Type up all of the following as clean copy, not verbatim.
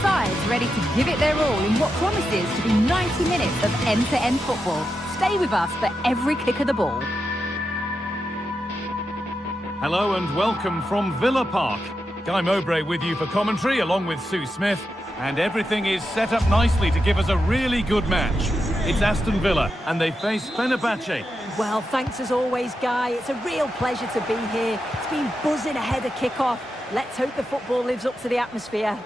sides ready to give it their all in what promises to be 90 minutes of end-to-end football. Stay with us for every kick of the ball. Hello and welcome from Villa Park. Guy Mowbray with you for commentary along with Sue Smith. And everything is set up nicely to give us a really good match. It's Aston Villa and they face Fenerbahce. Well, thanks as always, Guy. It's a real pleasure to be here. It's been buzzing ahead of kick-off. Let's hope the football lives up to the atmosphere.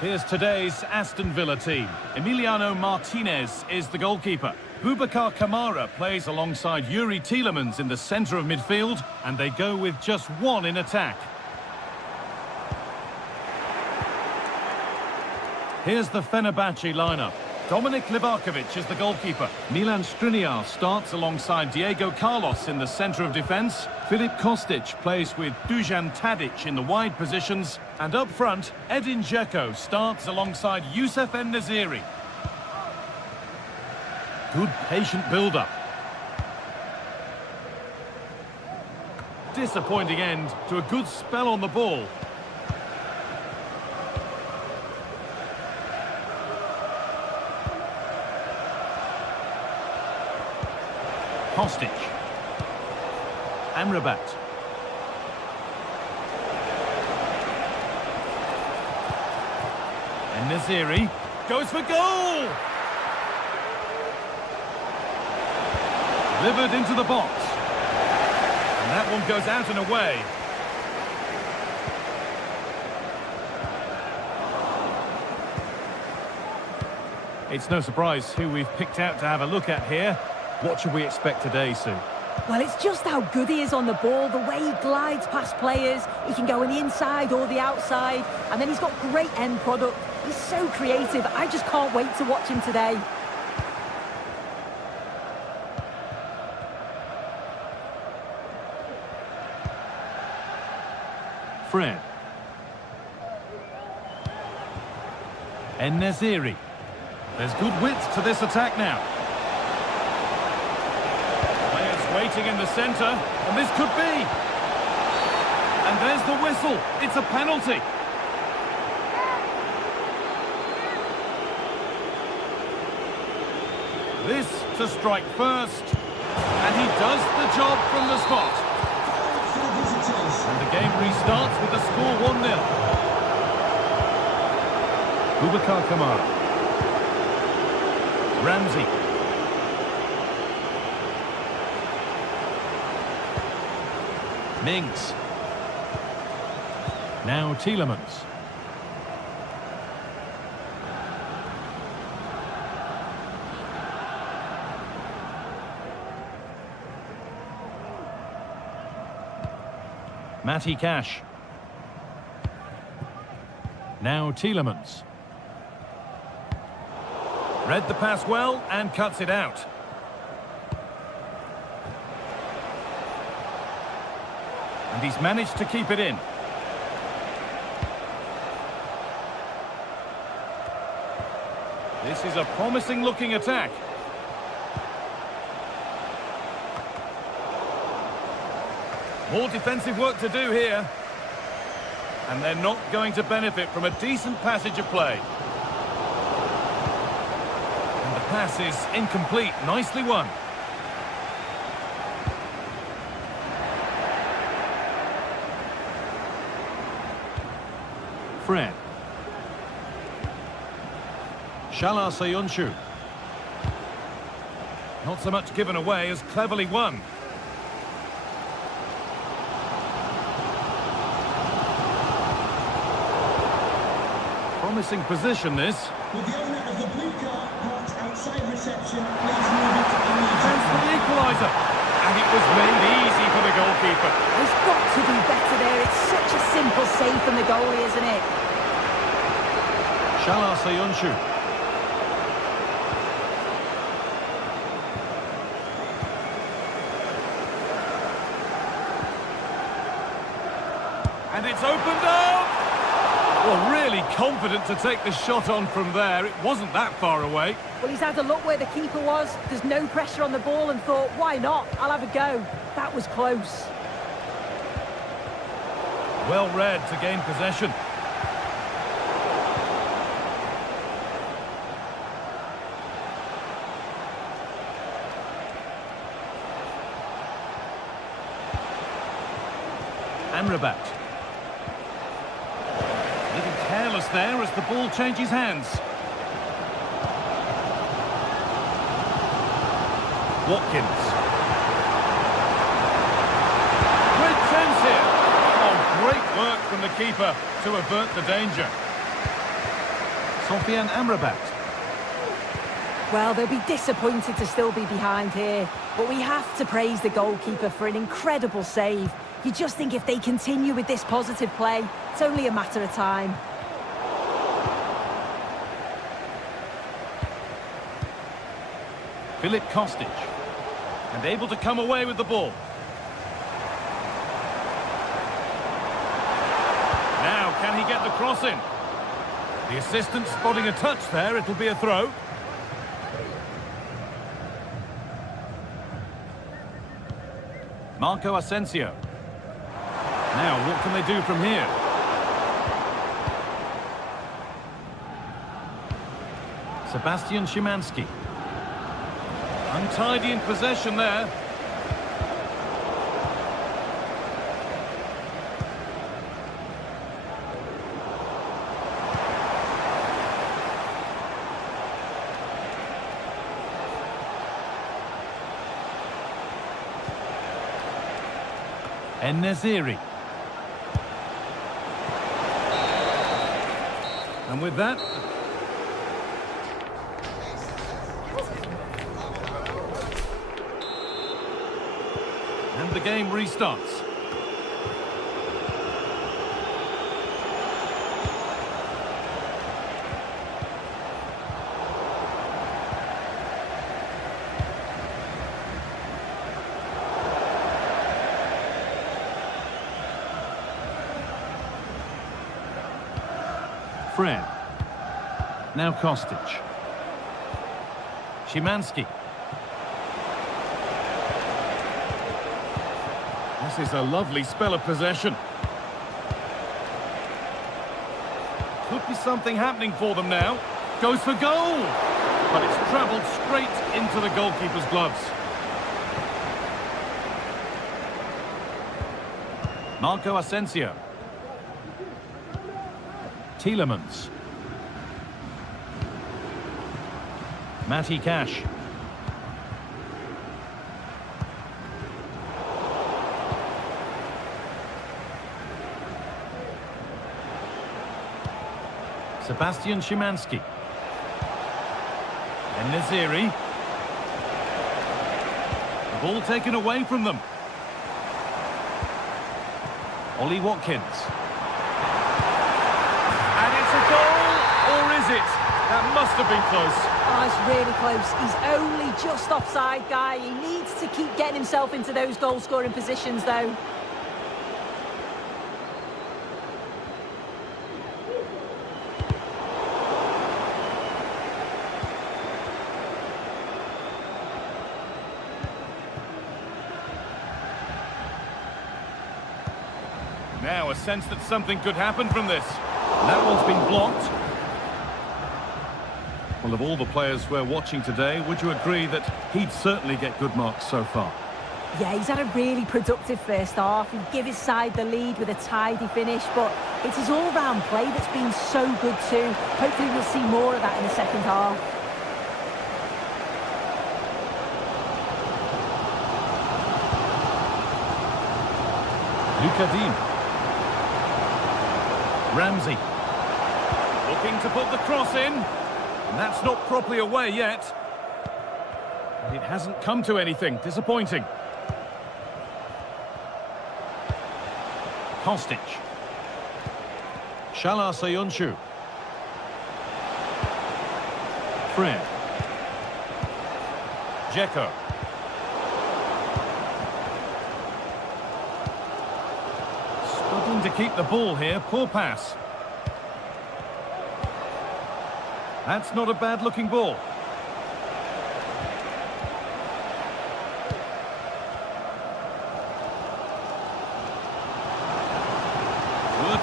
Here's today's Aston Villa team. Emiliano Martinez is the goalkeeper. Boubacar Kamara plays alongside Yuri Tielemans in the centre of midfield, and they go with just one in attack. Here's the Fenerbahce lineup. Dominik Livakovic is the goalkeeper. Milan Skriniar starts alongside Diego Carlos in the centre of defence. Filip Kostic plays with Dusan Tadic in the wide positions. And up front, Edin Dzeko starts alongside Youssef En-Nesyri. Good patient build-up. Disappointing end to a good spell on the ball. Kostic. Amrabat. En-Nesyri goes for goal! Delivered into the box. And that one goes out and away. It's no surprise who we've picked out to have a look at here. What should we expect today, Sue? Well, it's just how good he is on the ball, the way he glides past players. He can go on the inside or the outside, and then he's got great end product. He's so creative. I just can't wait to watch him today. Fred. En-Nesyri. There's good width to this attack now. Waiting in the centre, and this could be. And there's the whistle. It's a penalty. This to strike first, and he does the job from the spot. And the game restarts with the score 1-0. Boubacar Kamara. Ramsey. Mings. Now Tielemans. Matty Cash. Now Tielemans. Read the pass well and cuts it out. And he's managed to keep it in. This is a promising looking attack. More defensive work to do here. And they're not going to benefit from a decent passage of play. And the pass is incomplete. Nicely won. Fred. Shalar Soyuncu. Not so much given away as cleverly won. Promising position, this. With the owner of the blue car parked outside reception, please move it immediately. Chance for the equaliser. And it was made easy for the goalkeeper. He's got to do better there. It's such a simple save from the goalie, isn't it? Shalar Soyuncu. And it's opened up! Well, really confident to take the shot on from there. It wasn't that far away. Well, he's had a look where the keeper was. There's no pressure on the ball and thought, why not? I'll have a go. That was close. Well read to gain possession. Amrabat. A little careless there as the ball changes hands. Watkins. Great chance here. Oh, great work from the keeper to avert the danger. Sofian Amrabat. Well, they'll be disappointed to still be behind here, but we have to praise the goalkeeper for an incredible save. You just think if they continue with this positive play, it's only a matter of time. Filip Kostic. And able to come away with the ball. Now, can he get the cross in? The assistant spotting a touch there, it'll be a throw. Marco Asensio. Now, what can they do from here? Sebastian Szymanski. Untidy in possession there. En-Nesyri. And with that... and the game restarts. Fred. Now Kostic. Szymanski. This is a lovely spell of possession. Could be something happening for them now. Goes for goal! But it's travelled straight into the goalkeeper's gloves. Marco Asensio. Tielemans. Matty Cash. Sebastian Szymanski. En-Nesyri. The ball taken away from them. Ollie Watkins. And it's a goal, or is it? That must have been close. Oh, it's really close. He's only just offside, guy. He needs to keep getting himself into those goal-scoring positions, though. Now a sense that something could happen from this. That one's been blocked. Well, of all the players we're watching today, would you agree that he'd certainly get good marks so far? Yeah, he's had a really productive first half. He'd give his side the lead with a tidy finish, but it's his all-round play that's been so good too. Hopefully we'll see more of that in the second half. Luka Dean. Ramsey. Looking to put the cross in. And that's not properly away yet. And it hasn't come to anything. Disappointing. Kostic. Shala Soyuncu. Fred. Dzeko. Struggling to keep the ball here. Poor pass. That's not a bad-looking ball.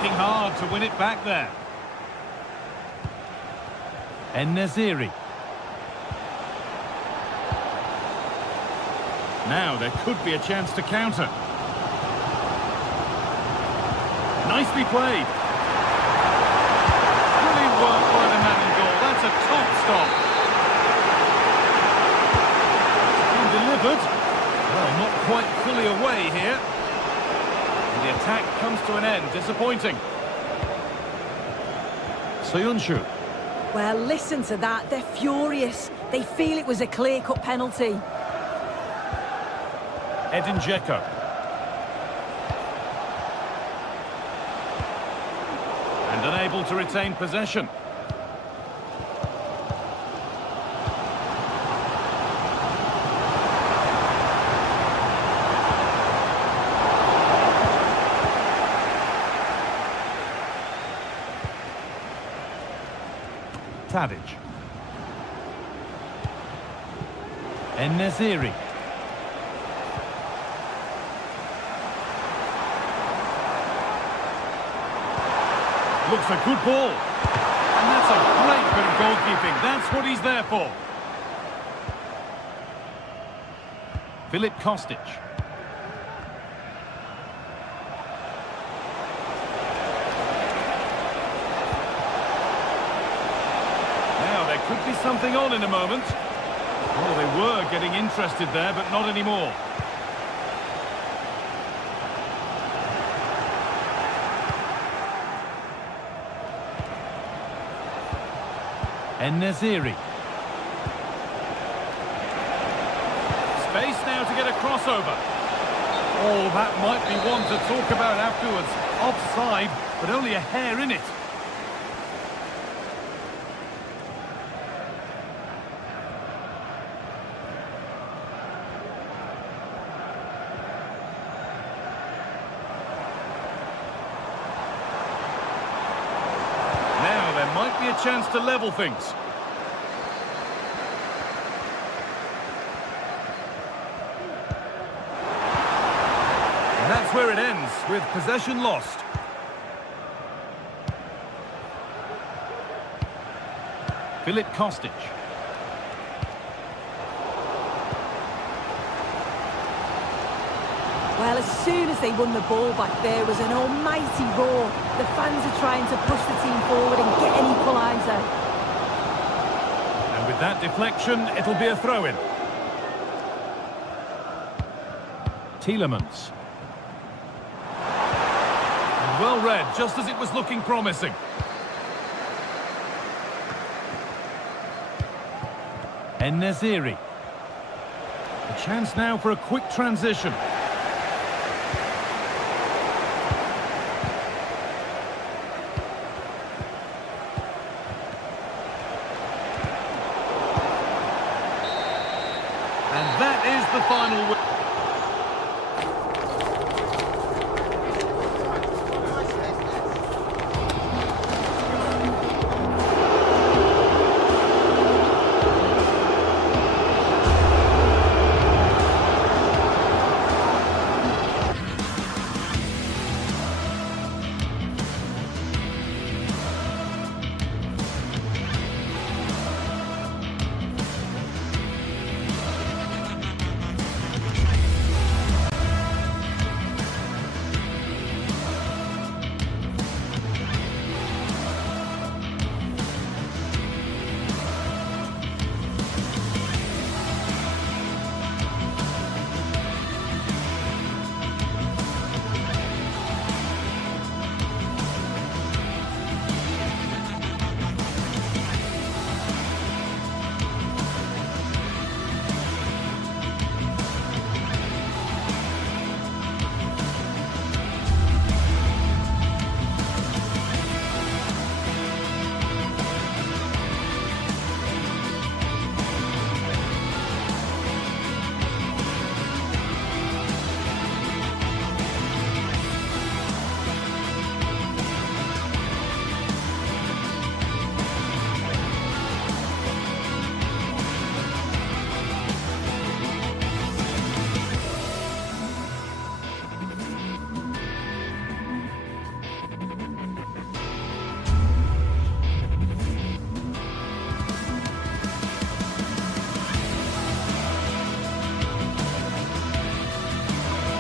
working hard to win it back there. En-Nesyri. Now there could be a chance to counter. Nicely played. Brilliant work by the man in goal. That's a top stop. It's been delivered. Well, not quite fully away here. And the attack comes to an end. Disappointing. Soyuncu. Well, listen to that. They're furious. They feel it was a clear-cut penalty. Edin Dzeko. And unable to retain possession. Tadic. En-Nesyri. Looks a good ball. And that's a great bit of goalkeeping. That's what he's there for. Filip Kostic. Now there could be something on in a moment. Oh, they were getting interested there, but not anymore. En-Nesyri. Space now to get a crossover. Oh, that might be one to talk about afterwards. Offside, but only a hair in it. Might be a chance to level things. And that's where it ends, with possession lost. Filip Kostic. Well, as soon as they won the ball back, there was an almighty roar. The fans are trying to push the team forward and get an equaliser. And with that deflection, it'll be a throw-in. Tielemans. And well read, just as it was looking promising. En-Nesyri. A chance now for a quick transition. And that is the final win.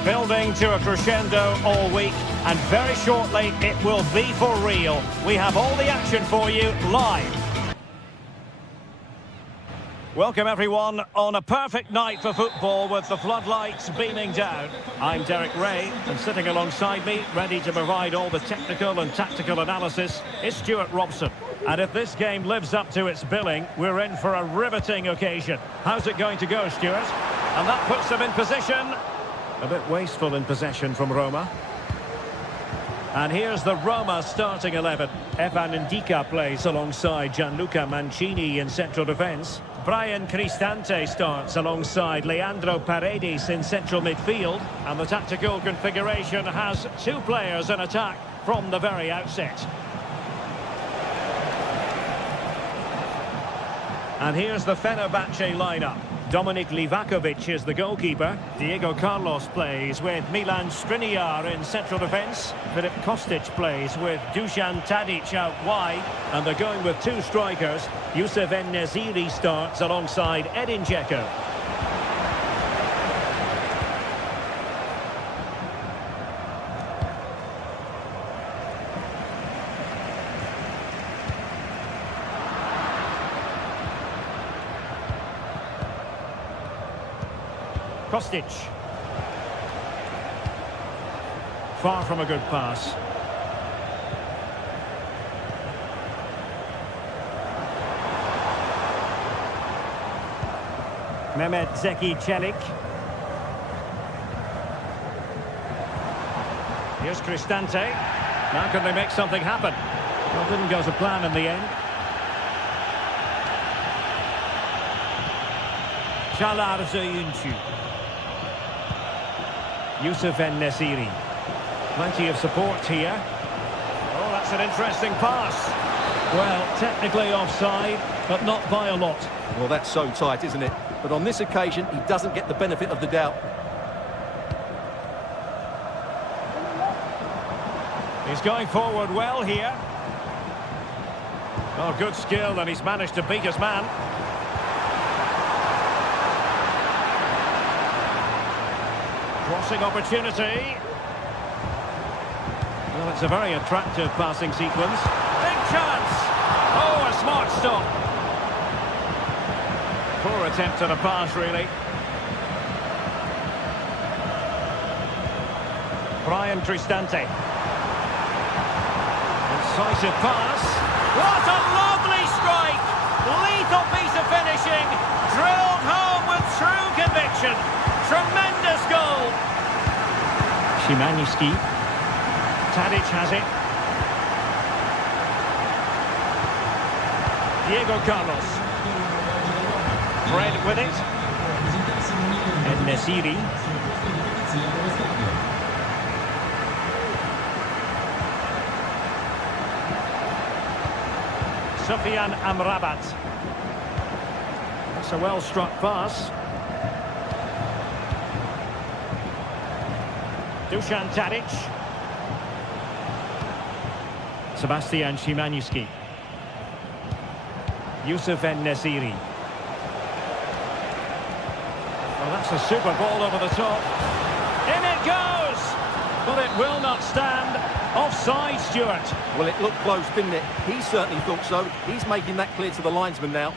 Building to a crescendo all week, and very shortly it will be for real. We have all the action for you live. Welcome everyone on a perfect night for football with the floodlights beaming down. I'm Derek Ray, and sitting alongside me, ready to provide all the technical and tactical analysis, is Stuart Robson. And if this game lives up to its billing, we're in for a riveting occasion. How's it going to go, Stuart? And that puts them in position. A bit wasteful in possession from Roma. And here's the Roma starting 11. Evan Ndika plays alongside Gianluca Mancini in central defence. Brian Cristante starts alongside Leandro Paredes in central midfield. And the tactical configuration has two players in attack from the very outset. And here's the Fenerbahce lineup. Dominik Livakovic is the goalkeeper. Diego Carlos plays with Milan Skriniar in central defence. Filip Kostic plays with Dusan Tadic out wide. And they're going with two strikers. Youssef En-Nesyri starts alongside Edin Dzeko. Kostic. Far from a good pass. Mehmet Zeki Çelik. Here's Cristante. Now can they make something happen? Well, didn't go to plan in the end. Çağlar Söyüncü. Youssef En-Nesyri. Plenty of support here. Oh, that's an interesting pass. Well, technically offside, but not by a lot. Well, that's so tight, isn't it? But on this occasion, he doesn't get the benefit of the doubt. He's going forward well here. Oh, good skill, and he's managed to beat his man. Crossing opportunity. Well, it's a very attractive passing sequence. Big chance! Oh, a smart stop. Poor attempt at a pass, really. Brian Cristante. Incisive pass. What a lovely strike! Lethal piece of finishing. Drilled home with true conviction. Tremendous goal. Szymański. Tadic has it. Diego Carlos. Fred with it. En-Nesyri. Sufyan Amrabat. That's a well-struck pass. Dusan Tadic. Sebastian Szymański. Youssef En-Nesyri. Well, that's a super ball over the top. In it goes! But it will not stand. Offside, Stuart. Well, it looked close, didn't it? He certainly thought so. He's making that clear to the linesman now.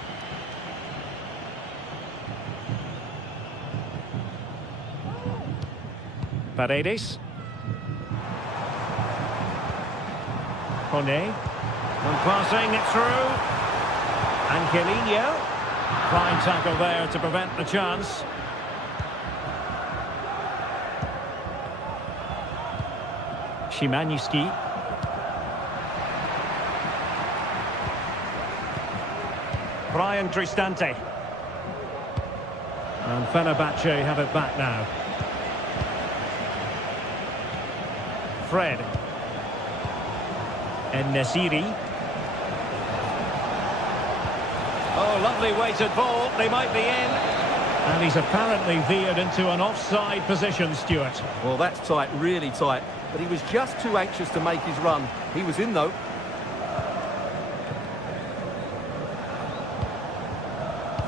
Paredes. Kone. And passing it through. Angelino. Fine tackle there to prevent the chance. Szymański. Brian Cristante. And Fenerbahce have it back now. Fred. En-Nesyri. Oh, lovely weighted ball. They might be in. And he's apparently veered into an offside position, Stuart. Well, that's tight, really tight. But he was just too anxious to make his run. He was in, though.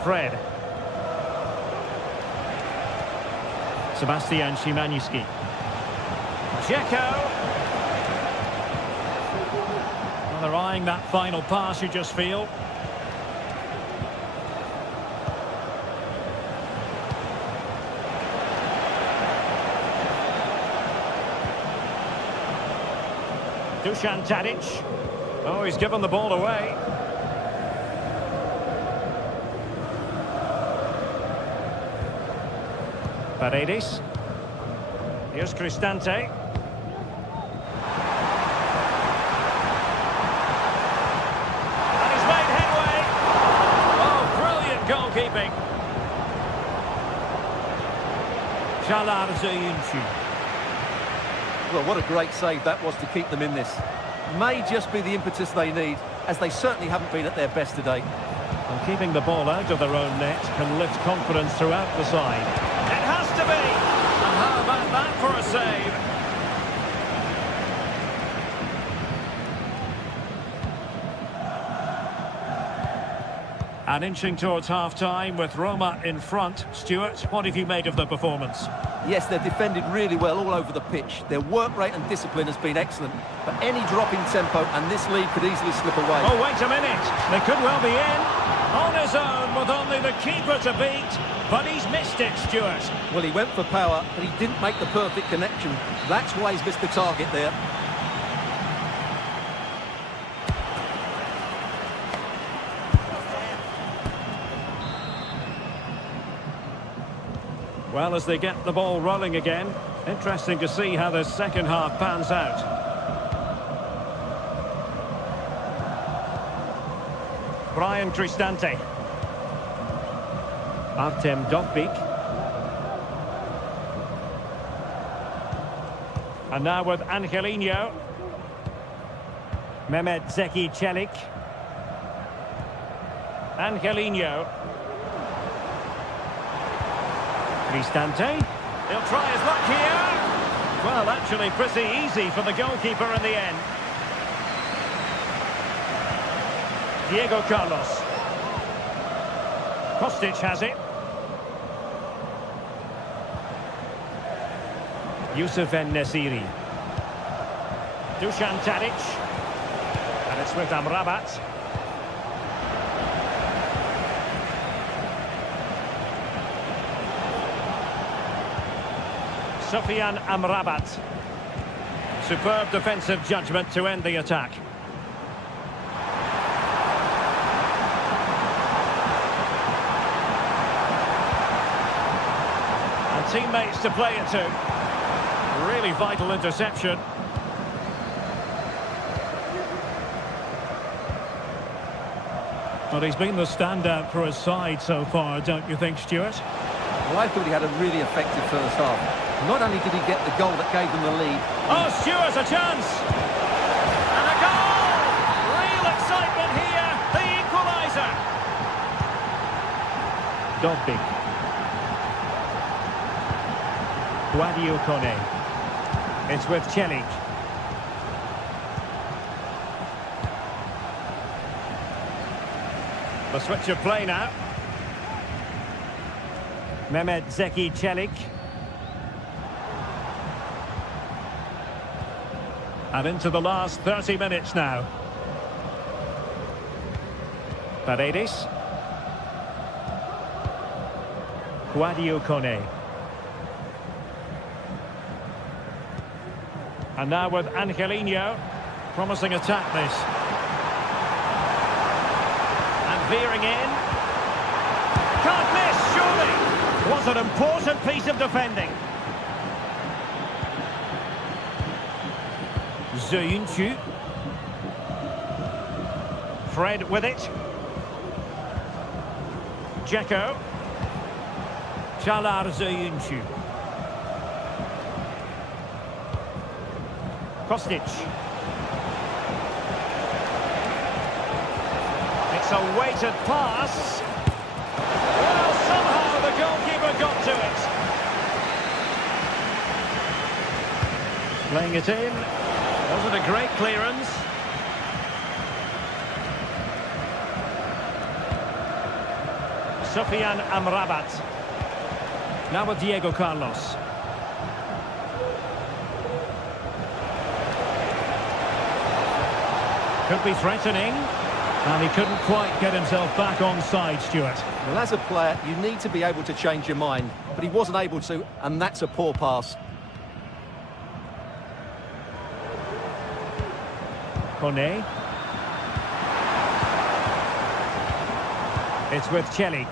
Fred. Sebastian Szymański. Dzeko. Well, they're eyeing that final pass, you just feel. Dusan Tadic. Oh, he's given the ball away. Paredes. Here's Cristante. And he's made headway. Oh, brilliant goalkeeping. Çağlar Söyüncü. Well, what a great save that was to keep them in this. May just be the impetus they need, as they certainly haven't been at their best today. And keeping the ball out of their own net can lift confidence throughout the side. It has to be! And how about that for a save? And inching towards half-time with Roma in front. Stuart, what have you made of the performance? Yes, they've defended really well all over the pitch. Their work rate and discipline has been excellent. But any drop in tempo and this lead could easily slip away. Oh, wait a minute. They could well be in. On his own with only the keeper to beat. But he's missed it, Stuart. Well, he went for power, but he didn't make the perfect connection. That's why he's missed the target there. Well, as they get the ball rolling again, interesting to see how the second half pans out. Brian Cristante. Artem Dovbyk. And now with Angelino. Mehmet Zeki Çelik. Angelino. Cristante. He'll try his luck here. Well, actually pretty easy for the goalkeeper in the end. Diego Carlos. Kostic has it. Yusuf En-Nesyri. Dusan Tadic. And it's with Amrabat. Sofyan Amrabat. Superb defensive judgment to end the attack. And teammates to play it to. Really vital interception. Well, he's been the standout for his side so far, don't you think, Stuart? Well, I thought he had a really effective first half. Not only did he get the goal that gave them the lead. Oh, Stuart, a chance! And a goal! Real excitement here, the equaliser! Dovbyk. Guadio Kone. It's with Çelik. The switch of play now. Mehmet Zeki Çelik. And into the last 30 minutes now. Paredes. Guadio Kone. And now with Angelino. Promising attack this. And veering in. Can't miss, surely. Was an important piece of defending. Söyüncü. Fred with it. Dzeko. Çağlar Söyüncü. Kostic. It's a weighted pass. Well, somehow the goalkeeper got to it. Playing it in. Wasn't a great clearance. Sofyan Amrabat. Now with Diego Carlos. Could be threatening. And he couldn't quite get himself back on side, Stuart. Well, as a player, you need to be able to change your mind, but he wasn't able to, and that's a poor pass. Kone. It's with Celik.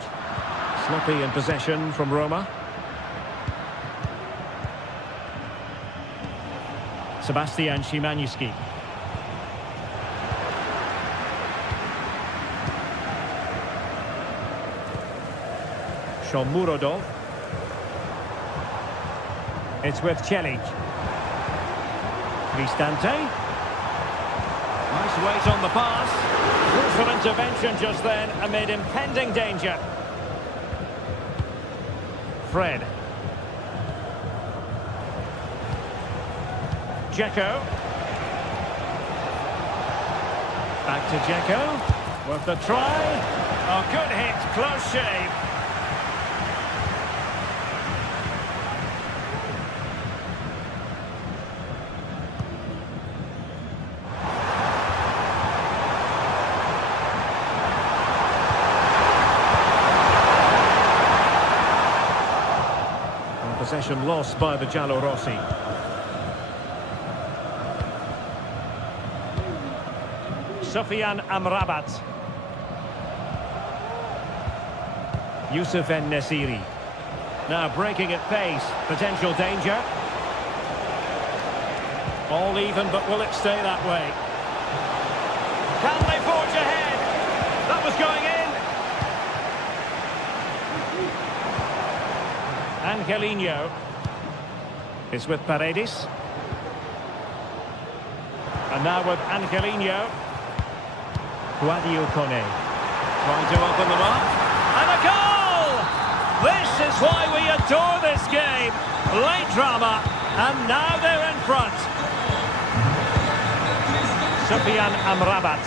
Sloppy in possession from Roma. Sebastian Szymanski. Shomurodov. It's with Celik. Cristante. Nice weight on the pass. Crucial intervention just then amid impending danger. Fred. Dzeko. Back to Dzeko. With the try. Oh, good hit. Close shave. Possession lost by the Giallorossi. Sufyan Amrabat. Youssef En-Nesyri. Now breaking at pace. Potential danger. All even, but will it stay that way? Can they forge ahead? That was going in. Angelino. It's with Paredes. And now with Angelino. Guadio Kone. Trying to open them up. And a goal! This is why we adore this game. Late drama. And now they're in front. Sufyan Amrabat.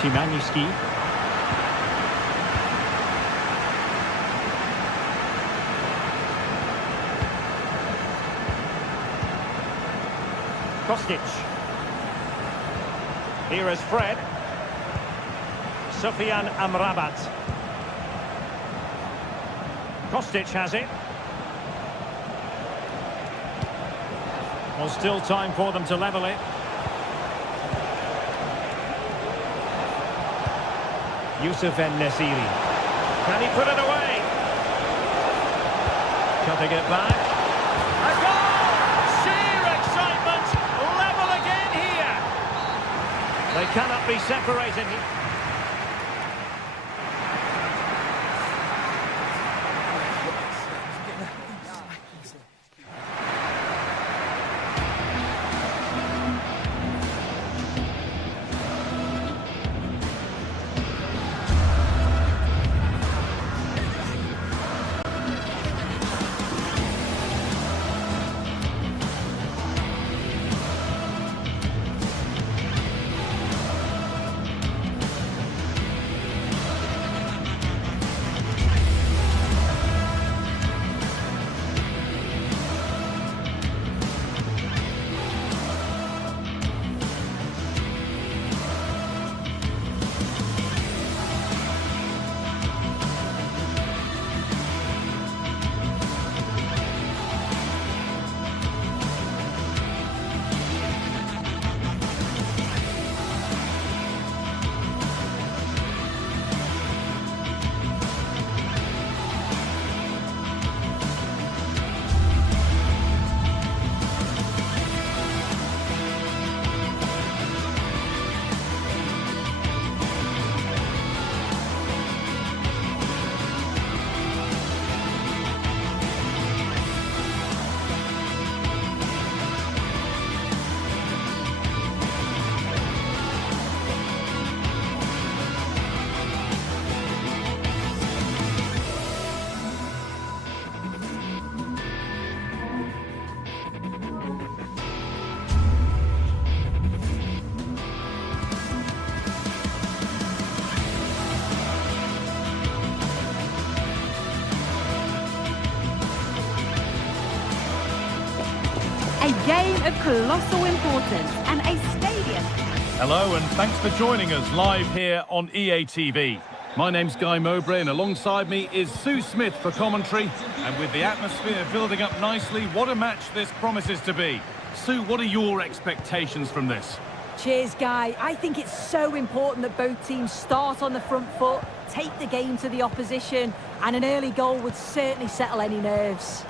Szymanski. Kostic. Here is Fred. Sufyan Amrabat. Kostic has it. Well, still time for them to level it. Youssef En-Nesyri. Can he put it away? Cutting it back. A goal! Sheer excitement! Level again here! They cannot be separated. A game of colossal importance and a stadium. Hello and thanks for joining us live here on EA TV. My name's Guy Mowbray and alongside me is Sue Smith for commentary. And with the atmosphere building up nicely, what a match this promises to be. Sue, what are your expectations from this? Cheers, Guy. I think it's so important that both teams start on the front foot, take the game to the opposition, and an early goal would certainly settle any nerves.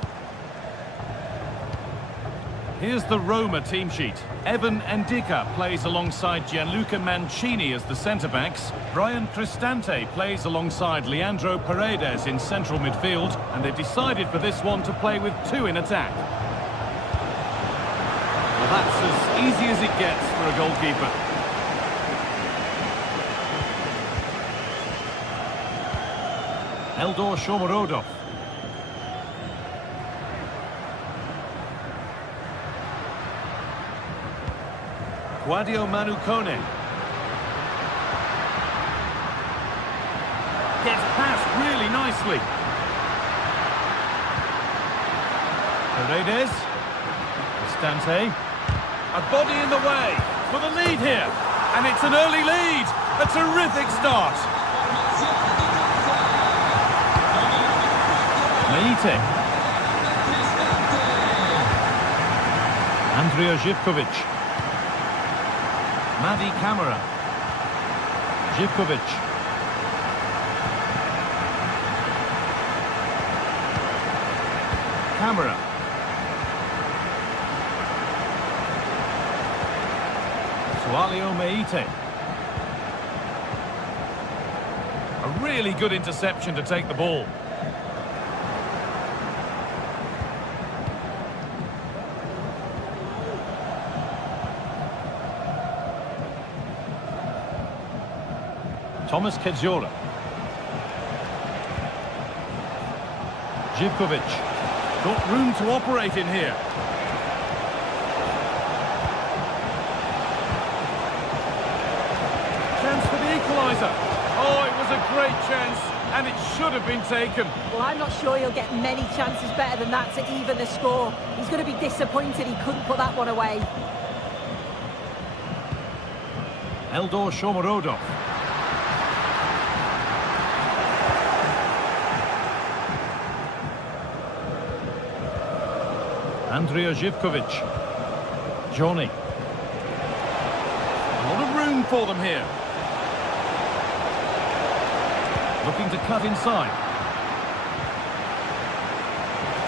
Here's the Roma team sheet. Evan Ndika plays alongside Gianluca Mancini as the centre-backs. Brian Cristante plays alongside Leandro Paredes in central midfield. And they've decided for this one to play with two in attack. Well, that's as easy as it gets for a goalkeeper. Eldor Shomorodov. Guadio Manukone. Gets past really nicely. Paredes. Cristante. A body in the way for the lead here. And it's an early lead. A terrific start. Meite. Andrija Živković. Madi Camara. Živković. Camara. Sualio Meite. A really good interception to take the ball. Thomas Kedzora. Živković. Got room to operate in here. Chance for the equaliser. Oh, it was a great chance, and it should have been taken. Well, I'm not sure he'll get many chances better than that to even the score. He's going to be disappointed he couldn't put that one away. Eldor Shomorodov. Andrija Živković. Johnny. A lot of room for them here. Looking to cut inside.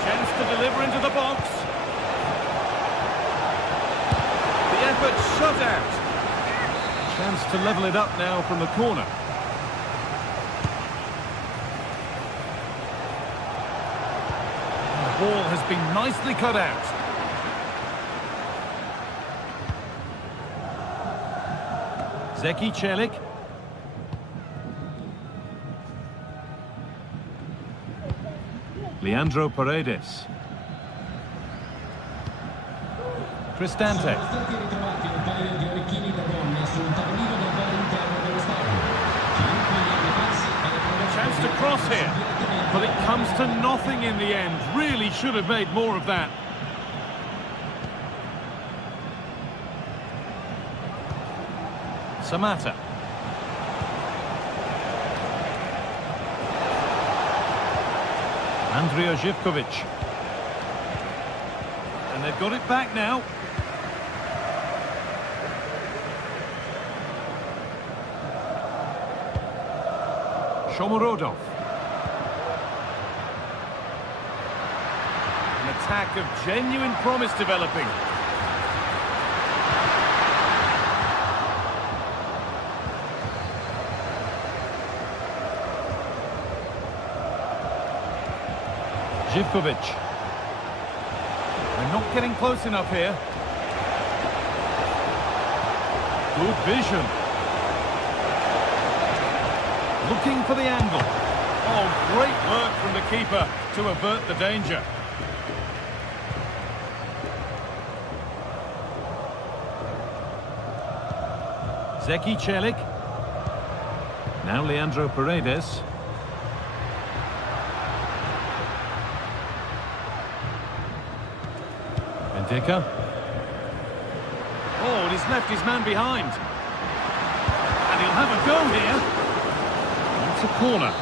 Chance to deliver into the box. The effort shut out. Chance to level it up now from the corner. The ball has been nicely cut out. Zeki Celik. Leandro Paredes. Cristante. Chance to cross here, but it comes to nothing in the end. Really should have made more of that. Samatta. Andrija Živković. And they've got it back now. Shomorodov. An attack of genuine promise developing. Živković. They're not getting close enough here. Good vision. Looking for the angle. Oh, great work from the keeper to avert the danger. Zeki Celik. Now Leandro Paredes. Ndika. Oh, and he's left his man behind. And he'll have a go here. It's a corner.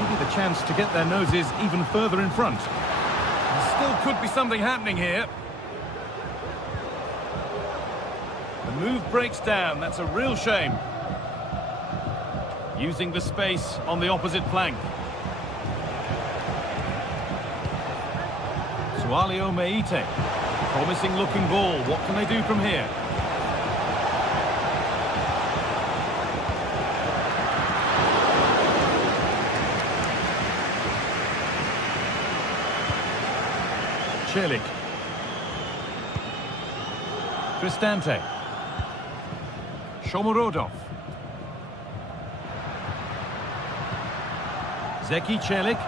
Maybe the chance to get their noses even further in front. There still could be something happening here. The move breaks down. That's a real shame. Using the space on the opposite flank. Sualio Meite. Promising looking ball. What can they do from here? Celik. Cristante. Shomorodov. Zeki Celik.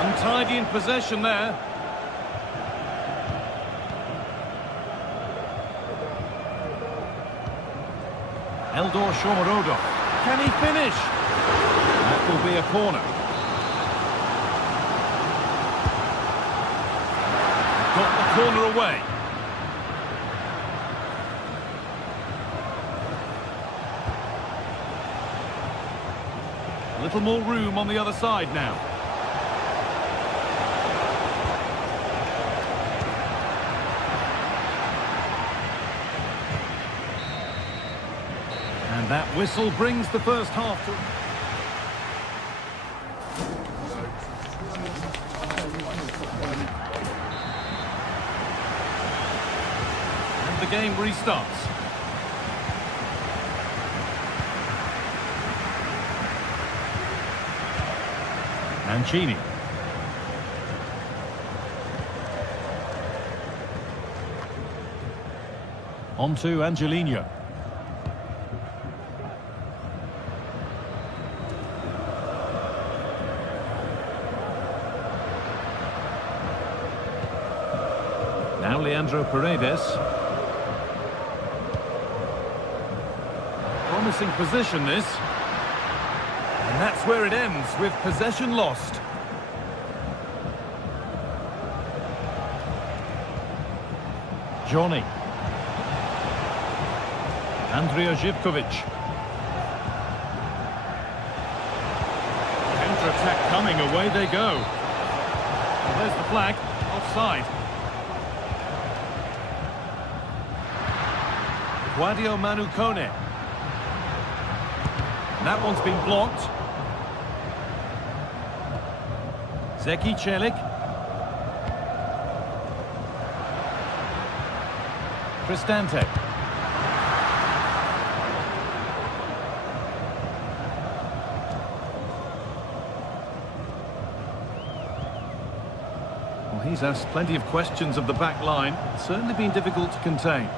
Untidy in possession there. Eldor Shomorodov. Can he finish? That will be a corner. Got the corner away. A little more room on the other side now. And that whistle brings the first half to... And the game restarts. Mancini. On to Angelino. Now Leandro Paredes. Promising position this. And that's where it ends, with possession lost. Johnny. Andrija Živković. Counter-attack coming, away they go. Well, there's the flag, offside. Guadio Manukone. That one's been blocked. Zeki Celik. Cristante. Well, he's asked plenty of questions of the back line. It's certainly been difficult to contain.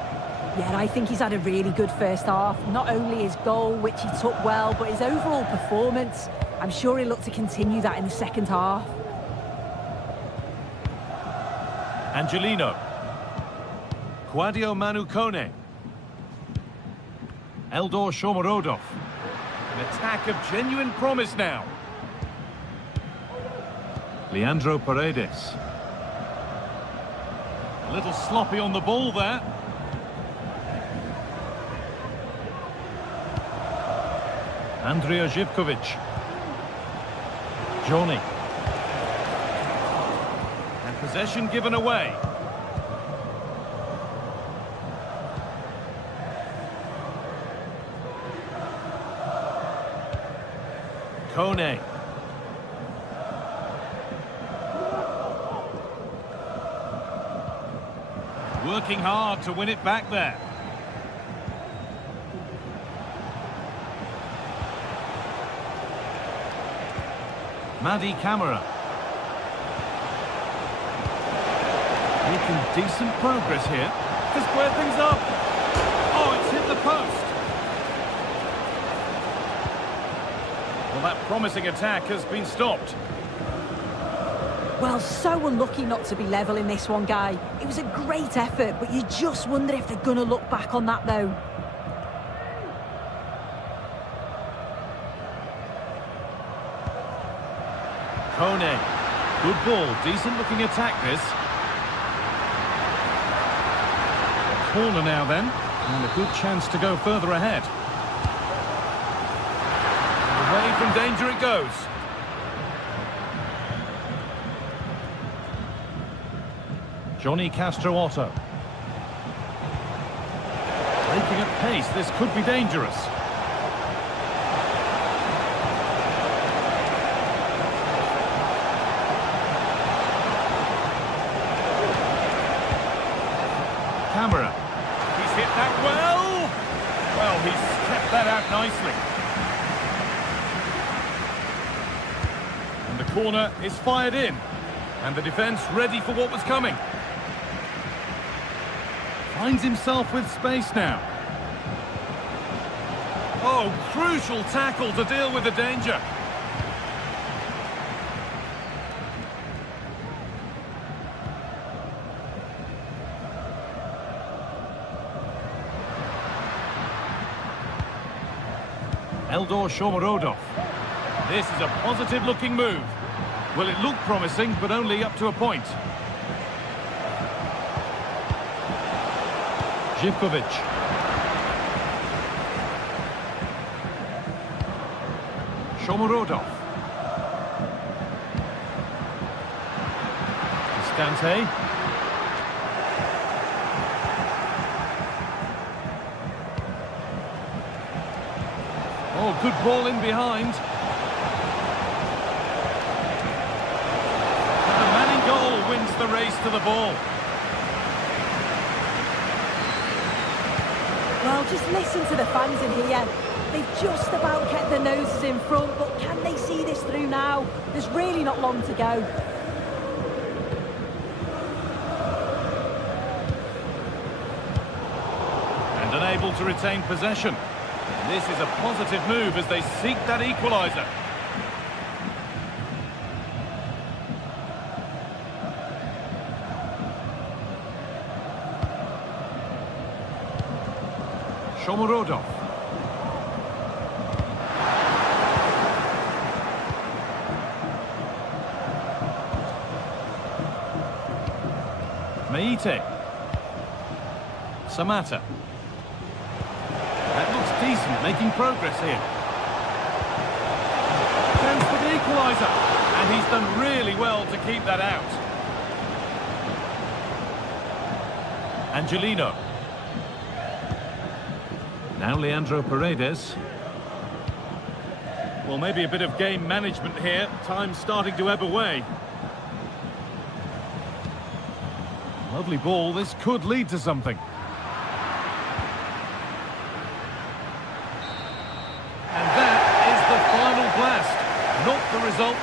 Yeah, I think he's had a really good first half. Not only his goal, which he took well, but his overall performance. I'm sure he'll look to continue that in the second half. Angelino. Guadio Manukone. Eldor Shomorodov. An attack of genuine promise now. Leandro Paredes. A little sloppy on the ball there. Andrija Živković. Johnny. And possession given away. Kone. Working hard to win it back there. Madi Camara. Making decent progress here to square things up. Oh, it's hit the post. Well, that promising attack has been stopped. Well, so unlucky not to be level in this one, Guy. It was a great effort, but you just wonder if they're going to look back on that, though. Kone. Good ball, decent looking attack this. Corner now then, and a good chance to go further ahead. Away from danger it goes. Johnny Castro Otto. Breaking at pace, this could be dangerous. Camera. He's hit that well. Well, he's kept that out nicely. And the corner is fired in. And the defence ready for what was coming. Finds himself with space now. Oh, crucial tackle to deal with the danger. Eldor Shomorodov. This is a positive-looking move. Well, it looked promising, but only up to a point. Živković. Shomorodov. Stante. Oh, good ball in behind. And the man in goal wins the race to the ball. Well, just listen to the fans in here. They've just about kept their noses in front, but can they see this through now? There's really not long to go. And unable to retain possession. This is a positive move as they seek that equaliser. Shomorodov. Meite. Samata. That looks decent, making progress here. Chance for the equaliser. And he's done really well to keep that out. Angelino. Now Leandro Paredes. Well, maybe a bit of game management here. Time's starting to ebb away. Lovely ball. This could lead to something. And that is the final blast. Not the result.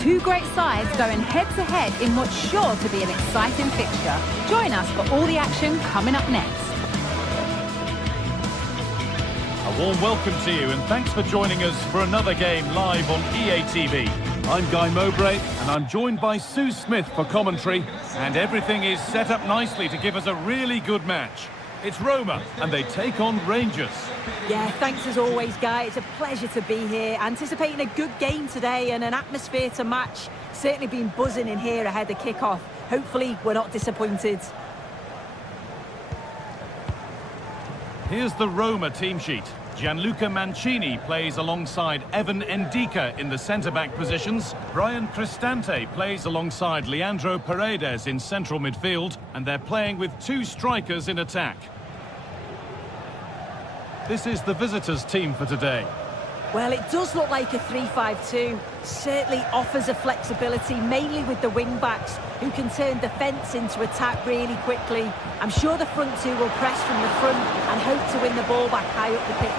Two great sides going head-to-head in what's sure to be an exciting fixture. Join us for all the action coming up next. warm welcome to you and thanks for joining us for another game live on EA TV. I'm Guy Mowbray and I'm joined by Sue Smith for commentary, and everything is set up nicely to give us a really good match. It's Roma and they take on Rangers. Yeah, thanks as always, Guy. It's a pleasure to be here. Anticipating a good game today and an atmosphere to match. Certainly been buzzing in here ahead of kick-off. Hopefully we're not disappointed. Here's the Roma team sheet. Gianluca Mancini plays alongside Evan Ndika in the centre-back positions. Brian Cristante plays alongside Leandro Paredes in central midfield, and they're playing with two strikers in attack. This is the visitors' team for today. Well, it does look like a 3-5-2. Certainly offers a flexibility, mainly with the wing-backs, who can turn defence into attack really quickly. I'm sure the front two will press from the front and hope to win the ball back high up the pitch.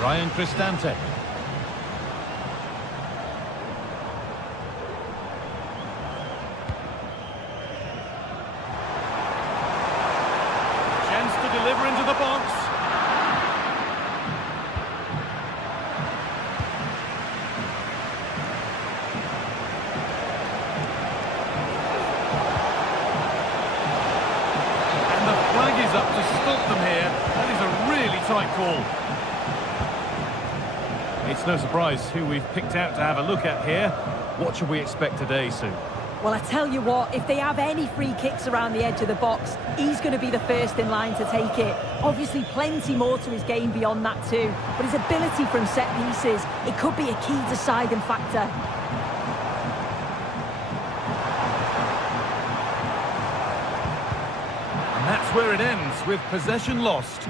Brian Cristante. Deliver into the box. And the flag is up to stop them here. That is a really tight call. It's no surprise who we've picked out to have a look at here. What should we expect today, Sue? Well, I tell you what, if they have any free kicks around the edge of the box, he's going to be the first in line to take it. Obviously, plenty more to his game beyond that too. But his ability from set pieces, it could be a key deciding factor. And that's where it ends, with possession lost.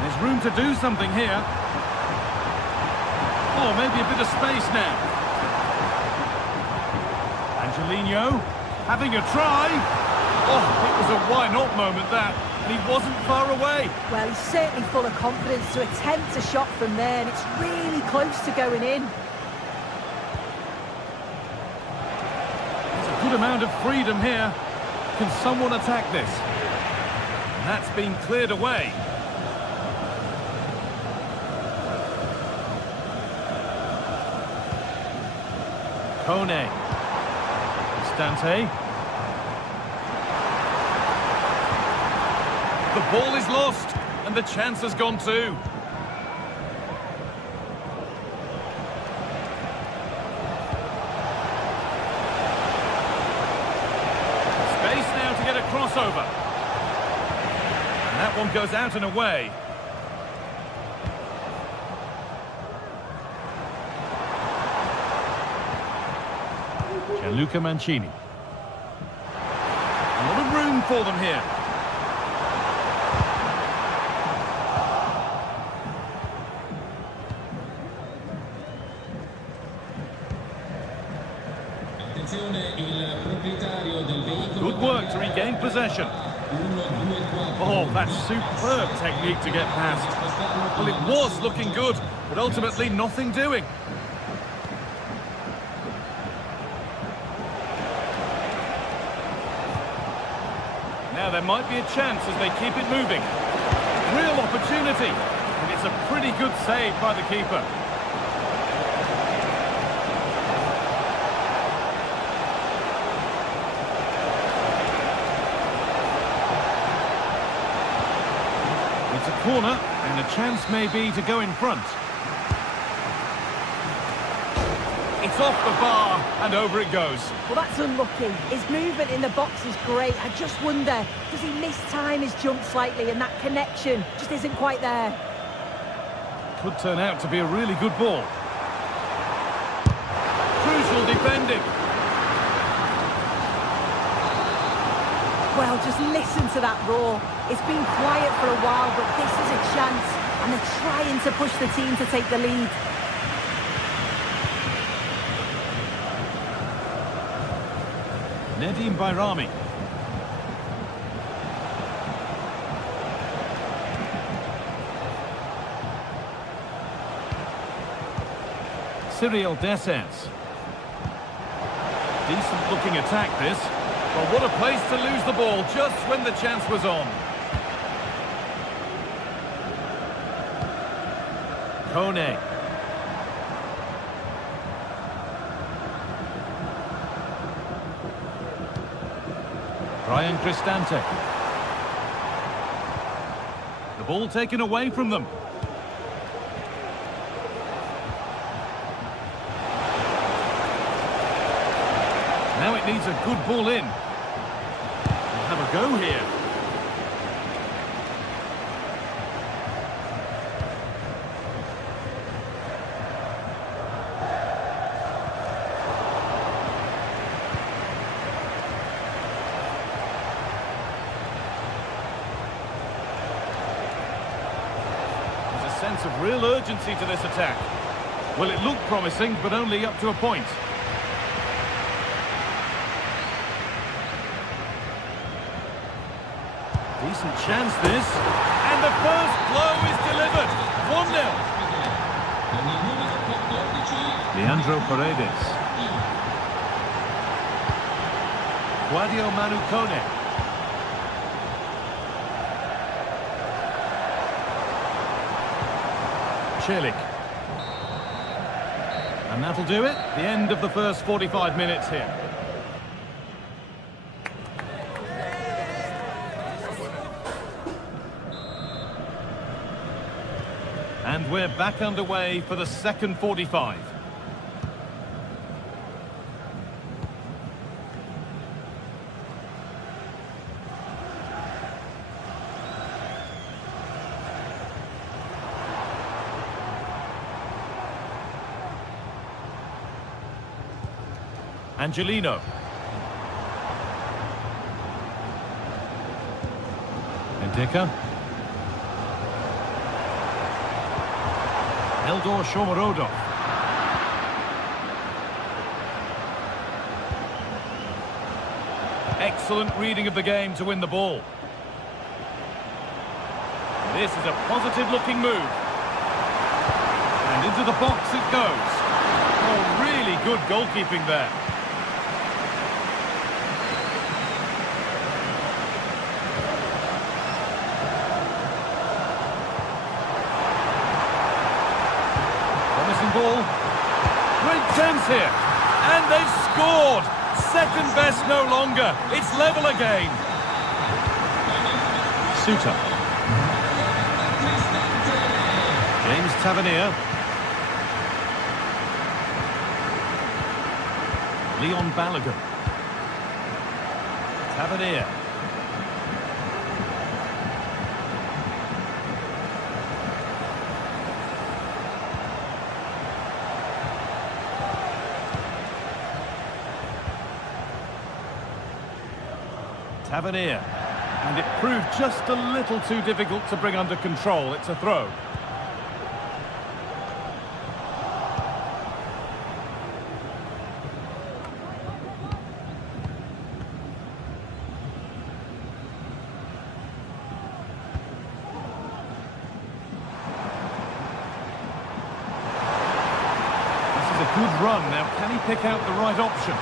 There's room to do something here. Oh, maybe a bit of space now. Angelino having a try. Oh, it was a why not moment that. And he wasn't far away. Well, he's certainly full of confidence to attempt a shot from there, and it's really close to going in. There's a good amount of freedom here. Can someone attack this? And that's been cleared away. Kone. Stante. The ball is lost, and the chance has gone too. Space now to get a crossover. And that one goes out and away. Gianluca Mancini. A lot of room for them here. Good work to regain possession. Oh, that's superb technique to get past. Well, it was looking good, but ultimately nothing doing. Now there might be a chance as they keep it moving. Real opportunity, and it's a pretty good save by the keeper. It's a corner, and a chance may be to go in front. It's off the bar, and over it goes. Well, that's unlucky. His movement in the box is great. I just wonder, does he mistime his jump slightly, and that connection just isn't quite there? Could turn out to be a really good ball. Crucial defending. Well, just listen to that roar. It's been quiet for a while, but this is a chance, and they're trying to push the team to take the lead. Nedim Bayrami. Cyril Dessers. Decent looking attack this. Well, what a place to lose the ball just when the chance was on. Kone. Brian Cristante. The ball taken away from them. Now it needs a good ball in. We'll have a go here. There's a sense of real urgency to this attack. Well, it looked promising, but only up to a point. Decent chance this, and the first blow is delivered. 1-0. Leandro Paredes. Guadio Manu Kone. Celik. And that'll do it. The end of the first 45 minutes here. And we're back underway for the second 45. Angelino. Ndeka. Eldor Shomorodov. Excellent reading of the game to win the ball. This is a positive-looking move. And into the box it goes. Oh, really good goalkeeping there. Ball. Great chance here. And they've scored. Second best no longer. It's level again. Suter. James Tavernier. Leon Balogun. Tavernier. Tavernier, and it proved just a little too difficult to bring under control. It's a throw. This is a good run. Now, can he pick out the right option?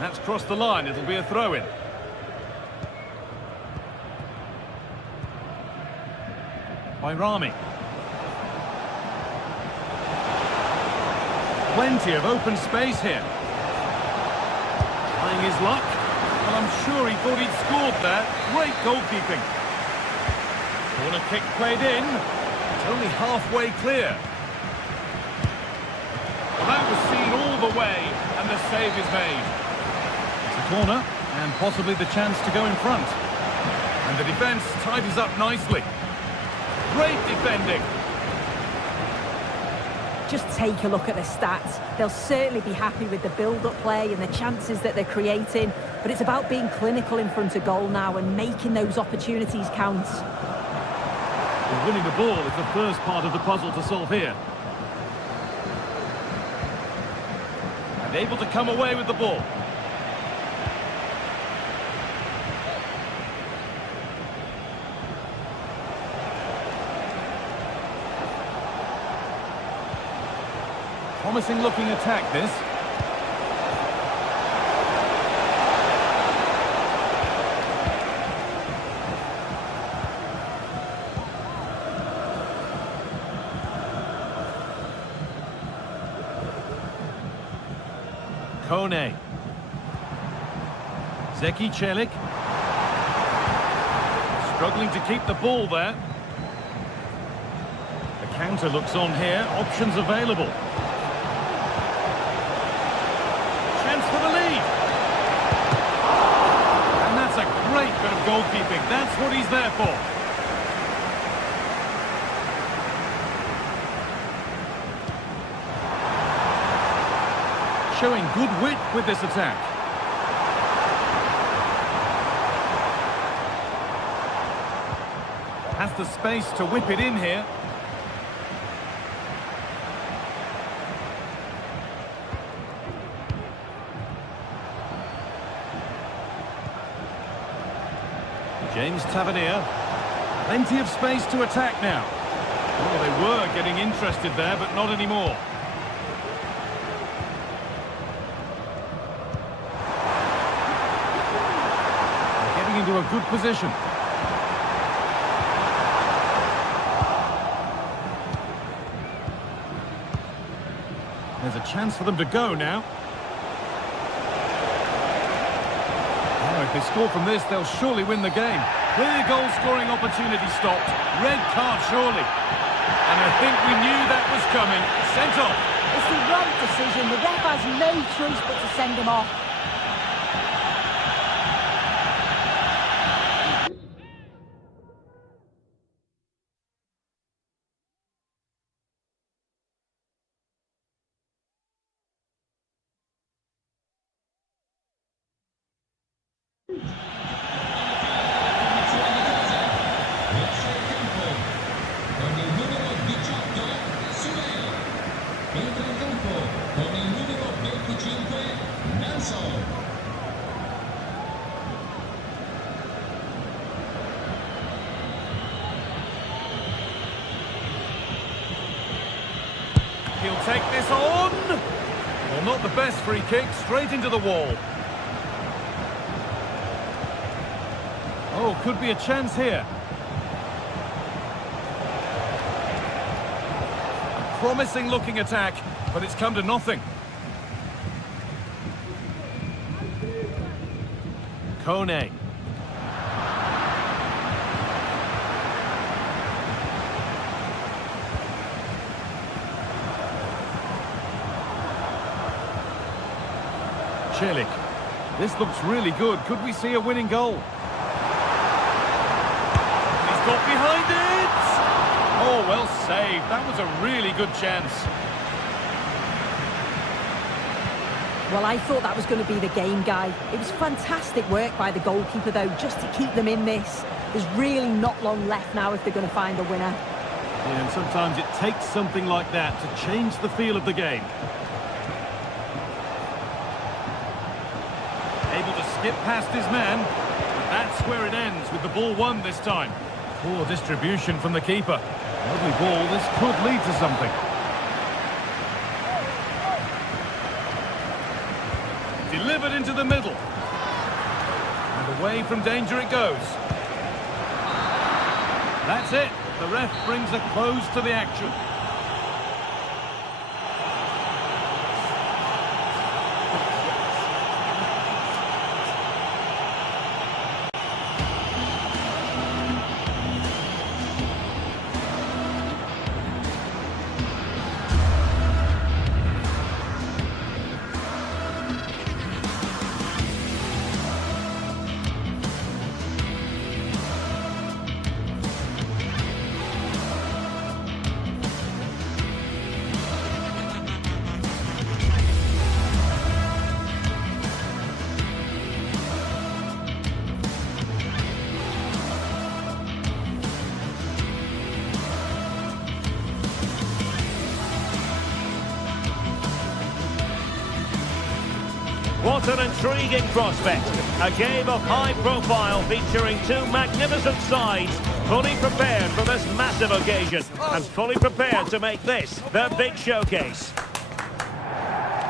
That's crossed the line. It'll be a throw-in. By Rami. Plenty of open space here. Trying his luck. Well, I'm sure he thought he'd scored there. Great goalkeeping. Corner kick played in. It's only halfway clear. Well, that was seen all the way, and the save is made. Corner, and possibly the chance to go in front. And the defence tidies up nicely. Great defending. Just take a look at the stats. They'll certainly be happy with the build-up play and the chances that they're creating, but it's about being clinical in front of goal now and making those opportunities count. Well, winning the ball is the first part of the puzzle to solve here. And able to come away with the ball. Promising looking attack, this. Kone. Zeki Celik. Struggling to keep the ball there. The counter looks on here. Options available. Chance for the lead. And that's a great bit of goalkeeping. That's what he's there for. Showing good wit with this attack. Has the space to whip it in here. James Tavernier. Plenty of space to attack now. Oh, they were getting interested there, but not anymore. Into a good position. There's a chance for them to go now. Oh, if they score from this, they'll surely win the game. Clear goal-scoring opportunity stopped. Red card, surely. And I think we knew that was coming. Sent off. It's the right decision. The ref has no choice but to send him off. He'll take this on. Well, not the best free kick, straight into the wall. Oh, could be a chance here. A promising looking attack, but it's come to nothing. Kone. Celik. This looks really good. Could we see a winning goal? He's got behind it! Oh, well saved. That was a really good chance. Well, I thought that was going to be the game, Guy. It was fantastic work by the goalkeeper, though, just to keep them in this. There's really not long left now if they're going to find a winner. Yeah, and sometimes it takes something like that to change the feel of the game. Able to skip past his man. That's where it ends, with the ball won this time. Poor distribution from the keeper. Lovely ball. This could lead to something. Delivered into the middle. And away from danger it goes. That's it. The ref brings a close to the action. What an intriguing prospect. A game of high profile featuring two magnificent sides, fully prepared for this massive occasion and fully prepared to make this their big showcase.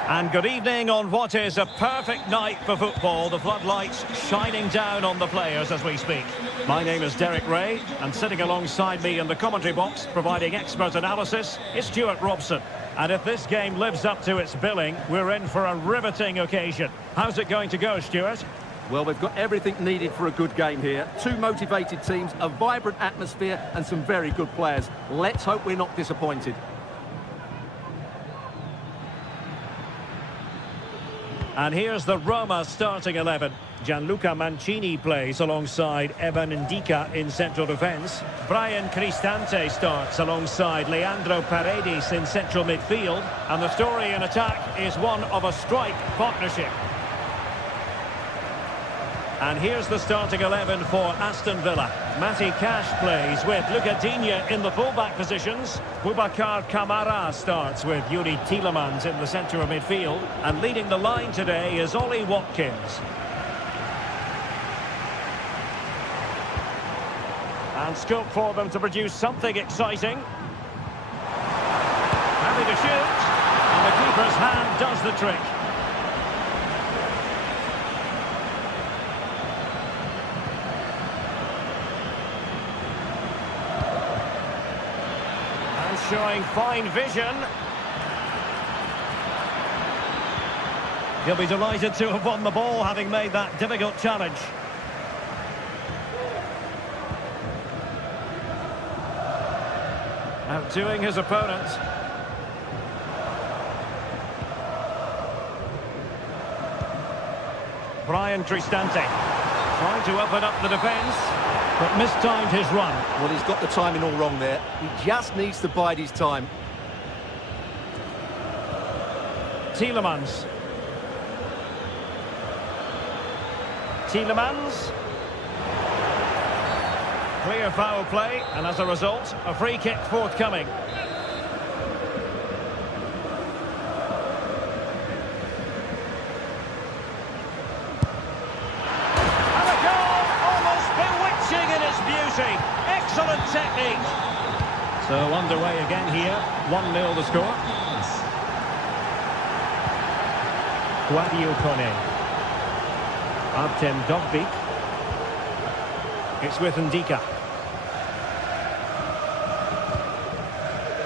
And good evening on what is a perfect night for football. The floodlights shining down on the players as we speak. My name is Derek Ray, and sitting alongside me in the commentary box, providing expert analysis, is Stuart Robson. And if this game lives up to its billing, we're in for a riveting occasion. How's it going to go, Stuart? Well, we've got everything needed for a good game here. Two motivated teams, a vibrant atmosphere, and some very good players. Let's hope we're not disappointed. And here's the Roma starting 11. Gianluca Mancini plays alongside Evan Ndika in central defence. Brian Cristante starts alongside Leandro Paredes in central midfield. And the story in attack is one of a strike partnership. And here's the starting 11 for Aston Villa. Matty Cash plays with Luca Digne in the fullback positions. Boubacar Kamara starts with Yuri Tielemans in the centre of midfield. And leading the line today is Ollie Watkins. And scope for them to produce something exciting. Happy to shoot. And the keeper's hand does the trick. Showing fine vision. He'll be delighted to have won the ball, having made that difficult challenge. Outdoing his opponent. Brian Cristante trying to open up the defence, but mistimed his run. Well, he's got the timing all wrong there. He just needs to bide his time. Tielemans. Clear foul play, and as a result, a free kick forthcoming. Excellent technique. So underway again here. 1-0 the score. Guadio Kone. Artem Dovbyk. It's with Ndika.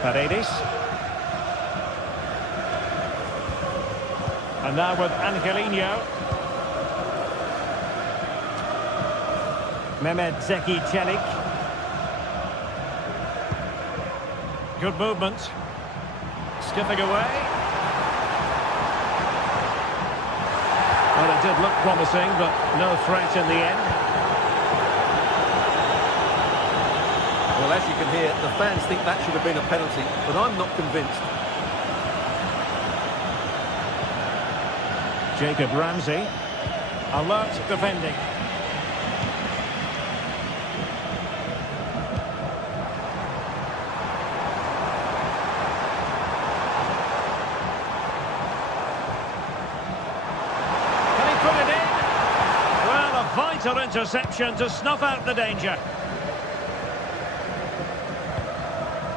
Paredes. And now with Angelino. Mehmet Zeki Çelik. Good movement. Skipping away. Well, it did look promising, but no threat in the end. Well, as you can hear, the fans think that should have been a penalty, but I'm not convinced. Jacob Ramsey. Alert defending. Vital interception to snuff out the danger.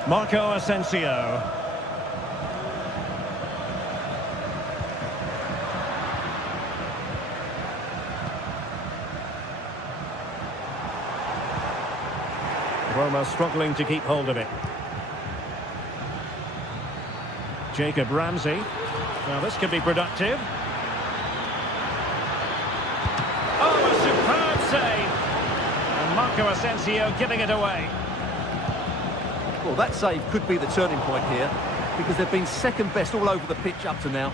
Marco Asensio. Roma struggling to keep hold of it. Jacob Ramsey. Now this could be productive. Marco Asensio giving it away. Well, that save could be the turning point here, because they've been second best all over the pitch up to now.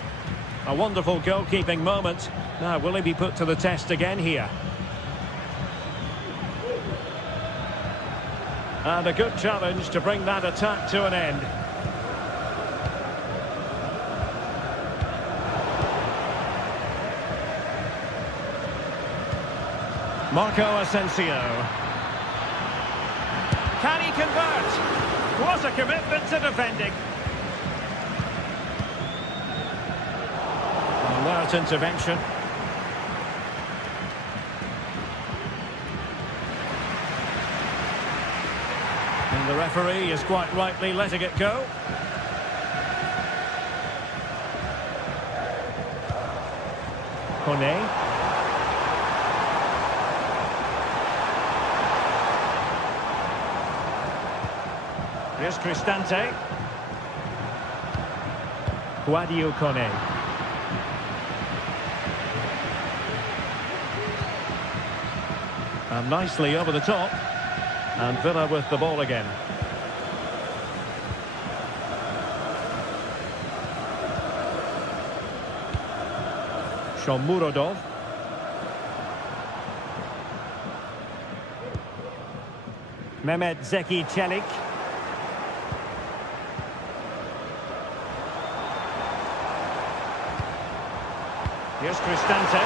A wonderful goalkeeping moment. Now, will he be put to the test again here? And a good challenge to bring that attack to an end. Marco Asensio. Can he convert? What a commitment to defending. Alert intervention. And the referee is quite rightly letting it go. Kone. Here's Cristante. Guadio Kone. And nicely over the top. And Villa with the ball again. Shomurodov. Mehmet Zeki Çelik. Here's Cristante.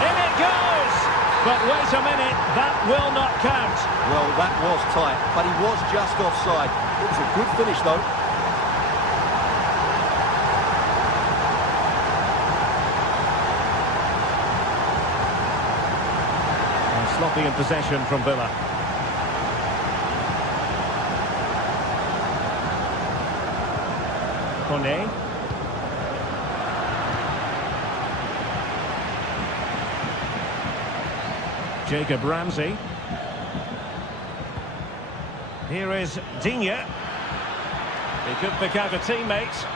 In it goes! But wait a minute, that will not count. Well, that was tight, but he was just offside. It was a good finish, though. And sloppy in possession from Villa. Kone. Jacob Ramsey. Here is Digne. He could pick out a teammate.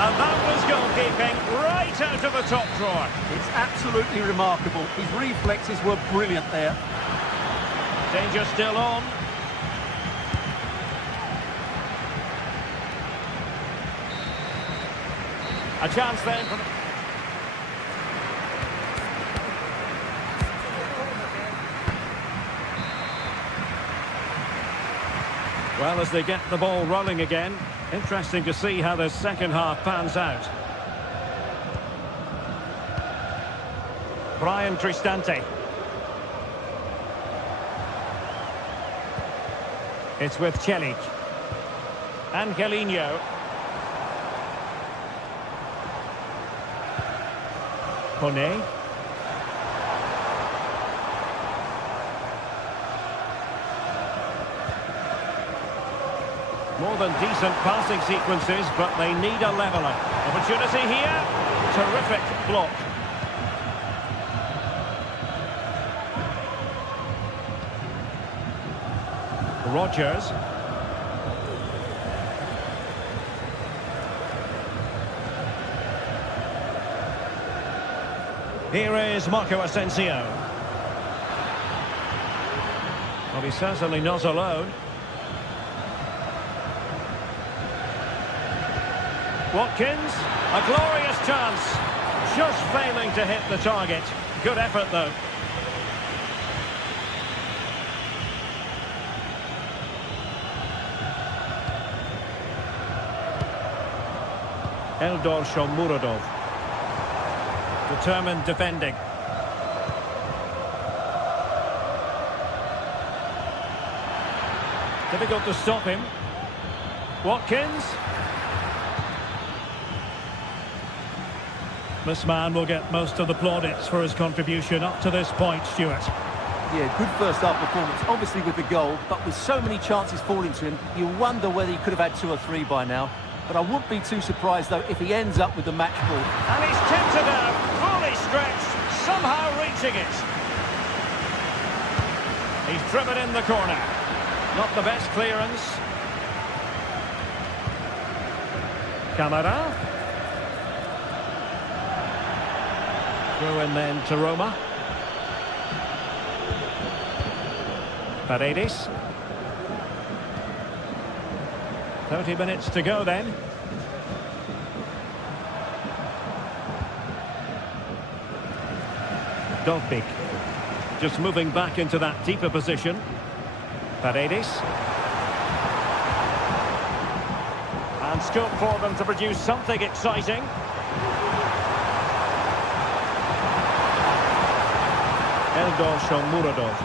And that was goalkeeping right out of the top drawer. It's absolutely remarkable. His reflexes were brilliant there. Danger still on. A chance then for... Well, as they get the ball rolling again, interesting to see how the second half pans out. Brian Cristante. It's with Çelik. Angelino. Kone. More than decent passing sequences, but they need a leveller. Opportunity here. Terrific block. Rodgers. Here is Marco Asensio. Well, he's certainly not alone. Watkins, a glorious chance, just failing to hit the target. Good effort though. Eldor Shomurodov. Determined defending. Difficult to stop him. Watkins. This man will get most of the plaudits for his contribution up to this point, Stuart. Yeah, good first half performance, obviously with the goal, but with so many chances falling to him, you wonder whether he could have had 2 or 3 by now. But I wouldn't be too surprised, though, if he ends up with the match ball. And he's tipped it out, fully stretched, somehow reaching it. He's driven in the corner. Not the best clearance. Camara. Throw in then to Roma. Paredes. 30 minutes to go then. Dovbik. Just moving back into that deeper position. Paredes. And scope for them to produce something exciting. Eldor Shomurodov.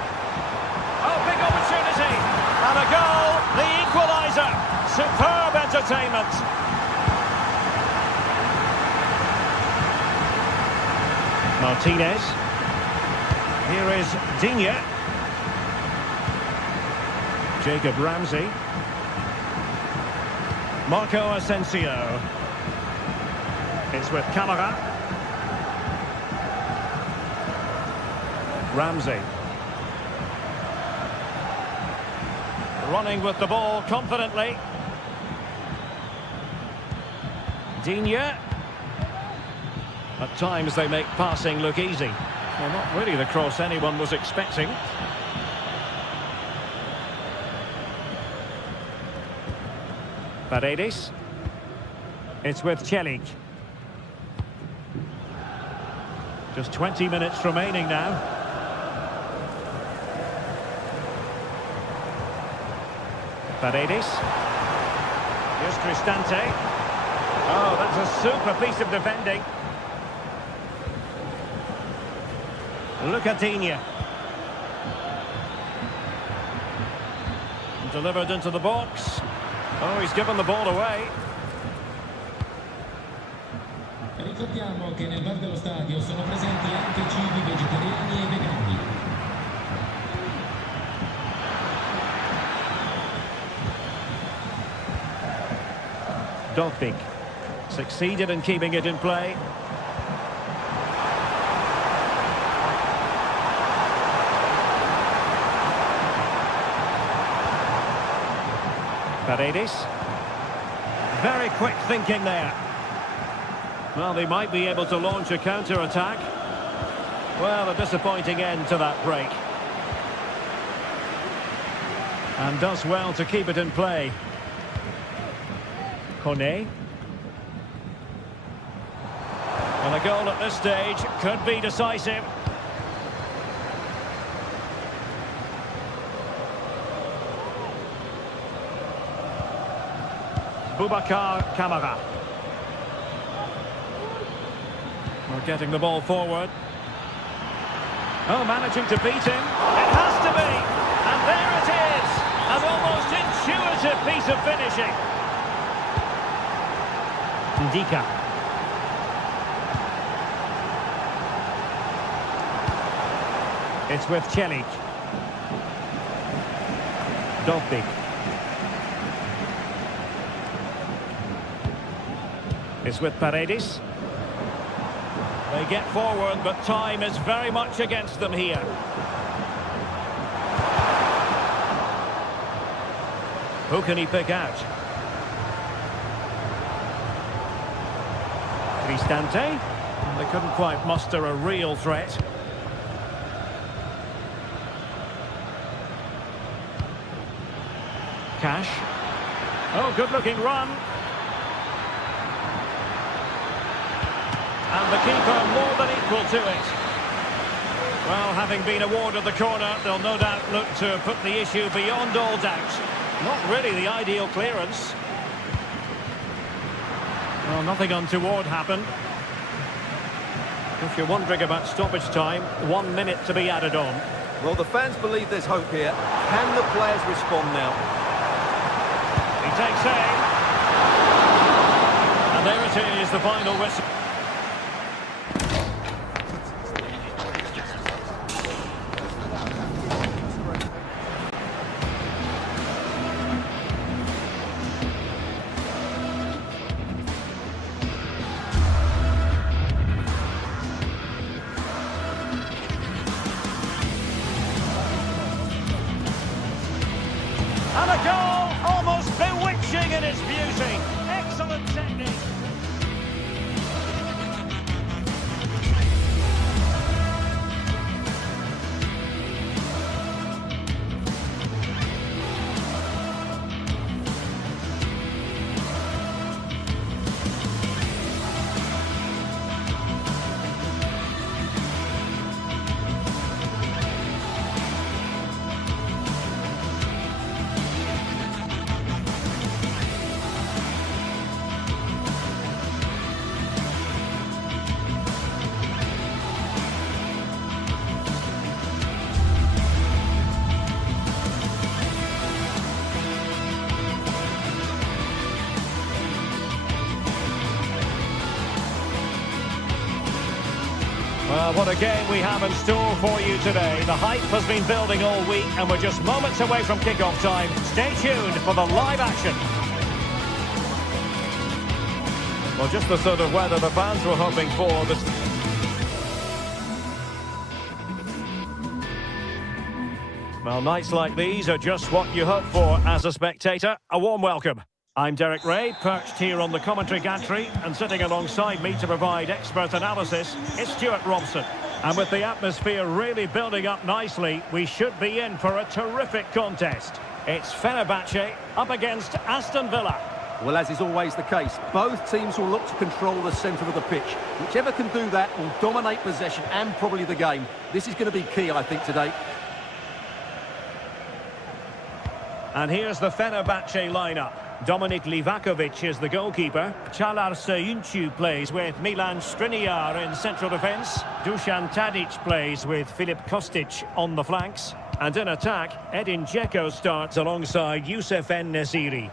Oh, big opportunity! And a goal, the equaliser. Superb entertainment. Martinez. Here is Digne. Jacob Ramsey. Marco Asensio. It's with Camara. Ramsey. Running with the ball confidently. Digne. At times they make passing look easy. Well, not really the cross anyone was expecting. Paredes. It's with Celik. Just 20 minutes remaining now. Paredes. Here's Cristante. Oh, that's a super piece of defending. Look at Digne. Delivered into the box. Oh, he's given the ball away. Ricordiamo che nel bar dello stadio sono presenti anche cibi vegetariani e vegani. Dovbyk succeeded in keeping it in play. Paredes. Very quick thinking there. Well, they might be able to launch a counter-attack. Well, a disappointing end to that break. And does well to keep it in play. Kone. And a goal at this stage could be decisive. Boubacar Kamara. We're getting the ball forward. Oh, managing to beat him. It has to be. And there it is. An almost intuitive piece of finishing. Ndika. It's with Celik. Dovbyk. It's with Paredes. They get forward, but time is very much against them here. Who can he pick out? Cristante. They couldn't quite muster a real threat. Cash. Oh, good-looking run. And the keeper more than equal to it. Well, having been awarded the corner, they'll no doubt look to put the issue beyond all doubt. Not really the ideal clearance. Well, nothing untoward happened. If you're wondering about stoppage time, 1 minute to be added on. Well, the fans believe there's hope here. Can the players respond now? He takes aim. And there it is, the final whistle. And a goal almost bewitching in its beauty. Excellent technique. Well, what a game we have in store for you today. The hype has been building all week and we're just moments away from kick-off time. Stay tuned for the live action. Well, just the sort of weather the fans were hoping for. Well, nights like these are just what you hope for as a spectator. A warm welcome. I'm Derek Ray, perched here on the commentary gantry, and sitting alongside me to provide expert analysis is Stuart Robson. And with the atmosphere really building up nicely, we should be in for a terrific contest. It's Fenerbahce up against Aston Villa. Well, as is always the case, both teams will look to control the centre of the pitch. Whichever can do that will dominate possession and probably the game. This is going to be key, I think, today. And here's the Fenerbahce lineup. Dominik Livakovic is the goalkeeper. Çağlar Söyüncü plays with Milan Skriniar in central defence. Dusan Tadic plays with Filip Kostic on the flanks. And in attack, Edin Dzeko starts alongside Youssef En-Nesyri.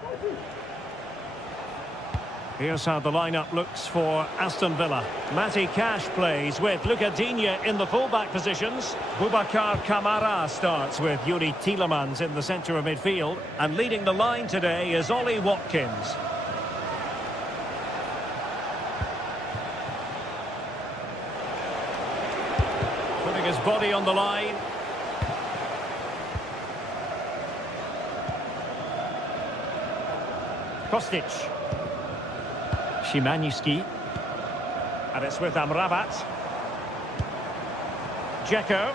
Here's how the lineup looks for Aston Villa. Matty Cash plays with Luca Digne in the fullback positions. Boubacar Kamara starts with Yuri Tielemans in the centre of midfield. And leading the line today is Ollie Watkins. Putting his body on the line. Kostic. Szymański. And it's with Amrabat. Dzeko.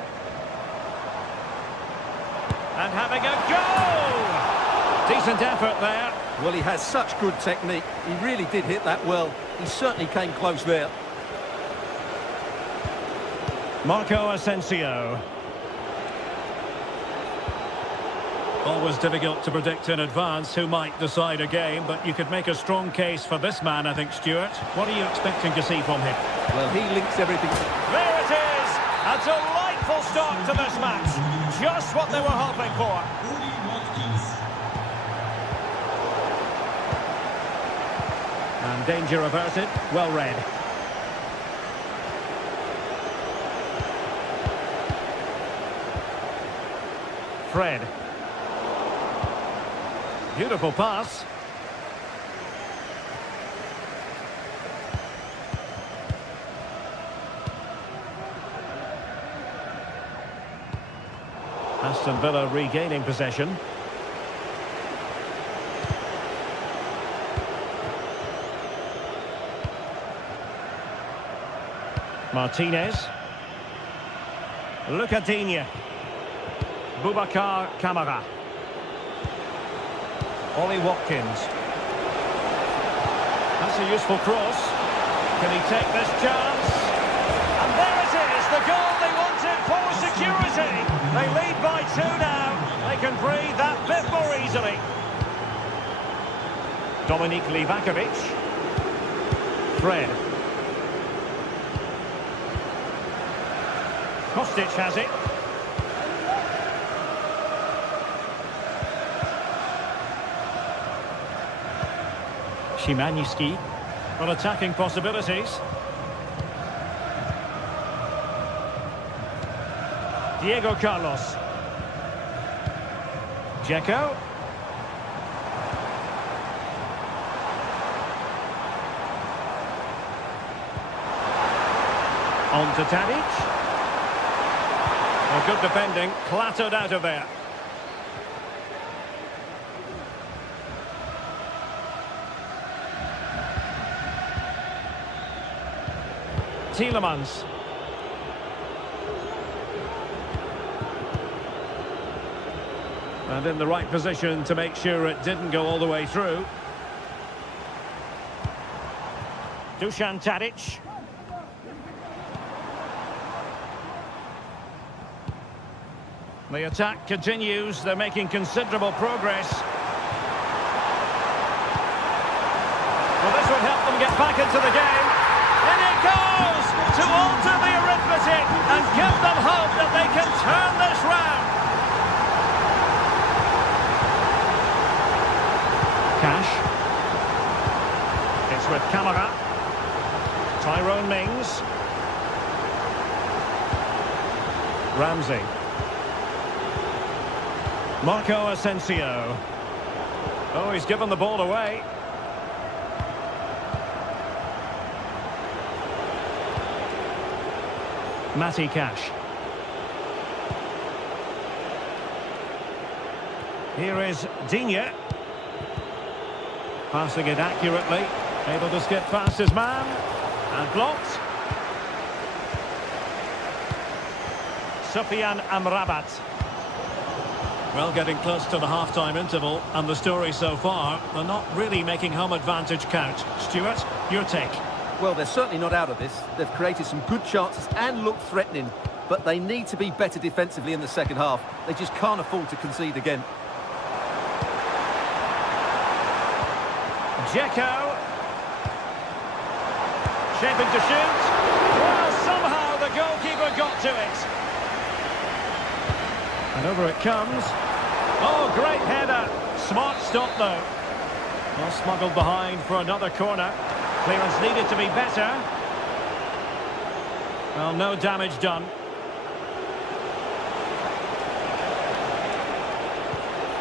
And having a go! Decent effort there. Well, he has such good technique. He really did hit that well. He certainly came close there. Marco Asensio. Always difficult to predict in advance who might decide a game, but you could make a strong case for this man, I think, Stuart. What are you expecting to see from him? Well, he links everything. There it is! A delightful start to this match. Just what they were hoping for. And danger averted. Well read. Fred. Beautiful pass. Aston Villa regaining possession. Martinez. Luca Digne. Boubacar Kamara. Ollie Watkins. That's a useful cross. Can he take this chance? And there it is, the goal they wanted for security. They lead by 2 now. They can breathe that bit more easily. Dominik Livakovic. Fred. Kostic has it. Szymański. On attacking possibilities. Diego Carlos. Dzeko. On to Tadic. Well, good defending, clattered out of there. Tielemans. And in the right position to make sure it didn't go all the way through. Dusan Tadic. The attack continues. They're making considerable progress. Well, this would help them get back into the game. In it goes to alter the arithmetic and give them hope that they can turn this round. Cash. It's with Kamara. Tyrone Mings. Ramsey. Marco Asensio. Oh, he's given the ball away. Matty Cash. Here is Digne. Passing it accurately. Able to skip past his man. And blocked. Sufyan Amrabat. Well, getting close to the half-time interval, and the story so far, they're not really making home advantage count. Stuart, your take? Well, they're certainly not out of this. They've created some good chances and looked threatening, but they need to be better defensively in the second half. They just can't afford to concede again. Dzeko. Shaping to shoot. Well, somehow the goalkeeper got to it. And over it comes. Oh, great header. Smart stop, though. Well, smuggled behind for another corner. Clearance needed to be better. Well, no damage done.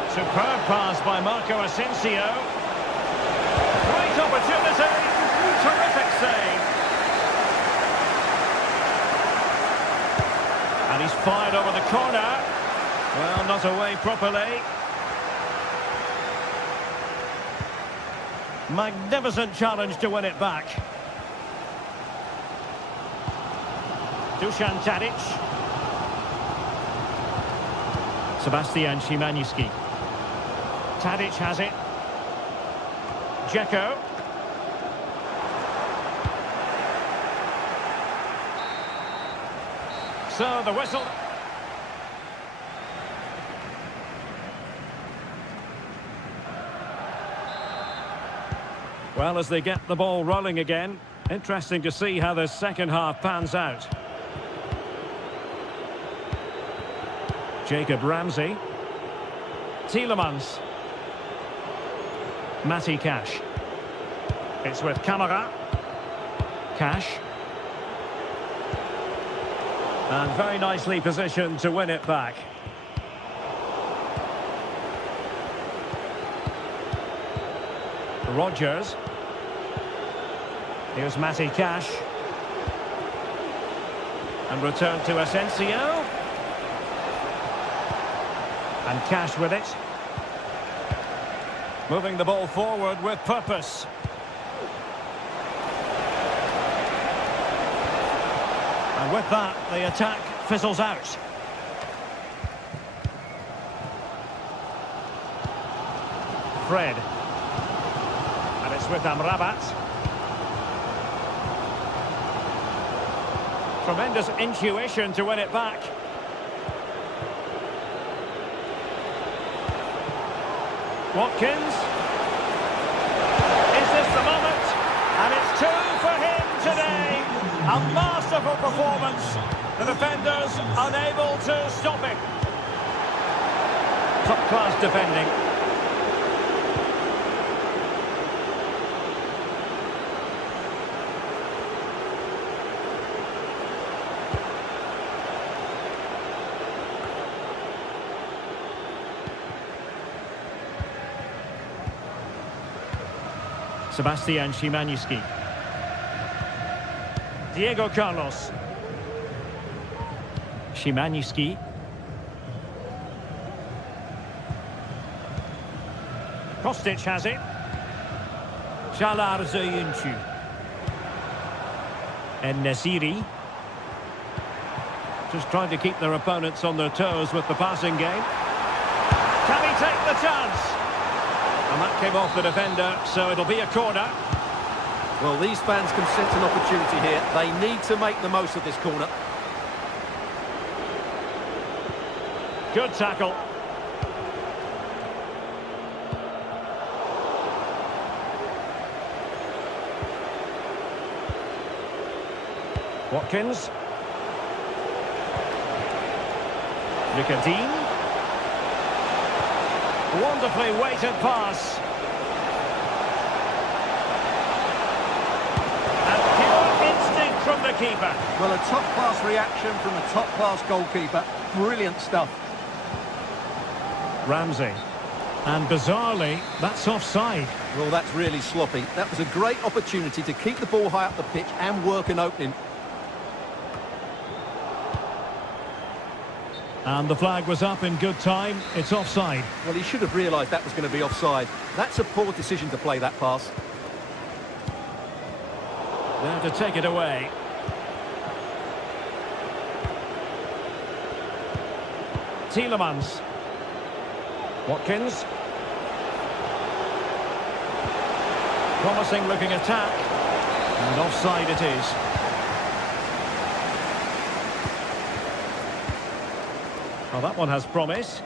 Superb pass by Marco Asensio. Great opportunity. Terrific save. And he's fired over the corner. Well, not away properly. Magnificent challenge to win it back. Dusan Tadic. Sebastian Szymański. Tadic has it. Dzeko. So the whistle. Well, as they get the ball rolling again, interesting to see how the second half pans out. Jacob Ramsey. Tielemans. Matty Cash. It's with Camara. Cash. And very nicely positioned to win it back. Rodgers. Here's Matty Cash. And return to Asensio. And Cash with it. Moving the ball forward with purpose. And with that, the attack fizzles out. Fred. And it's with Amrabat. Tremendous intuition to win it back. Watkins. Is this the moment? And it's two for him today. A masterful performance. The defenders unable to stop him. Top-class defending. Sebastian Szymański. Diego Carlos. Szymański. Kostic has it. Çağlar Söyüncü. En-Nesyri. Just trying to keep their opponents on their toes with the passing game. Can he take the chance? And that came off the defender, so it'll be a corner. Well, these fans can sense an opportunity here. They need to make the most of this corner. Good tackle. Watkins. Nicodine. Wonderfully weighted pass. And pure instinct from the keeper. Well, a top-class reaction from a top-class goalkeeper. Brilliant stuff. Ramsey. And bizarrely, that's offside. Well, that's really sloppy. That was a great opportunity to keep the ball high up the pitch and work an opening. And the flag was up in good time. It's offside. Well, he should have realised that was going to be offside. That's a poor decision to play that pass. There to take it away. Tielemans. Watkins. Promising looking attack. And offside it is. Well, that one has promise.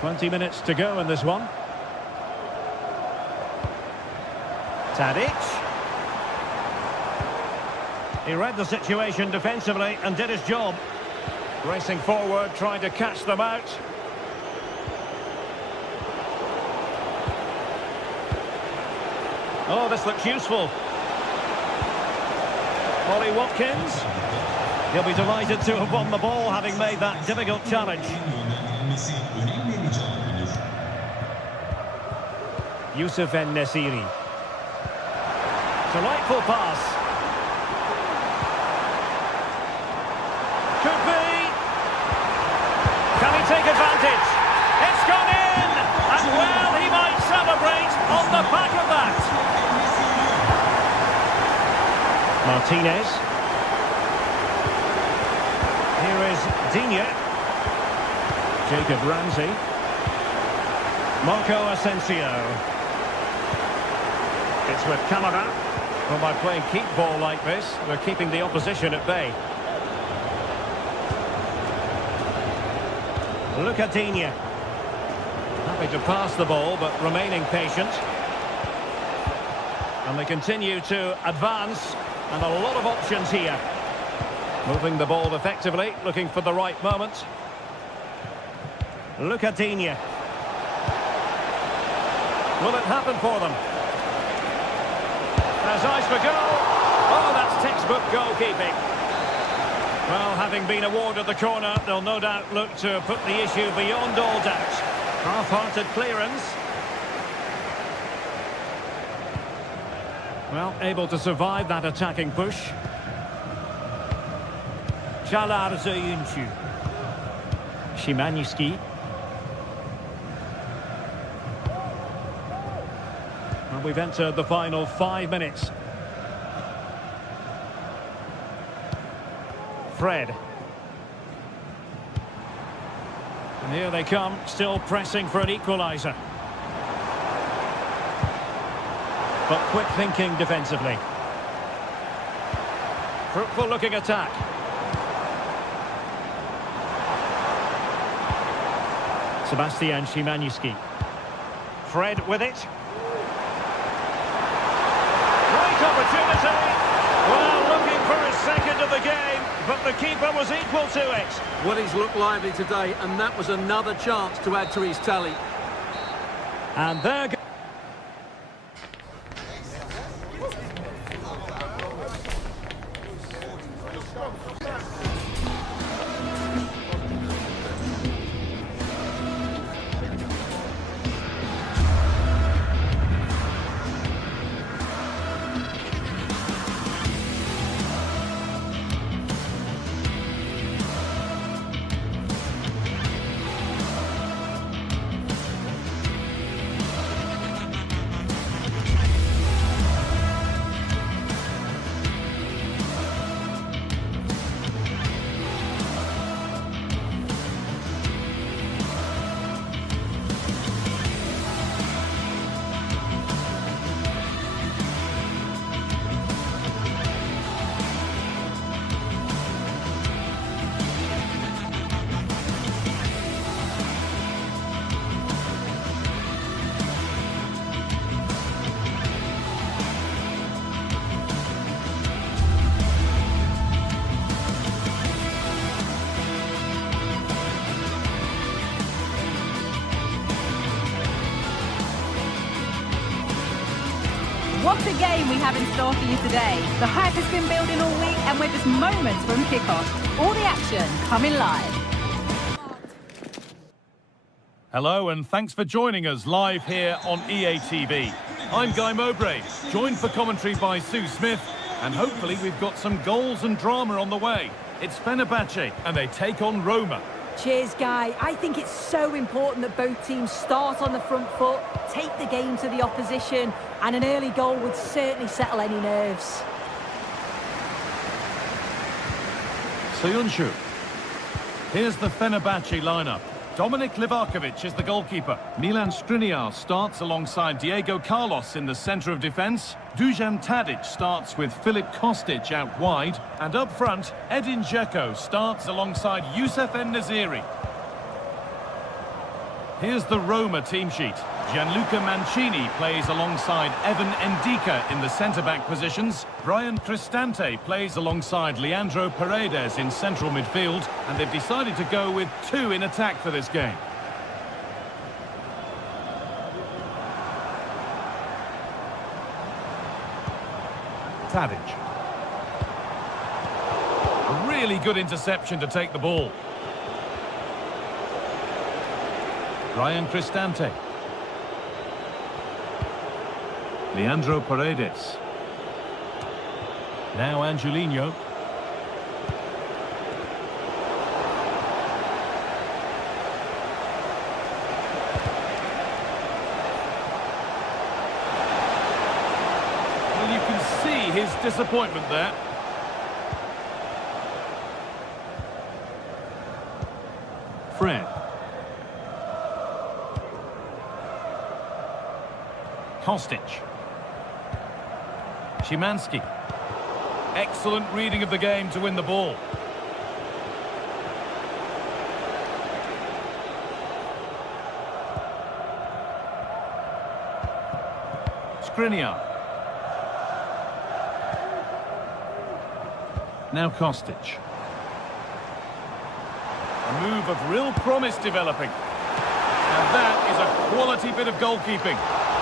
"20 minutes to go in this one. Tadic. He read the situation defensively and did his job. Racing forward, trying to catch them out. Oh, this looks useful. Ollie Watkins. He'll be delighted to have won the ball, having made that difficult challenge. Youssef En-Nesyri. Delightful pass. Could be. Can he take advantage? It's gone in! And well, he might celebrate on the back of that. Martinez. Here is Digne. Jacob Ramsey. Marco Asensio. It's with Camara. Well, by playing keep ball like this, we're keeping the opposition at bay. Look at Digne. Happy to pass the ball, but remaining patient. And they continue to advance, and a lot of options here. Moving the ball effectively, looking for the right moment. Look at Digne. Will it happen for them? There's eyes for goal. Oh, that's textbook goalkeeping. Well, having been awarded the corner, they'll no doubt look to put the issue beyond all doubt. Half-hearted clearance. Well, able to survive that attacking push. Çağlar Söyüncü. Szymański. And we've entered the final 5 minutes. Fred. And here they come, still pressing for an equaliser. But quick thinking defensively. Fruitful looking attack. Sebastian Szymański. Fred with it. Great opportunity. Well, looking for his second of the game, but the keeper was equal to it. Well, he's looked lively today, and that was another chance to add to his tally. And there goes. What a game we have in store for you today. The hype has been building all week and we're just moments from kickoff. All the action coming live. Hello and thanks for joining us live here on EA TV. I'm Guy Mowbray, joined for commentary by Sue Smith, And hopefully we've got some goals and drama on the way. It's Fenerbahce, and they take on Roma. Cheers, Guy. I think it's so important that both teams start on the front foot, take the game to the opposition, and an early goal would certainly settle any nerves. Soyuncu. Here's the Fenerbahce lineup. Dominik Livakovic is the goalkeeper. Milan Skriniar starts alongside Diego Carlos in the centre of defence. Dusan Tadic starts with Filip Kostic out wide. And up front, Edin Dzeko starts alongside Youssef En-Nesyri. Here's the Roma team sheet. Gianluca Mancini plays alongside Evan Ndika in the centre-back positions. Brian Cristante plays alongside Leandro Paredes in central midfield. And they've decided to go with two in attack for this game. Tadic. A really good interception to take the ball. Brian Cristante. Leandro Paredes. Now Angelino. Well, you can see his disappointment there. Fred. Kostic. Szymanski. Excellent reading of the game to win the ball. Skriniar. Now Kostic. A move of real promise developing. And that is a quality bit of goalkeeping.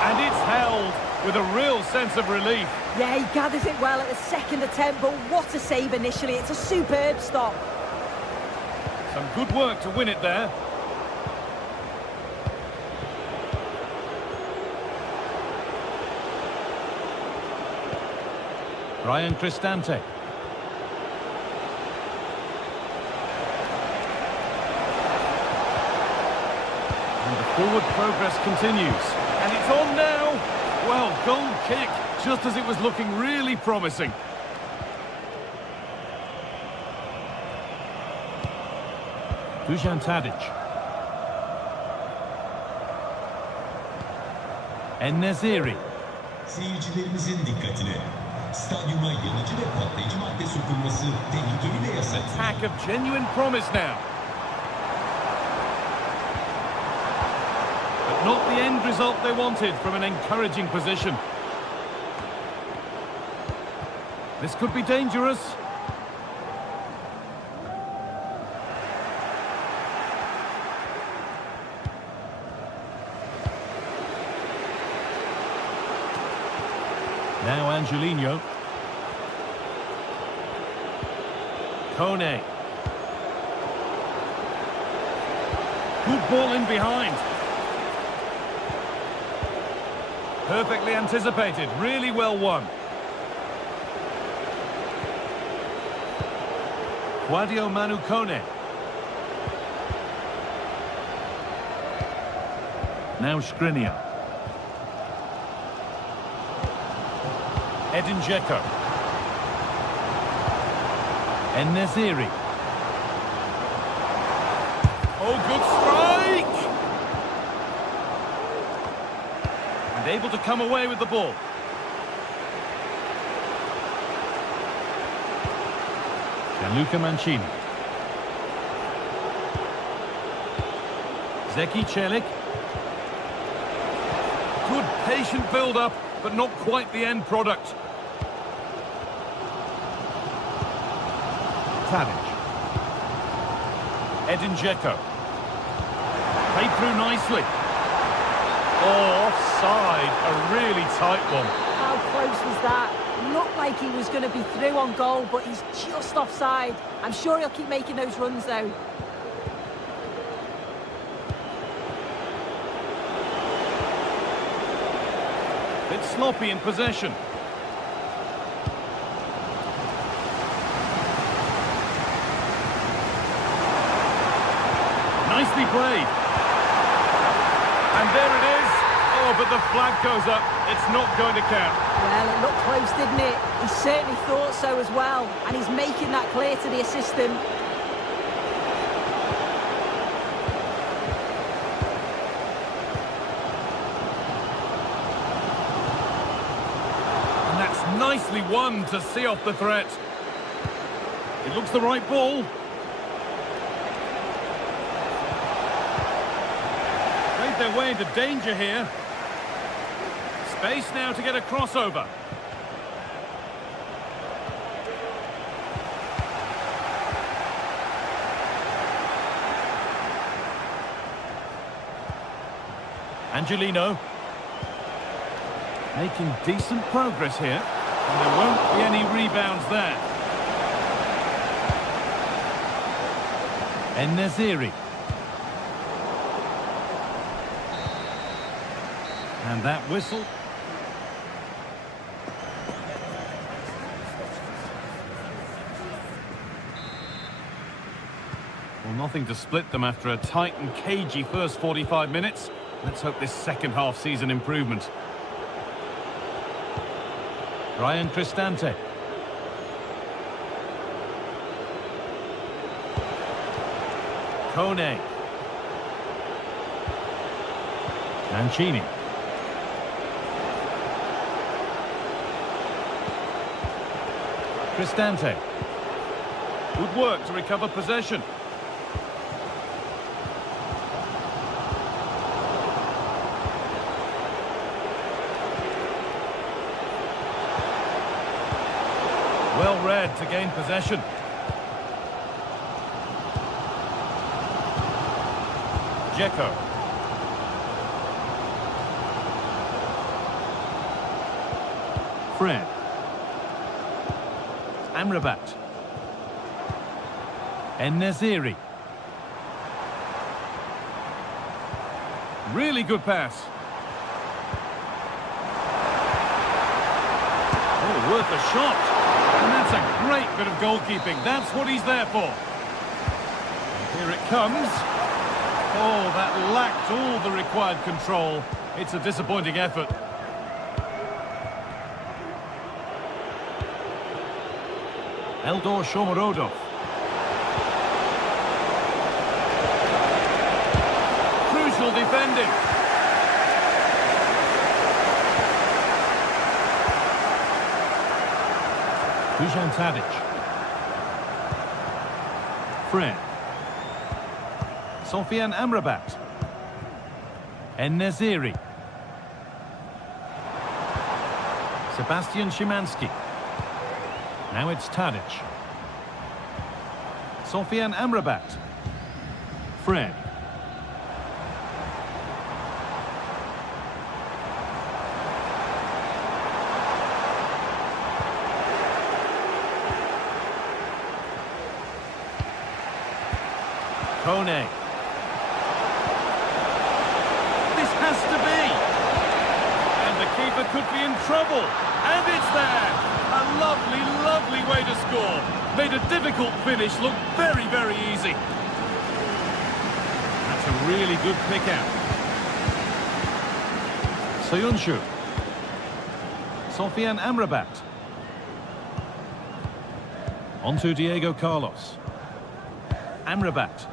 And it's held with a real sense of relief. Yeah, he gathers it well at the second attempt, but what a save initially. It's a superb stop. Some good work to win it there. Brian Cristante. And the forward progress continues. And it's on now. Well, goal kick, just as it was looking really promising. Dusan Tadic. En-Nesyri. Seyircilerimizin dikkatine. Stadyuma yanıcı ve patlayıcı madde sokulması tehlikeli ve yasak. Attack of genuine promise now. But not the end result they wanted from an encouraging position. This could be dangerous. Now Angelino. Kone. Good ball in behind. Perfectly anticipated, really well won. Guadio Manu Kone. Now Skriniar. Edin Dzeko. En-Nesyri. Oh, good strike! And able to come away with the ball. Gianluca Mancini. Zeki Celik. Good patient build-up, but not quite the end product. Tadic. Edin Dzeko. Played through nicely. Oh, offside. A really tight one. How close was that? Looked like he was going to be through on goal, but he's just offside. I'm sure he'll keep making those runs, though. Bit sloppy in possession. nicely played. And there it is. Oh, but the flag goes up. It's not going to count. Well, it looked close, didn't it? He certainly thought so as well. And he's making that clear to the assistant. And that's nicely won to see off the threat. It looks the right ball. Made their way into danger here. Space now to get a crossover. Angelino. Making decent progress here. And there won't be any rebounds there. En-Nesyri. And that whistle. Well, nothing to split them after a tight and cagey first 45 minutes. Let's hope this second half sees an improvement. Ryan Cristante. Kone. Mancini. Cristante. Good work to recover possession. Well read to gain possession. Dzeko. Fred. Amrabat. En-Nesyri. Really good pass. Oh, worth a shot. And that's a great bit of goalkeeping. That's what he's there for. Here it comes. Oh, that lacked all the required control. It's a disappointing effort. Eldor Shomurodov. Crucial defending. Dusan Tadic. Fred. Sofian Amrabat. En-Nesyri. Sebastian Szymanski. Now it's Tadic. Sofian Amrabat. Fred. Kone. This has to be. And the keeper could be in trouble. And it's there. A lovely, lovely way to score. Made a difficult finish look very, very easy. That's a really good pick out. Soyuncu. Sofian Amrabat. On to Diego Carlos. Amrabat.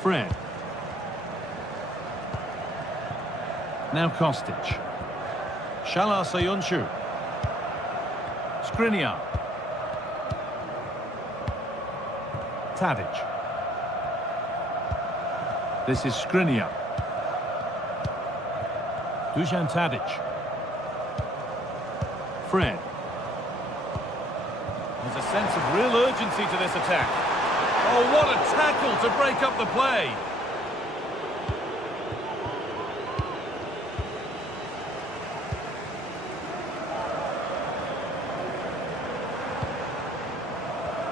Fred. Now Kostic. Shala Soyuncu. Skriniar. Tadic. This is Skriniar. Dusan Tadic. Fred. There's a sense of real urgency to this attack. Oh, what a tackle to break up the play.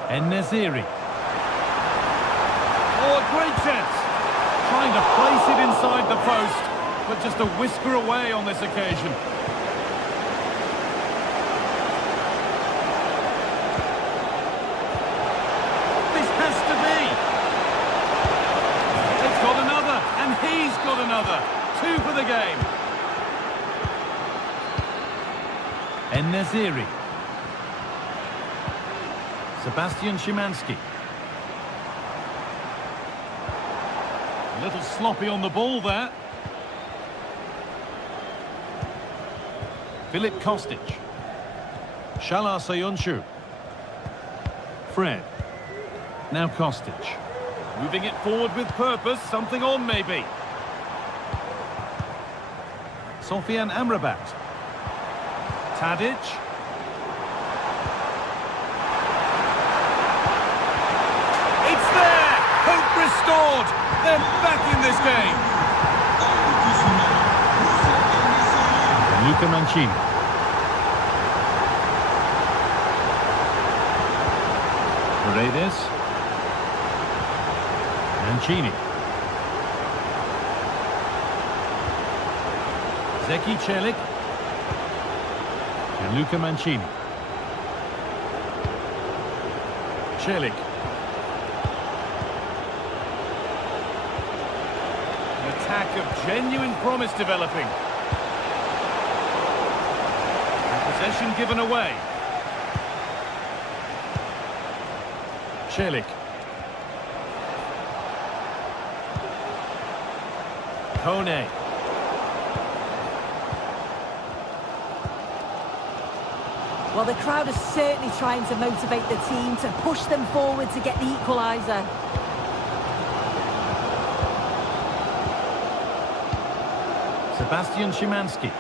En-Nesyri. Oh, a great chance. Trying to place it inside the post, but just a whisker away on this occasion. This has to be. En-Nesyri. Sebastian Szymanski. A little sloppy on the ball there. Filip Kostic. Shalar Soyuncu. Fred. Now Kostic. Moving it forward with purpose, something on maybe. Sofian Amrabat. Tadic. It's there! Hope restored! They're back in this game! Luca Mancini. Paredes. Mancini. Zeki Celik. And Luca Mancini. Celik. An attack of genuine promise developing. And possession given away. Celik. Kone. Well, the crowd is certainly trying to motivate the team to push them forward to get the equaliser. Sebastian Szymanski.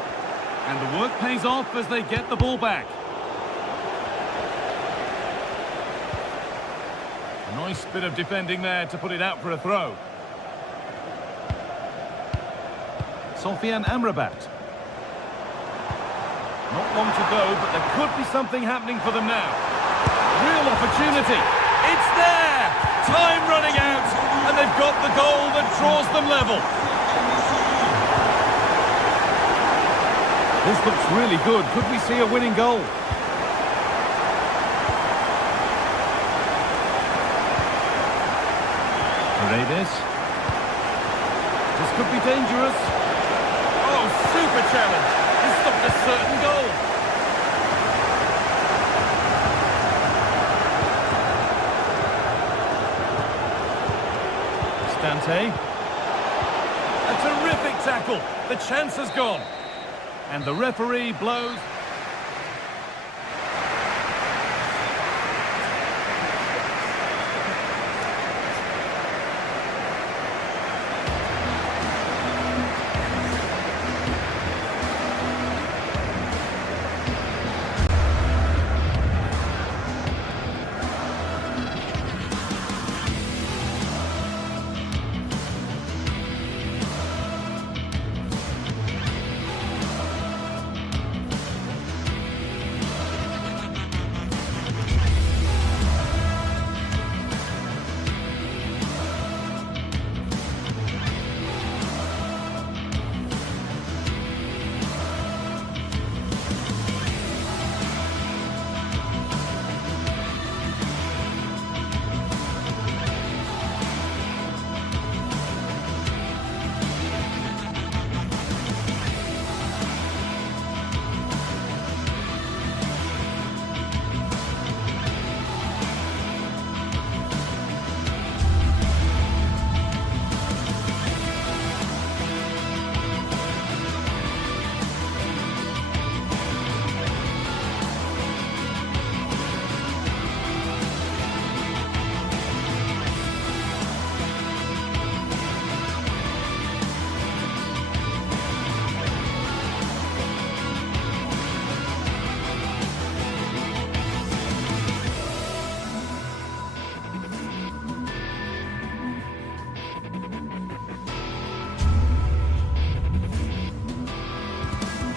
And the work pays off as they get the ball back. A nice bit of defending there to put it out for a throw. Sofian Amrabat. Not long to go, but there could be something happening for them now. Real opportunity. It's there! Time running out, and they've got the goal that draws them level. This looks really good. Could we see a winning goal? Paredes. This could be dangerous. Oh, super challenge. This stopped a certain goal. Stante. A terrific tackle. The chance has gone. And the referee blows.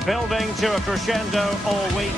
Building to a crescendo all week.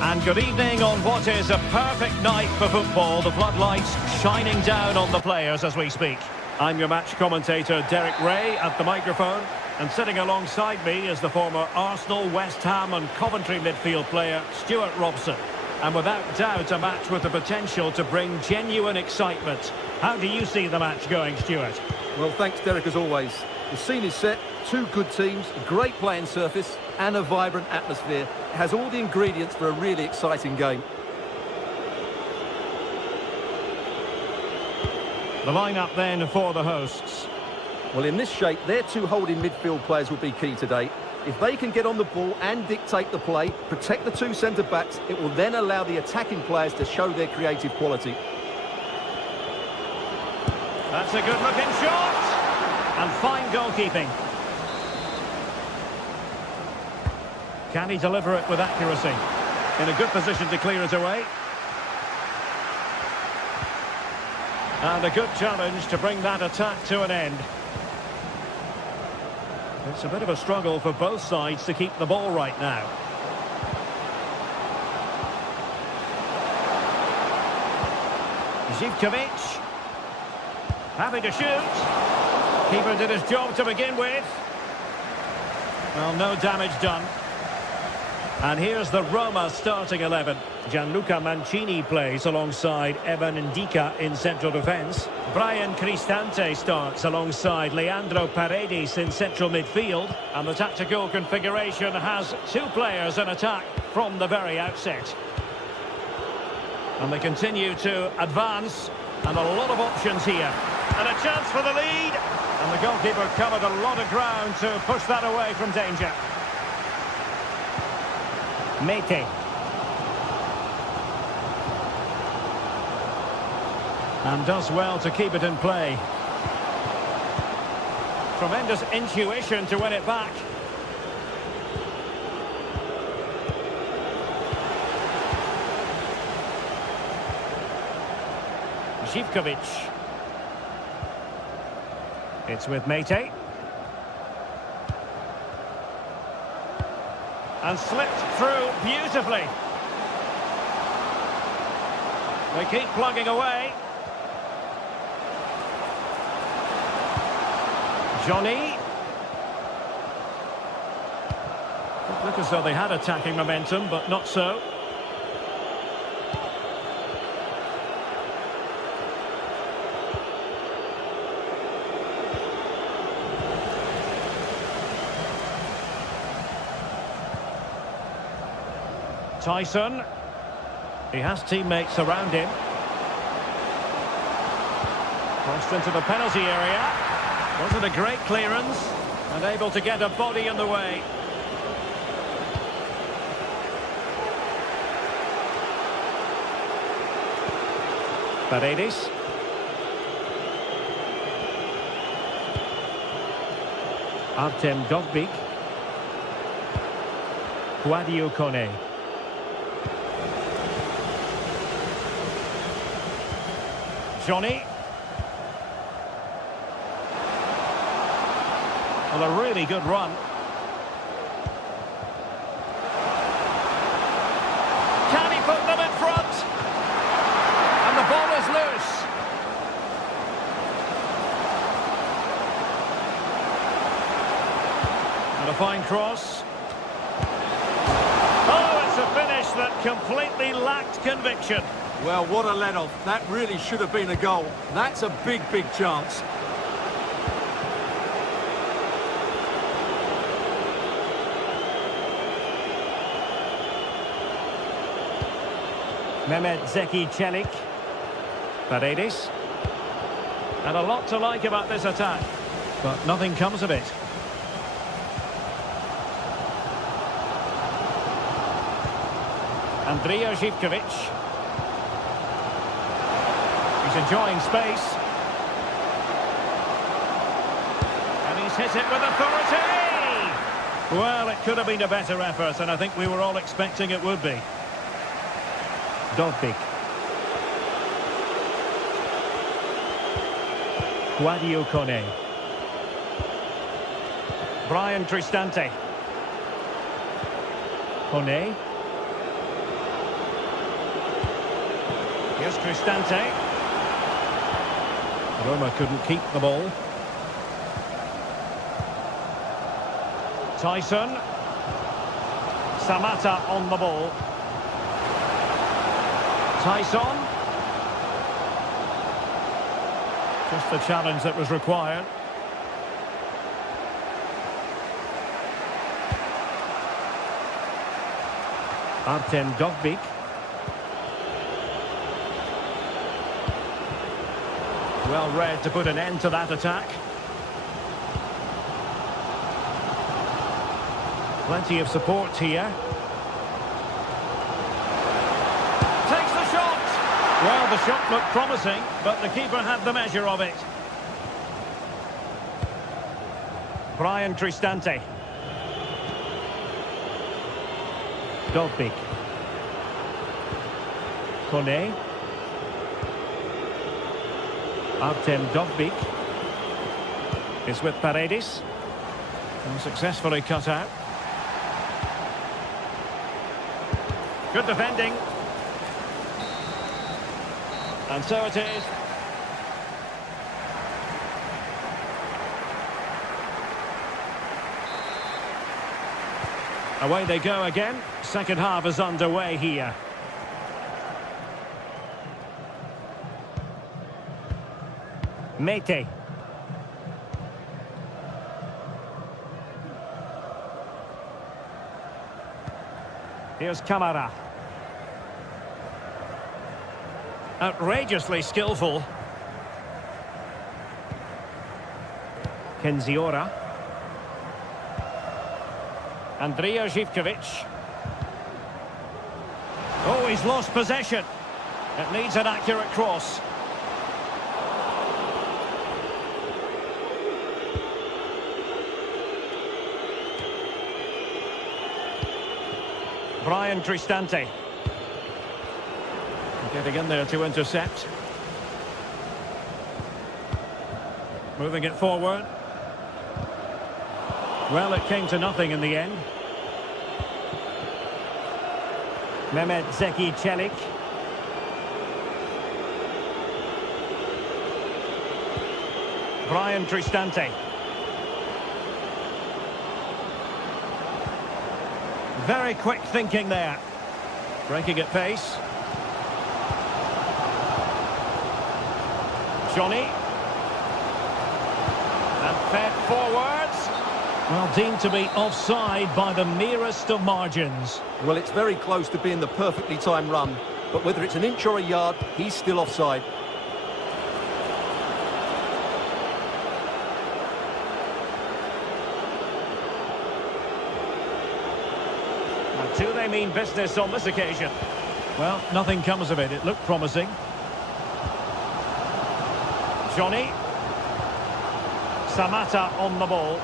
And good evening on what is a perfect night for football. The floodlights shining down on the players as we speak. I'm your match commentator, Derek Ray, at the microphone. And sitting alongside me is the former Arsenal, West Ham and Coventry midfield player, Stuart Robson. And without doubt, a match with the potential to bring genuine excitement. How do you see the match going, Stuart? Well, thanks, Derek, as always. The scene is set. two good teams, a great playing surface and a vibrant atmosphere. It has all the ingredients for a really exciting game. The lineup then for the hosts. Well, in this shape, their two holding midfield players will be key today. If they can get on the ball and dictate the play, protect the two centre-backs, it will then allow the attacking players to show their creative quality. That's a good-looking shot! And fine goalkeeping. Can he deliver it with accuracy? In a good position to clear it away. And a good challenge to bring that attack to an end. It's a bit of a struggle for both sides to keep the ball right now. Zivkovic. Happy to shoot. Keeper did his job to begin with. Well, no damage done. And here's the Roma starting 11. Gianluca Mancini plays alongside Evan Ndika in central defence. Brian Cristante starts alongside Leandro Paredes in central midfield. And the tactical configuration has two players in attack from the very outset. And they continue to advance. And a lot of options here. And a chance for the lead. And the goalkeeper covered a lot of ground to push that away from danger. Mete. And does well to keep it in play. Tremendous intuition to win it back. Zivkovic. It's with Mete. And slipped through beautifully. They keep plugging away. Johnny. Look as though they had attacking momentum, but not so. Tyson. He has teammates around him. Crossed into the penalty area. Wasn't a great clearance. And able to get a body in the way. Paredes. Artem Dovbyk. Guadio Kone. Johnny. Well, a really good run. Can he put them in front? And the ball is loose. And a fine cross. Oh, it's a finish that completely lacked conviction. Well, what a let-off. That really should have been a goal. That's a big, big chance. Mehmet Zeki Çelik. Paredes. And a lot to like about this attack. But nothing comes of it. Andrija Zivkovic. He's enjoying space. And he's hit it with authority! Well, it could have been a better effort, and I think we were all expecting it would be. Dovbyk. Guadio Kone. Brian Cristante. Kone. Here's Cristante. Roma couldn't keep the ball. Tyson. Samatta on the ball. Tyson. Just the challenge that was required. Artem Dovbyk. Well read to put an end to that attack. Plenty of support here. Takes the shot! Well, the shot looked promising, but the keeper had the measure of it. Brian Cristante. Dovbyk. Kone. Artem Dovbyk is with Paredes. Unsuccessfully cut out. Good defending. And so it is. Away they go again. Second half is underway here. Mete. Here's Camara. Outrageously skillful. Kenziora. Andrija Živković. Oh, he's lost possession. It needs an accurate cross. Brian Cristante. Getting in there to intercept. Moving it forward. Well, it came to nothing in the end. Mehmet Zeki Çelik. Brian Cristante. Very quick thinking there. Breaking at pace. Johnny. And fed forwards. Well, deemed to be offside by the merest of margins. Well, it's very close to being the perfectly timed run, but whether it's an inch or a yard, he's still offside. And do they mean business on this occasion? Well, nothing comes of it. It looked promising. Johnny. Samatta on the ball.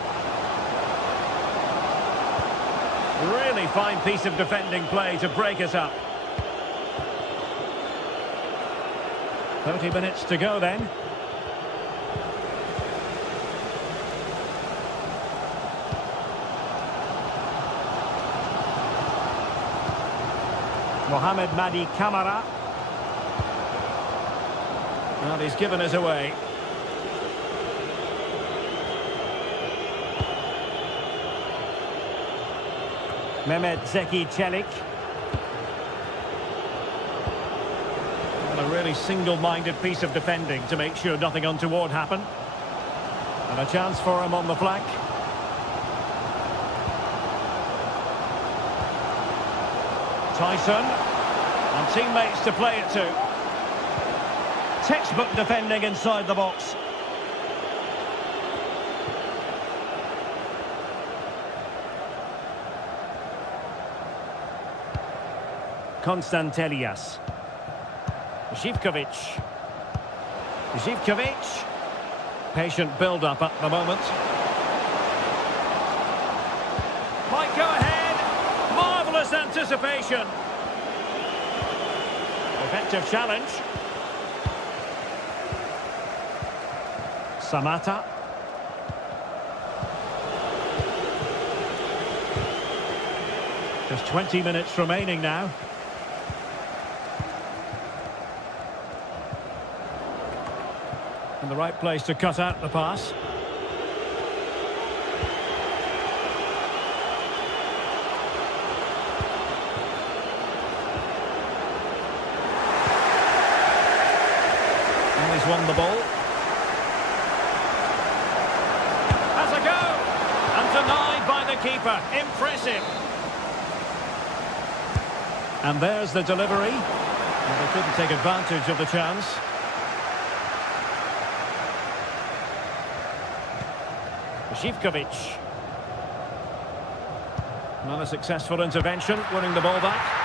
Really fine piece of defending play to break us up. 30 minutes to go then. Mohamed Madi Camara. Well, he's given us away. Mehmet Zeki Çelik. And a really single-minded piece of defending to make sure nothing untoward happened. And a chance for him on the flank. Tyson. And teammates to play it to. Textbook defending inside the box. Konstantelias. Živković. Živković. Patient build-up at the moment. Might go ahead. Marvellous anticipation. Effective challenge. Samatta. Just 20 minutes remaining now. In the right place to cut out the pass. And he's won the ball. Has a go! And denied by the keeper. Impressive. And there's the delivery. Well, they couldn't take advantage of the chance. Zivkovic. Not a successful intervention, winning the ball back.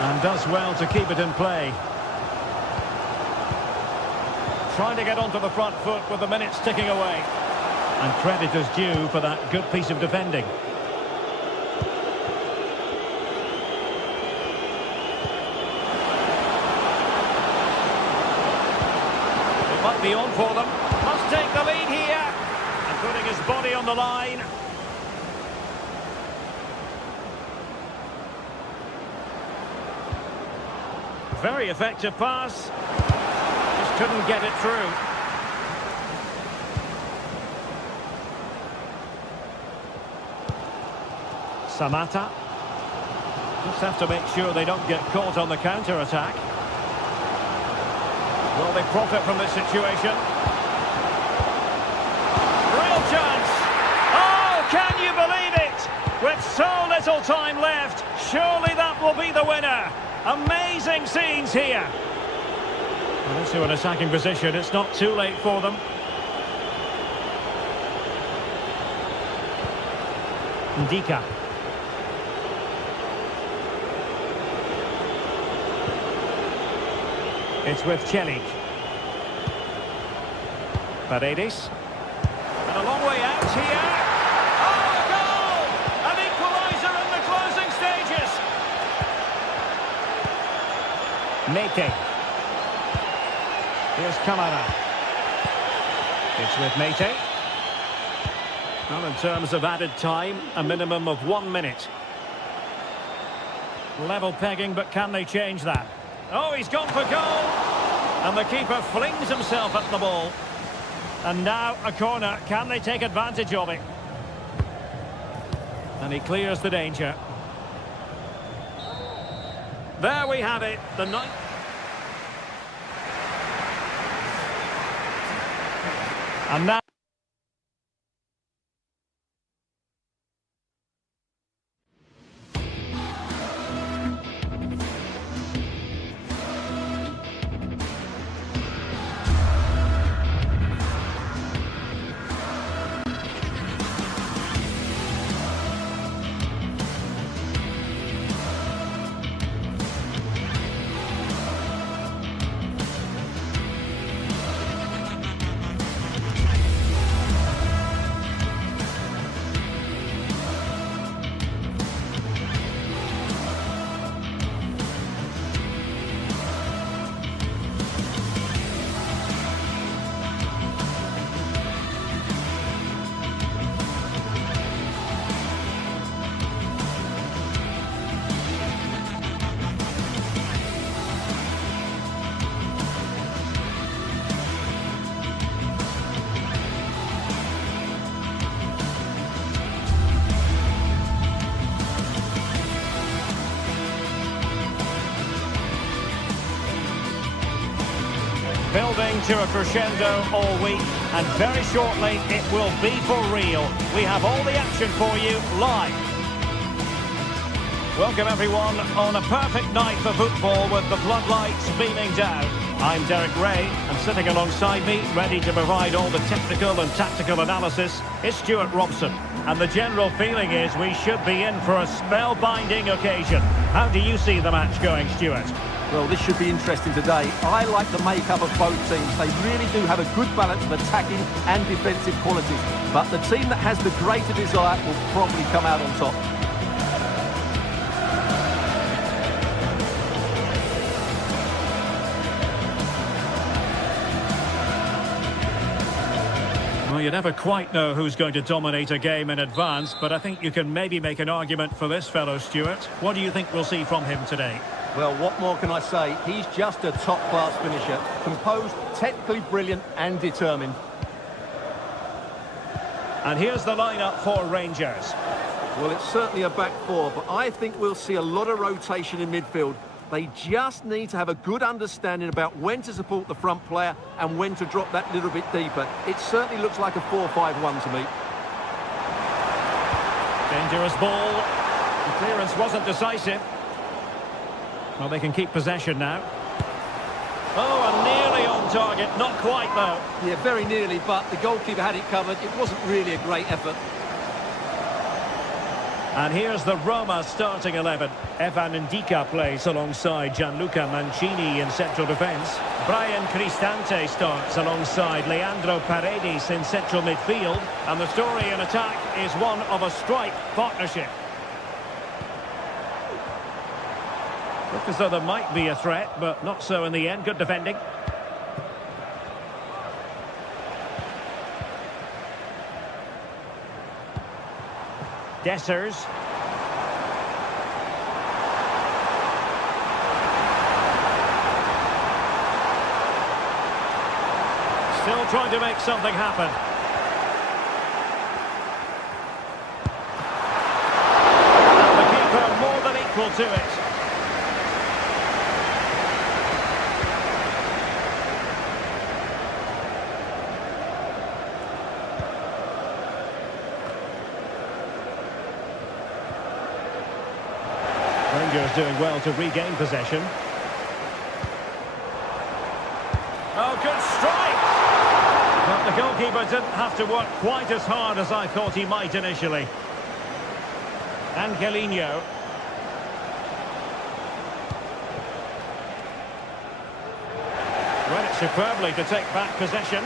And does well to keep it in play. Trying to get onto the front foot with the minutes ticking away. And credit is due for that good piece of defending. It might be on for them. Must take the lead here. And putting his body on the line. Very effective pass. Just couldn't get it through. Samata. Just have to make sure they don't get caught on the counter-attack. Will they profit from this situation? Real chance! Oh, can you believe it? With so little time left, surely that will be the winner. Amazing scenes here. Well, into an attacking position. It's not too late for them. Ndika. It's with Celik. Paredes. And a long way out here. Oh, a goal! An equaliser in the closing stages. Mete. Here's Kamara. It's with Mete. Well, in terms of added time, a minimum of 1 minute. Level pegging, but can they change that? Oh, he's gone for goal! And the keeper flings himself at the ball. And now a corner. Can they take advantage of it? And he clears the danger. There we have it. The ninth. And now. Building to a crescendo all week, and very shortly it will be for real. We have all the action for you live. Welcome everyone on a perfect night for football with the floodlights beaming down. I'm Derek Ray, and sitting alongside me, ready to provide all the technical and tactical analysis, is Stuart Robson. And the general feeling is we should be in for a spellbinding occasion. How do you see the match going, Stuart? Well, this should be interesting today. I like the makeup of both teams. They really do have a good balance of attacking and defensive qualities. But the team that has the greater desire will probably come out on top. Well, you never quite know who's going to dominate a game in advance, but I think you can maybe make an argument for this fellow, Stuart. What do you think we'll see from him today? Well, what more can I say? He's just a top-class finisher. Composed, technically brilliant and determined. And here's the lineup for Rangers. Well, it's certainly a back four, but I think we'll see a lot of rotation in midfield. They just need to have a good understanding about when to support the front player and when to drop that little bit deeper. It certainly looks like a 4-5-1 to me. Dangerous ball. The clearance wasn't decisive. Well, they can keep possession now. Oh, and nearly on target. Not quite, though. Yeah, very nearly, but the goalkeeper had it covered. It wasn't really a great effort. And here's the Roma starting 11. Evan Ndika plays alongside Gianluca Mancini in central defence. Brian Cristante starts alongside Leandro Paredes in central midfield. And the story in attack is one of a strike partnership. Look as though there might be a threat, but not so in the end. Good defending. Dessers. Still trying to make something happen. And the keeper more than equal to it. Rangers doing well to regain possession. Oh, good strike! But the goalkeeper didn't have to work quite as hard as I thought he might initially. Angelino. Read it superbly to take back possession.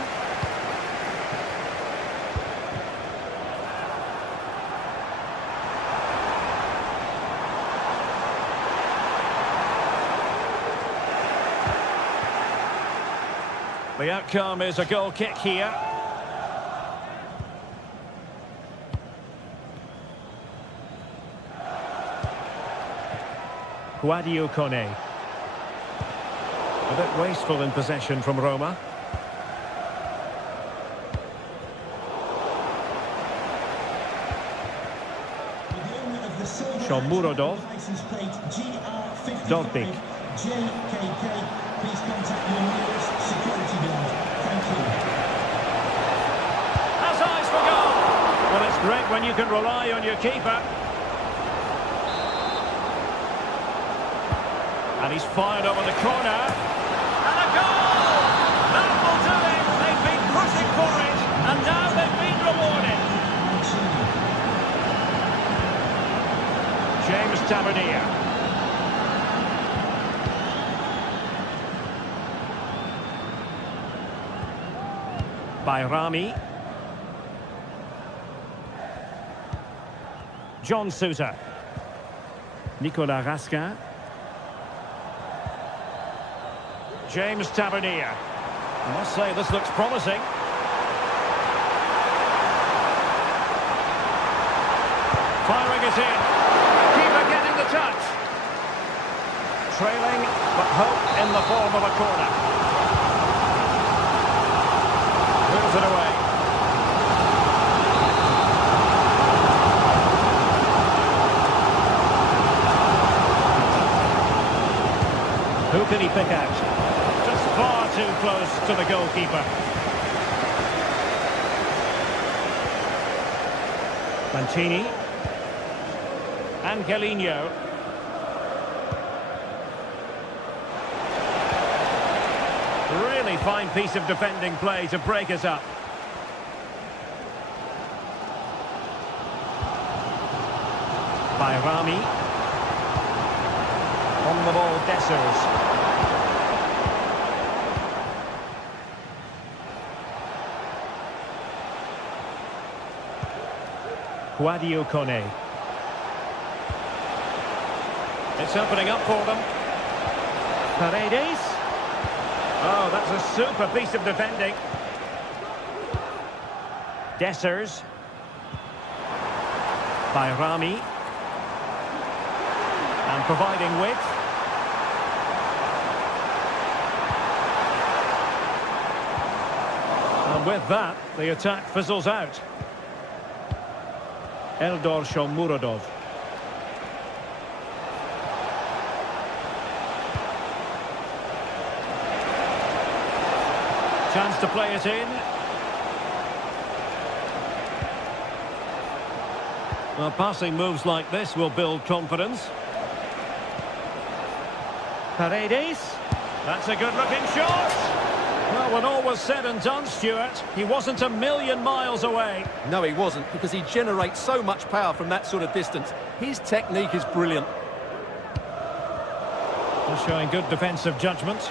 The outcome is a goal kick here. Guadio Kone. A bit wasteful in possession from Roma. Shomurodov. Dovbik. Please contact your nearest security guard. Thank you. Has eyes for goal. Well, it's great when you can rely on your keeper. And he's fired over the corner. And a goal! That will do it. They've been pushing for it. And now they've been rewarded. James Tavernier. Bayrami. John Suter. Nicolas Raskin. James Tavernier. I must say this looks promising. Firing it in. Keeper getting the touch. Trailing, but hope in the form of a corner. Moves it away. Who can he pick out? Just far too close to the goalkeeper. Mancini. Angelino. Really fine piece of defending play to break us up. Bayrami. On the ball, Dessers. Guadio Kone. It's opening up for them. Paredes. Oh, that's a super piece of defending. Dessers. Bayrami. And providing width. And with that, the attack fizzles out. Eldor Shomurodov. Chance to play it in. Well, passing moves like this will build confidence. Paredes. That's a good-looking shot. Well, when all was said and done, Stuart, he wasn't a million miles away. No, he wasn't, because he generates so much power from that sort of distance. His technique is brilliant. He's showing good defensive judgment.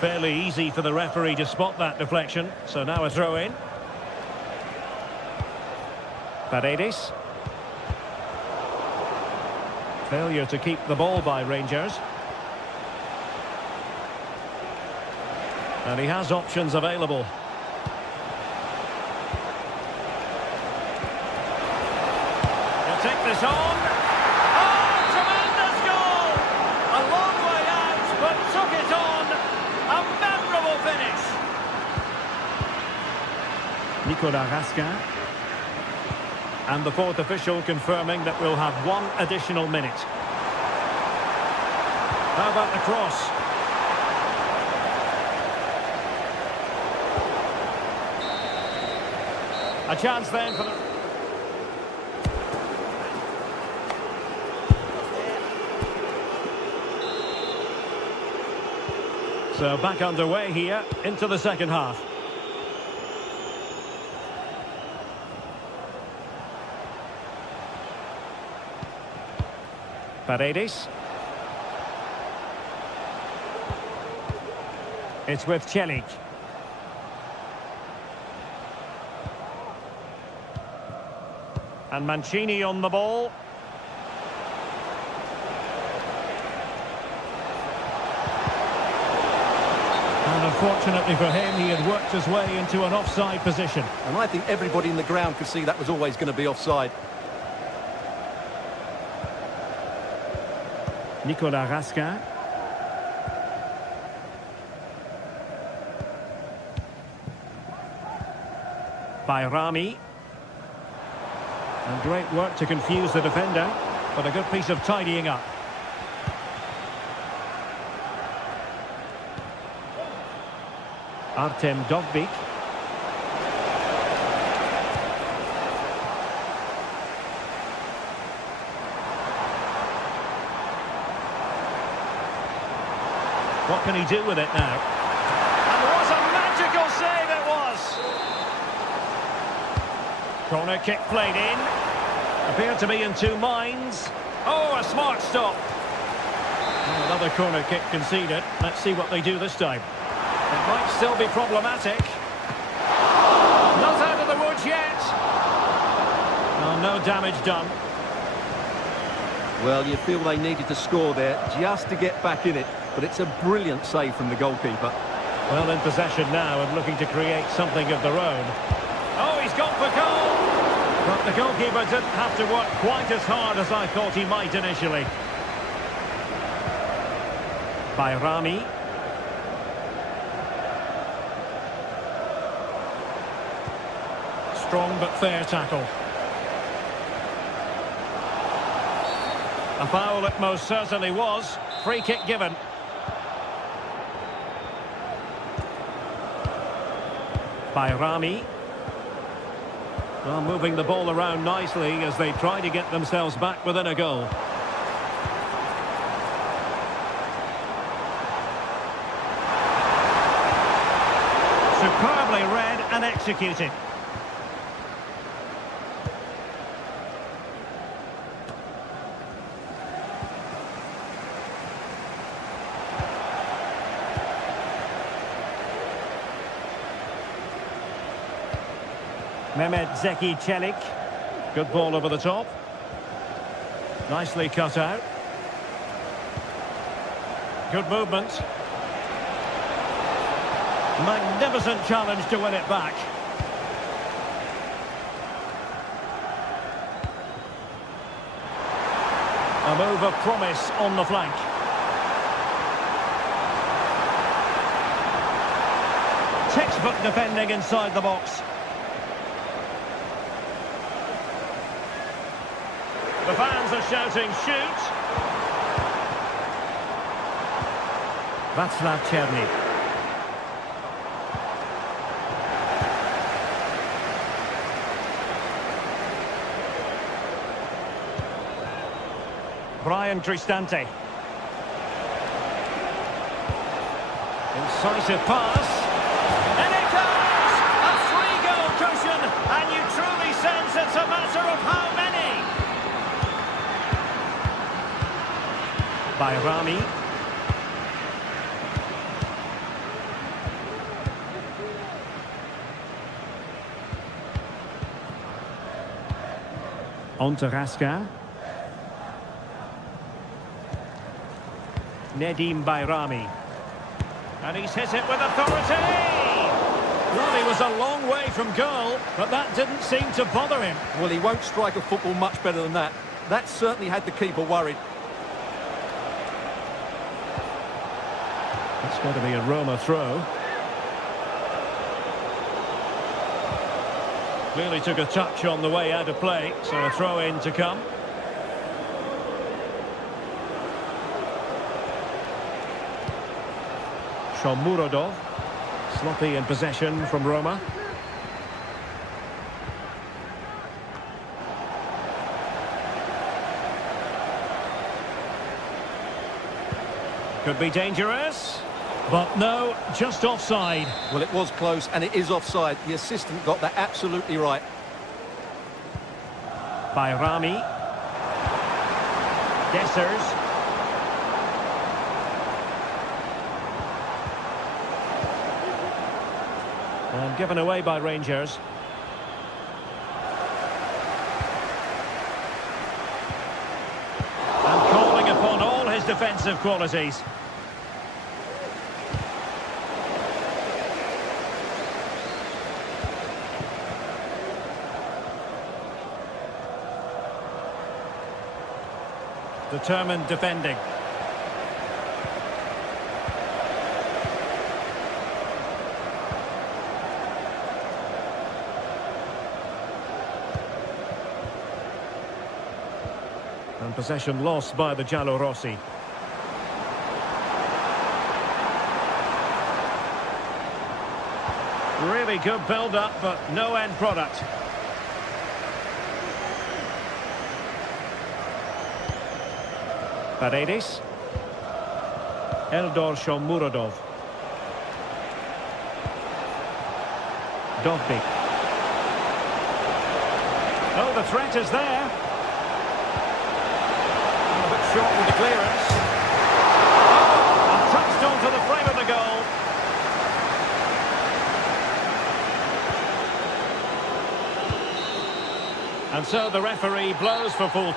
Fairly easy for the referee to spot that deflection. So now a throw-in. Paredes. Failure to keep the ball by Rangers. And he has options available. He'll take this on. Oh, tremendous goal! A long way out, but took it on. A memorable finish. Nicolas Raskin. And the fourth official confirming that we'll have one additional minute. How about the cross? A chance then for the... So back underway here into the second half. Paredes. It's with Celik. And Mancini on the ball. And unfortunately for him, he had worked his way into an offside position. And I think everybody in the ground could see that was always going to be offside. Nicolas Raskin. By Rami. And great work to confuse the defender, but a good piece of tidying up. Artem Dovbyk. What can he do with it now? And what a magical save it was! Corner kick played in. Appeared to be in two minds. Oh, a smart stop. And another corner kick conceded. Let's see what they do this time. It might still be problematic. Not out of the woods yet. Oh, no damage done. Well, you feel they needed to score there just to get back in it. But it's a brilliant save from the goalkeeper. Well, in possession now and looking to create something of their own. Oh, he's gone for goal! But the goalkeeper didn't have to work quite as hard as I thought he might initially. By Rami. Strong but fair tackle. A foul it most certainly was. Free kick given. By Rami. Well, moving the ball around nicely as they try to get themselves back within a goal. Superbly read and executed. Mehmet Zeki Celik. Good ball over the top. Nicely cut out. Good movement. Magnificent challenge to win it back. A move of promise on the flank. Textbook defending inside the box. The fans are shouting, shoot! Václav Černý. Brian Cristante. Incisive pass. And it goes! A 3-goal cushion, and you truly sense it's a matter of how many. Bayrami. On to Raska. Nedim Bayrami. And he's hit it with authority! Well, he was a long way from goal, but that didn't seem to bother him. Well, he won't strike a football much better than that. That certainly had the keeper worried. It's going to be a Roma throw. Clearly took a touch on the way out of play, so a throw-in to come. Shomurodov, sloppy in possession from Roma. Could be dangerous, but no, just offside. Well, it was close, and it is offside. The assistant got that absolutely right. Bayrami. Dessers. And given away by Rangers. And calling upon all his defensive qualities. Determined defending. And possession lost by the Giallorossi. Really good build-up, but no end product. Paredes. Eldor Shomurodov. Dovbyk. Oh, the threat is there. A bit short with the clearance. Oh, and touched onto the frame of the goal. And so the referee blows for full.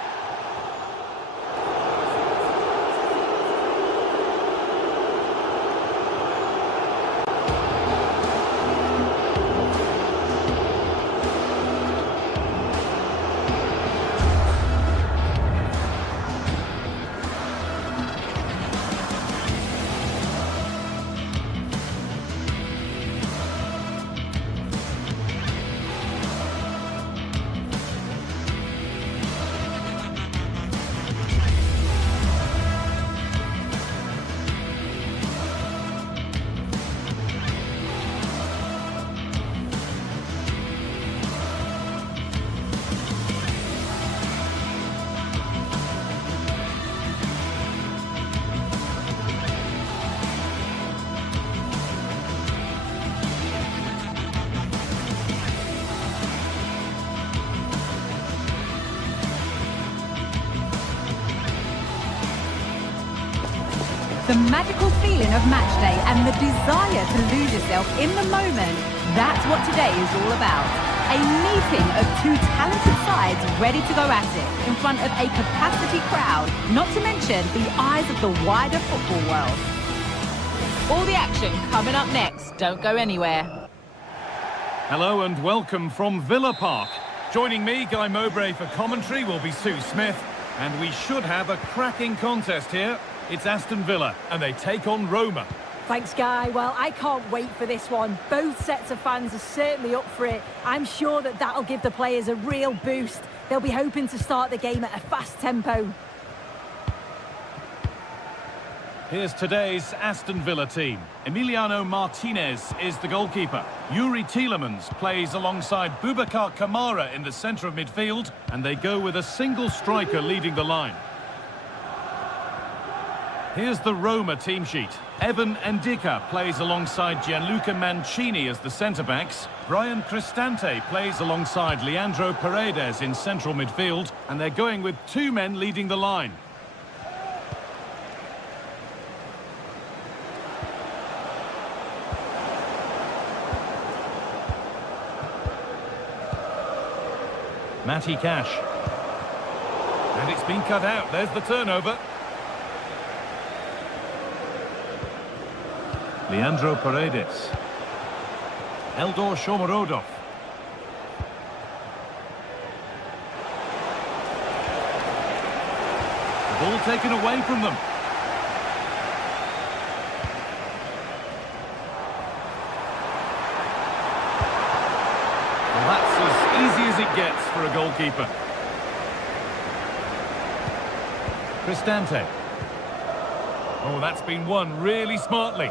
The magical feeling of match day and the desire to lose yourself in the moment, that's what today is all about. A meeting of two talented sides ready to go at it in front of a capacity crowd, not to mention the eyes of the wider football world. All the action coming up next. Don't go anywhere. Hello and welcome from Villa Park. Joining me, Guy Mowbray, for commentary will be Sue Smith, and we should have a cracking contest here. It's Aston Villa, and they take on Roma. Thanks, Guy. Well, I can't wait for this one. Both sets of fans are certainly up for it. I'm sure that that'll give the players a real boost. They'll be hoping to start the game at a fast tempo. Here's today's Aston Villa team. Emiliano Martinez is the goalkeeper. Yuri Tielemans plays alongside Boubacar Kamara in the centre of midfield, and they go with a single striker leading the line. Here's the Roma team sheet. Evan Ndika plays alongside Gianluca Mancini as the centre-backs. Brian Cristante plays alongside Leandro Paredes in central midfield, and they're going with two men leading the line. Matty Cash. And it's been cut out. There's the turnover. Leandro Paredes. Eldor Shomorodov. The ball taken away from them. Well, that's as easy as it gets for a goalkeeper. Cristante. Oh, that's been won really smartly.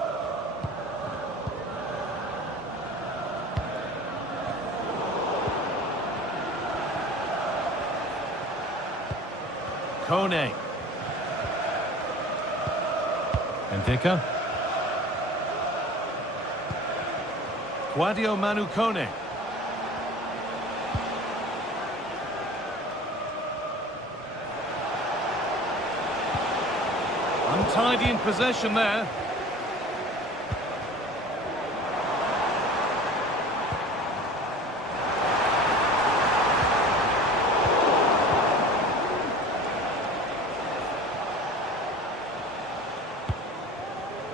Kone. Ndika. Guadio Manu Kone. Untidy in possession there.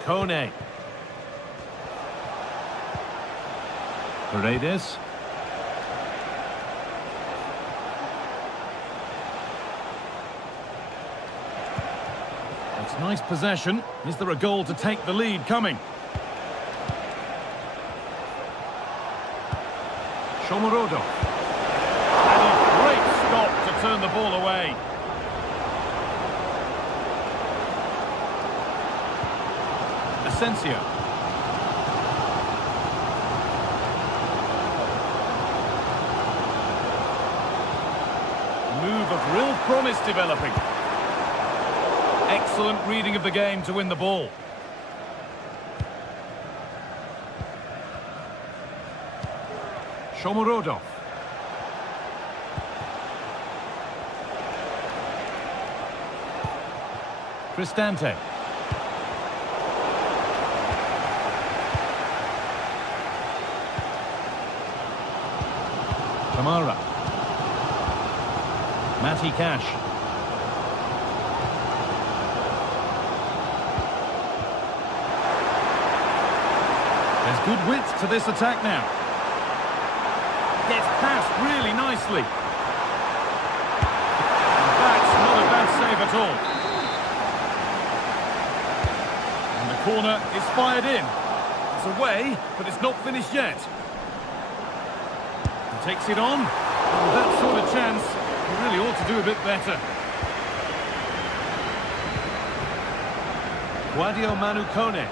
Kone. Paredes. It's nice possession. Is there a goal to take the lead coming? Shomorodov. And a great stop to turn the ball away. Asensio. A move of real promise developing. Excellent reading of the game to win the ball. Shomorodov. Cristante. Kamara. Matty Cash. There's good width to this attack now. Gets past really nicely. And that's not a bad save at all. And the corner is fired in. It's away, but it's not finished yet. Takes it on. With that sort of chance, he really ought to do a bit better. Guadio Manu Kone.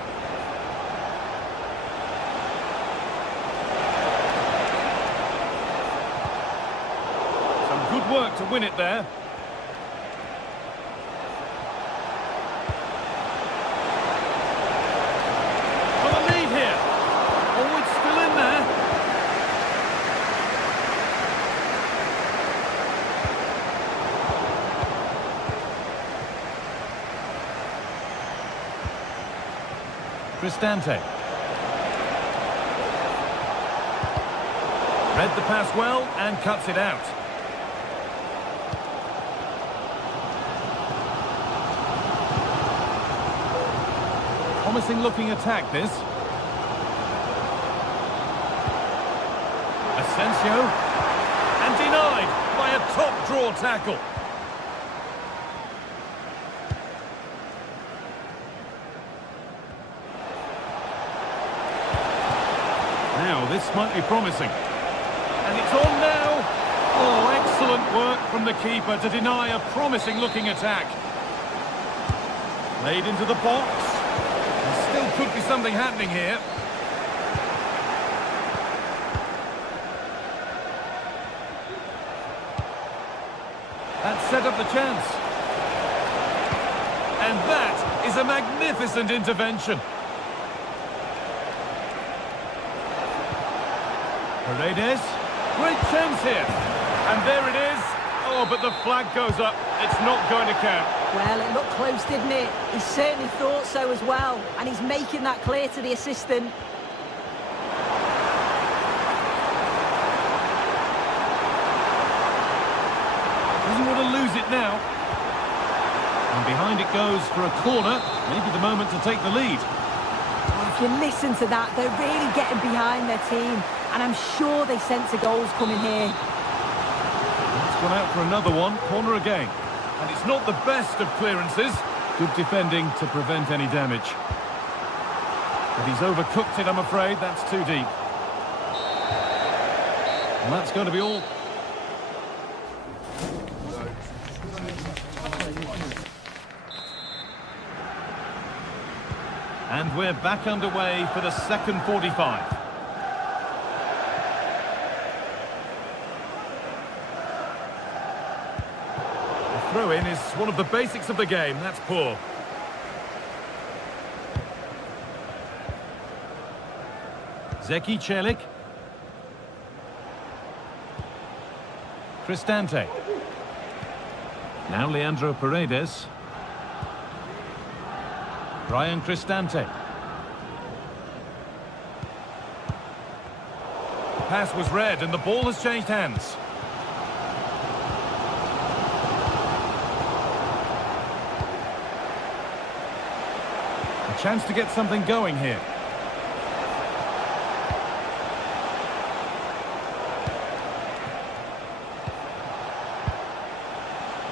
Some good work to win it there. Got a lead here. Oh, it's still in there. Cristante. Read the pass well and cuts it out. Promising looking attack this. Asensio. And denied by a top draw tackle. Now, this might be promising. And it's on now. Oh, excellent work from the keeper to deny a promising-looking attack. Played into the box. There still could be something happening here. That set up the chance. And that is a magnificent intervention. Paredes, great chance here. And there it is. Oh, but the flag goes up. It's not going to count. Well, it looked close, didn't it? He certainly thought so as well. And he's making that clear to the assistant. Doesn't want to lose it now. And behind it goes for a corner. Maybe the moment to take the lead. Well, if you listen to that, they're really getting behind their team. And I'm sure they sense a goal's coming here. It's gone out for another one. Corner again. And it's not the best of clearances. Good defending to prevent any damage. But he's overcooked it, I'm afraid. That's too deep. And that's going to be all. And we're back underway for the second 45. The throw-in is one of the basics of the game. That's poor. Zeki Celik. Cristante. Now Leandro Paredes. Brian Cristante. The pass was read and the ball has changed hands. A chance to get something going here.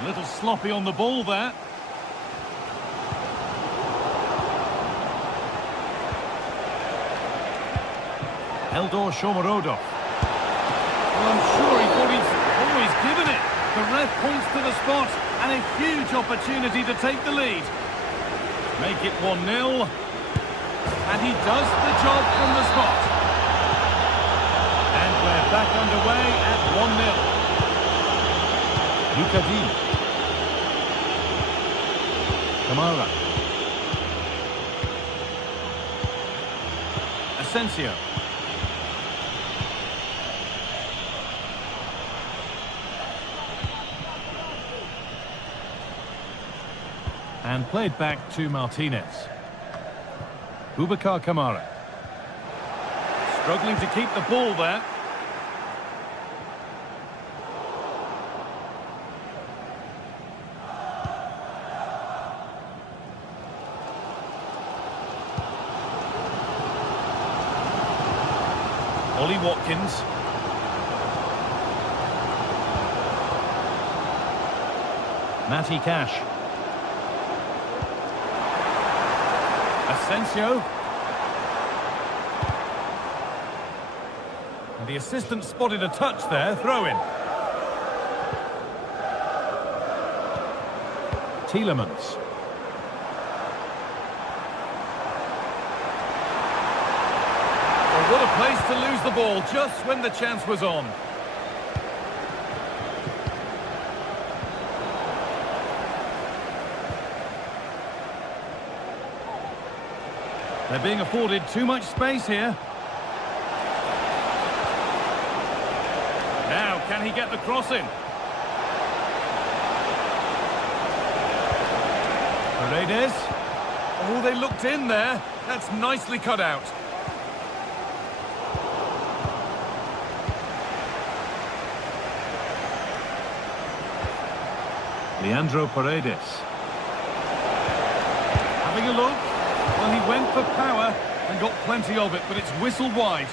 A little sloppy on the ball there. Eldor Shomorodov. Well, I'm sure he thought he's always given it. The ref points to the spot and a huge opportunity to take the lead. Make it 1-0. And he does the job from the spot. And we're back underway at 1-0. Lucadine. Kamara. Asensio. And played back to Martinez. Boubacar Kamara. Struggling to keep the ball there. Ollie Watkins. Matty Cash. Asensio. And the assistant spotted a touch there, throw-in. Tielemans. Well, what a place to lose the ball just when the chance was on. They're being afforded too much space here. Now, can he get the cross in? Paredes. Oh, they looked in there. That's nicely cut out. Leandro Paredes. Having a look. Well, he went for power and got plenty of it, but it's whistled wide.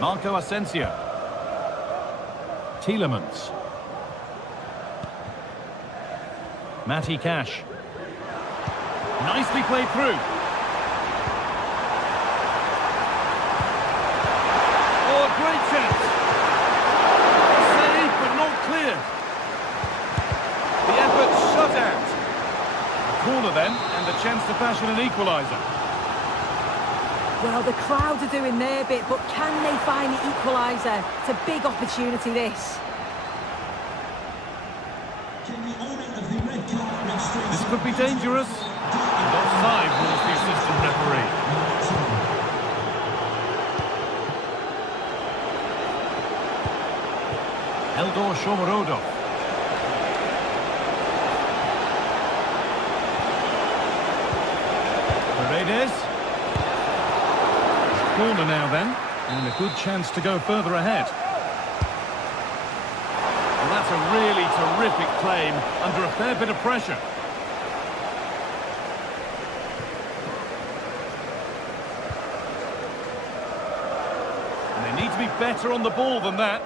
Marco Asensio. Tielemans. Matty Cash. Nicely played through. Oh, a great chance. Save, but not clear. to fashion an equaliser. Well, the crowd are doing their bit, but can they find the equaliser? It's a big opportunity, this. This could be dangerous. And offside rules the assistant referee. Eldor Shomorodov. Paredes. Corner now then, and a good chance to go further ahead. Well, that's a really terrific claim under a fair bit of pressure. And they need to be better on the ball than that.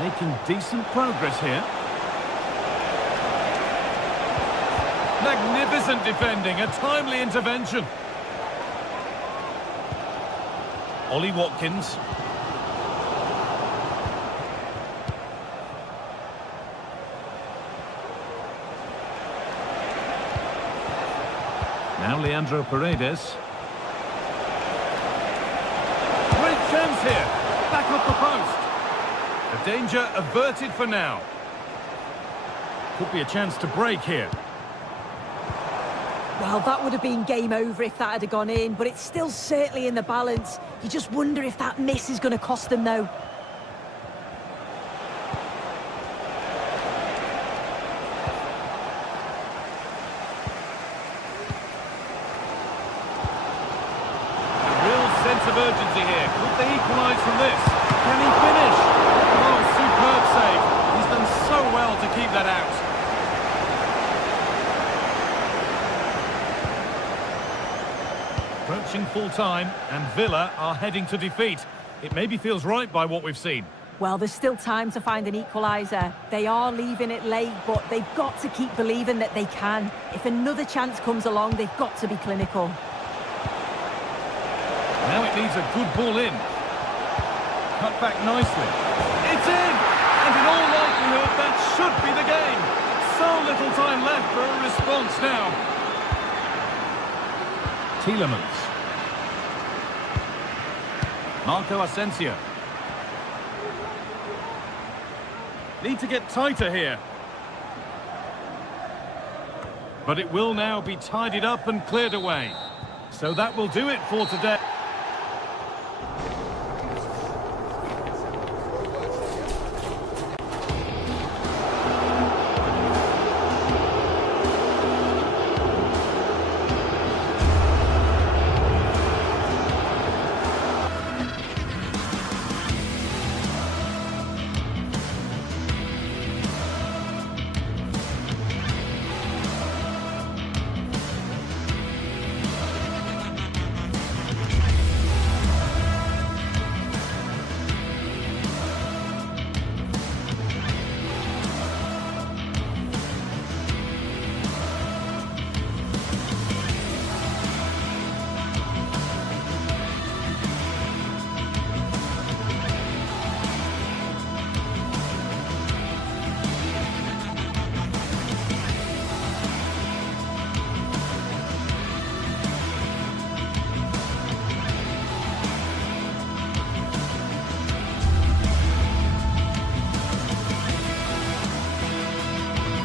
Making decent progress here. Magnificent defending, a timely intervention. Ollie Watkins. Now Leandro Paredes. Great chance here. Back up the post. The danger averted for now. Could be a chance to break here. Well, that would have been game over if that had gone in, but it's still certainly in the balance. You just wonder if that miss is going to cost them, though. A real sense of urgency here. Could they equalise from this? Can he finish? Oh, superb save. He's done so well to keep that out. Approaching full time, and Villa are heading to defeat. It maybe feels right by what we've seen. Well, there's still time to find an equaliser. They are leaving it late, but they've got to keep believing that they can. If another chance comes along, they've got to be clinical. Now it needs a good ball in. Cut back nicely. It's in! And in all likelihood, that should be the game. So little time left for a response now. Tielemans. Marco Asensio. Need to get tighter here. But it will now be tidied up and cleared away. So that will do it for today.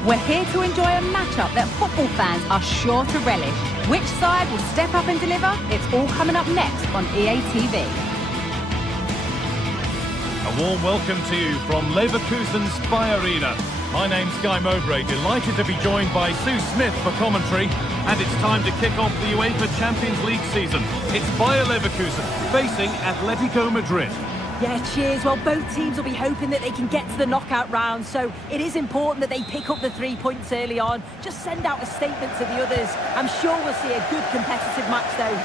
We're here to enjoy a matchup that football fans are sure to relish. Which side will step up and deliver? It's all coming up next on EA TV. A warm welcome to you from Leverkusen's Spy Arena. My name's Guy Mowbray, delighted to be joined by Sue Smith for commentary. And it's time to kick off the UEFA Champions League season. It's Bayer Leverkusen facing Atletico Madrid. Yeah, cheers. Well, both teams will be hoping that they can get to the knockout round, so it is important that they pick up the 3 points early on. Just send out a statement to the others. I'm sure we'll see a good competitive match, though.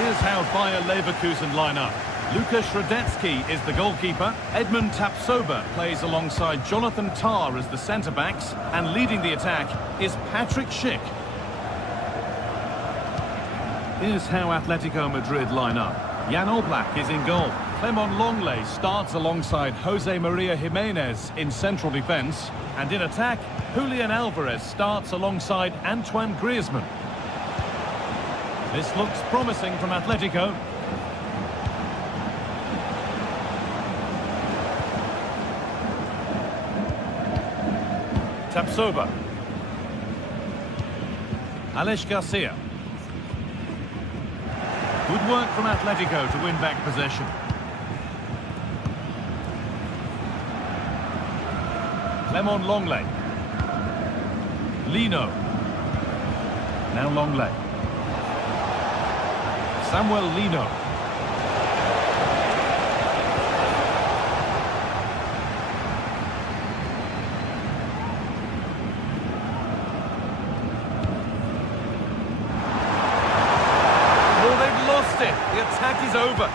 Here's how Bayer Leverkusen line up. Luka Środecki is the goalkeeper. Edmund Tapsoba plays alongside Jonathan Tah as the centre-backs. And leading the attack is Patrick Schick. Here's how Atletico Madrid line up. Jan Oblak is in goal. Clement Longley starts alongside Jose Maria Jimenez in central defence. And in attack, Julian Alvarez starts alongside Antoine Griezmann. This looks promising from Atletico. Tapsoba. Alex Garcia. Good work from Atletico to win back possession. Clement Longley. Lino. Now Longley. Samuel Lino. Oh, they've lost it. The attack is over.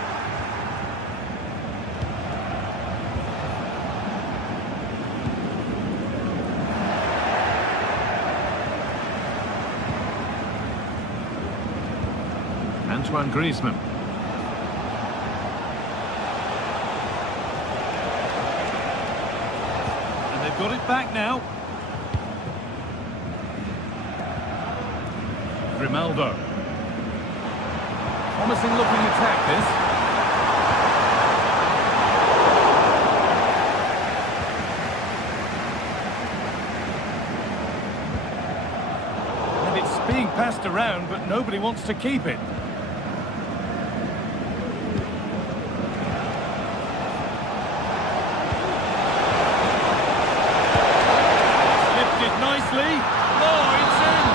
Antoine Griezmann. And they've got it back now. Grimaldo. Promising looking attack this. And it's being passed around, but nobody wants to keep it. Nicely. Oh, it's in!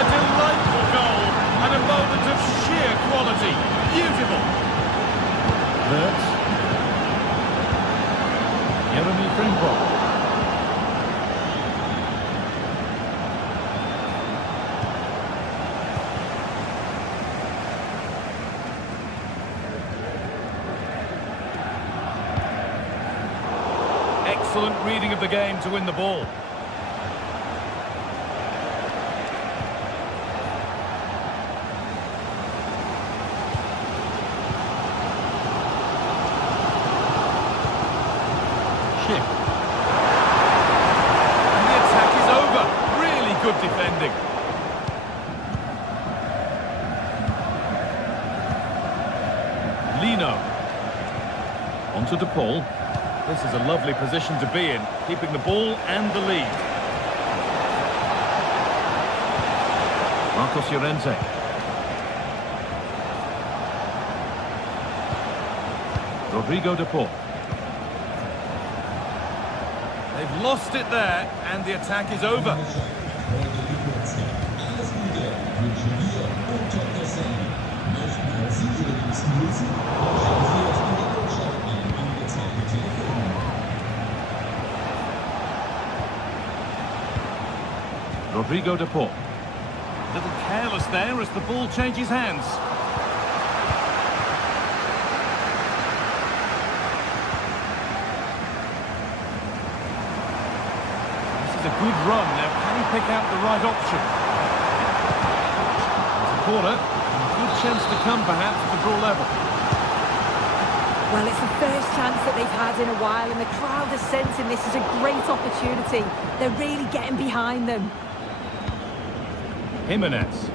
A delightful goal and a moment of sheer quality. Beautiful. Wirtz. Jeremy Frimpong. Excellent reading of the game to win the ball. And the attack is over. Really good defending. Lino. On to De Paul. This is a lovely position to be in, keeping the ball and the lead. Marcos Llorente. Rodrigo De Paul. They've lost it there, and the attack is over. Rodrigo De Paul. A little careless there as the ball changes hands. A good run. Now, can he pick out the right option? It's a corner. A good chance to come, perhaps, to draw level. Well, it's the first chance that they've had in a while, and the crowd is sensing this is a great opportunity. They're really getting behind them. Jimenez.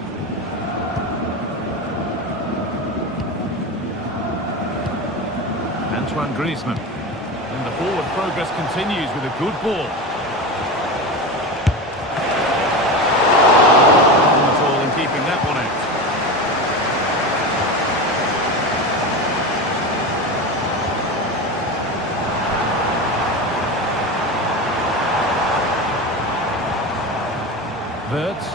Antoine Griezmann. And the forward progress continues with a good ball. Keeping that one out. Wirtz.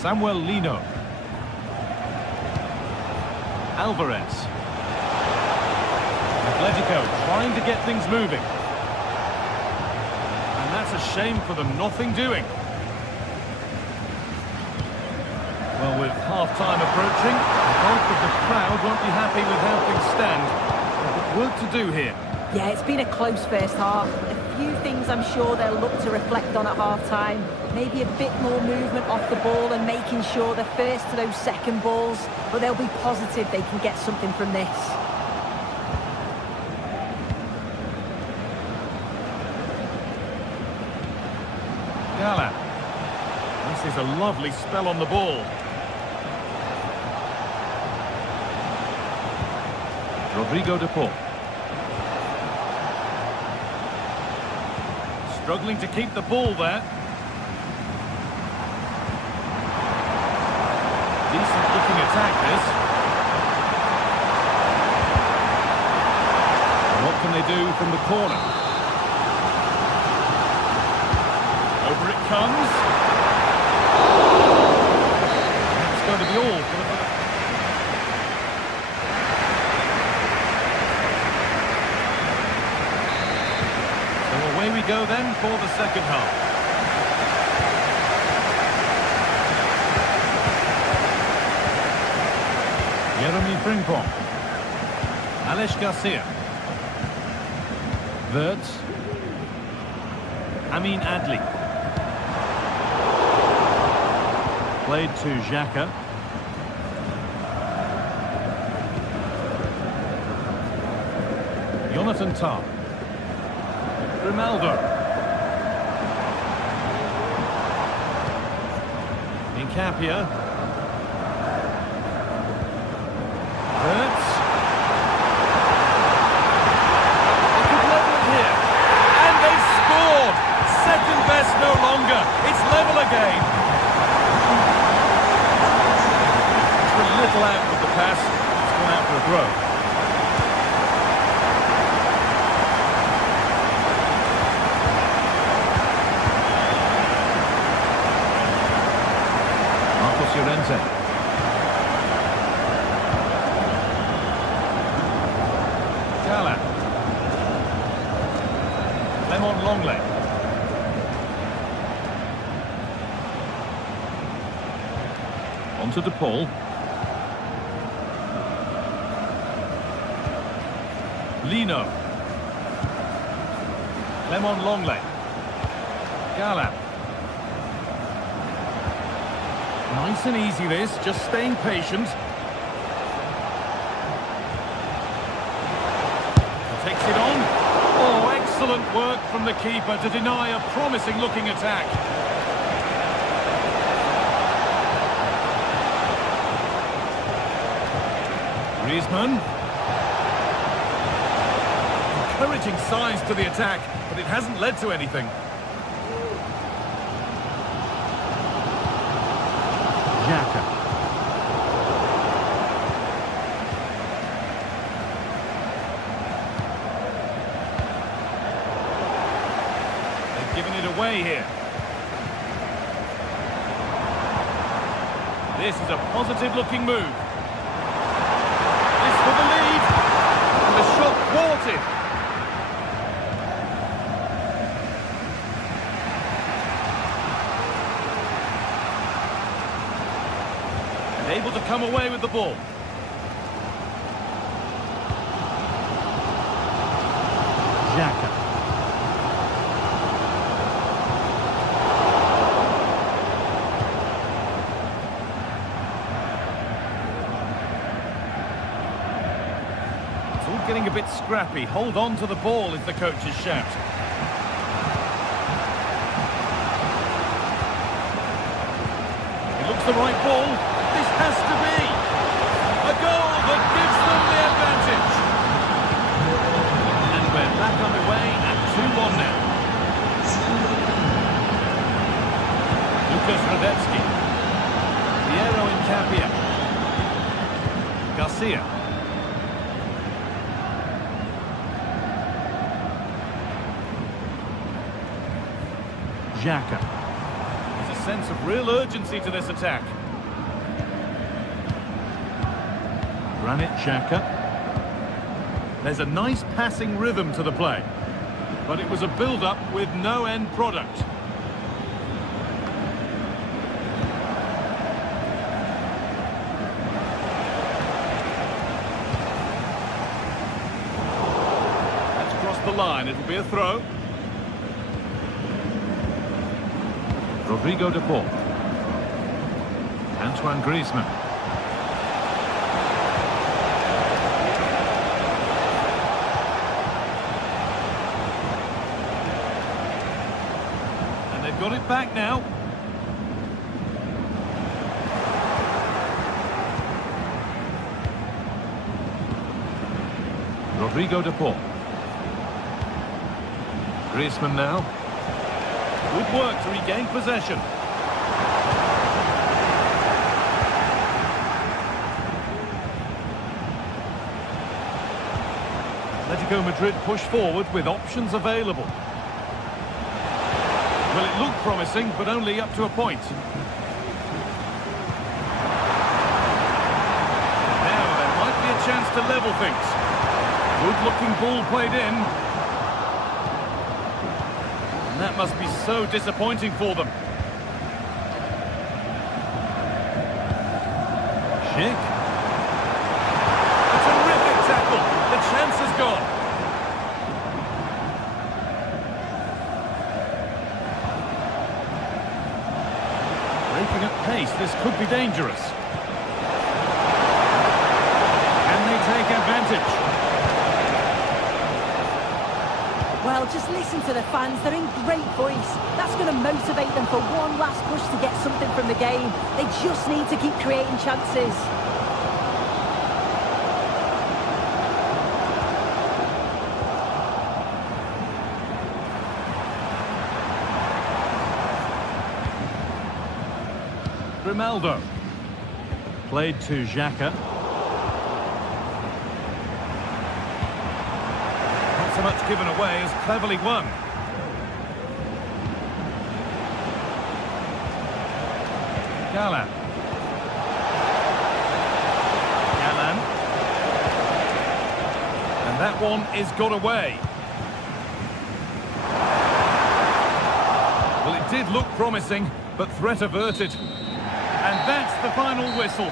Samuel Lino. Alvarez. Atletico trying to get things moving. And that's a shame for them, nothing doing. Well, with half-time approaching, the bulk of the crowd won't be happy with how things stand. They've got work to do here. Yeah, it's been a close first half. A few things I'm sure they'll look to reflect on at half-time. Maybe a bit more movement off the ball and making sure they're first to those second balls. But they'll be positive they can get something from this. Gala. This is a lovely spell on the ball. Rodrigo de Paul. Struggling to keep the ball there. Decent looking attack, this. What can they do from the corner? Over it comes. That's going to be all for the... So away we go then for the second half. Jeremy Frimpong. Alex Garcia. Wirtz. Amin Adli. Played to Xhaka. Jonathan Tah. Ronaldo. Incapia. Wirtz. They could level it here. And they've scored! Second best no longer. It's level again. It's a little out with the pass. It's gone out for a throw. Llorente. Gala. Lemon Longley. On to De Paul. Lino. Lemon Longley. Gala. Nice and easy this, just staying patient. Takes it on. Oh, excellent work from the keeper to deny a promising looking attack. Griezmann. Encouraging signs to the attack, but it hasn't led to anything. Xhaka. They've given it away here. This is a positive-looking move. This for the lead. And the shot thwarted. Able to come away with the ball. Xhaka. It's all getting a bit scrappy. Hold on to the ball is the coach's shout. It looks the right ball. This has to be a goal that gives them the advantage. And we're back underway at 2-1 now. Lucas Radetsky. Piero Incapia. Garcia. Xhaka. There's a sense of real urgency to this attack. Granit Xhaka. There's a nice passing rhythm to the play, but it was a build-up with no end product. That's crossed the line. It'll be a throw. Rodrigo de Paul. Antoine Griezmann. And they've got it back now. Rodrigo de Paul. Griezmann now. Good work to regain possession. Atletico Madrid push forward with options available. Well, it looked promising, but only up to a point. Now there might be a chance to level things. Good-looking ball played in. And that must be so disappointing for them. Schick. A terrific tackle. The chance is gone. Breaking at pace, this could be dangerous. Can they take advantage? Well, just listen to the fans. They're in great voice. That's going to motivate them for one last push to get something from the game. They just need to keep creating chances. Grimaldo. Played to Xhaka. So much given away as cleverly won. Galan. And that one is got away. Well, it did look promising, but threat averted. And that's the final whistle.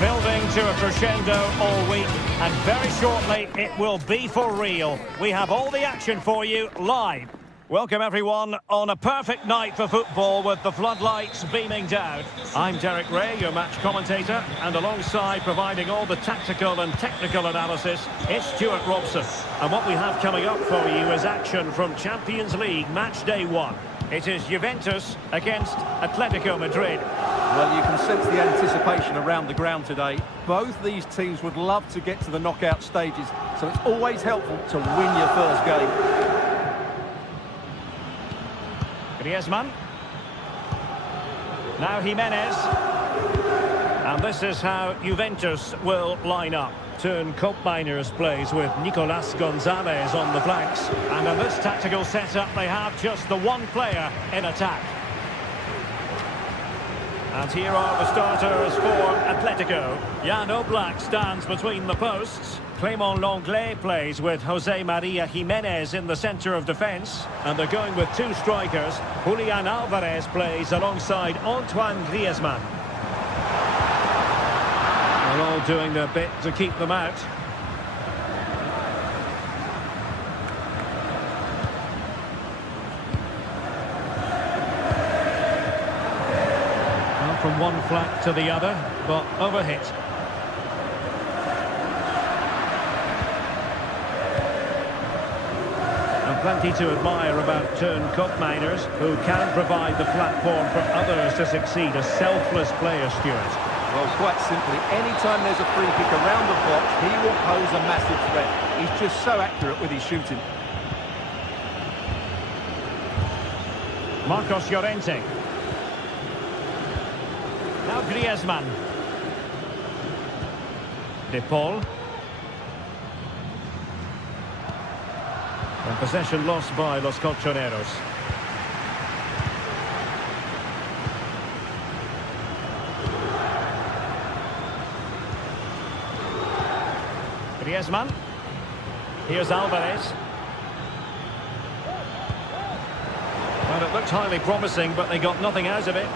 Building to a crescendo all week, and very shortly it will be for real. We have all the action for you live. Welcome everyone on a perfect night for football with the floodlights beaming down. I'm Derek Ray, your match commentator, and alongside providing all the tactical and technical analysis, it's Stuart Robson. And what we have coming up for you is action from Champions League match day 1. It is Juventus against Atletico Madrid. Well, you can sense the anticipation around the ground today. Both these teams would love to get to the knockout stages, so it's always helpful to win your first game. Griezmann. Now Jimenez. And this is how Juventus will line up. Turn Koopmeiners plays with Nicolas Gonzalez on the flanks. And in this tactical setup, they have just the one player in attack. And here are the starters for Atletico. Jan Oblak stands between the posts. Clément Lenglet plays with Jose Maria Jimenez in the centre of defence. And they're going with two strikers. Julian Alvarez plays alongside Antoine Griezmann. They're all doing their bit to keep them out. Well, from one flank to the other, but overhit. And plenty to admire about Teun Koopmeiners, who can provide the platform for others to succeed. A selfless player, Stuart. Well, quite simply, anytime there's a free kick around the box, he will pose a massive threat. He's just so accurate with his shooting. Marcos Llorente. Now Griezmann. De Paul. And possession lost by Los Colchoneros. Griezmann. Here's Alvarez. Well, it looked highly promising, but they got nothing out of it.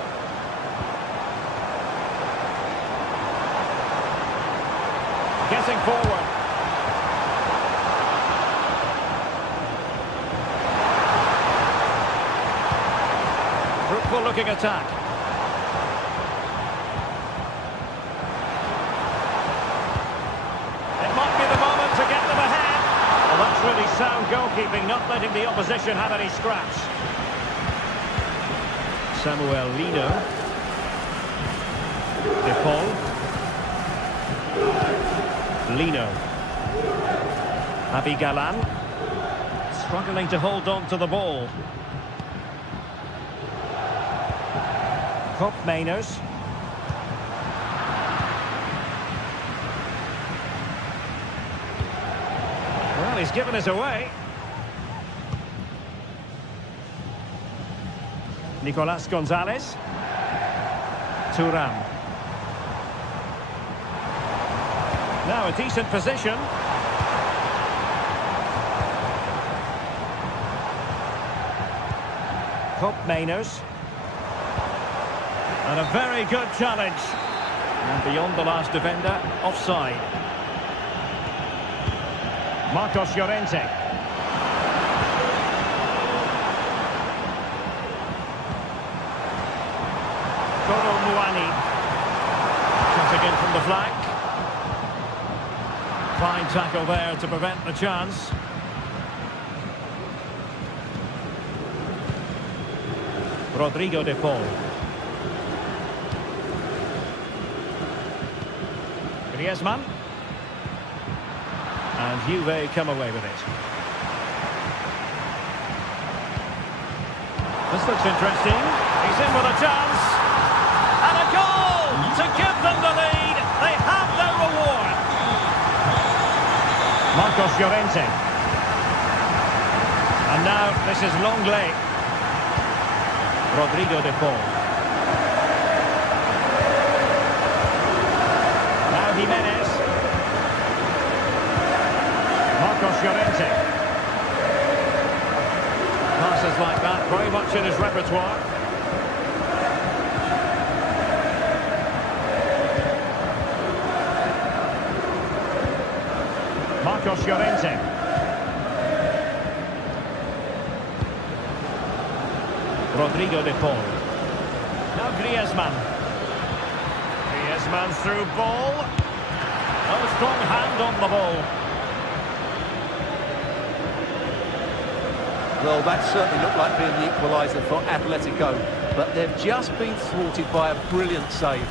Getting forward. Fruitful looking attack. Really sound goalkeeping, not letting the opposition have any scraps. Samuel Lino. De Paul. Lino. Javi Galan. Struggling to hold on to the ball. Koopmeiners. Well, he's given us away. Nicolas Gonzalez. Thuram. Now a decent position. Koopmeiners. And a very good challenge. And beyond the last defender, offside. Marcos Llorente. Goro Muani. Cutting in from the flank. Fine tackle there to prevent the chance. Rodrigo de Paul. Griezmann. And Juve come away with it. This looks interesting. He's in with a chance. And a goal to give them the lead. They have their reward. Marcos Llorente. And now this is Lenglet. Rodrigo de Paul. Now Jimenez. Marcos Llorente. Passes like that, very much in his repertoire. Marcos Llorente. Rodrigo de Paul. Now Griezmann. Griezmann through ball. Oh, strong hand on the ball. Well, that certainly looked like being the equaliser for Atletico, but they've just been thwarted by a brilliant save.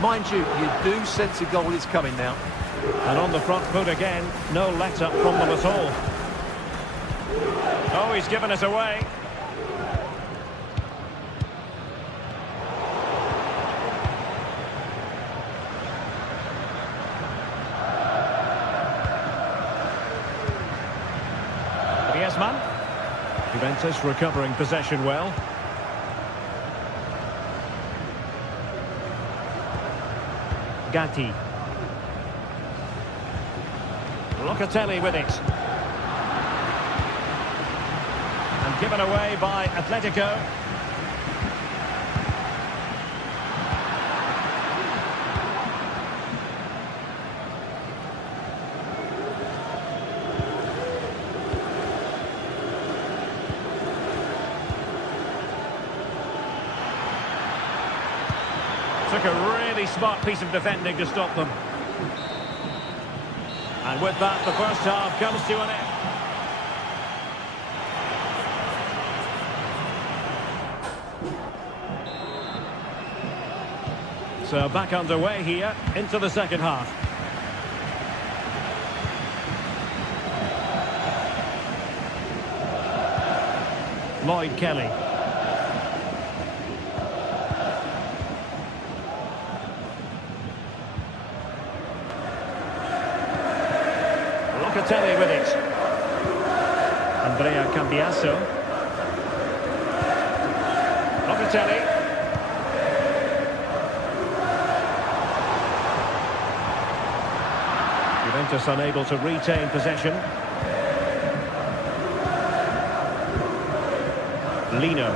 Mind you, you do sense a goal is coming now. And on the front foot again, no let-up from them at all. Oh, he's given it away. Griezmann. Juventus recovering possession well. Gatti. Locatelli with it. And given away by Atletico. Took a really smart piece of defending to stop them. And with that, the first half comes to an end. So back underway here into the second half. Lloyd Kelly. Locatelli with it. Andrea Cambiasso. Locatelli. Juventus unable to retain possession. Lino.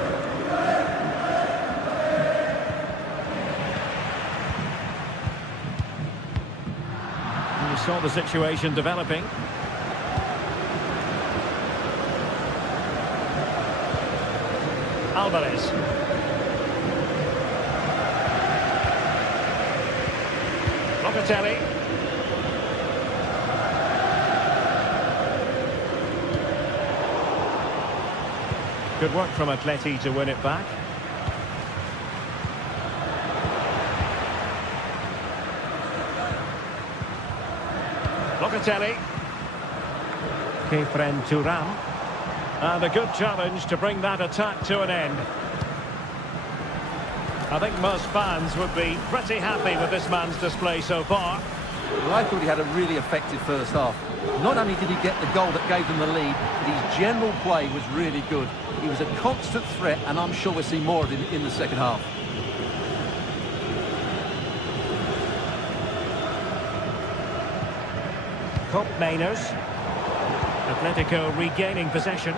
You saw the situation developing. Alvarez. Locatelli. Good work from Atleti to win it back. Locatelli. Kefren Turam. And a good challenge to bring that attack to an end. I think most fans would be pretty happy with this man's display so far. Well, I thought he had a really effective first half. Not only did he get the goal that gave them the lead, but his general play was really good. He was a constant threat, and I'm sure we'll see more of him in the second half. Cop Mainers. Atletico regaining possession.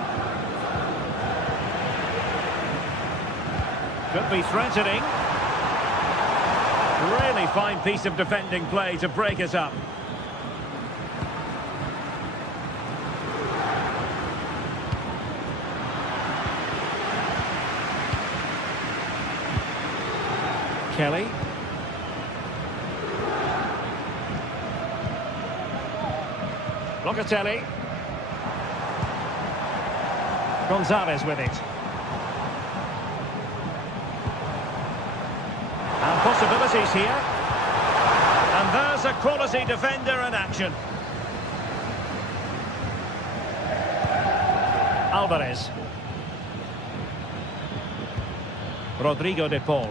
Could be threatening. Really fine piece of defending play to break it up. Kelly. Locatelli. Gonzalez with it. And possibilities here. And there's a quality defender in action. Alvarez. Rodrigo de Paul.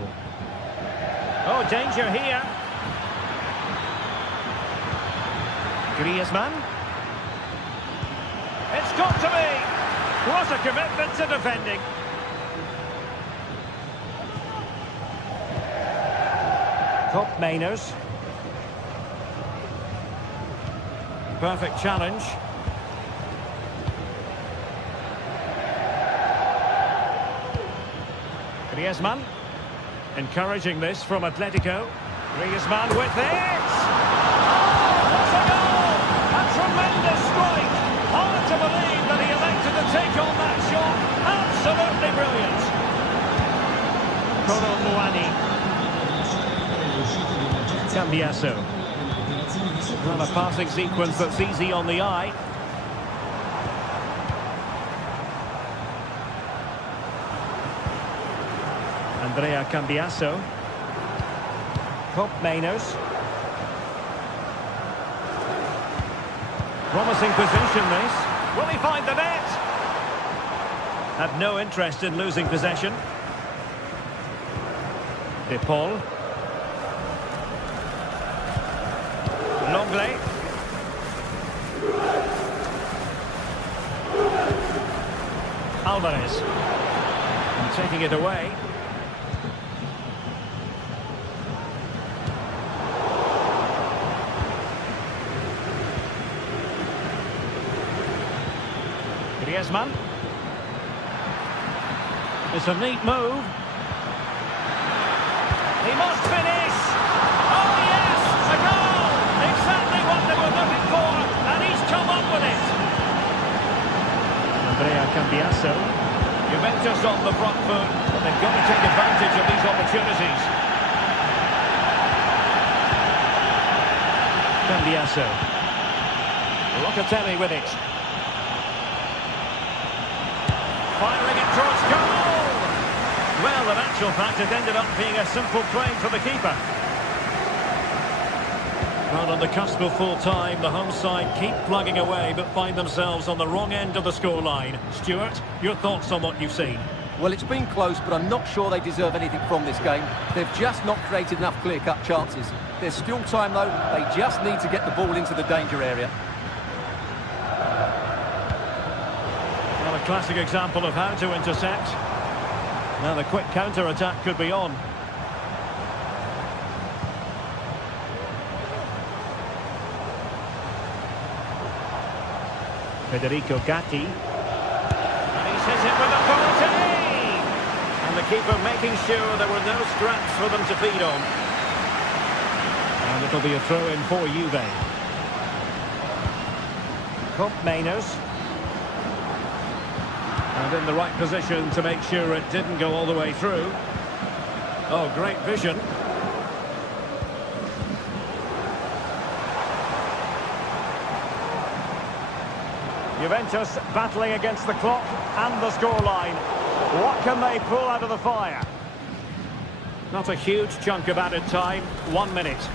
Oh, danger here. Griezmann. It's got to be. What a commitment to defending. Cop Mainers. Perfect challenge. Griezmann. Encouraging this from Atletico. Griezmann with it! Oh, what a goal! A tremendous strike! Hard to believe that he elected to take on that shot. Absolutely brilliant. Kolo Muani. Cambiasso. Not a passing sequence that's easy on the eye. Andrea Cambiasso. Manos. Promising position, this. Will he find the net? Had no interest in losing possession. De Paul. Longley. Alvarez. And taking it away. Griezmann. It's a neat move. He must finish! Oh yes! A goal! Exactly what they were looking for, and he's come up with it! Andrea Cambiasso. Juventus on the front foot, but they've got to take advantage of these opportunities. Cambiasso. Locatelli with it. Firing it towards goal! Well, in actual fact, it ended up being a simple claim for the keeper. Well, on the cusp of full time, the home side keep plugging away, but find themselves on the wrong end of the scoreline. Stuart, your thoughts on what you've seen? Well, it's been close, but I'm not sure they deserve anything from this game. They've just not created enough clear-cut chances. There's still time, though. They just need to get the ball into the danger area. Well, a classic example of how to intercept. Now the quick counter-attack could be on. Federico Gatti. And he's hit it with authority! And the keeper making sure there were no scraps for them to feed on. And it'll be a throw-in for Juve. Manos. And in the right position to make sure it didn't go all the way through. Oh, great vision. Juventus battling against the clock and the scoreline. What can they pull out of the fire? Not a huge chunk of added time. 1 minute.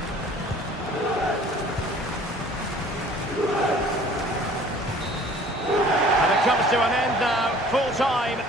And it comes to an end now. Full time.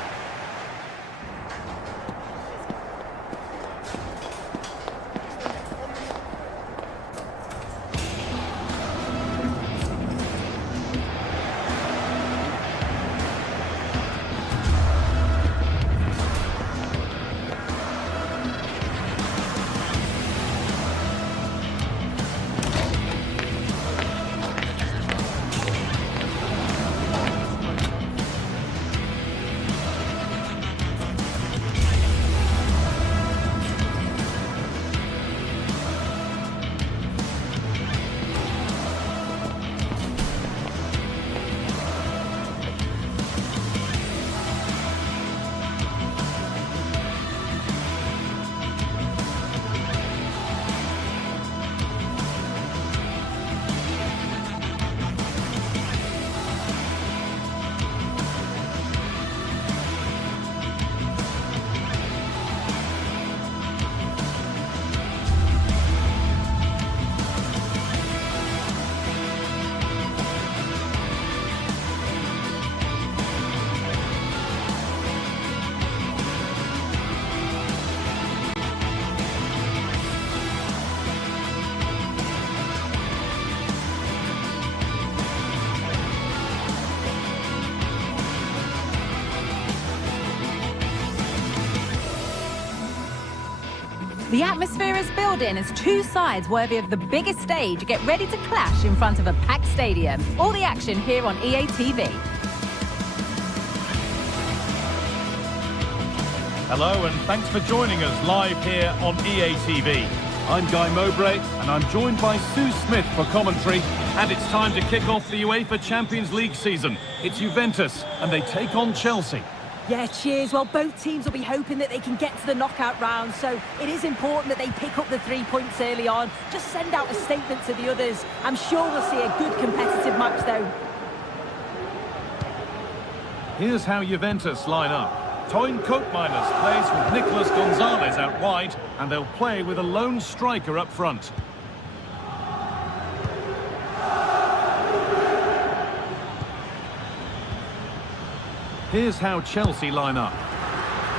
The atmosphere is building as two sides worthy of the biggest stage get ready to clash in front of a packed stadium. All the action here on EA TV. Hello and thanks for joining us live here on EA TV. I'm Guy Mowbray and I'm joined by Sue Smith for commentary. And it's time to kick off the UEFA Champions League season. It's Juventus and they take on Chelsea. Yeah, cheers. Well, both teams will be hoping that they can get to the knockout round, so it is important that they pick up the 3 points early on. Just send out a statement to the others. I'm sure we'll see a good competitive match, though. Here's how Juventus line up. Toyn Koopmeiners plays with Nicolas Gonzalez out wide, and they'll play with a lone striker up front. Here's how Chelsea line up.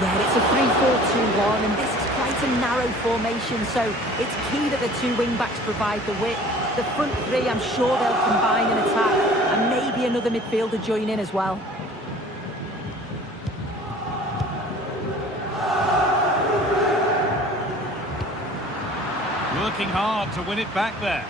Yeah, it's a 3-4-2-1, and this is quite a narrow formation, so it's key that the two wing-backs provide the width. The front three, I'm sure they'll combine in attack, and maybe another midfielder join in as well. Working hard to win it back there.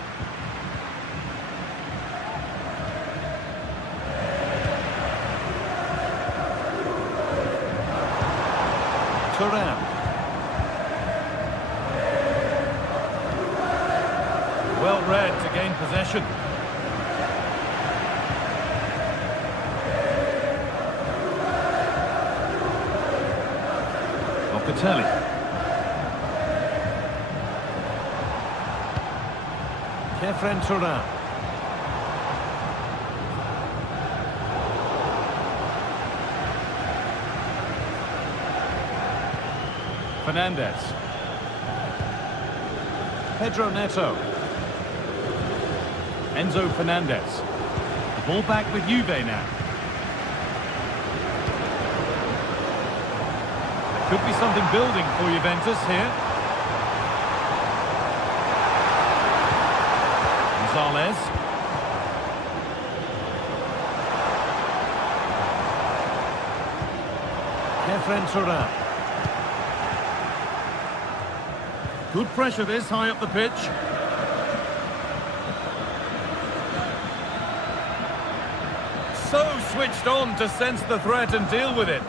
Turan. Well read to gain possession. Locatelli. Kefren Turan. Fernandez. Pedro Neto. Enzo Fernandez. Ball back with Juve now. There could be something building for Juventus here. Gonzalez. Kefren Turan. Good pressure this, high up the pitch. So switched on to sense the threat and deal with it.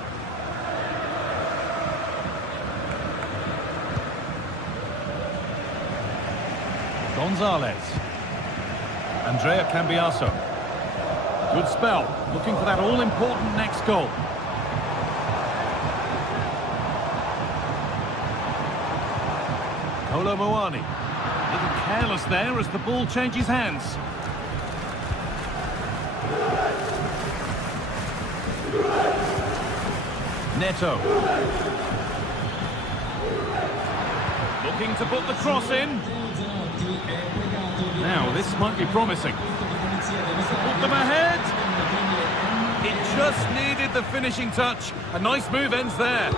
Gonzalez. Andrea Cambiaso. Good spell, looking for that all-important next goal. Kolo Muani. A little careless there as the ball changes hands. Neto. Looking to put the cross in. Now, this might be promising. Put them ahead. It just needed the finishing touch. A nice move ends there.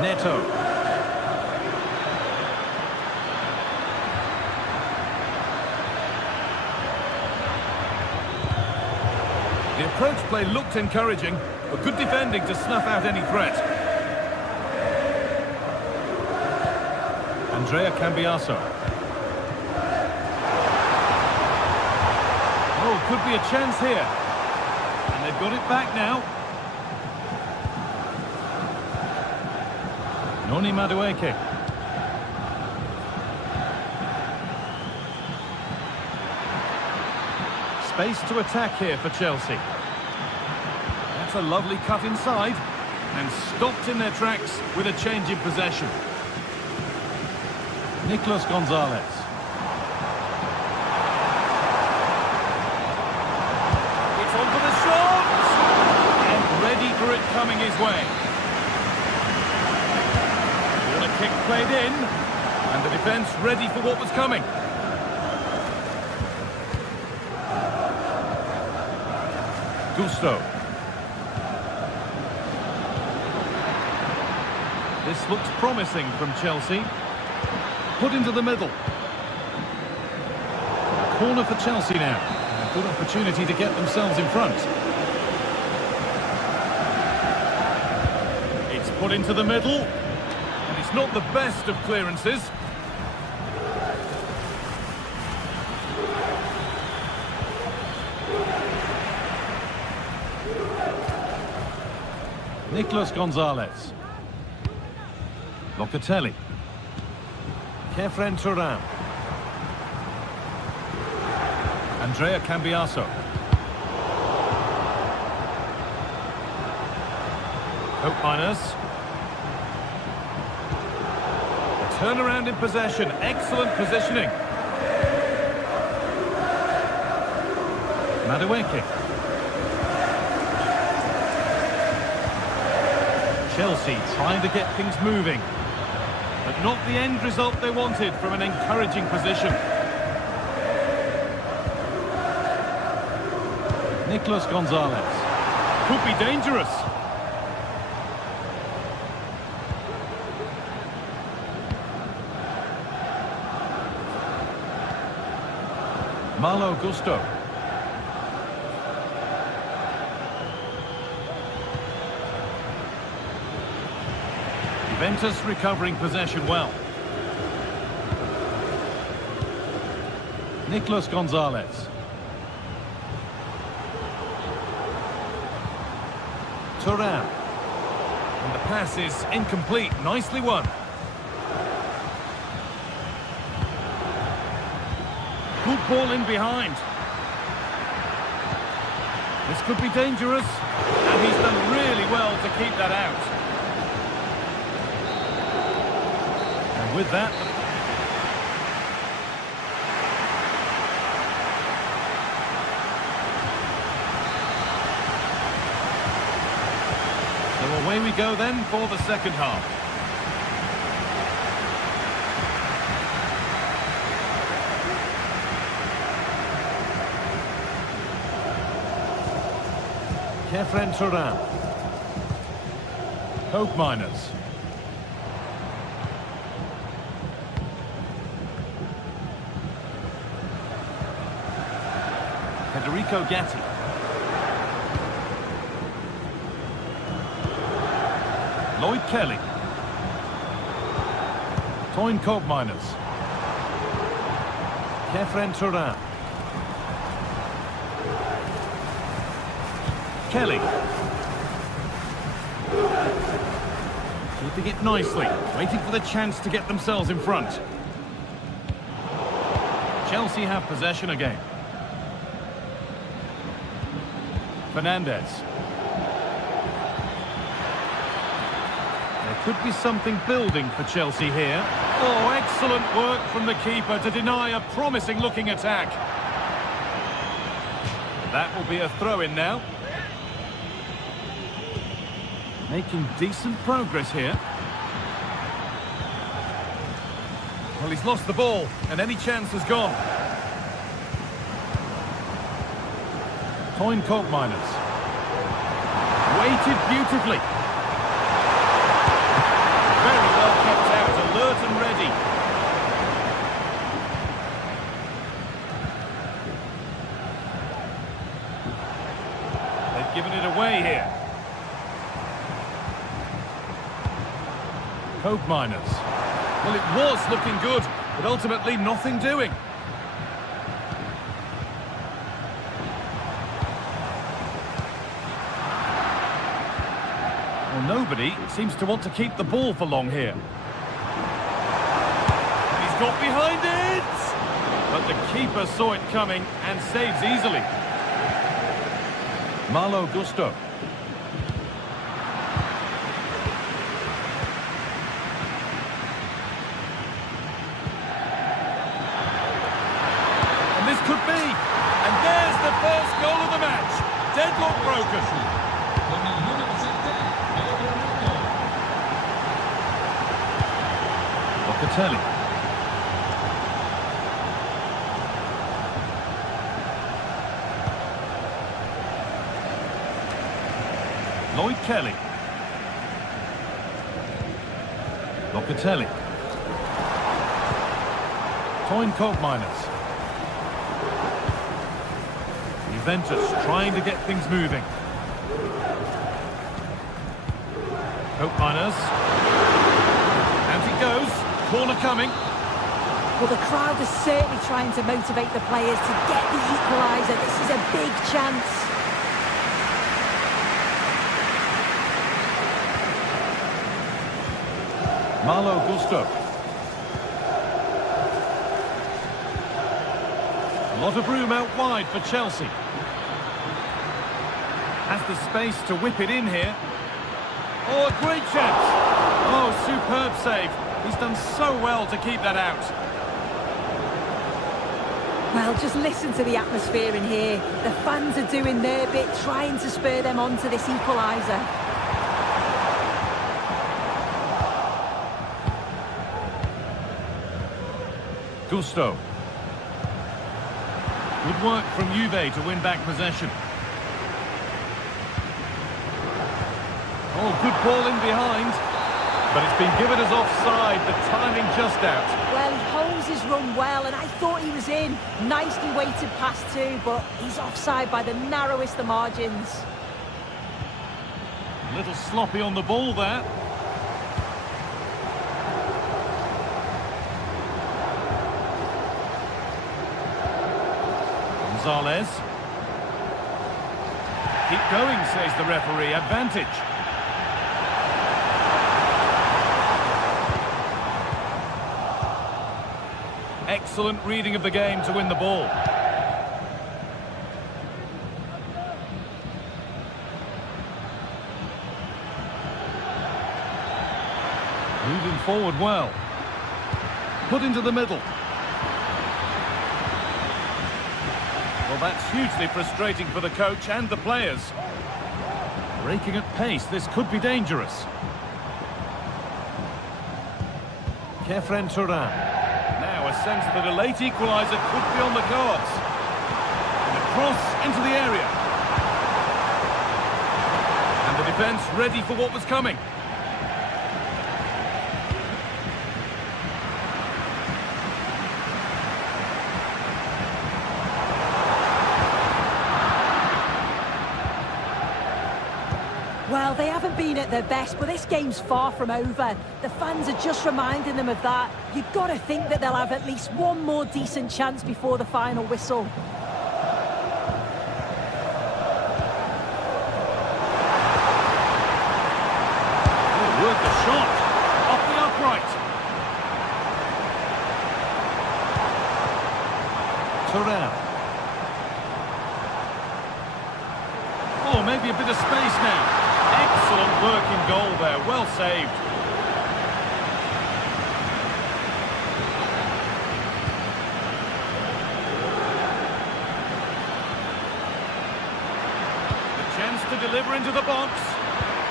Neto. The approach play looked encouraging, but good defending to snuff out any threat. Andrea Cambiaso. Oh, could be a chance here. And they've got it back now. Noni Madueke. Space to attack here for Chelsea. That's a lovely cut inside. And stopped in their tracks with a change in possession. Nicolas Gonzalez. It's on for the shot! And ready for it coming his way. Kick played in, and the defence ready for what was coming. Gusto. This looks promising from Chelsea. Put into the middle. Corner for Chelsea now. A good opportunity to get themselves in front. It's put into the middle. It's not the best of clearances. Nicolas Gonzalez. Locatelli. Kefren Turan. Andrea Cambiaso. Koopmeiners. Turnaround in possession, excellent positioning. Madueke. Chelsea trying to get things moving, but not the end result they wanted from an encouraging position. Nicolas Gonzalez. Could be dangerous. Malo Gusto. Juventus recovering possession well. Nicolas Gonzalez. Turan. And the pass is incomplete. Nicely won. Good ball in behind. This could be dangerous. And he's done really well to keep that out. And with that... So away we go then for the second half. Kefren Turan. Coke Miners. Federico Gatti. Lloyd Kelly. Toyn Coke Miners. Kefren Turan. Kelly. Keeping it nicely, waiting for the chance to get themselves in front. Chelsea have possession again. Fernandez. There could be something building for Chelsea here. Oh, excellent work from the keeper to deny a promising looking attack. That will be a throw-in now. Making decent progress here. Well, he's lost the ball, and any chance has gone. Toyn Coke Miners. Waited beautifully. Very well kept out, alert and ready. They've given it away here. Coke Miners. Well, it was looking good, but ultimately nothing doing. Well, nobody seems to want to keep the ball for long here. He's got behind it! But the keeper saw it coming and saves easily. Malo Gusto. Could be, and there's the first goal of the match. Deadlock broken. Locatelli. Lloyd Kelly. Locatelli. Toyn Coke Miners. Juventus trying to get things moving. Coke Miners. And he goes. Corner coming. Well, the crowd is certainly trying to motivate the players to get the equaliser. This is a big chance. Malo Gusto. A lot of room out wide for Chelsea. Has the space to whip it in here. Oh, a great chance. Oh, superb save. He's done so well to keep that out. Well, just listen to the atmosphere in here. The fans are doing their bit, trying to spur them on to this equaliser. Gusto. Good work from Juve to win back possession. Oh, good ball in behind. But it's been given as offside, the timing just out. Well, he holds his run well, and I thought he was in. Nicely weighted pass too, but he's offside by the narrowest of margins. A little sloppy on the ball there. Gonzalez. Keep going, says the referee. Advantage. Excellent reading of the game to win the ball. Moving forward well. Put into the middle. Well, that's hugely frustrating for the coach and the players. Breaking at pace, this could be dangerous. Kefren Turan. Now a sense that a late equaliser could be on the cards. And a cross into the area. And the defence ready for what was coming. Well, they haven't been at their best, but this game's far from over. The fans are just reminding them of that. You've got to think that they'll have at least one more decent chance before the final whistle. Oh, worth the shot. Off the upright. Turan. Oh, maybe a bit of space now. Excellent work in goal there, well saved. The chance to deliver into the box.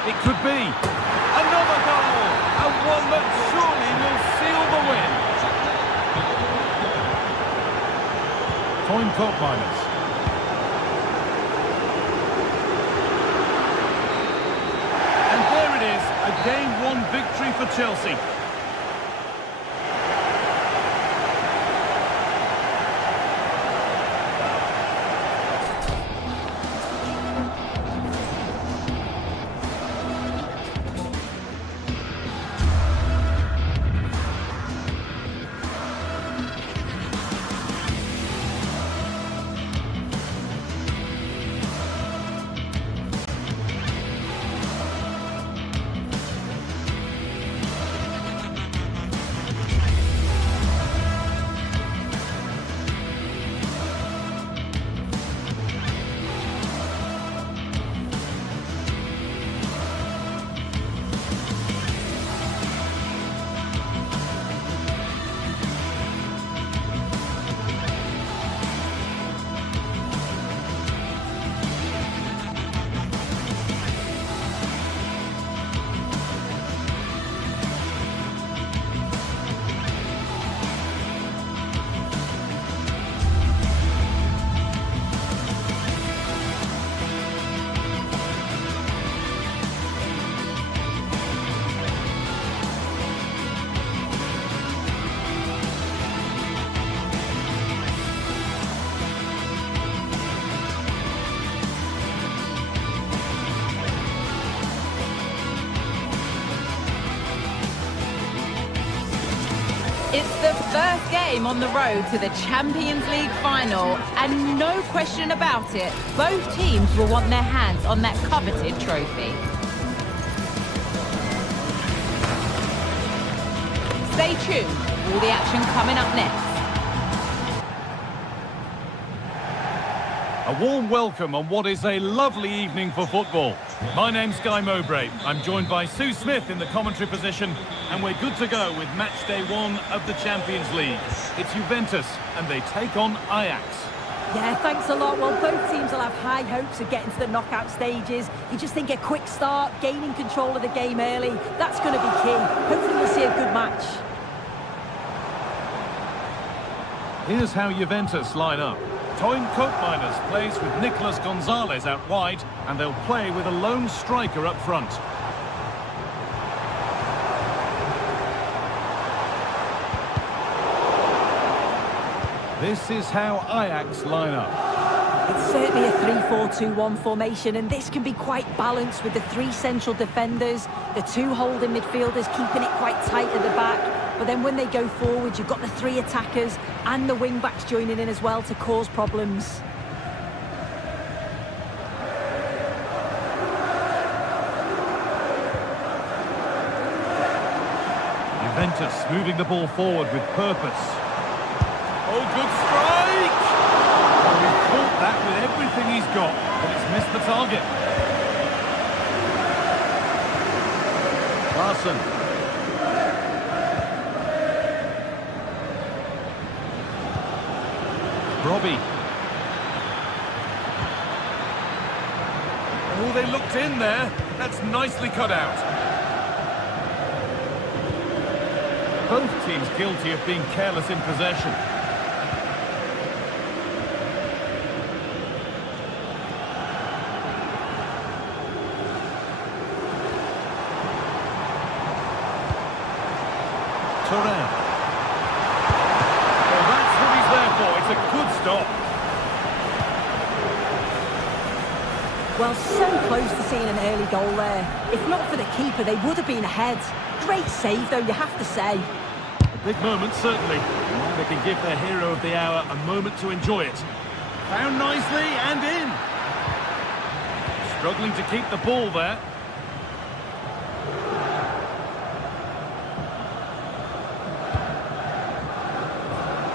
It could be. Another goal! And one that surely will seal the win. Coin caught minus. A game one victory for Chelsea. It's the first game on the road to the Champions League final, and no question about it, both teams will want their hands on that coveted trophy. Stay tuned, all the action coming up next. A warm welcome on what is a lovely evening for football. My name's Guy Mowbray. I'm joined by Sue Smith in the commentary position, and we're good to go with match day 1 of the Champions League. It's Juventus, and they take on Ajax. Yeah, thanks a lot. Well, both teams will have high hopes of getting to the knockout stages. You just think a quick start, gaining control of the game early, that's going to be key. Hopefully we'll see a good match. Here's how Juventus line up. Toyn Koopmeiners plays with Nicolas Gonzalez out wide, and they'll play with a lone striker up front. This is how Ajax line up. It's certainly a 3-4-2-1 formation, and this can be quite balanced with the 3 central defenders, the 2 holding midfielders keeping it quite tight at the back. But then when they go forward, you've got the 3 attackers and the wing-backs joining in as well to cause problems. Juventus moving the ball forward with purpose. Oh, good strike! Oh, he caught that with everything he's got, but it's missed the target. Larson. Robbie. Oh, they looked in there. That's nicely cut out. Both teams guilty of being careless in possession. Turan. Well, that's what he's there for. It's a good stop. Well, so close to seeing an early goal there. If not for the keeper, they would have been ahead. Great save, though, you have to say. A big moment, certainly. They can give their hero of the hour a moment to enjoy it. Found nicely and in. Struggling to keep the ball there.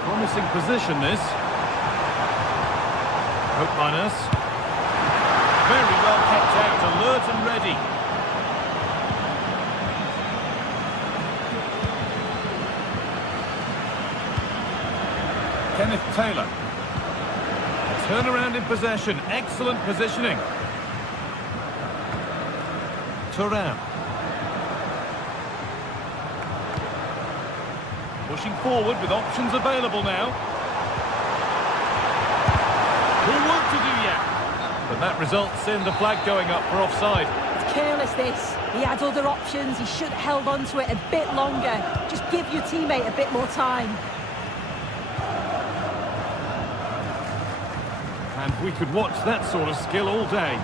Promising position, this. Koopmeiners. Very well kept out, alert and ready. Kenneth Taylor. Turnaround in possession, excellent positioning. Turan. Pushing forward with options available now. More work to do yet. But that results in the flag going up for offside. It's careless, this. He had other options. He should have held on to it a bit longer. Just give your teammate a bit more time. And we could watch that sort of skill all day.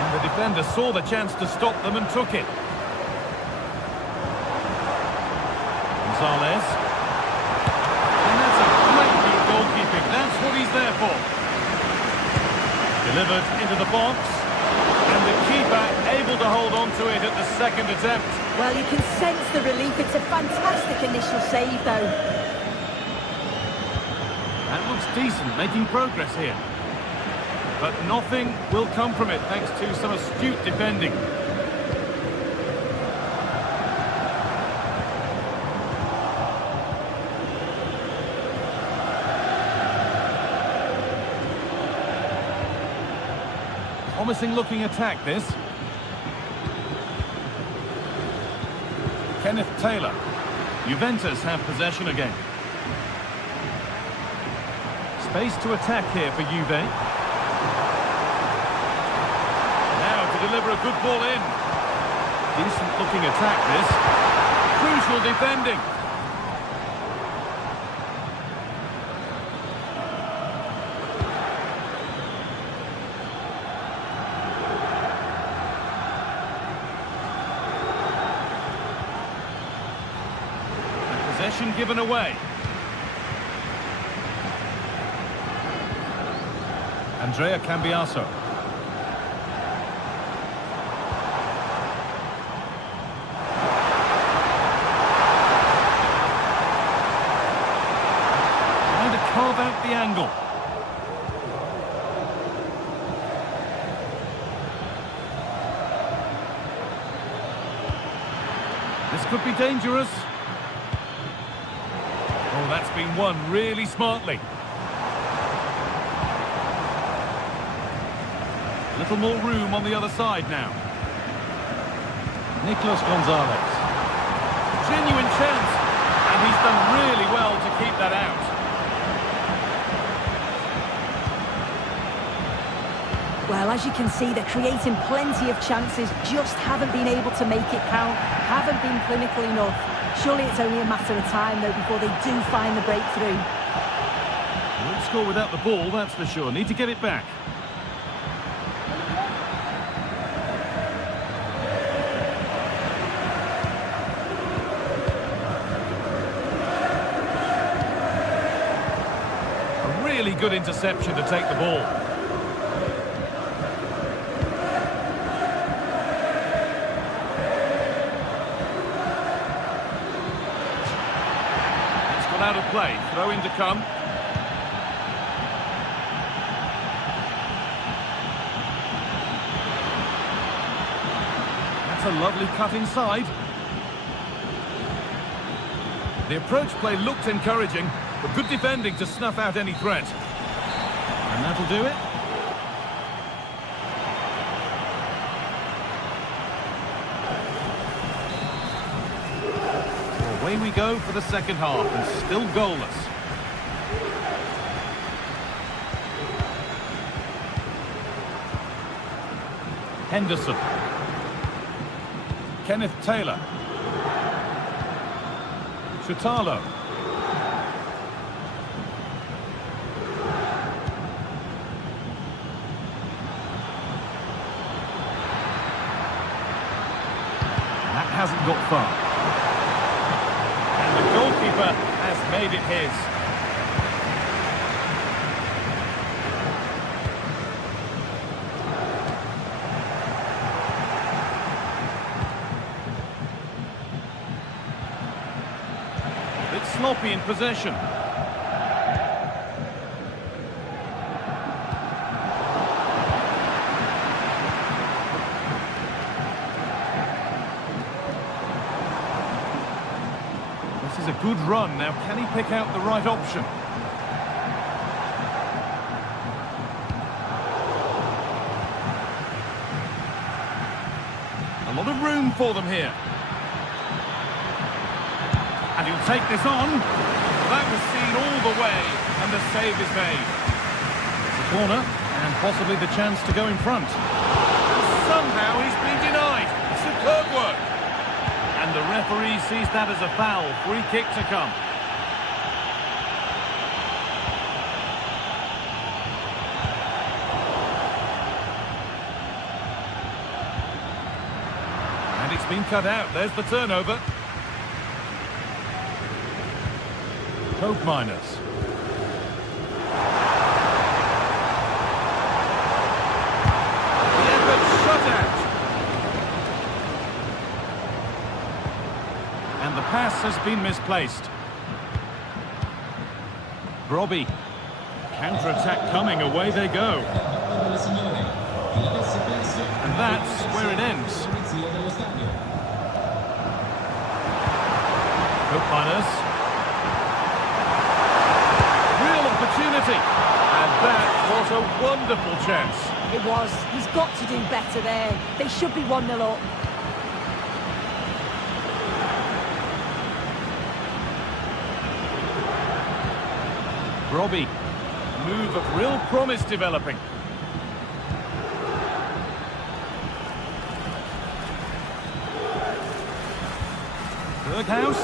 And the defender saw the chance to stop them and took it. Gonzalez. And that's a great bit of goalkeeping. That's what he's there for. Delivered into the box. And the keeper able to hold on to it at the second attempt. Well, you can sense the relief. It's a fantastic initial save, though. That looks decent, making progress here. But nothing will come from it thanks to some astute defending. Promising looking attack, this. Kenneth Taylor. Juventus have possession again. Space to attack here for Juve. Now to deliver a good ball in. Decent looking attack, this. Crucial defending. Possession given away. Andrea Cambiaso. Trying to carve out the angle. This could be dangerous. Oh, that's been won really smartly. A little more room on the other side now. Nicolas Gonzalez. Genuine chance. And he's done really well to keep that out. Well, as you can see, they're creating plenty of chances, just haven't been able to make it count, haven't been clinical enough. Surely it's only a matter of time, though, before they do find the breakthrough. Won't score without the ball, that's for sure. Need to get it back. A really good interception to take the ball. Out of play, throw in to come. That's a lovely cut inside. The approach play looked encouraging, but good defending to snuff out any threat. And that'll do it. Away we go for the second half, and still goalless. Henderson. Kenneth Taylor. Chutalo. That hasn't got far. The goalkeeper has made it his. A bit sloppy in possession. This is a good run. Now, can he pick out the right option? A lot of room for them here. And he'll take this on. That was seen all the way, and the save is made. It's a corner, and possibly the chance to go in front. Somehow he's been denied. Superb work. And the referee sees that as a foul. Free kick to come. And it's been cut out. There's the turnover. Hope Miners. The effort shut out. And the pass has been misplaced. Robbie. Counter-attack coming, away they go. And that's where it ends. Hope Miners. Real opportunity. And that was a wonderful chance. It was. He's got to do better there. They should be 1-0 up. Robbie, move of real promise developing. Berghaus.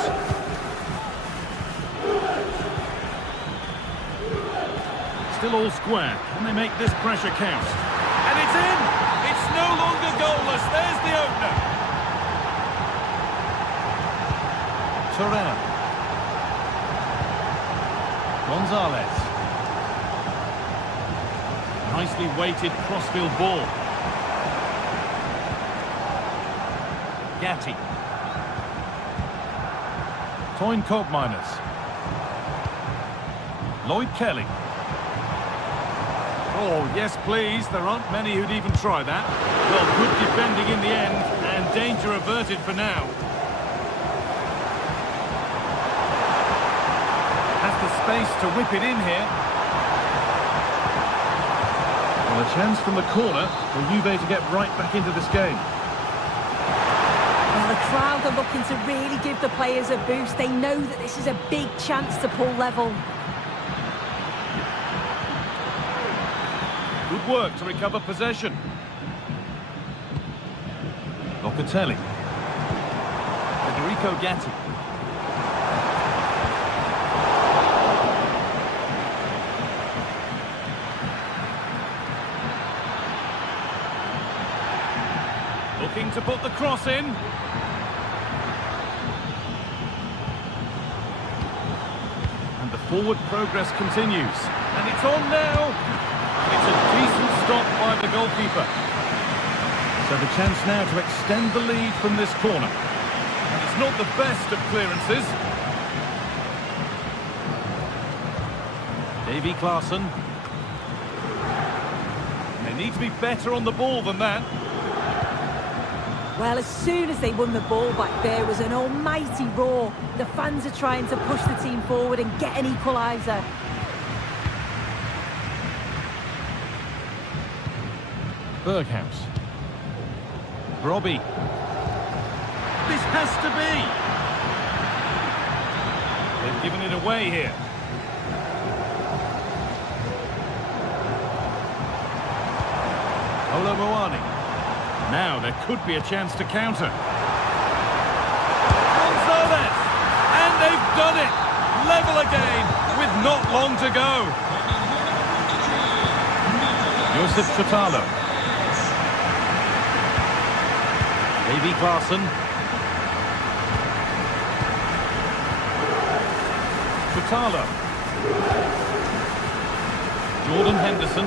Still all square. Can they make this pressure count? And it's in! It's no longer goalless. There's the opener. Turan. Gonzalez. Nicely weighted crossfield ball. Gatti. Toyn Koopmeiners. Lloyd Kelly. Oh, yes, please. There aren't many who'd even try that. Well, good defending in the end, and danger averted for now. Has the space to whip it in here. Well, a chance from the corner for Juve to get right back into this game. Well, the crowd are looking to really give the players a boost. They know that this is a big chance to pull level. Good work to recover possession. Locatelli. Federico Gatti. Looking to put the cross in. And the forward progress continues. And it's on now. It's a decent stop by the goalkeeper. So the chance now to extend the lead from this corner. And it's not the best of clearances. Davy Klaassen. They need to be better on the ball than that. Well, as soon as they won the ball back, there was an almighty roar. The fans are trying to push the team forward and get an equaliser. Berghaus. Robbie. This has to be. They've given it away here. Olo Moani. Now there could be a chance to counter. Gonzalez! And they've done it! Level again with not long to go. Josip Chotalo. Davy Klaassen. Chotalo. Jordan Henderson.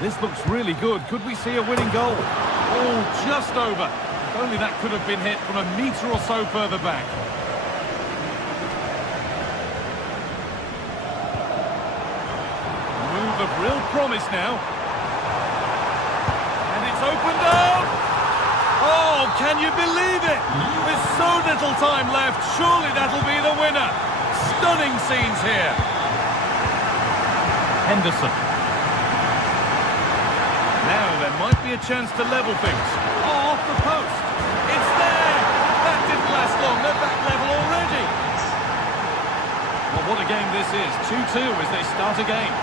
This looks really good. Could we see a winning goal? Oh, just over. If only that could have been hit from a metre or so further back. Of real promise now. And it's opened up! Oh, can you believe it? With so little time left, surely that'll be the winner. Stunning scenes here. Henderson. Now there might be a chance to level things. Oh, off the post. It's there! That didn't last long. They're back level already. Well, what a game this is. 2-2 as they start again.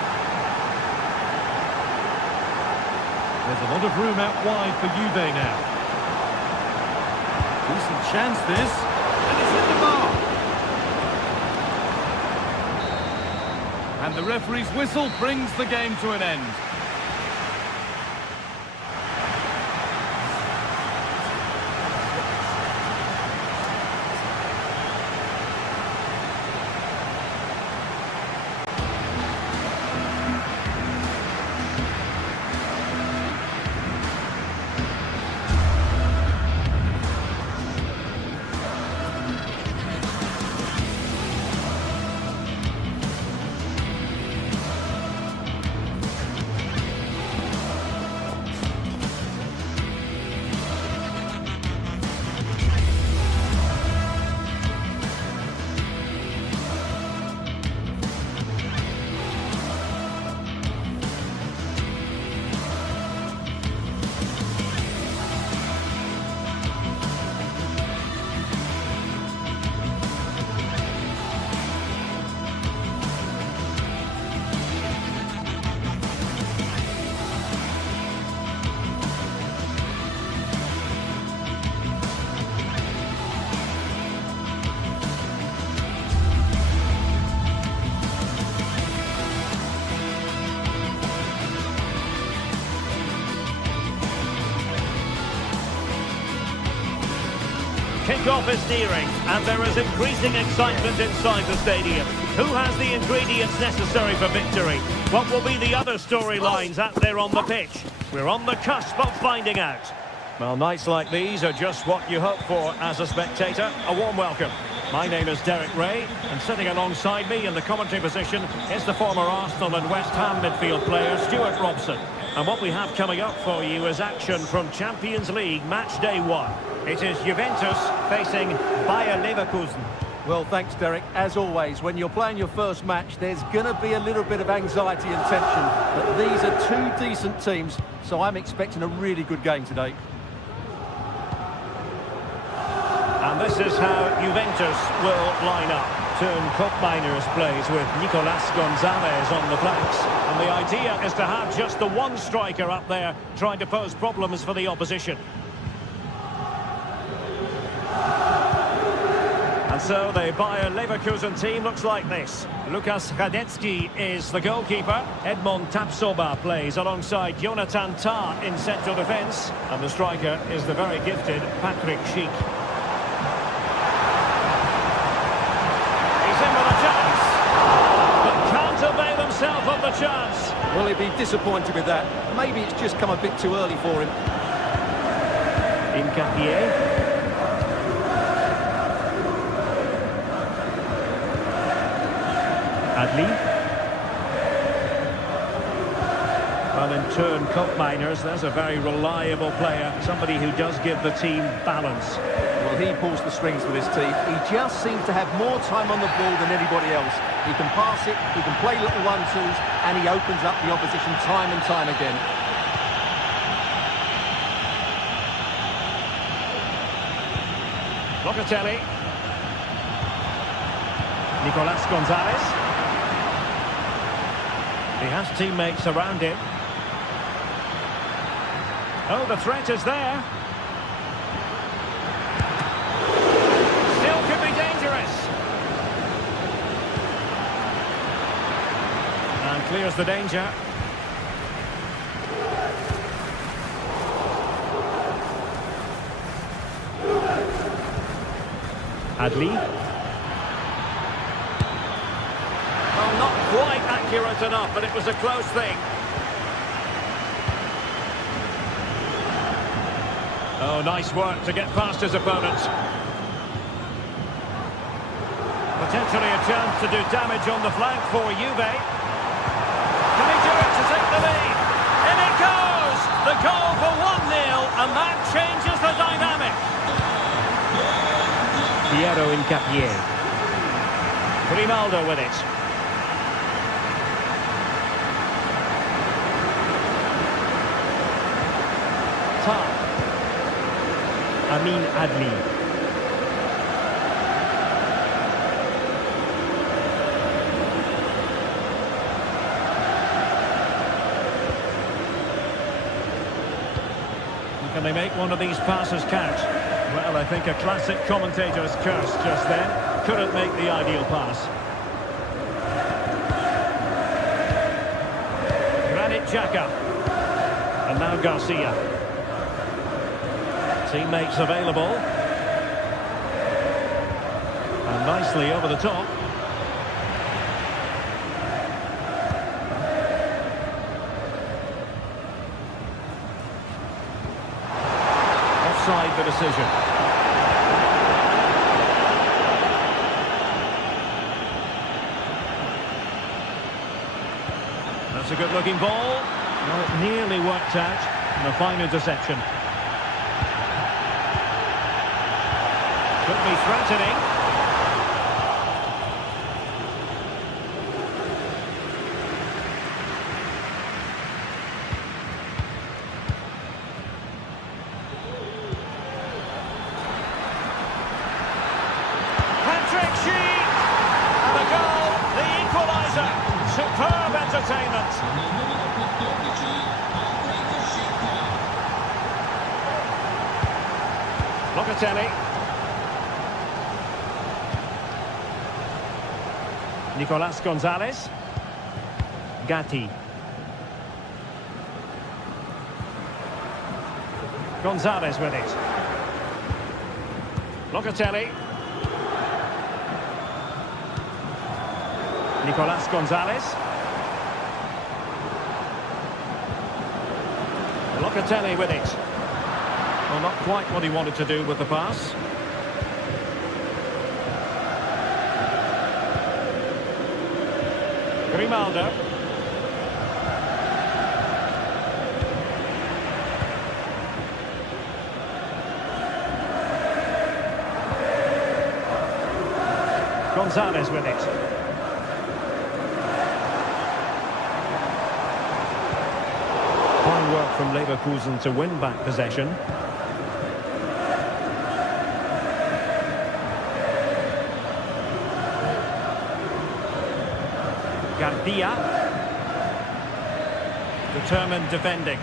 There's a lot of room out wide for Juve now. Decent chance this, and it's hit the bar. And the referee's whistle brings the game to an end. Kick-off is nearing, and there is increasing excitement inside the stadium. Who has the ingredients necessary for victory? What will be the other storylines out there on the pitch? We're on the cusp of finding out. Well, nights like these are just what you hope for as a spectator. A warm welcome. My name is Derek Ray, and sitting alongside me in the commentary position is the former Arsenal and West Ham midfield player, Stuart Robson. And what we have coming up for you is action from Champions League match day 1. It is Juventus facing Bayer Leverkusen. Well, thanks, Derek. As always, when you're playing your first match, there's going to be a little bit of anxiety and tension. But these are two decent teams, so I'm expecting a really good game today. And this is how Juventus will line up. Turn Koopmeiners plays with Nicolas Gonzalez on the flanks. And the idea is to have just the one striker up there trying to pose problems for the opposition. And so the Bayer Leverkusen team looks like this. Lukas Hradecky is the goalkeeper. Edmond Tapsoba plays alongside Jonathan Tah in central defence. And the striker is the very gifted Patrick Schick. He's in with a chance, but can't avail himself of the chance. Well, he'd be disappointed with that. Maybe it's just come a bit too early for him. Incapié. Adli. Well, in turn, Koopmeiners, there's a very reliable player, somebody who does give the team balance. Well, he pulls the strings for this team. He just seems to have more time on the ball than anybody else. He can pass it, he can play little one-twos, and he opens up the opposition time and time again. Locatelli. Nicolas Gonzalez. He has teammates around him. Oh, the threat is there. Still could be dangerous. And clears the danger. Adli. Not quite accurate enough, but it was a close thing. Oh, nice work to get past his opponents. Potentially a chance to do damage on the flank for Juve. Can he do it to take the lead? In it goes! The goal for 1-0, and that changes the dynamic. Piero Incapié. Grimaldo with it. Amin Adli. Can they make one of these passes count? Well, I think a classic commentator's curse just then. Couldn't make the ideal pass. Granit Xhaka. And now Garcia. Teammates available. And nicely over the top. Offside the decision. That's a good looking ball. Well, it nearly worked out in the fine interception. Could be threatening. Patrick Schick! And the goal, the equaliser. Superb entertainment. Locatelli. Nicolas Gonzalez. Gatti. Gonzalez with it. Locatelli. Nicolas Gonzalez. Locatelli with it. Well, not quite what he wanted to do with the pass. Grimaldo. Gonzalez with it. Fine work from Leverkusen to win back possession. Garcia. Determined defending.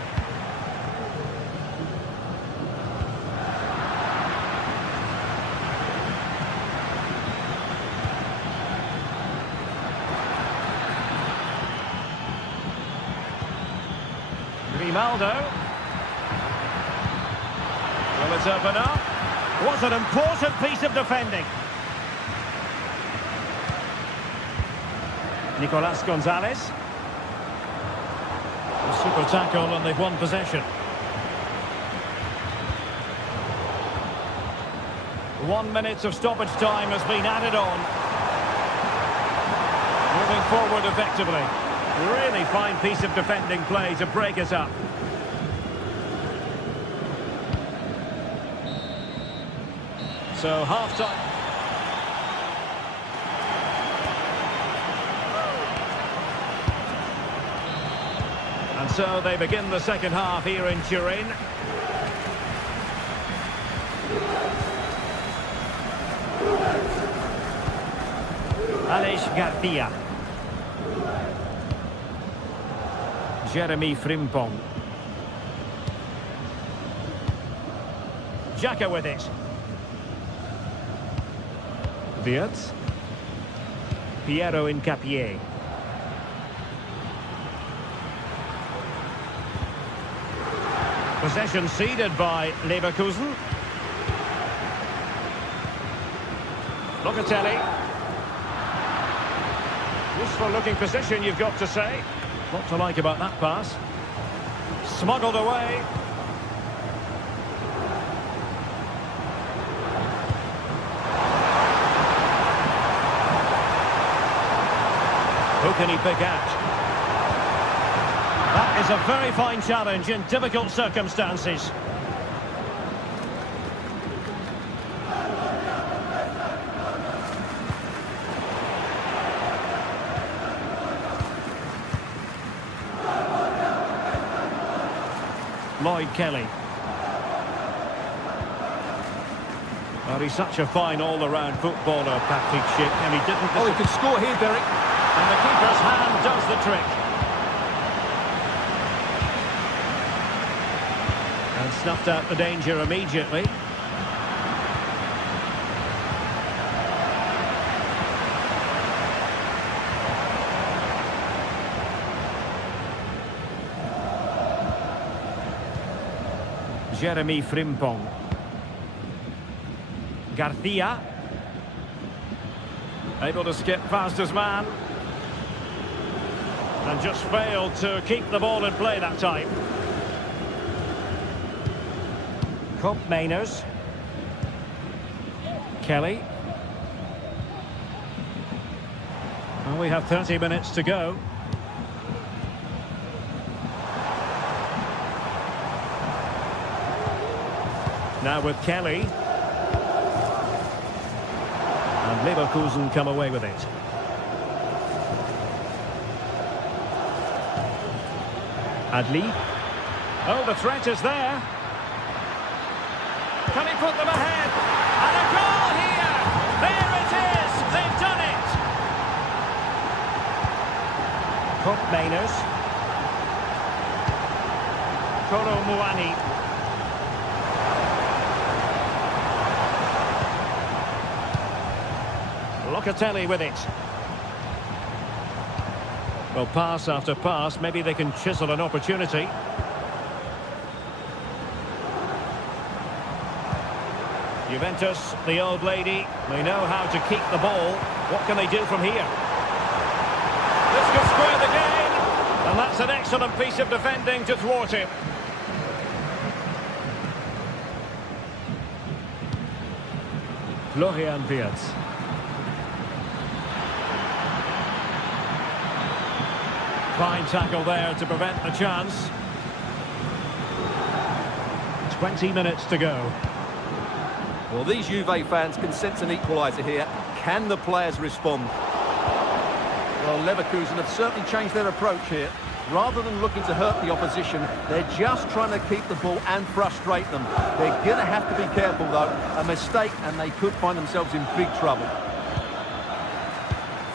Grimaldo. Will it open up? Was an important piece of defending. Nicolas Gonzalez. A super tackle and they've won possession. 1 minute of stoppage time has been added on. Moving forward effectively. Really fine piece of defending play to break us up. So half-time. And so they begin the second half here in Turin. Aleix Garcia. Jeremy Frimpong. Xhaka with it. Wirtz. Piero Incapié. Possession ceded by Leverkusen. Locatelli. Useful looking position, you've got to say. What to like about that pass. Smuggled away. Who can he pick out? That is a very fine challenge in difficult circumstances. Lloyd Kelly. Well, he's such a fine all-around footballer, Patrick Schick, and he didn't... Oh, he could score here, Derek. And the keeper's hand does the trick. And snuffed out the danger immediately. Jeremy Frimpong. Garcia. Able to skip past his man. And just failed to keep the ball in play that time. Kopp Mainers. Kelly. Well, we have 30 minutes to go. Now with Kelly. And Leverkusen come away with it. Adli. Oh, the threat is there. Can he put them ahead? And a goal here! There it is! They've done it! Kopp Mainers. Kolo Muani. Locatelli with it. Well, pass after pass, maybe they can chisel an opportunity. Juventus, the old lady, they know how to keep the ball. What can they do from here? And that's an excellent piece of defending to thwart him. Florian Wirtz. Fine tackle there to prevent the chance. 20 minutes to go. Well, these Juve fans can sense an equaliser here. Can the players respond? Well, Leverkusen have certainly changed their approach here. Rather than looking to hurt the opposition, they're just trying to keep the ball and frustrate them. They're going to have to be careful, though. A mistake, and they could find themselves in big trouble.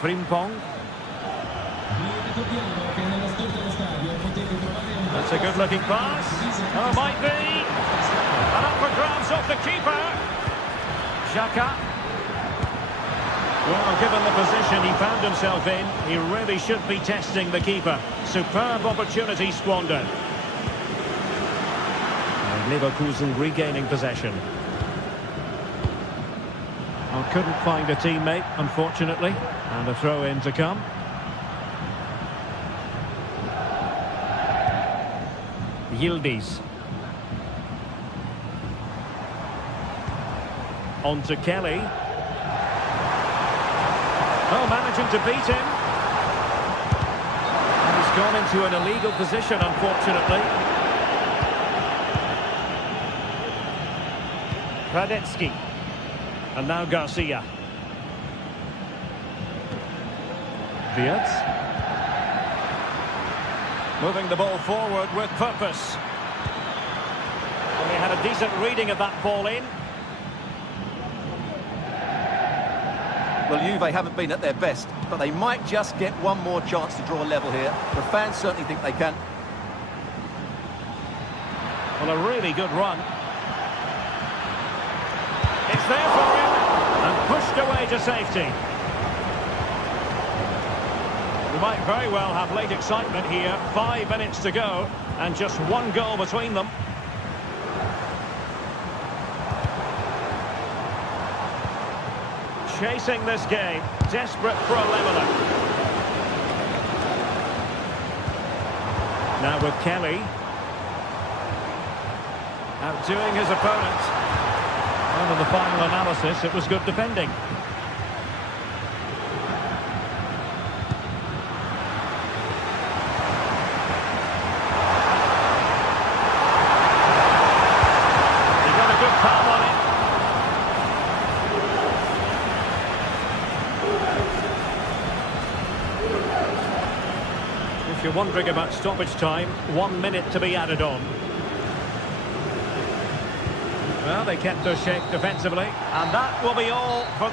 Frimpong. That's a good-looking pass. Oh, might be. And up for grabs off the keeper. Xhaka. Well, given the position he found himself in, he really should be testing the keeper. Superb opportunity squandered. And Leverkusen regaining possession. Well, couldn't find a teammate, unfortunately. And a throw-in to come. Yildiz. On to Kelly. Oh, managing to beat him. And he's gone into an illegal position, unfortunately. Radetsky. And now Garcia. Wirtz. Moving the ball forward with purpose. Well, he had a decent reading of that ball in. Well, Juve haven't been at their best, but they might just get one more chance to draw a level here. The fans certainly think they can. Well, a really good run. It's there for him, and pushed away to safety. We might very well have late excitement here. 5 minutes to go, and just one goal between them. Chasing this game, desperate for a leveller. Now with Kelly. Outdoing his opponent. And in the final analysis, it was good defending. He got a good palm on it. If you're wondering about stoppage time, 1 minute to be added on. Well, they kept their shape defensively, and that will be all for...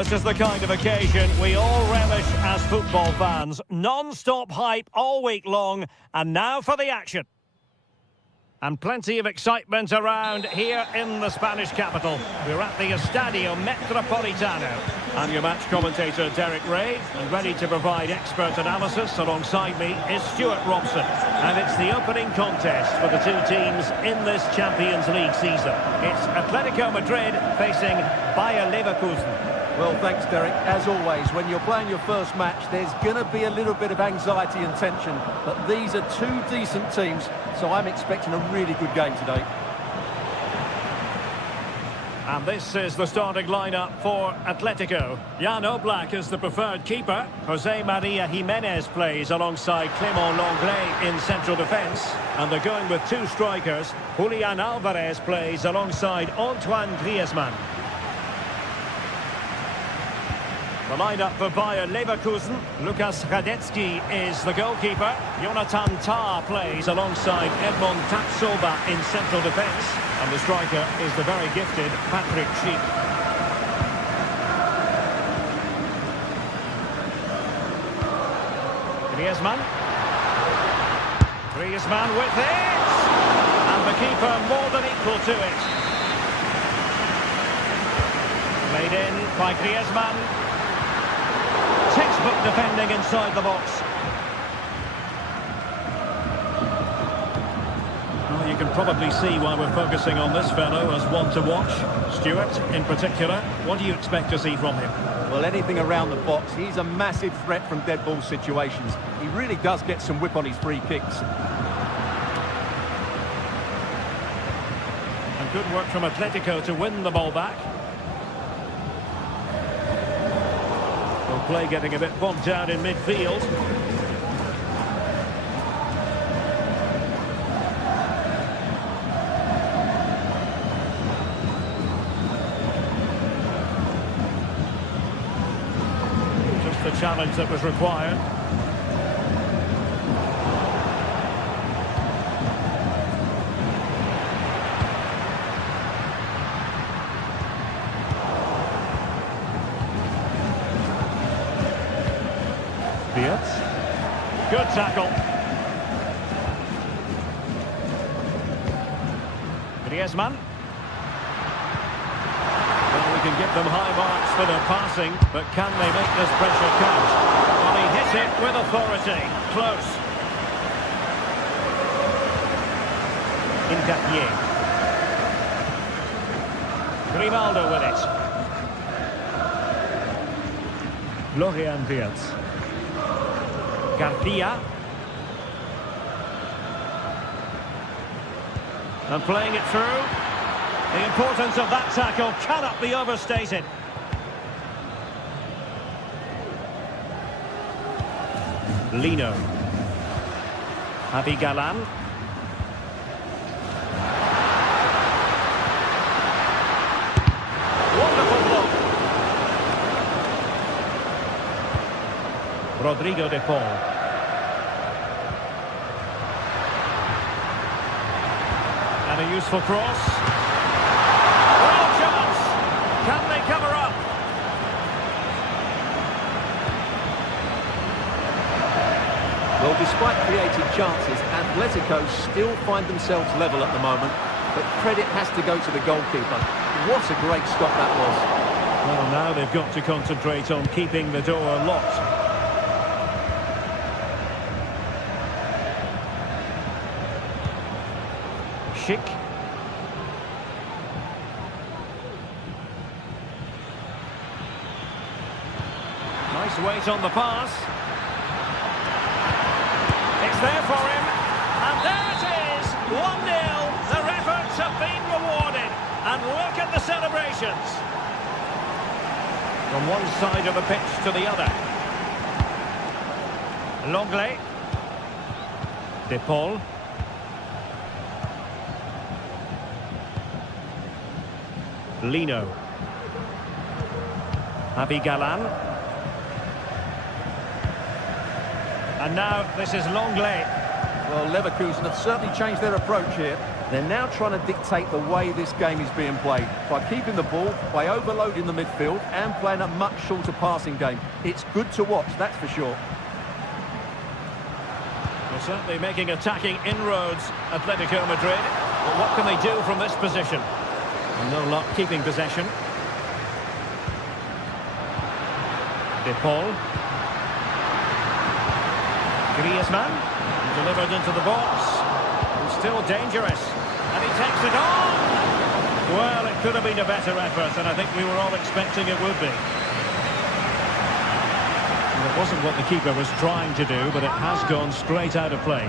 This is the kind of occasion we all relish as football fans. Non-stop hype all week long, and now for the action. And plenty of excitement around here in the Spanish capital. We're at the Estadio Metropolitano. I'm your match commentator, Derek Ray, and ready to provide expert analysis alongside me is Stuart Robson. And it's the opening contest for the two teams in this Champions League season. It's Atletico Madrid facing Bayer Leverkusen. Well, thanks, Derek. As always, when you're playing your first match, there's going to be a little bit of anxiety and tension. But these are two decent teams, so I'm expecting a really good game today. And this is the starting lineup for Atletico. Jan Oblak is the preferred keeper. Jose Maria Jimenez plays alongside Clément Lenglet in central defence. And they're going with two strikers. Julian Alvarez plays alongside Antoine Griezmann. The lineup for Bayer Leverkusen. Lukas Radetzky is the goalkeeper. Jonathan Tah plays alongside Edmond Tapsoba in central defence. And the striker is the very gifted Patrick Schick. Griezmann. Griezmann with it! And the keeper more than equal to it. Played in by Griezmann. Textbook defending inside the box. Well, you can probably see why we're focusing on this fellow as one to watch. Stuart, in particular, what do you expect to see from him? Well, anything around the box. He's a massive threat from dead ball situations. He really does get some whip on his free kicks. And good work from Atletico to win the ball back. Play getting a bit bogged down in midfield. Just the challenge that was required. Good tackle. Griezmann. Well, we can give them high marks for their passing, but can they make this pressure count? Well, he hit it with authority. Close. Incapié. Grimaldo with it. Florian Wirtz. Garcia. And playing it through. The importance of that tackle cannot be overstated. Lino. Javi Galan. Wonderful block. Rodrigo de Paul. And a useful cross. Real chance. Can they cover up? Well, despite creating chances, Atletico still find themselves level at the moment. But credit has to go to the goalkeeper. What a great stop that was. Well, now they've got to concentrate on keeping the door locked. Schick. Nice weight on the pass. It's there for him. And there it is. 1-0. Their efforts have been rewarded. And look at the celebrations. From one side of the pitch to the other. Lenglet. De Paul. Lino. Javi Galan. And now this is Lenglet. Well, Leverkusen have certainly changed their approach here. They're now trying to dictate the way this game is being played by keeping the ball, by overloading the midfield and playing a much shorter passing game. It's good to watch, that's for sure. They're certainly making attacking inroads, Atletico Madrid. But what can they do from this position? And no luck keeping possession. De Paul. Griezmann. Delivered into the box. And still dangerous. And he takes it on! Well, it could have been a better effort, and I think we were all expecting it would be. And it wasn't what the keeper was trying to do, but it has gone straight out of play.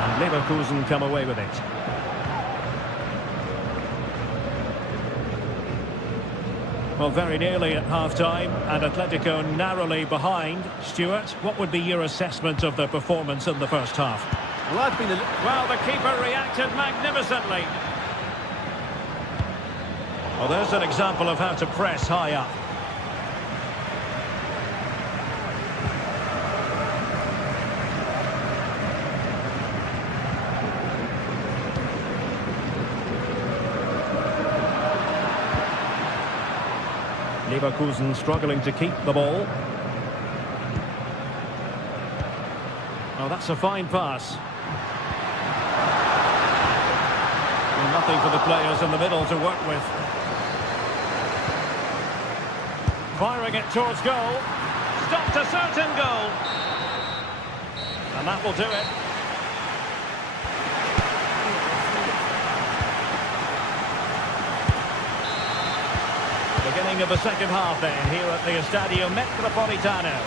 And Leverkusen come away with it. Well, very nearly at half-time, and Atletico narrowly behind. Stuart, what would be your assessment of their performance in the first half? Well, the keeper reacted magnificently. Well, there's an example of how to press high up. Leverkusen struggling to keep the ball. Oh, that's a fine pass. Well, nothing for the players in the middle to work with. Firing it towards goal. Stopped a certain goal. And that will do it. Beginning of the second half then, here at the Estadio Metropolitano.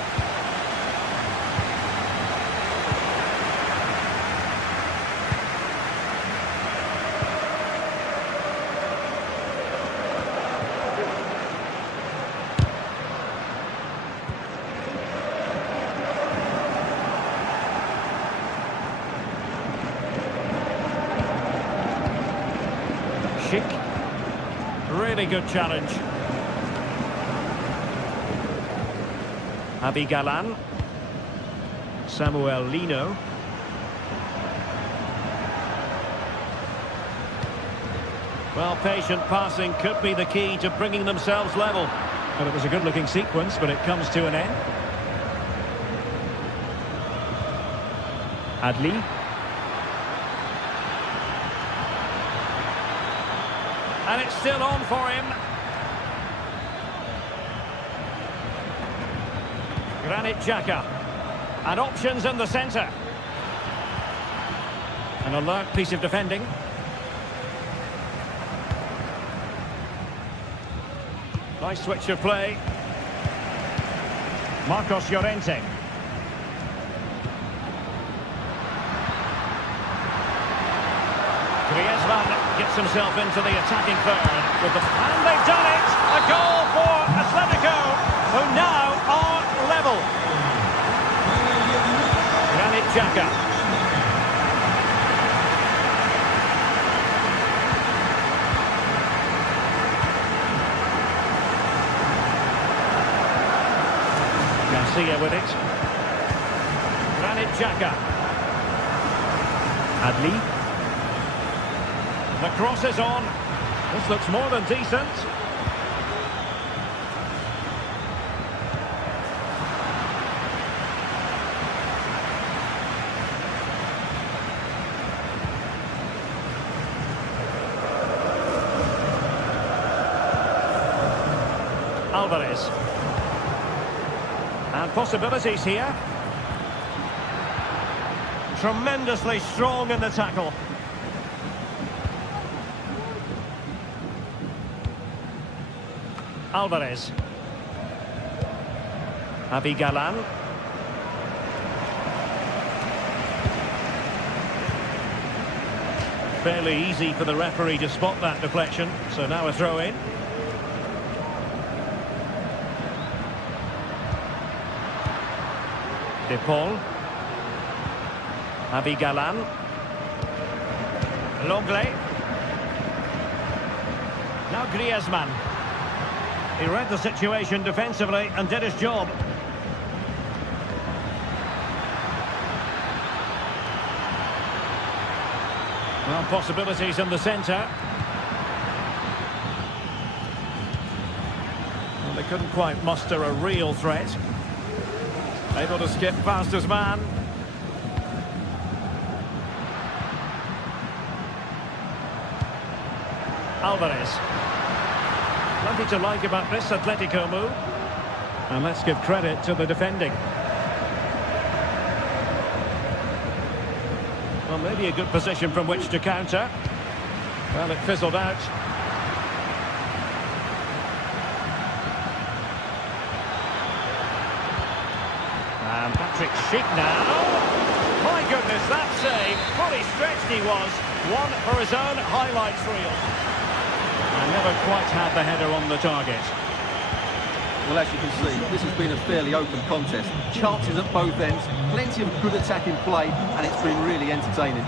Really good challenge. Abigalan. Samuel Lino. Well, patient passing could be the key to bringing themselves level. But it was a good-looking sequence, but it comes to an end. Adli. And it's still on for him. Granit Xhaka. And options in the centre. An alert piece of defending. Nice switch of play. Marcos Llorente. Griezmann gets himself into the attacking third with and they've done it! A goal for Atletico, who now are level. Granit Xhaka. Garcia with it. Granit Xhaka. Adli. The cross is on. This looks more than decent. Alvarez. And possibilities here. Tremendously strong in the tackle. Alvarez. Abigalan. Fairly easy for the referee to spot that deflection, so now a throw in. De Paul. Abigalan. Longley. Now Griezmann. He read the situation defensively and did his job. Well, possibilities in the centre. Well, they couldn't quite muster a real threat. Able to skip past his man. Alvarez. Plenty to like about this Atletico move. And let's give credit to the defending. Well, maybe a good position from which to counter. Well, it fizzled out. And Patrick Schick now. My goodness, that save. Fully stretched he was. One for his own highlights reel. And never quite had the header on the target. Well, as you can see, this has been a fairly open contest. Chances at both ends, plenty of good attacking play, and it's been really entertaining.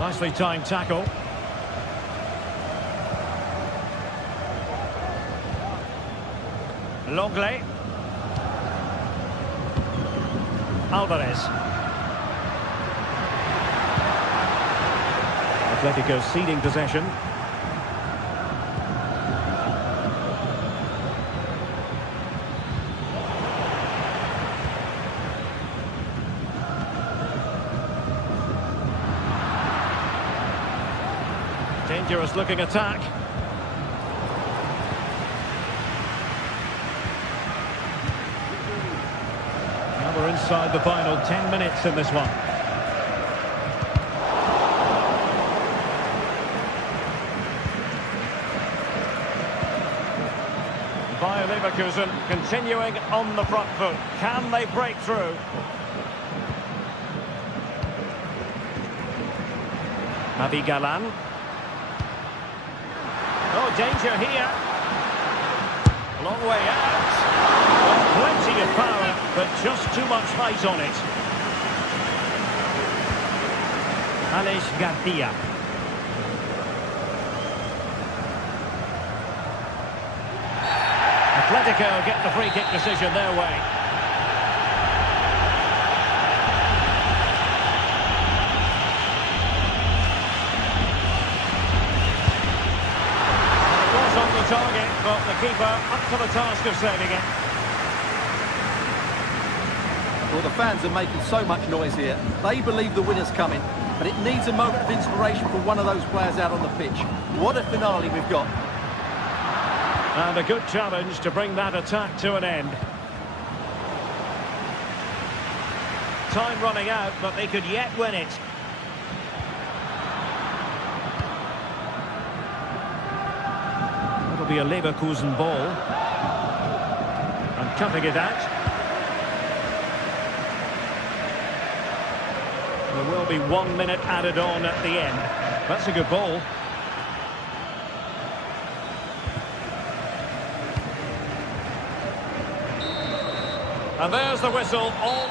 Nicely timed tackle. Longley. Alvarez. Atletico ceding possession. Dangerous looking attack. Now we're inside the final 10 minutes in this one. Bayer Leverkusen continuing on the front foot. Can they break through? Javi Galan. Oh, danger here. Long way out. Well, plenty of power, but just too much height on it. Alex Garcia. Atletico get the free kick decision their way. Target, but the keeper up to the task of saving it. Well, the fans are making so much noise here. They believe the winner's coming, but it needs a moment of inspiration for one of those players out on the pitch. What a finale we've got. And a good challenge to bring that attack to an end. Time running out, but they could yet win it. Be a Leverkusen ball, and cutting it out. There will be 1 minute added on at the end. That's a good ball. And there's the whistle. All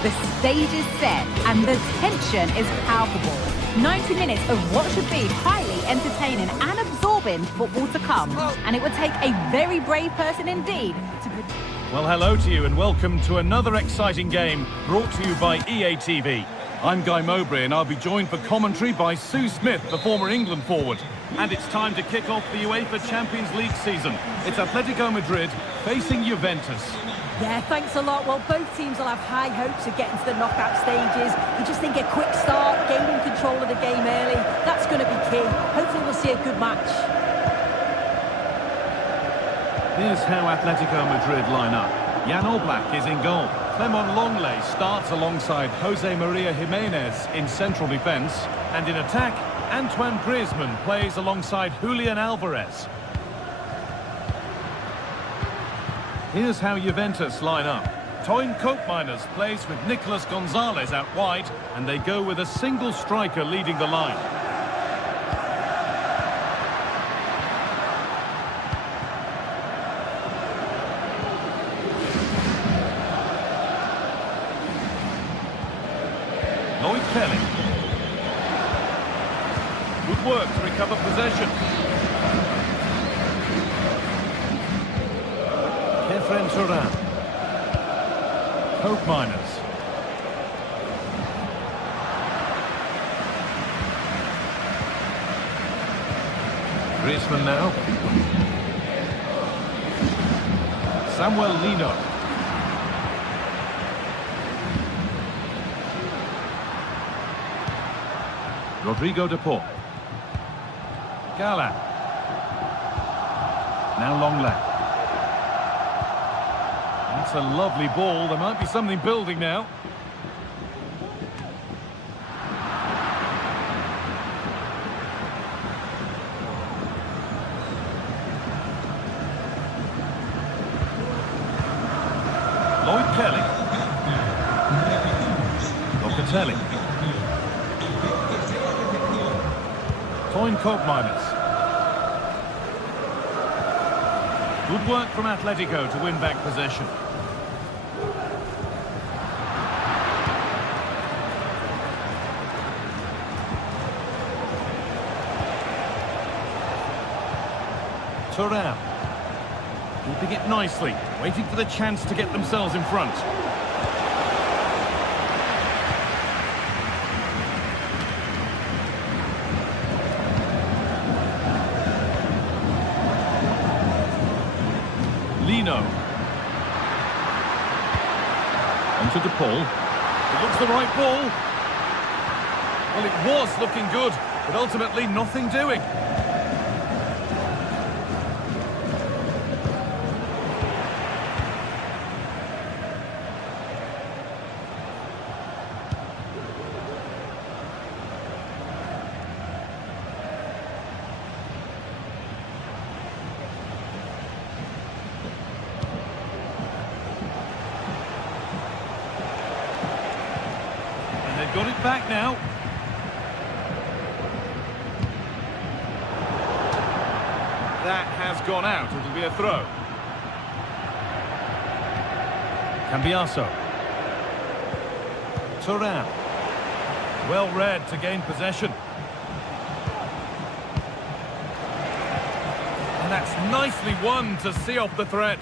The stage is set and the tension is palpable. 90 minutes of what should be highly entertaining and absorbing football to come. And it would take a very brave person indeed to... Well, hello to you and welcome to another exciting game brought to you by EA TV. I'm Guy Mowbray and I'll be joined for commentary by Sue Smith, the former England forward. And it's time to kick off the UEFA Champions League season. It's Atletico Madrid facing Juventus. Yeah, thanks a lot. Well, both teams will have high hopes of getting to the knockout stages. You just think a quick start, gaining control of the game early, that's going to be key. Hopefully we'll see a good match. Here's how Atletico Madrid line up. Jan Oblak is in goal. Clement Longley starts alongside Jose Maria Jimenez in central defence. And in attack, Antoine Griezmann plays alongside Julian Alvarez. Here's how Juventus line up. Toyn Koopmeiners plays with Nicolas Gonzalez out wide, and they go with a single striker leading the line. Lloyd Kelly. Good work to recover possession. Kefren Turan. Koopmeiners. Griezmann now. Samuel Lino. Rodrigo de Paul. Gala. Now Longley. That's a lovely ball. There might be something building now. Lloyd Kelly. Locatelli. Toyn Koopmeiners. Good work from Atletico to win back possession. Turan. Keeping it nicely, waiting for the chance to get themselves in front. Lino. Onto De Paul. It looks the right ball. Well, it was looking good, but ultimately nothing doing. They've got it back now. That has gone out. It'll be a throw. Cambiaso. Turan. Well read to gain possession. And that's nicely won to see off the threat.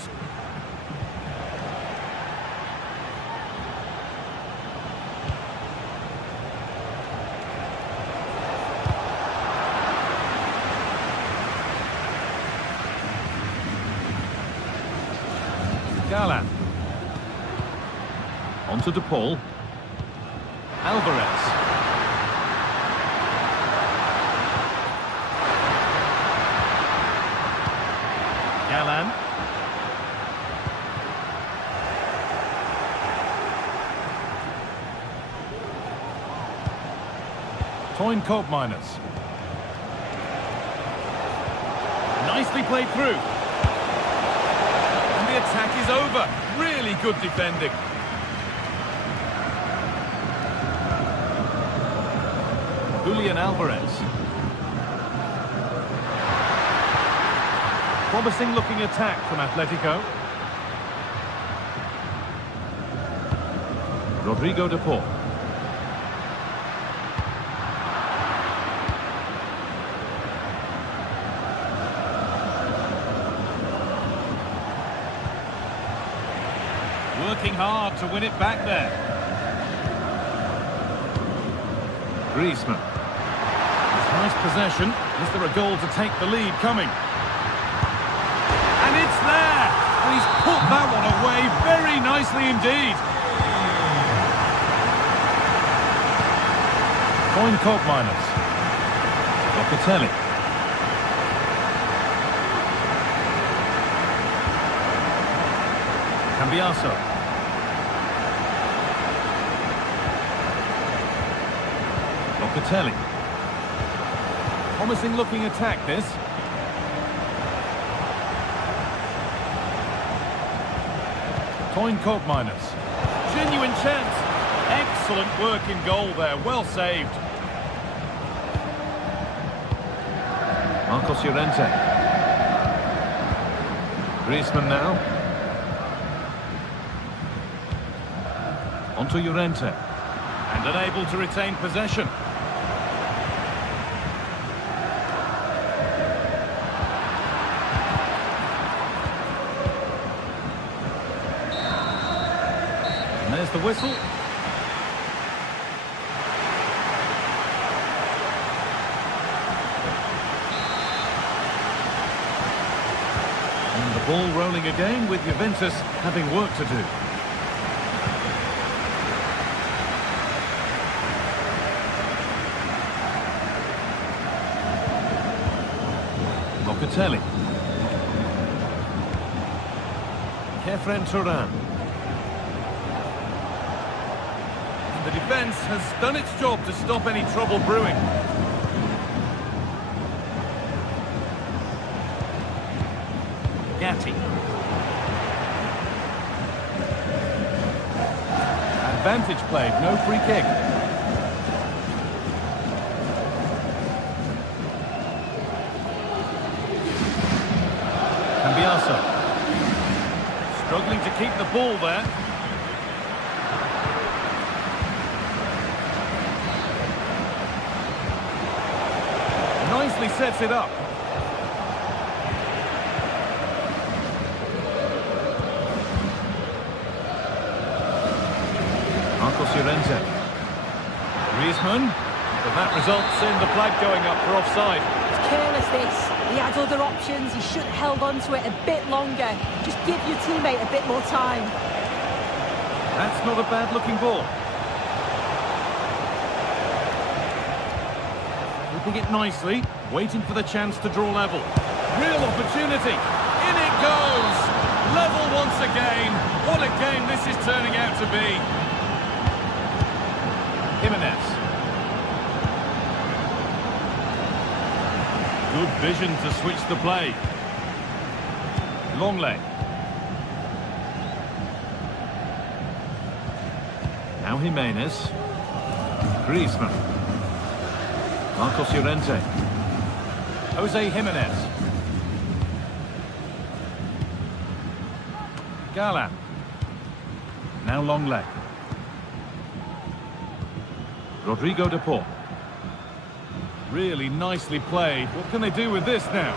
Galan. Onto De Paul. Alvarez. Galan. Toyn Koopmeiners. Nicely played through. The attack is over. Really good defending. Julian Alvarez. Promising looking attack from Atletico. Rodrigo de Paul. Working hard to win it back there. Griezmann. It's nice possession. Is there a goal to take the lead coming? And it's there! And he's put that one away very nicely indeed. Coin Court minus. Locatelli. Cambiaso. Locatelli. Promising looking attack this. Coin Court minus. Genuine chance. Excellent work in goal there. Well saved. Marcos Llorente. Griezmann now. Onto Llorente. And unable to retain possession. And there's the whistle. And the ball rolling again with Juventus having work to do. Locatelli. Kefren Turan. The defence has done its job to stop any trouble brewing. Gatti. Advantage played, no free kick. Cambiaso. Struggling to keep the ball there. Nicely sets it up. Marcos Llorente. Griezmann. But that results in the flag going up for offside. It's careless this. He had other options. He should have held on to it a bit longer. Just give your teammate a bit more time. That's not a bad looking ball. Keeping it nicely, waiting for the chance to draw level. Real opportunity. In it goes. Level once again. What a game this is turning out to be. Jimenez. Good vision to switch the play. Longley. Now Jimenez. Griezmann. Marcos Llorente. Jose Jimenez. Gala. Now Longley. Rodrigo de Paul. Really nicely played. What can they do with this now?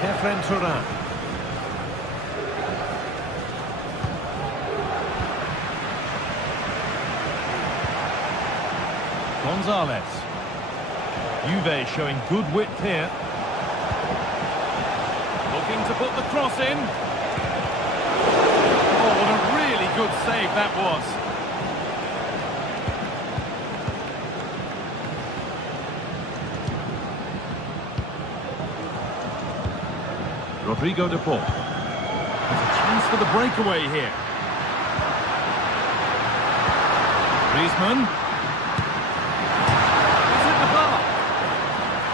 Kefren Turan. Gonzalez. Juve showing good width here. Looking to put the cross in. Oh, what a really good save that was. Rodrigo de Paul. There's a chance for the breakaway here. Griezmann. He's hit the bar.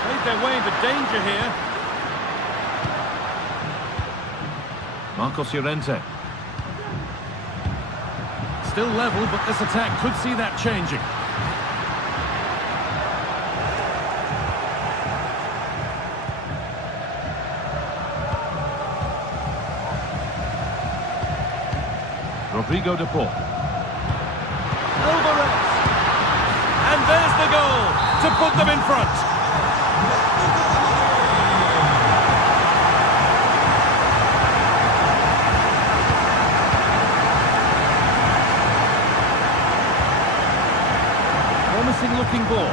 Made their way into danger here. Marcos Llorente. Still level, but this attack could see that changing. Rodrigo de Paul. Alvarez. And there's the goal to put them in front. working ball.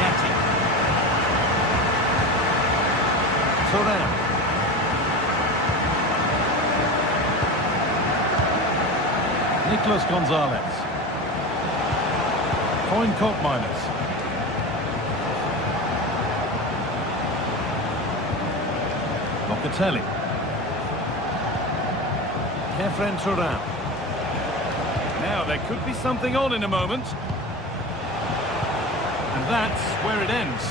Gatti. Turan. Nicolas Gonzalez. Coin Koopmeiners. Locatelli. Kefren Turan. Now there could be something on in a moment. And that's where it ends.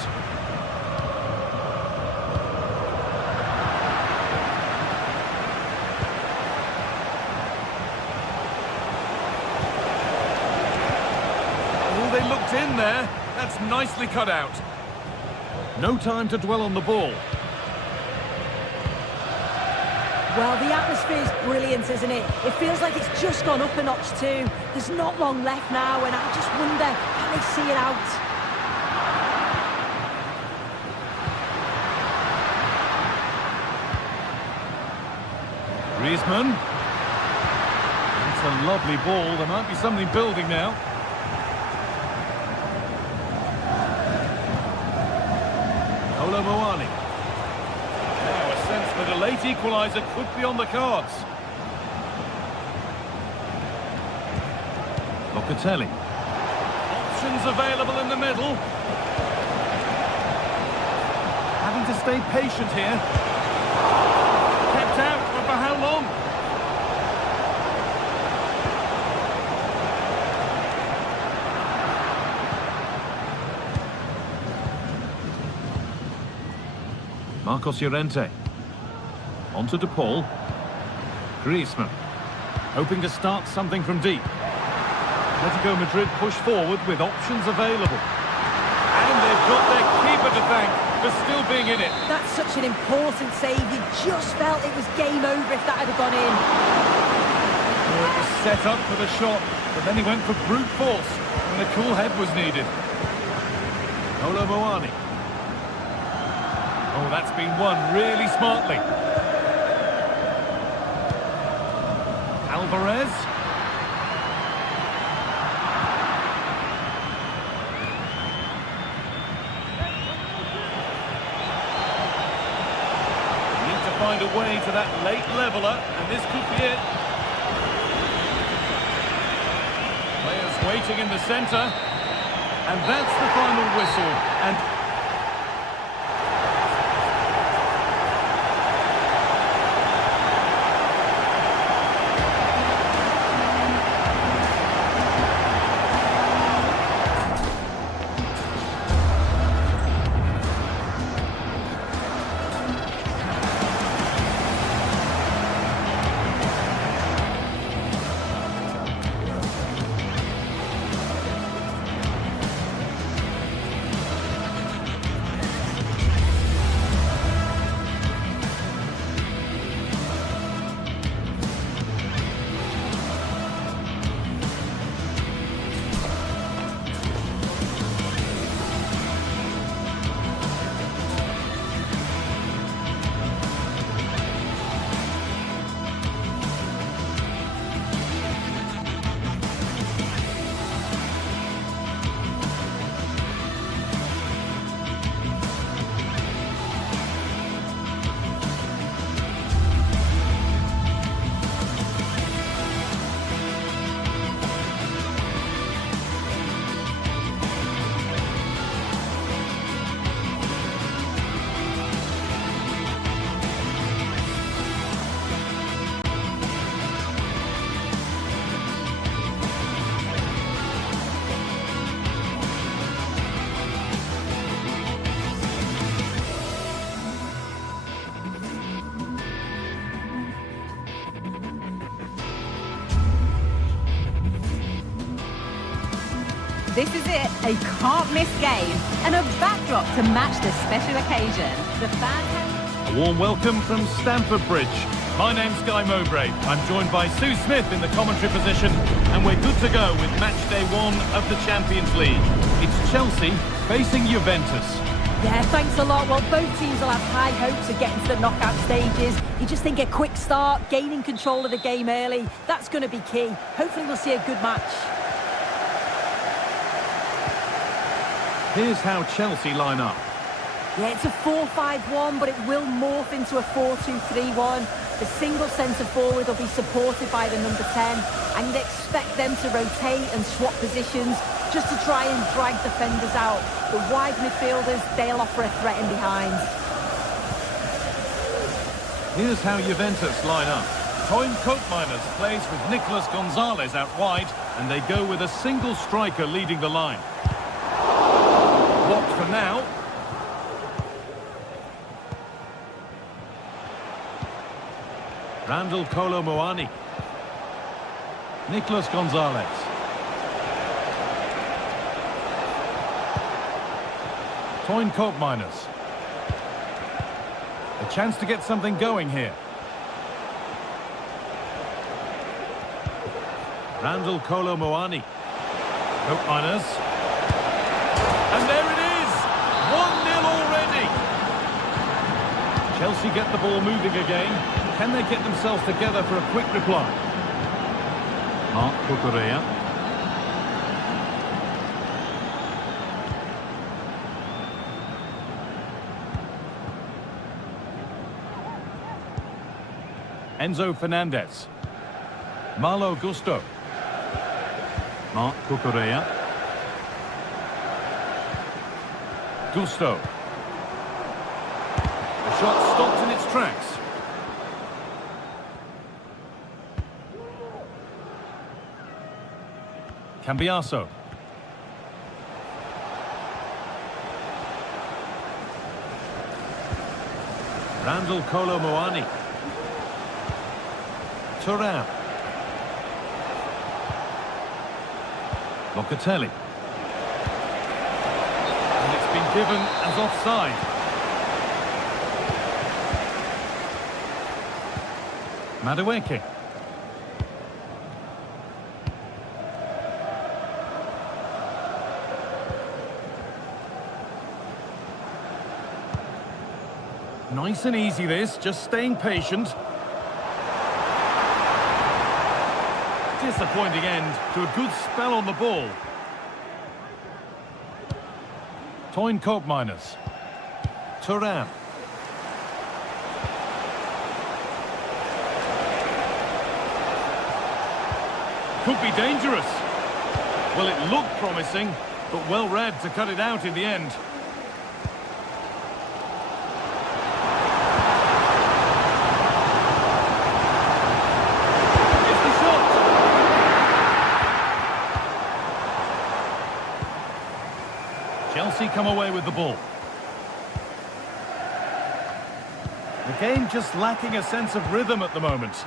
Oh, they looked in there. That's nicely cut out. No time to dwell on the ball. Well, the atmosphere's brilliant, isn't it? It feels like it's just gone up a notch too. There's not long left now, and I just wonder, can they see it out? Griezmann. It's a lovely ball. There might be something building now. Moani. Now a sense that a late equaliser could be on the cards. Locatelli. Options available in the middle. Having to stay patient here. Kept out, but for how long? Marcos Llorente. Onto De Paul. Griezmann. Hoping to start something from deep. Atletico Madrid push forward with options available. And they've got their keeper to thank for still being in it. That's such an important save. You just felt it was game over if that had gone in. Oh, it was set up for the shot, but then he went for brute force when a cool head was needed. Moani. Oh, that's been won really smartly. Alvarez. Need to find a way to that late leveller, and this could be it. Players waiting in the centre, and that's the final whistle. And This is it, a can't-miss game, and a backdrop to match this special occasion. The fans have... A warm welcome from Stamford Bridge. My name's Guy Mowbray. I'm joined by Sue Smith in the commentary position, and we're good to go with match day 1 of the Champions League. It's Chelsea facing Juventus. Yeah, thanks a lot. Well, both teams will have high hopes of getting to the knockout stages. You just think a quick start, gaining control of the game early, that's going to be key. Hopefully we'll see a good match. Here's how Chelsea line up. Yeah, it's a 4-5-1, but it will morph into a 4-2-3-1. The single centre forward will be supported by the number 10, and you'd expect them to rotate and swap positions just to try and drag defenders out. The wide midfielders, they'll offer a threat in behind. Here's how Juventus line up. Toyn Koopmeiners plays with Nicolas Gonzalez out wide, and they go with a single striker leading the line. Blocked for now. Randall Kolo Muani. Nicolas Gonzalez. Toyn Koopmeiners. A chance to get something going here. Randall Kolo Muani. Koopmeiners. And there it is! 1-0 already! Chelsea get the ball moving again. Can they get themselves together for a quick reply? Marc Cucurella. Enzo Fernandez. Malo Gusto. Marc Cucurella. Gusto. The shot stopped in its tracks. Cambiaso. Randall Kolo Muani. Thuram. Locatelli. And it's been given as offside. Madueke. Nice and easy this, just staying patient. Disappointing end to a good spell on the ball. Toyn Koopmeiners. Thuram. Could be dangerous. Well, it looked promising, but well read to cut it out in the end. Chelsea come away with the ball. The game just lacking a sense of rhythm at the moment.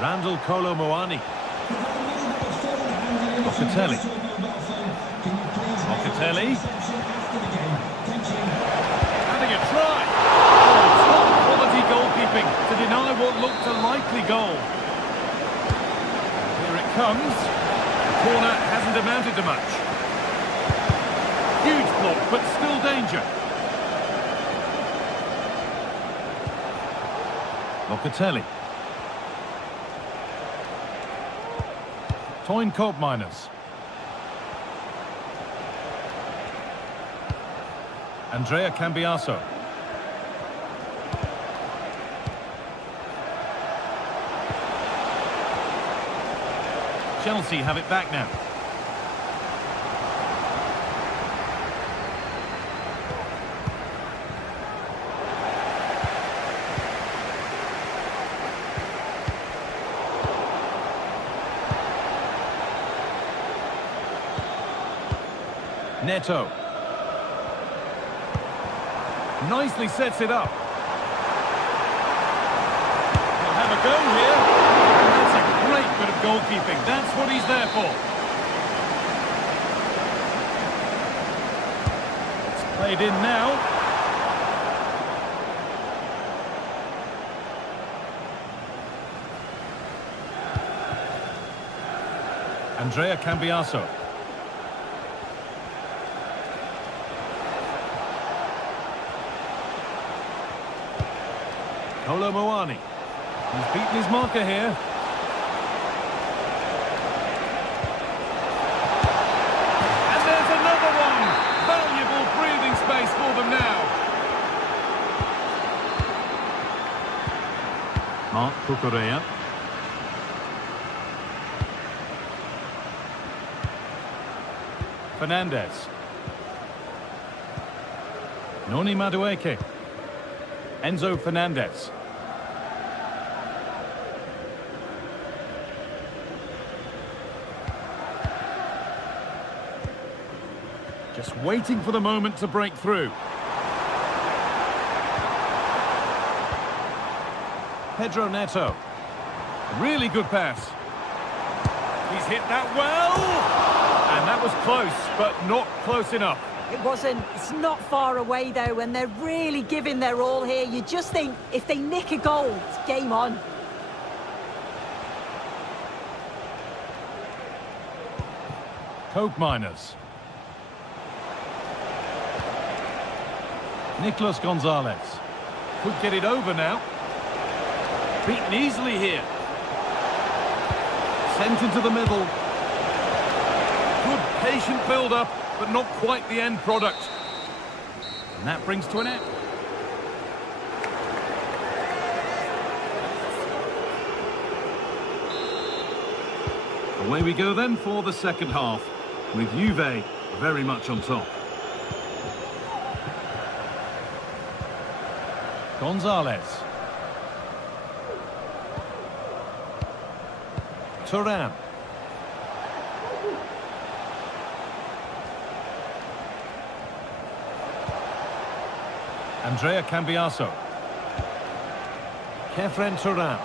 Randall Kolo Muani. Locatelli. Locatelli. Having a try. Top-quality goalkeeping to deny what looked a likely goal. Here it comes. The corner hasn't amounted to much. Huge block, but still danger. Locatelli. Toyn Koopmeiners. Andrea Cambiaso. Chelsea have it back now. Neto. Nicely sets it up. He'll have a go here. And that's a great bit of goalkeeping. That's what he's there for. It's played in now. Andrea Cambiaso. Kolo Muani. He's beaten his marker here. And there's another one! Valuable breathing space for them now. Marc Cucurella. Fernandez. Noni Madueke. Enzo Fernandez. Just waiting for the moment to break through. Pedro Neto. Really good pass. He's hit that well! And that was close, but not close enough. It wasn't. It's not far away, though, and they're really giving their all here. You just think, if they nick a goal, it's game on. Coke Miners. Nicolas Gonzalez. Could get it over now. Beaten easily here. Sent into the middle. Good patient build-up, but not quite the end product. And that brings to an end. Away we go then for the second half, with Juve very much on top. Gonzalez. Thuram. Andrea Cambiaso. Kefren Thuram.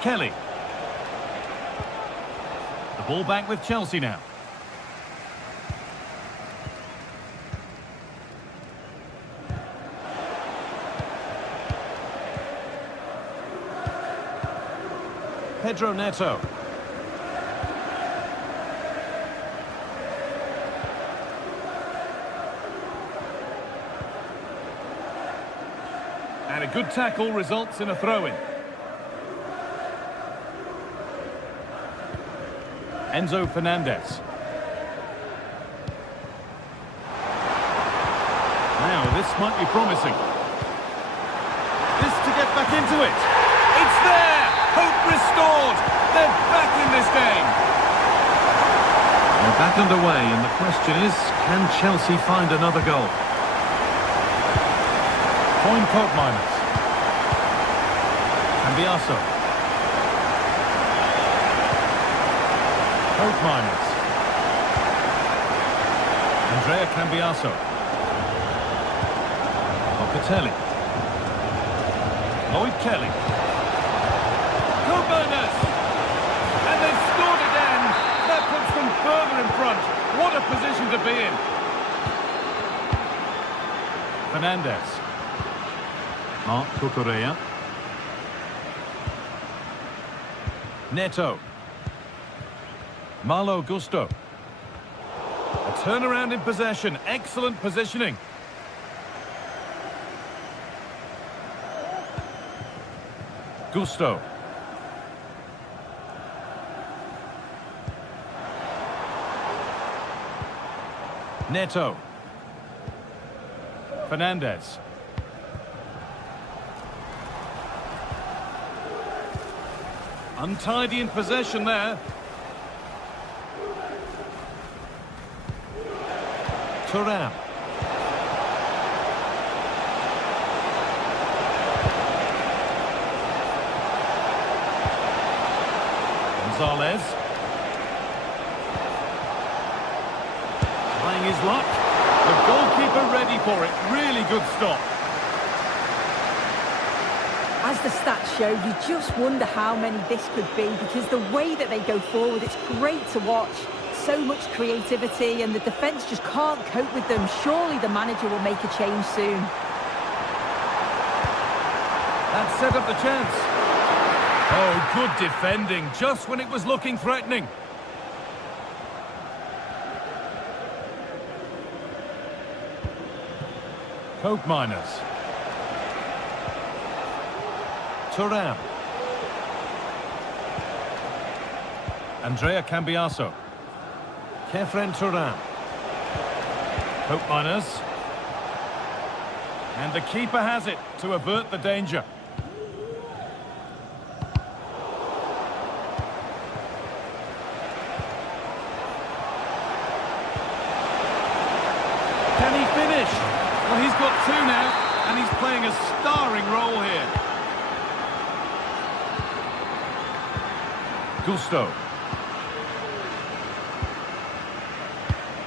Kelly. The ball back with Chelsea now. Pedro Neto. And a good tackle results in a throw-in. Enzo Fernandez. Now, this might be promising. This to get back into it. It's there! Hope restored! They're back in this game! They're back underway, and the question is, can Chelsea find another goal? Point Coke Miners. Cambiaso. Coke Miners. Andrea Cambiaso. Locatelli. Lloyd Kelly. Coke Miners! And they've scored again! That puts them further in front. What a position to be in. Fernandez. Marc Cucurella. Neto. Malo Gusto. A turnaround in possession. Excellent positioning. Gusto. Neto. Fernandez. Untidy in possession there. Thuram. Gonzalez. Trying his luck. The goalkeeper ready for it. Really good stop. As the stats show, you just wonder how many this could be, because the way that they go forward, it's great to watch. So much creativity, and the defence just can't cope with them. Surely the manager will make a change soon. That set up the chance. Oh, good defending, just when it was looking threatening. Coke Miners. Thuram. Andrea Cambiaso. Kefren Thuram. Coke Miners. And the keeper has it to avert the danger. Can he finish? Well, he's got two now, and he's playing a starring role here. Gusto.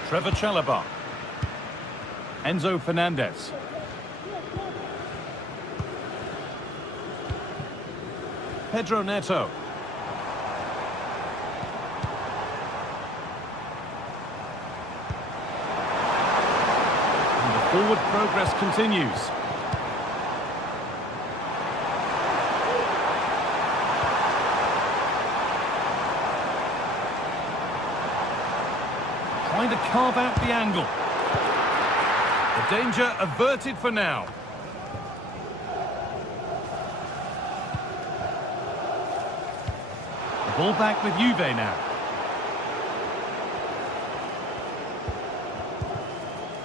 Trevor Chalobah. Enzo Fernandez. Pedro Neto. And the forward progress continues. Trying to carve out the angle. The danger averted for now. The ball back with Juve now.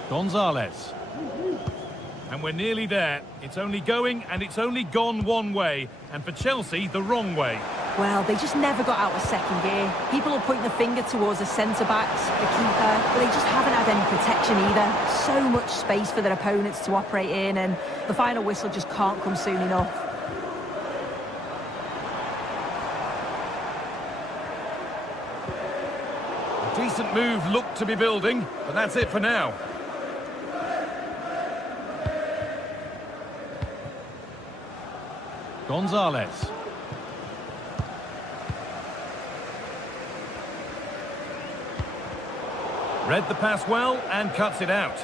Gonzalez. And we're nearly there. It's only going and it's only gone one way. And for Chelsea, the wrong way. Well, they just never got out of second gear. People are pointing the finger towards the centre-backs, the keeper, but they just haven't had any protection either. So much space for their opponents to operate in, and the final whistle just can't come soon enough. A decent move looked to be building, but that's it for now. Gonzalez. Read the pass well and cuts it out.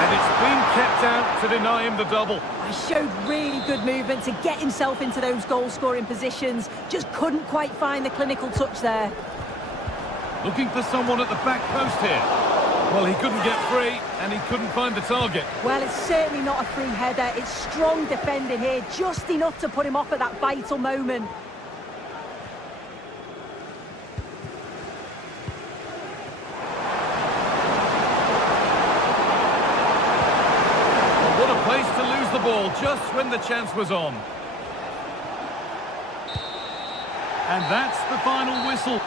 And it's been kept out to deny him the double. He showed really good movement to get himself into those goal-scoring positions. Just couldn't quite find the clinical touch there. Looking for someone at the back post here. Well, he couldn't get free, and he couldn't find the target. Well, it's certainly not a free header. It's strong defending here, just enough to put him off at that vital moment. Well, what a place to lose the ball, just when the chance was on. And that's the final whistle.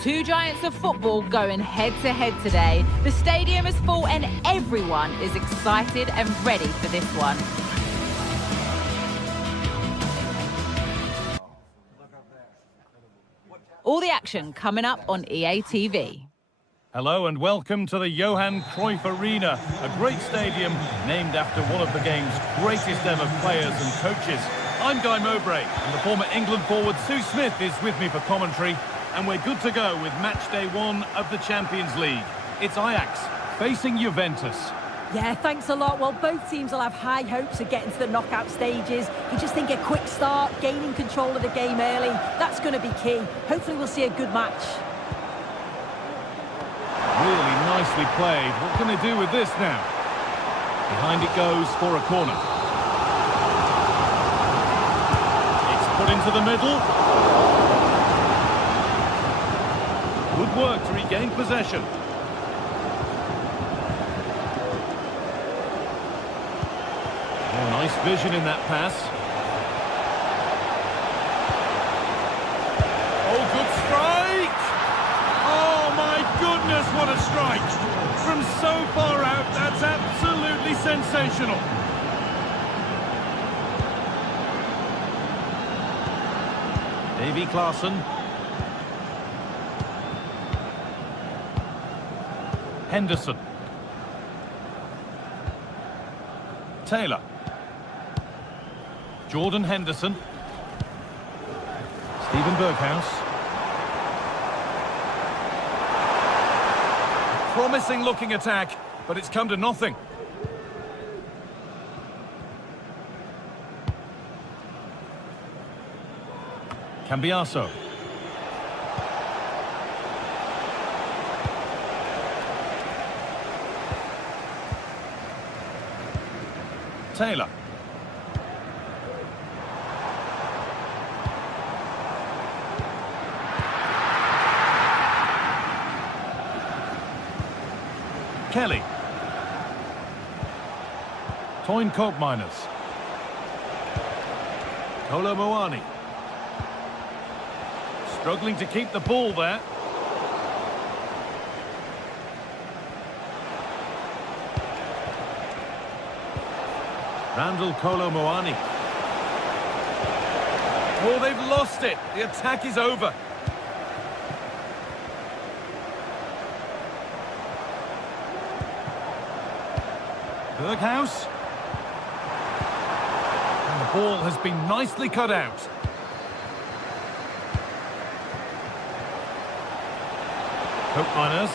Two giants of football going head-to-head today. The stadium is full and everyone is excited and ready for this one. All the action coming up on EA TV. Hello and welcome to the Johan Cruyff Arena, a great stadium named after one of the game's greatest ever players and coaches. I'm Guy Mowbray, and the former England forward Sue Smith is with me for commentary, and we're good to go with match day 1 of the Champions League. It's Ajax facing Juventus. Yeah, thanks a lot. Well, both teams will have high hopes of getting to the knockout stages. You just think a quick start, gaining control of the game early, that's going to be key. Hopefully we'll see a good match. Really nicely played. What can they do with this now? Behind it goes for a corner. It's put into the middle. Good work to regain possession. Oh, nice vision in that pass. Oh, good strike! Oh, my goodness, what a strike! From so far out, that's absolutely sensational. Davy Klaassen. Henderson. Taylor. Jordan Henderson. Steven Berghuis. Promising looking attack, but it's come to nothing. Cambiaso. Taylor. Kelly. Toyn Koopmeiners. Kolo Muani. Struggling to keep the ball there. Randall Kolo Muani. Oh, they've lost it. The attack is over. Berghuis. And the ball has been nicely cut out. Koopmeiners.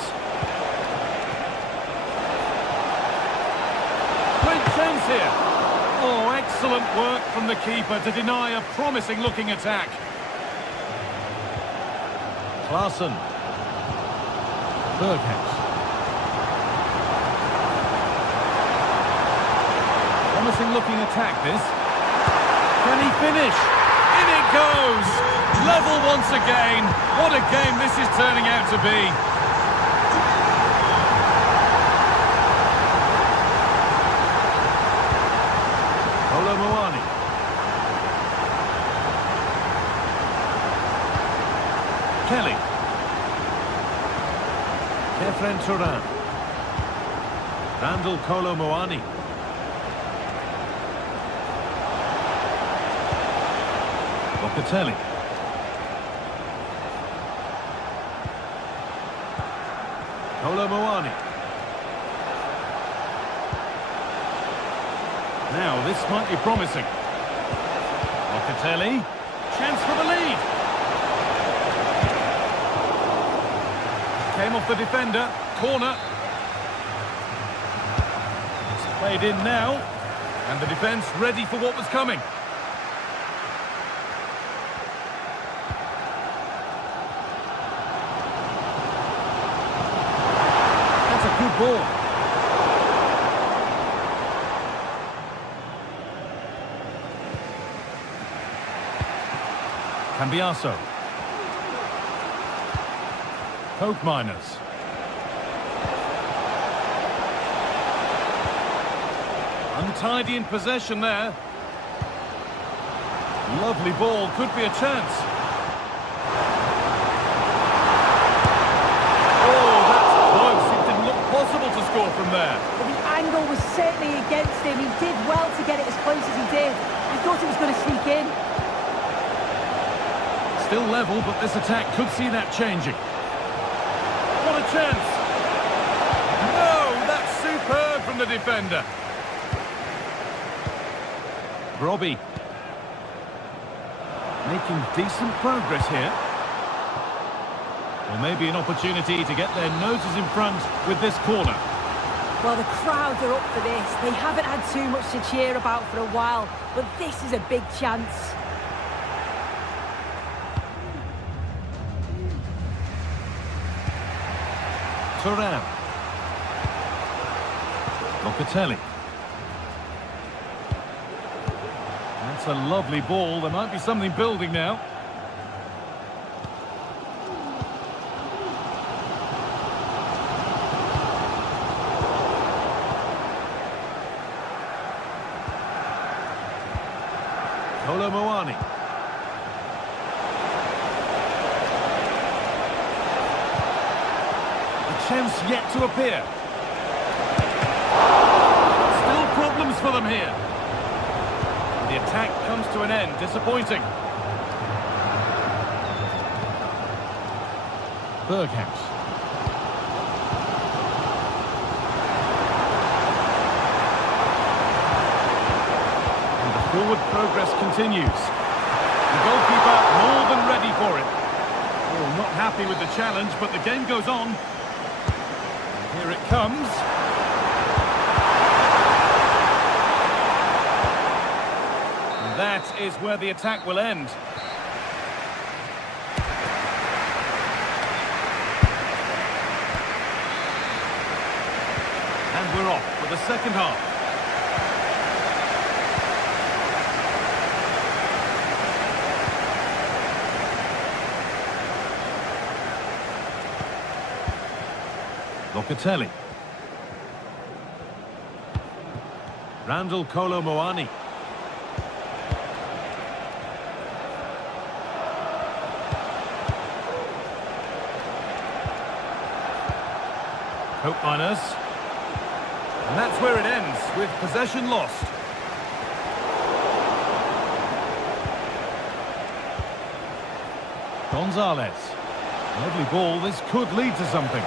Great chance here. Oh, excellent work from the keeper to deny a promising looking attack. Klaassen. Berghuis. Promising looking attack this. Can he finish? In it goes! Level once again. What a game this is turning out to be. Kolo Muani. Kelly. Kefren Turan. Randall Kolo Muani. Locatelli. Kolo Muani. Now, this might be promising. Locatelli. Chance for the lead. Came off the defender. Corner. It's played in now. And the defence ready for what was coming. That's a good ball. Cambiaso. Koopmeiners. Untidy in possession there. Lovely ball, could be a chance. Oh, that's close. It didn't look possible to score from there. Well, the angle was certainly against him. He did well to get it as close as he did. I thought he was going to sneak in. Still level, but this attack could see that changing. What a chance! No, that's superb from the defender. Robbie. Making decent progress here. Or maybe an opportunity to get their noses in front with this corner. Well, the crowds are up for this. They haven't had too much to cheer about for a while, but this is a big chance. Turan. Locatelli. That's a lovely ball. There might be something building now. Moani. A chance yet to appear. Still problems for them here. The attack comes to an end. Disappointing. Berghaus. Forward progress continues. The goalkeeper more than ready for it. Oh, not happy with the challenge, but the game goes on. Here it comes. And that is where the attack will end. And we're off for the second half. Locatelli. Randall Kolo Muani. Hope miners. And that's where it ends, with possession lost. Gonzalez. Lovely ball, this could lead to something.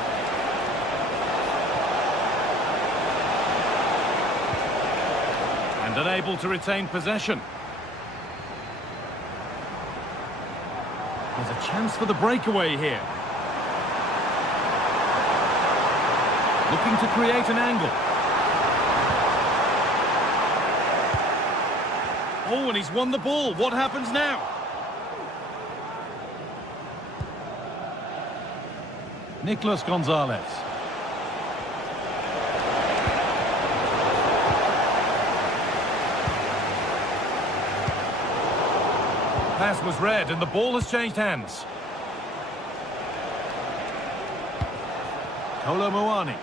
Unable to retain possession. There's a chance for the breakaway here. Looking to create an angle. Oh, and he's won the ball. What happens now? Nicolas Gonzalez. Pass was read and the ball has changed hands. Kolo Muani.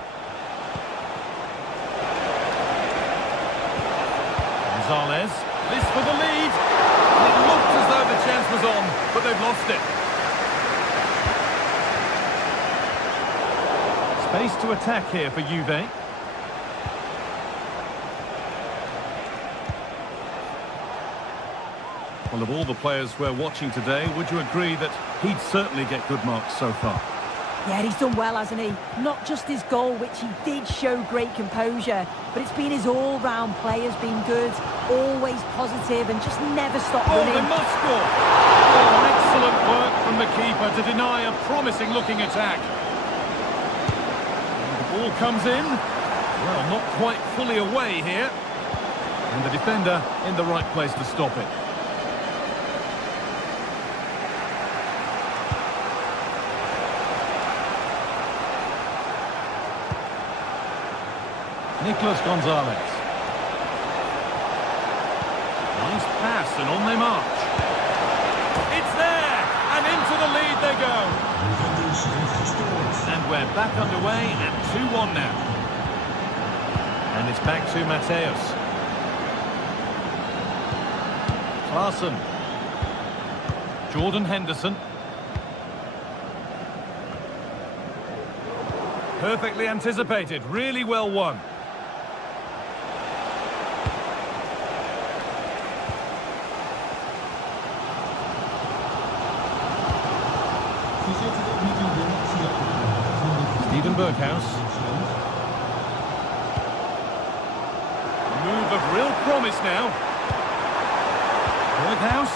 Gonzalez. This for the lead. And it looked as though the chance was on, but they've lost it. Space to attack here for Juve. Well, of all the players we're watching today, would you agree that he'd certainly get good marks so far? Yeah, he's done well, hasn't he? Not just his goal, which he did show great composure, but it's been his all-round play has been good, always positive and just never stop running. Oh, they must score! Oh, excellent work from the keeper to deny a promising-looking attack. And the ball comes in. Well, not quite fully away here. And the defender in the right place to stop it. Nicolas Gonzalez. Nice pass and on they march. It's there! And into the lead they go. And we're back underway at 2-1 now. And it's back to Mateus. Klaassen. Jordan Henderson. Perfectly anticipated, really well won. Steven Berghaus. Move of real promise now. Berghaus.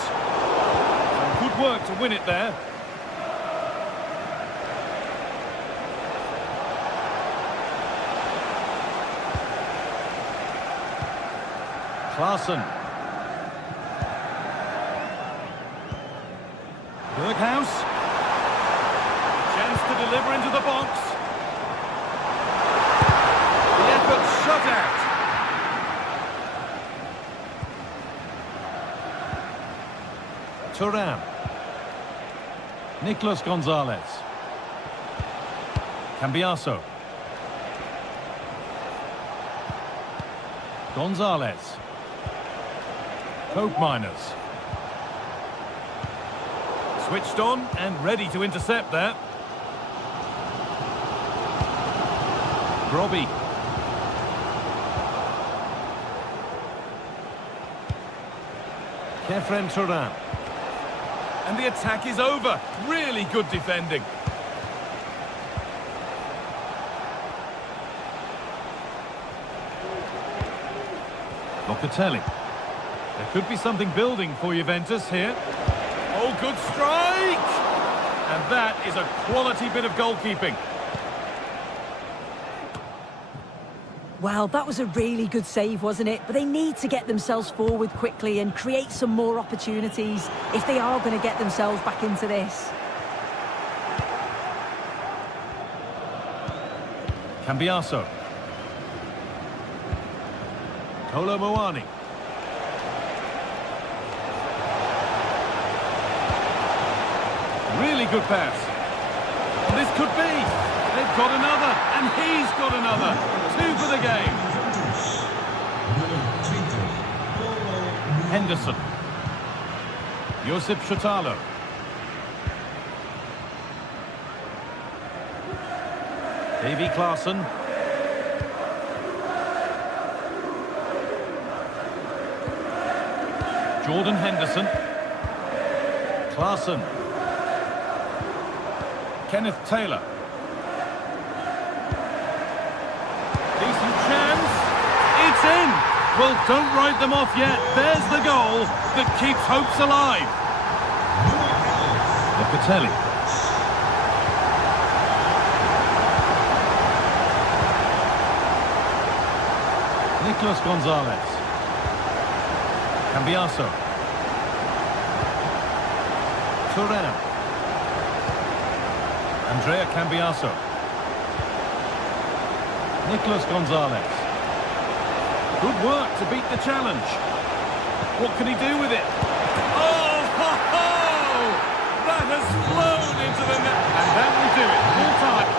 Some good work to win it there. Klaassen. Berghaus. Chance to deliver into the box. The effort shut out. Thuram. Nicolas Gonzalez. Cambiaso. Gonzalez. Coke Miners. Switched on and ready to intercept there. Robbie. Kefren Thuram. And the attack is over. Really good defending. Locatelli. There could be something building for Juventus here. Oh, good strike! And that is a quality bit of goalkeeping. Well, that was a really good save, wasn't it? But they need to get themselves forward quickly and create some more opportunities if they are going to get themselves back into this. Cambiaso. Kolo Muani. Really good pass. And this could be. They've got another, and he's got another. 2 for the game. Henderson. Josip Chotalo. Davy Klaassen. Jordan Henderson. Klaassen. Kenneth Taylor. Decent chance. It's in. Well, don't write them off yet. There's the goal that keeps hopes alive. Locatelli. Nicolas Gonzalez. Cambiaso. Thuram. Andrea Cambiaso. Nicolas Gonzalez. Good work to beat the challenge. What can he do with it? Oh, ho, ho! That has flown into the net. And that will do it. Full time.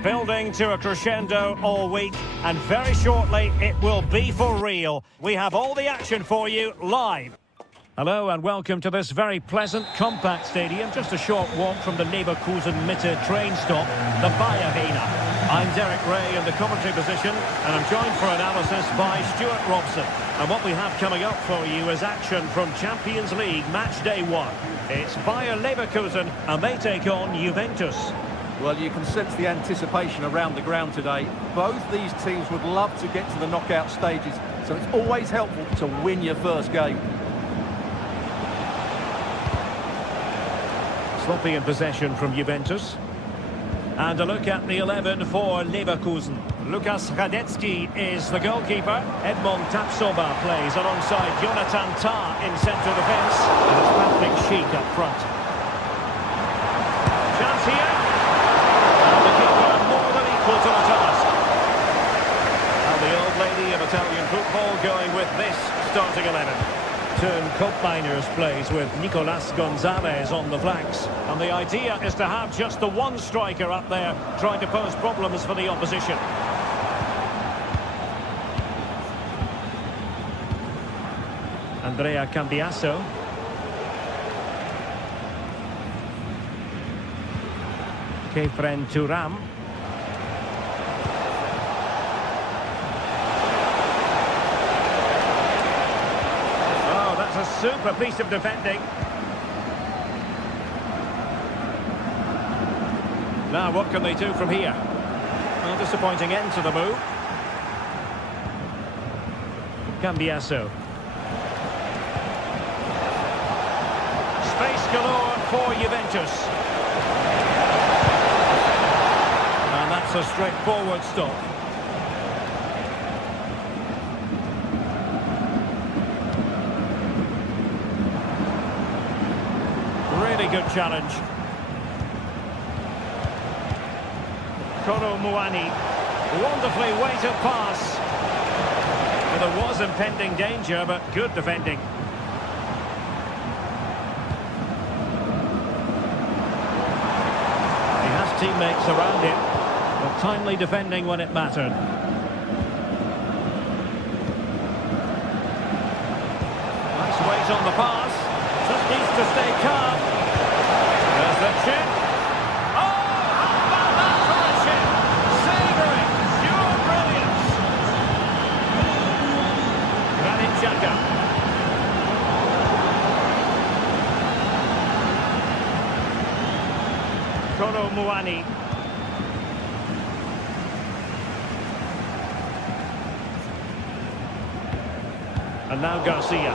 Building to a crescendo all week, and very shortly it will be for real. We have all the action for you live. Hello and welcome to this very pleasant, compact stadium. Just a short walk from the Leverkusen-Mitte train stop, the Bayerhena. I'm Derek Ray in the commentary position, and I'm joined for analysis by Stuart Robson. And what we have coming up for you is action from Champions League Match Day 1. It's Bayer Leverkusen, and they take on Juventus. Well, you can sense the anticipation around the ground today. Both these teams would love to get to the knockout stages, so it's always helpful to win your first game. Sloppy in possession from Juventus. And a look at the 11 for Leverkusen. Lukas Radetzky is the goalkeeper. Edmond Tapsoba plays alongside Jonathan Tah in central defence. And it's Patrick Schick up front. Chance here. And the keeper more than equal to the task. And the old lady of Italian football going with this starting 11. Turn Koopmeiners plays with Nicolas Gonzalez on the flanks. And the idea is to have just the one striker up there trying to pose problems for the opposition. Andrea Cambiasso. Kefren Thuram. A super piece of defending. Now what can they do from here? A disappointing end to the move. Cambiasso. Space galore for Juventus. And that's a straightforward stop. Really good challenge. Kolo Muani. Wonderfully weighted pass. Well, there was impending danger, but good defending. He has teammates around him, but timely defending when it mattered. Nice weight on the pass. Just needs to stay calm. There's the chip. Oh, how about that for the chip? Savouring, pure brilliance. Granit Xhaka. Kolo Muani. And now Garcia.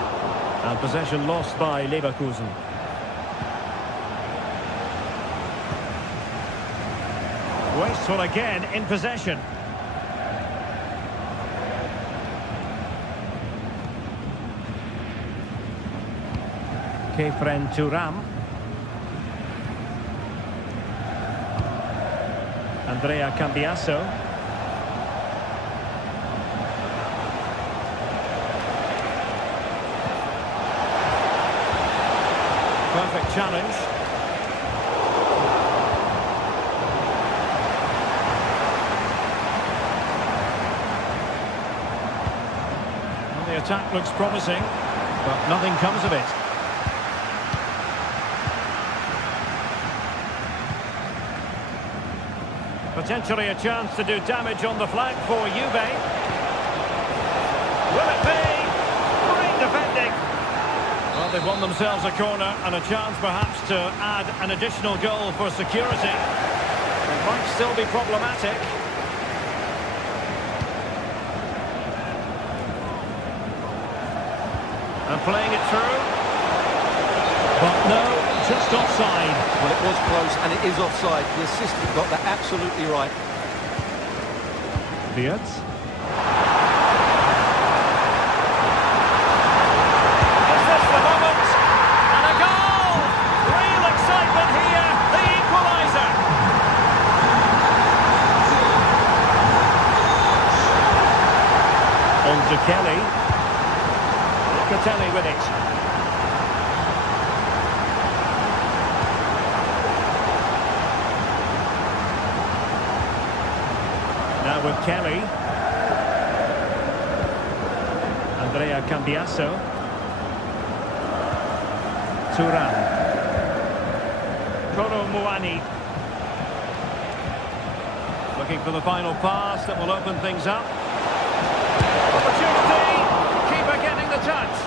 And possession lost by Leverkusen. Wasteful again in possession. Kefren Thuram. Andrea Cambiasso. Perfect challenge. Well, the attack looks promising, but nothing comes of it. Potentially a chance to do damage on the flank for Juve. Will it be? Great defending. Well, they've won themselves a corner and a chance perhaps to add an additional goal for security. It might still be problematic. And playing it through. But no, just offside. Well, it was close and it is offside. The assistant got that absolutely right. Wirtz. To Kelly. Locatelli with it. Now with Kelly. Andrea Cambiasso. Thuram. Kolo Muani. Looking for the final pass that will open things up. Opportunity. Keeper getting the touch.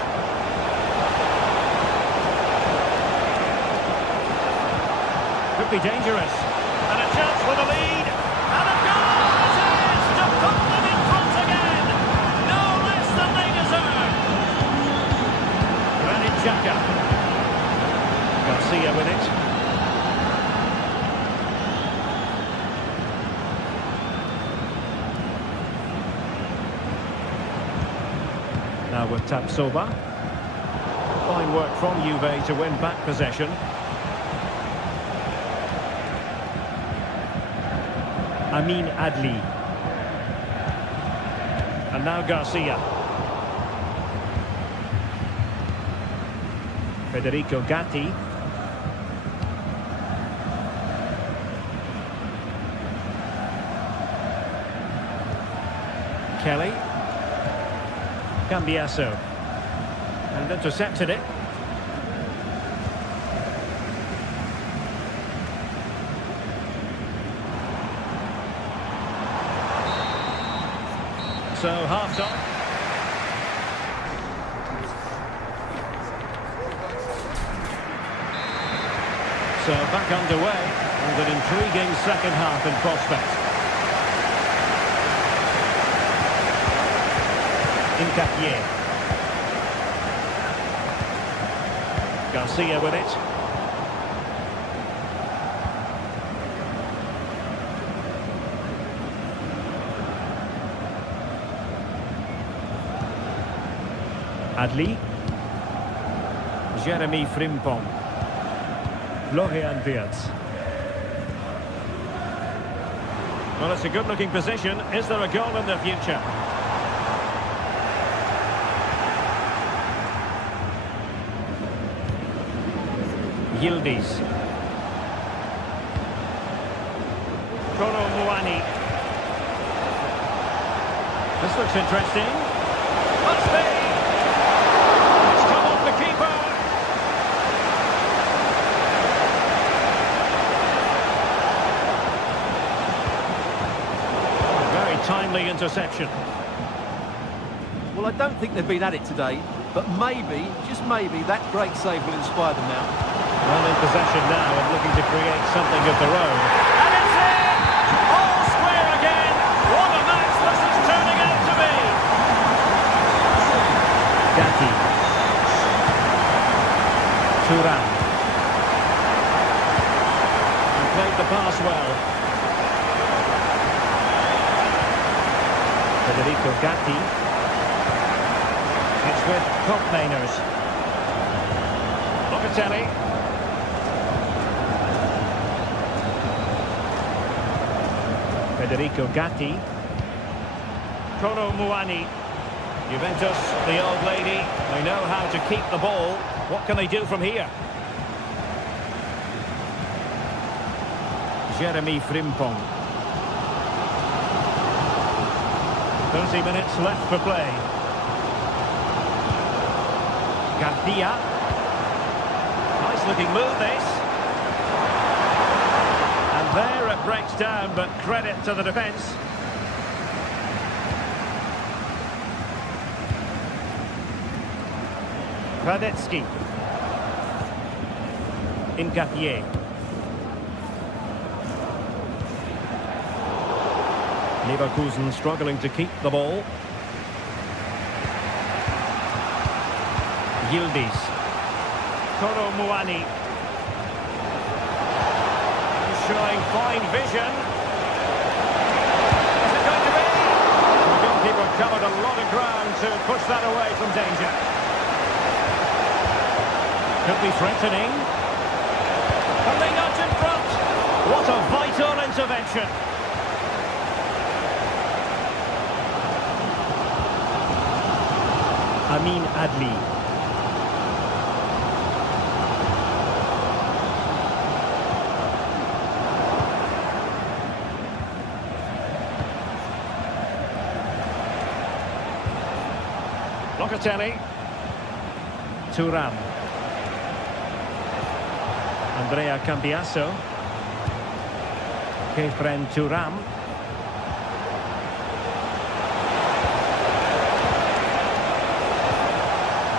Could be dangerous. And a chance for the lead. And a goal! It is! To put them in front again! No less than they deserve! Granit Xhaka. Garcia with it. Now with Tapsoba. Fine work from Juve to win back possession. Amin Adli. And now Garcia. Federico Gatti. Kelly. Cambiasso. And intercepted it. So half-time. So back underway with an intriguing second half in prospect. Incapié. Garcia with it. Adli. Jeremy Frimpong. Florian Wirtz. Well, it's a good-looking position. Is there a goal in the future? Yildiz. Kolo Muani. This looks interesting. Must be! It's come off the keeper. Very timely interception. Well, I don't think they've been at it today, but maybe, just maybe, that great save will inspire them now. Well in possession now and looking to create something of their own. And it's in! All square again! What a match this is turning out to be! Gatti. Thuram. And played the pass well. Federico Gatti. It's with Kopmeiners. Locatelli. Federico Gatti. Kolo Muani. Juventus, the old lady, they know how to keep the ball. What can they do from here? Jeremy Frimpong. 30 minutes left for play. Garcia. Nice looking move this. And there it breaks down, but credit to the defence. Radetsky. Incapié. Leverkusen struggling to keep the ball. Yildiz. Kolo Muani. Showing fine vision. Is it going to be? The goalkeeper covered a lot of ground to push that away from danger. Could be threatening. And they nudge in front. What a vital intervention. Amin Adli. Locatelli. Thuram. Andrea Cambiasso. Kefren Turam.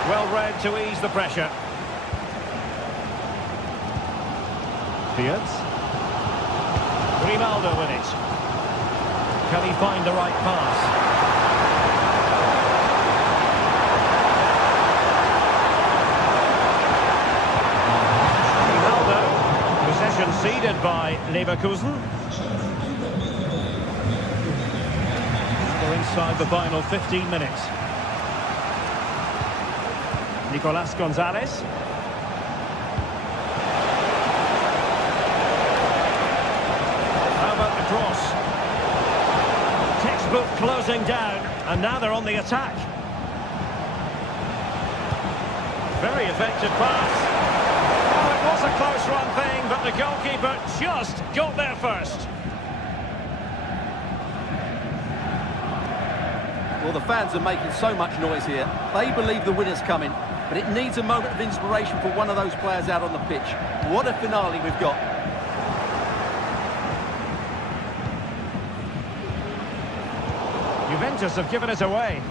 Well read to ease the pressure. Fields. Grimaldo with it. Can he find the right pass? Grimaldo. Possession ceded by Leverkusen. We're inside the final 15 minutes. Nicolas Gonzalez. How about the cross? Textbook closing down, and now they're on the attack. Very effective pass. Oh, it was a close run thing, but the goalkeeper just got there first. Well, the fans are making so much noise here. They believe the winner's coming, but it needs a moment of inspiration for one of those players out on the pitch. What a finale we've got. Juventus have given it away.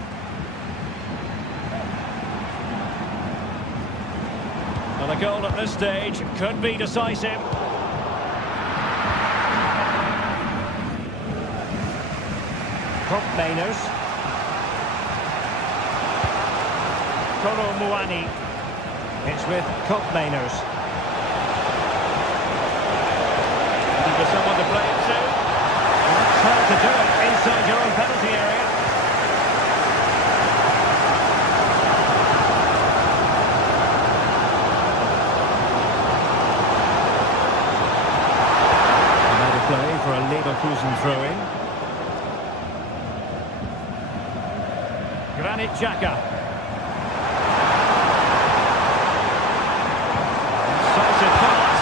And a goal at this stage could be decisive. Mainers. Kolo Muani. It's with Mainers. Looking for someone to play it to. It's hard to do it inside your own penalty area. Another play for a Leverkusen throw-in. Granit Xhaka. Incisive pass.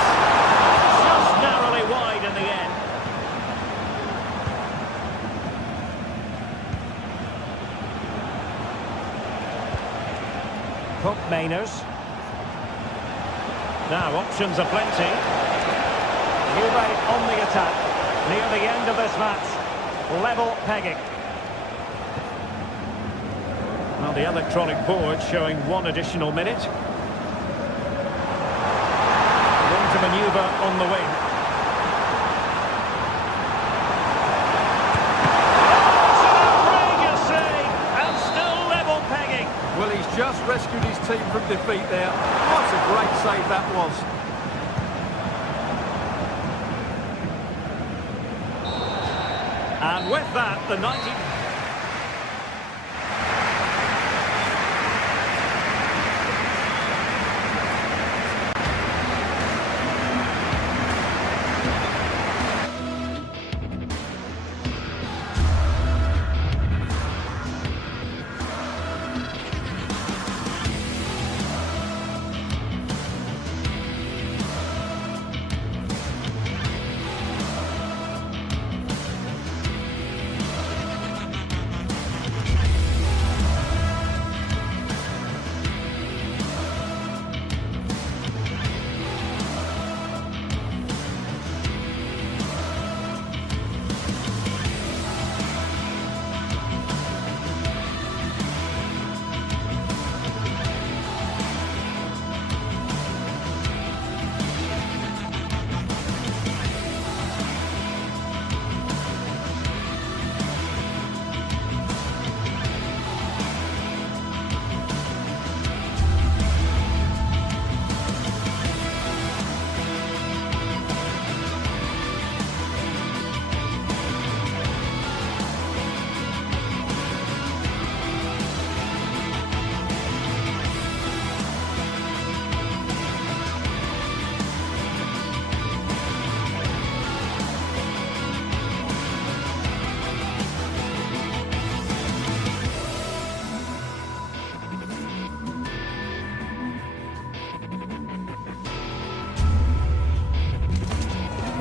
Just narrowly wide in the end. Mainers. Now options are plenty. Juve on the attack. Near the end of this match. Level pegging. Well, the electronic board showing one additional minute. Room to manoeuvre on the wing. Outrageous save, and still level pegging. Well, he's just rescued his team from defeat there. What a great save that was. And with that, the 90th...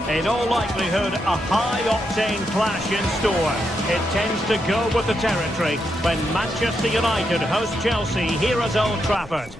In all likelihood, a high-octane clash in store. It tends to go with the territory when Manchester United host Chelsea here at Old Trafford.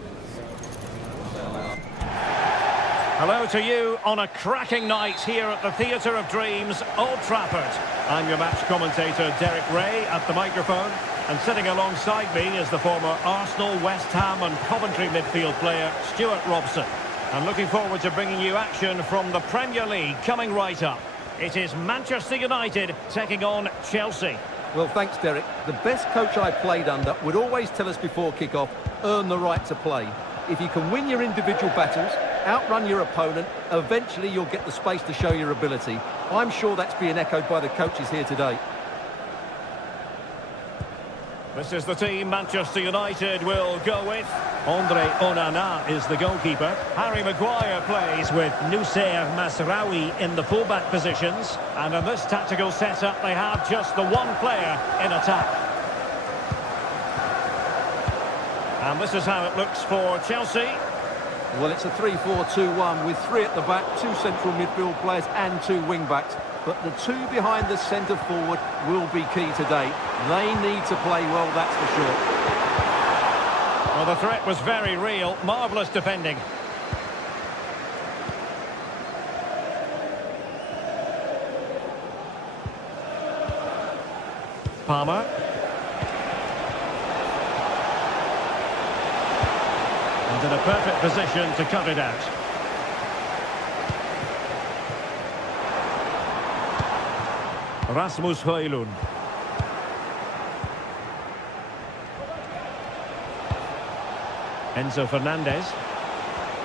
Hello to you on a cracking night here at the Theatre of Dreams, Old Trafford. I'm your match commentator, Derek Ray, at the microphone. And sitting alongside me is the former Arsenal, West Ham and Coventry midfield player, Stuart Robson. I'm looking forward to bringing you action from the Premier League coming right up. It is Manchester United taking on Chelsea. Well, thanks, Derek. The best coach I played under would always tell us before kick-off, earn the right to play. If you can win your individual battles, outrun your opponent, eventually you'll get the space to show your ability. I'm sure that's being echoed by the coaches here today. This is the team Manchester United will go with. Andre Onana is the goalkeeper. Harry Maguire plays with Noussair Masraoui in the fullback positions. And in this tactical setup, they have just the one player in attack. And this is how it looks for Chelsea. Well, it's a 3-4-2-1 with three at the back, two central midfield players and two wing-backs. But the two behind the centre forward will be key today. They need to play well, that's for sure. Well, the threat was very real. Marvellous defending. Palmer. And in a perfect position to cut it out. Rasmus Højlund. Enzo Fernandez.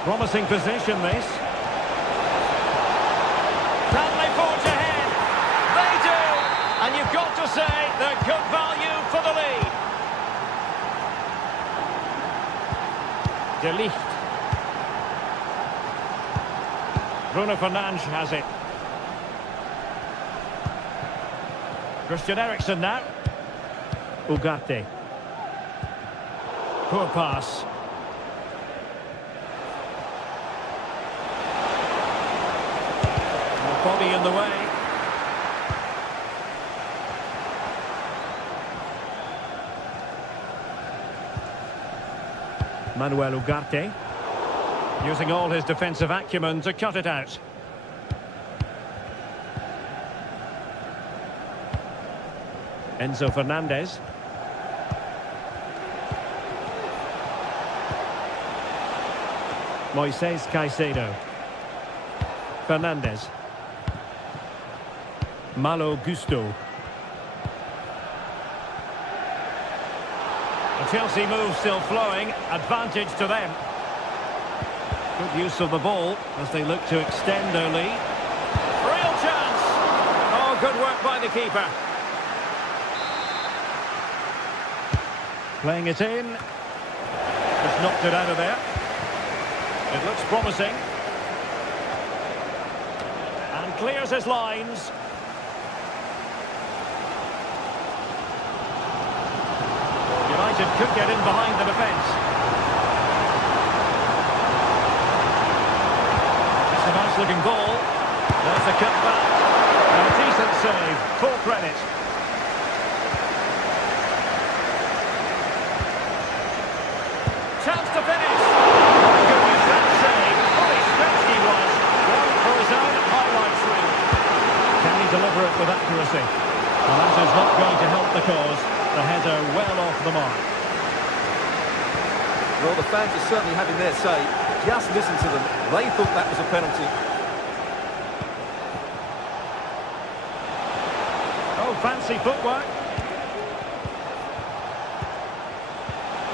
Promising position, this. Can they forge ahead? They do! And you've got to say they're good value for the lead. De Ligt. Bruno Fernandes has it. Christian Eriksen now. Ugarte. Poor pass. The body in the way. Manuel Ugarte. Using all his defensive acumen to cut it out. Enzo Fernandez. Moises Caicedo. Fernandez. Malo Gusto. The Chelsea move still flowing. Advantage to them. Good use of the ball as they look to extend their lead. Real chance. Oh, good work by the keeper. Playing it in. Just knocked it out of there. It looks promising. And clears his lines. United could get in behind the defence. It's a nice looking ball. There's a cutback. And a decent save. Full credit. Chance to finish. My goodness, that save. Fully stretched he was. One for his own highlights reel. Can he deliver it with accuracy? Well, that is not going to help the cause. The header well off the mark. Well, the fans are certainly having their say. Just listen to them. They thought that was a penalty. Oh, fancy footwork.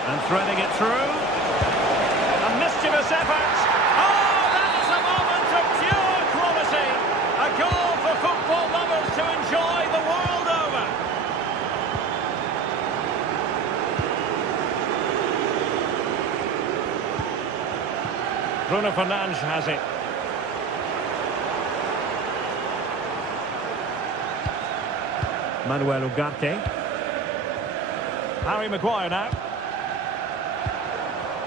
And threading it through. A mischievous effort. Oh, that is a moment of pure quality. A goal for football lovers to enjoy the world over. Bruno Fernandes has it. Manuel Ugarte. Harry Maguire now.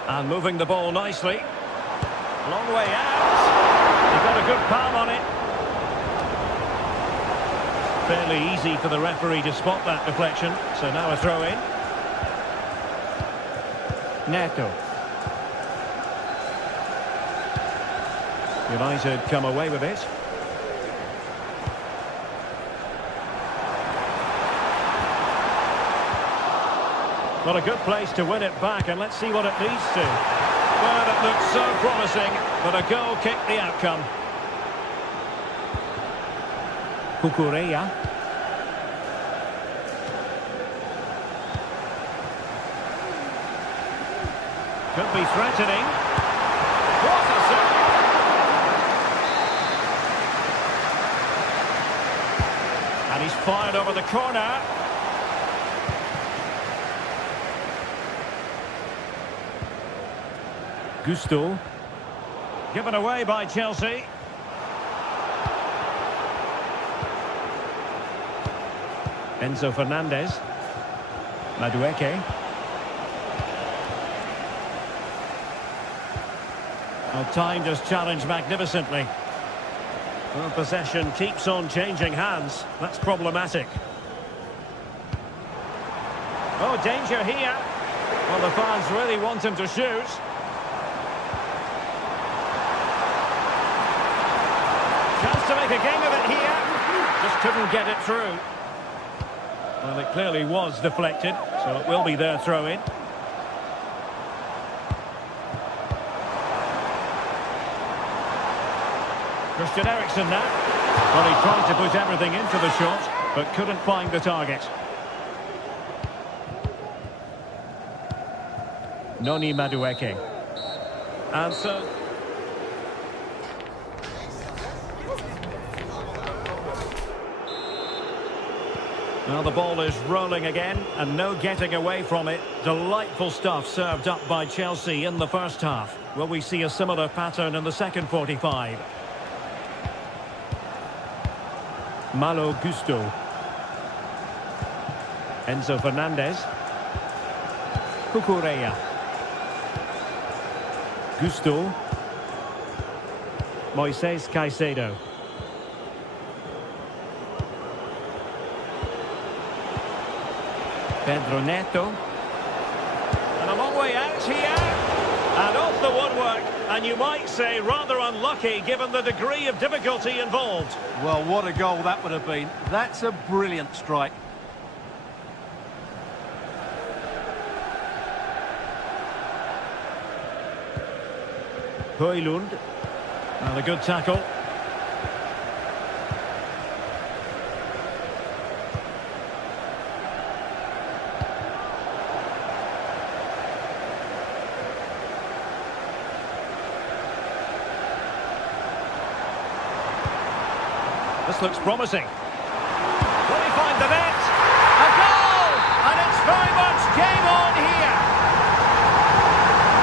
And moving the ball nicely. Long way out. He got a good palm on it. Fairly easy for the referee to spot that deflection. So now a throw in. Neto. United come away with it. Not a good place to win it back, and let's see what it leads to. Well, it looks so promising, but a goal kicked the outcome. Cucurella. Could be threatening. What a save! And he's fired over the corner. Gusto. Given away by Chelsea. Enzo Fernandez. Madueke. Well, time just challenged magnificently. Well, possession keeps on changing hands. That's problematic. Oh, danger here. Well, the fans really want him to shoot. Chance to make a game of it here. Just couldn't get it through. Well, it clearly was deflected, so it will be their throw-in. Christian Eriksen now. Well, he tried to put everything into the shot, but couldn't find the target. Noni Madueke. And so... Now the ball is rolling again, and no getting away from it. Delightful stuff served up by Chelsea in the first half. Will we see a similar pattern in the second 45? Malo Gusto. Enzo Fernandez. Cucurella. Gusto. Moises Caicedo. Pedro Neto. And a long way out here. And off the woodwork. And you might say rather unlucky given the degree of difficulty involved. Well, what a goal that would have been. That's a brilliant strike. Højlund. And a good tackle. This looks promising. Will he find the net? A goal! And it's very much game on here.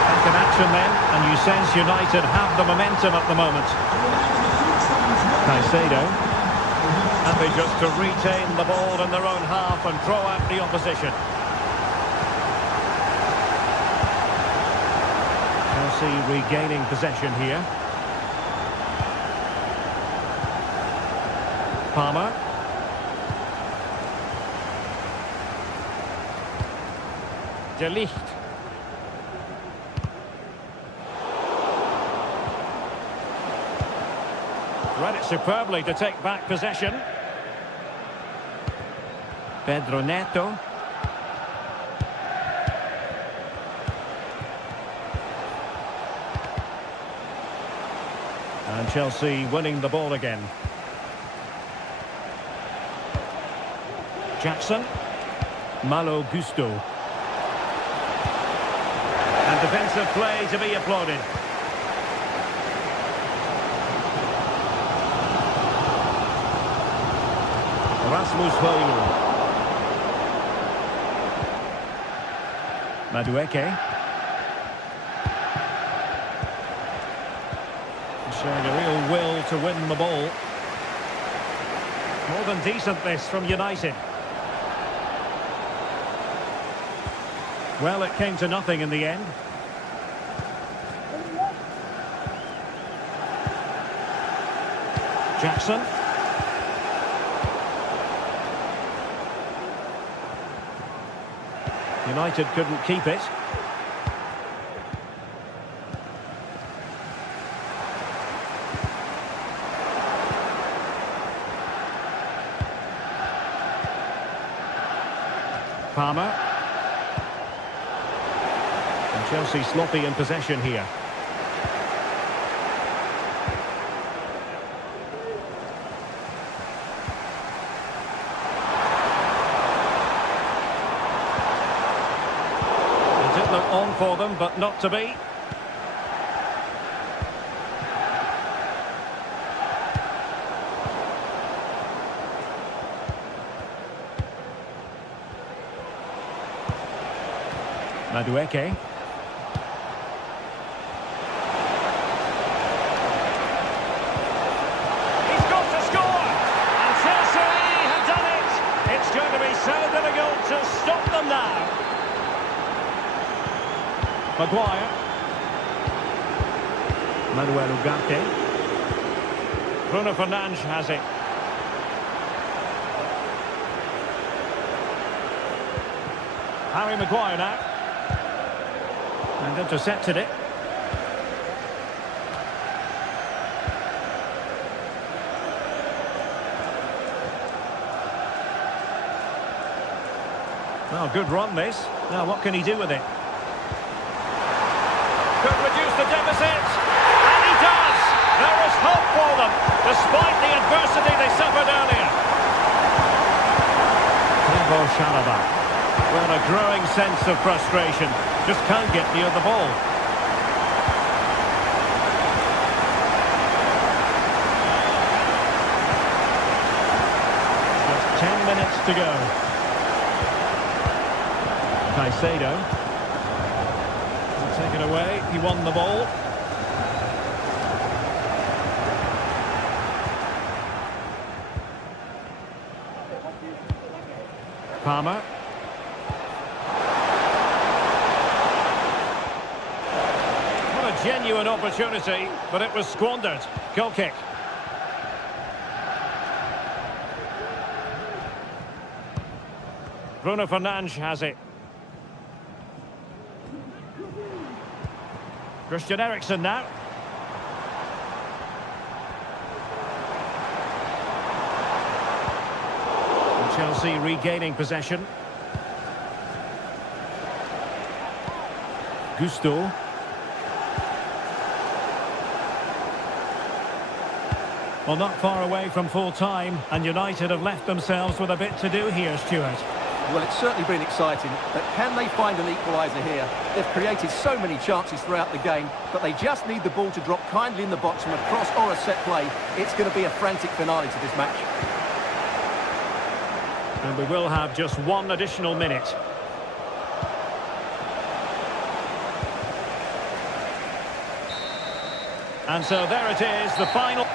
Back in action then, and you sense United have the momentum at the moment. Caicedo. Happy just to retain the ball in their own half and throw out the opposition. Chelsea regaining possession here. Palmer. De Ligt. Read it superbly to take back possession. Pedro Neto. And Chelsea winning the ball again. Jackson. Malo Gusto. And defensive play to be applauded. Rasmus Højlund. Madueke. Showing a real will to win the ball. More than decent this from United. Well, it came to nothing in the end. Jackson. United couldn't keep it. Palmer. And Chelsea sloppy in possession here. It did look on for them, but not to be. Madueke. He's got to score! And Chelsea have done it! It's going to be so difficult to stop them now. Maguire. Manuel Ugarte. Bruno Fernandes has it. Harry Maguire now. And intercepted it. Well, good run this. Now what can he do with it? Could reduce the deficit. And he does! There is hope for them, despite the adversity they suffered earlier. Thiago Chalobah. Well, a growing sense of frustration. Just can't get near the ball. Just 10 minutes to go. Caicedo. Take it away. He won the ball. Palmer. Genuine opportunity, but it was squandered. Goal kick. Bruno Fernandes has it. Christian Eriksen now. And Chelsea regaining possession. Gusto. Well, not far away from full time, and United have left themselves with a bit to do here, Stuart. Well, it's certainly been exciting, but can they find an equaliser here? They've created so many chances throughout the game, but they just need the ball to drop kindly in the box from a cross or a set play. It's going to be a frantic finale to this match. And we will have just one additional minute. And so there it is, the final...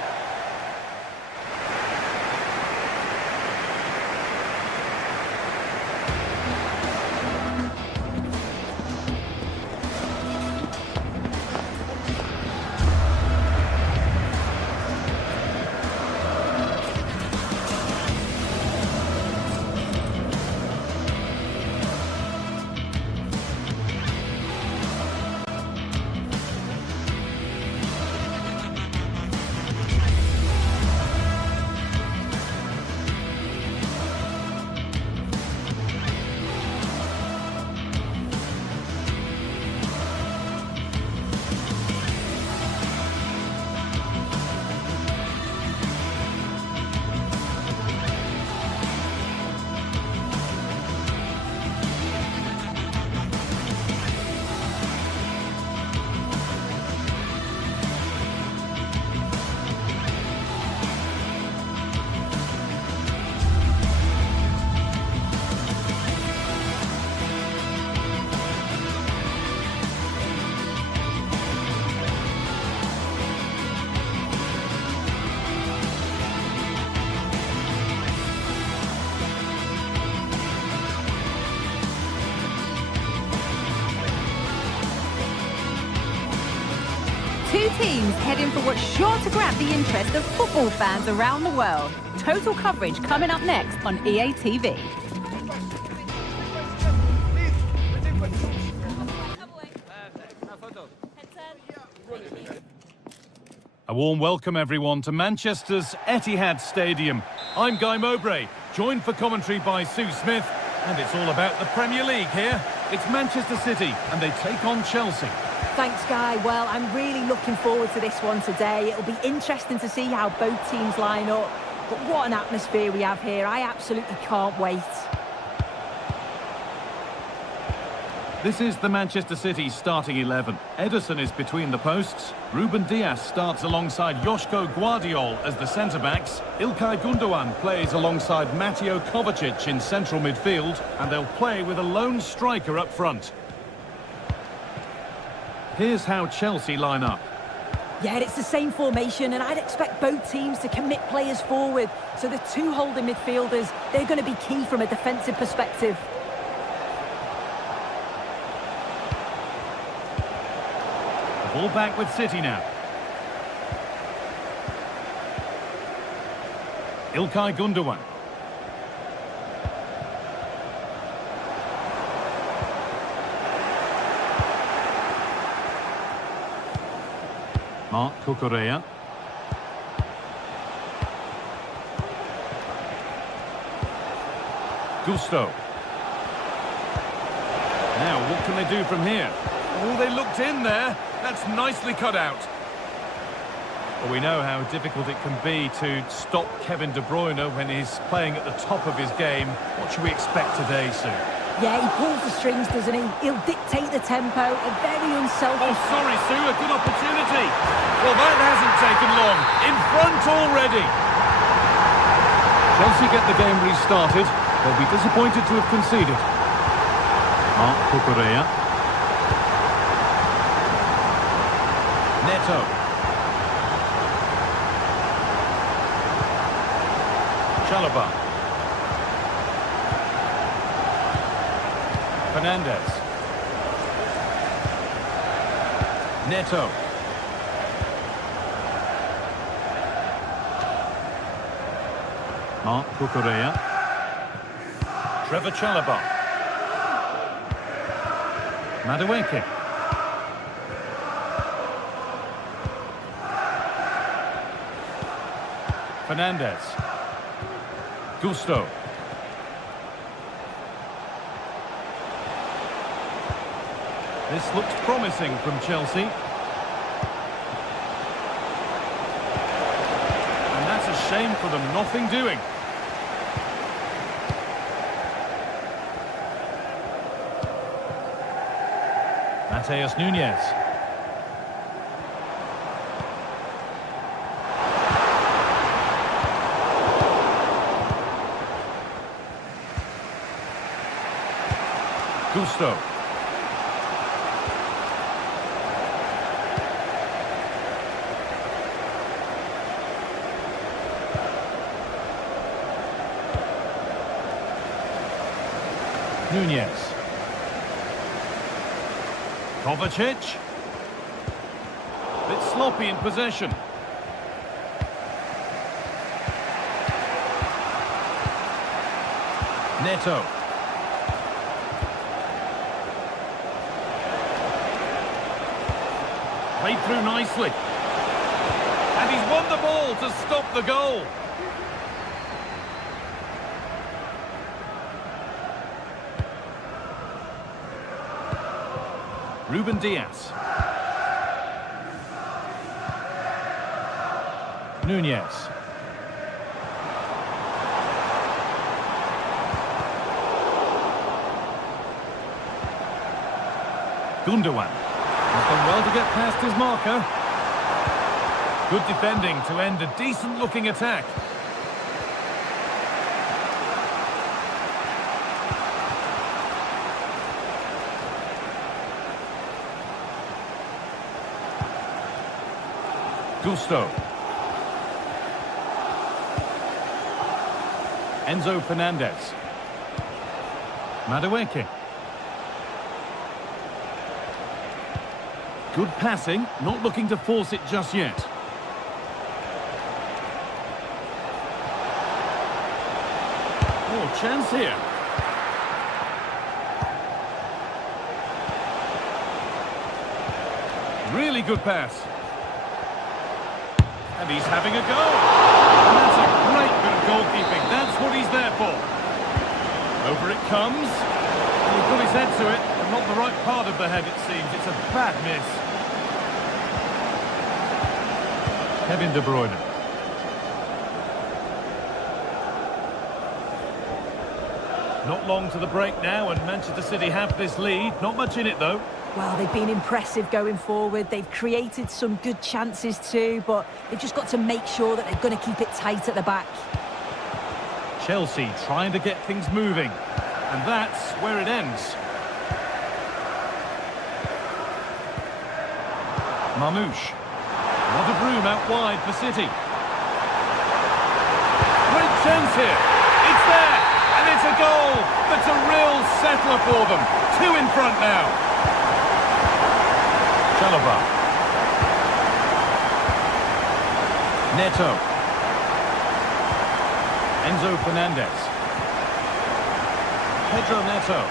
Two teams heading for what's sure to grab the interest of football fans around the world. Total coverage coming up next on EA TV. A warm welcome, everyone, to Manchester's Etihad Stadium. I'm Guy Mowbray, joined for commentary by Sue Smith. And it's all about the Premier League here. It's Manchester City, and they take on Chelsea. Thanks, Guy. Well, I'm really looking forward to this one today. It'll be interesting to see how both teams line up. But what an atmosphere we have here. I absolutely can't wait. This is the Manchester City starting 11. Ederson is between the posts. Ruben Dias starts alongside Joško Guardiol as the centre-backs. İlkay Gundogan plays alongside Mateo Kovacic in central midfield. And they'll play with a lone striker up front. Here's how Chelsea line up. Yeah, it's the same formation, and I'd expect both teams to commit players forward. So the two holding midfielders, they're going to be key from a defensive perspective. Ball back with City now. İlkay Gundogan. Marc Cucurella. Gusto. Now, what can they do from here? Oh, they looked in there. That's nicely cut out. Well, we know how difficult it can be to stop Kevin De Bruyne when he's playing at the top of his game. What should we expect today, Sue? Yeah, he pulls the strings, doesn't he? He'll dictate the tempo, a very unselfish... Oh, sorry, Sue, a good opportunity. Well, that hasn't taken long. In front already. Chelsea get the game restarted. They'll be disappointed to have conceded. Marc Cucurella. Neto. Chalobah. Fernandez. Neto. Marc Cucurella. Trevor Chalobah. Madueke. Fernandez. Gusto. This looks promising from Chelsea. And that's a shame for them, nothing doing. Mateus Nunes. Gusto. Nunez. Kovacic. Bit sloppy in possession. Neto. Played through nicely. And he's won the ball to stop the goal. Ruben Dias. Nunez. Gundogan. He's done well to get past his marker. Good defending to end a decent-looking attack. Gusto. Enzo Fernandez. Madueke. Good passing, not looking to force it just yet. Oh, chance here. Really good pass. And he's having a go. And that's a great bit of goalkeeping. That's what he's there for. Over it comes. He put his head to it, but not the right part of the head, it seems. It's a bad miss. Kevin De Bruyne. Not long to the break now, and Manchester City have this lead. Not much in it, though. Well, they've been impressive going forward. They've created some good chances too, but they've just got to make sure that they're going to keep it tight at the back. Chelsea trying to get things moving, and that's where it ends. Mamouche. A lot of room out wide for City. Great chance here. It's there, and it's a goal. That's a real settler for them. 2 in front now. Chalobah. Neto. Enzo Fernandez. Pedro Neto.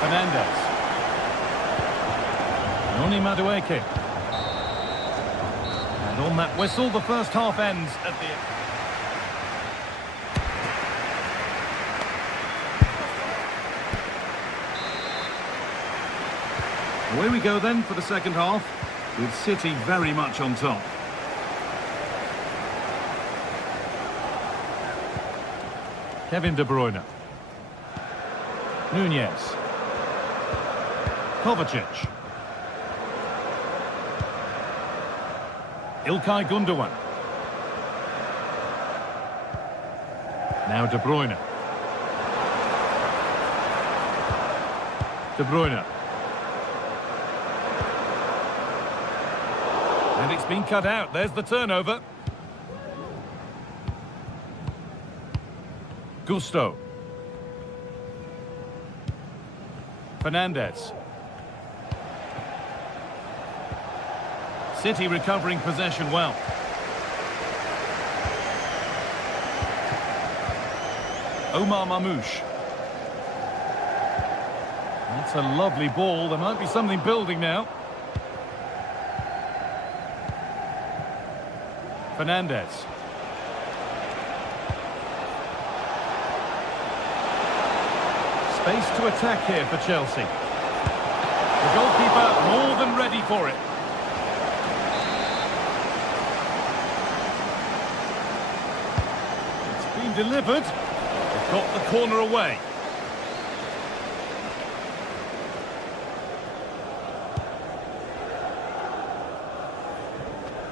Fernandez. Noni Madueke. And on that whistle, the first half ends at the... Away we go then for the second half, with City very much on top. Kevin De Bruyne. Nunez. Kovacic. Ilkay Gundogan. Now De Bruyne. De Bruyne. And it's been cut out. There's the turnover. Gusto. Fernandez. City recovering possession well. Omar Mamouche. That's a lovely ball. There might be something building now. Fernandez. Space to attack here for Chelsea. The goalkeeper more than ready for it. It's been delivered. They've got the corner away.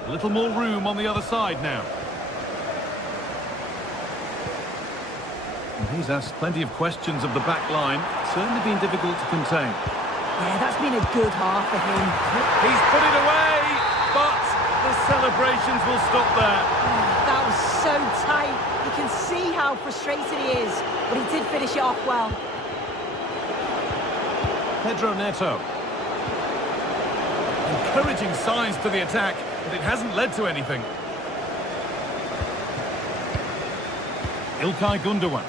A little more room on the other side now. And he's asked plenty of questions of the back line. Certainly been difficult to contain. Yeah, that's been a good half for him. He's put it away, but the celebrations will stop there. That was so tight. You can see how frustrated he is, but he did finish it off well. Pedro Neto. Encouraging signs to the attack, but it hasn't led to anything. Ilkay Gundogan.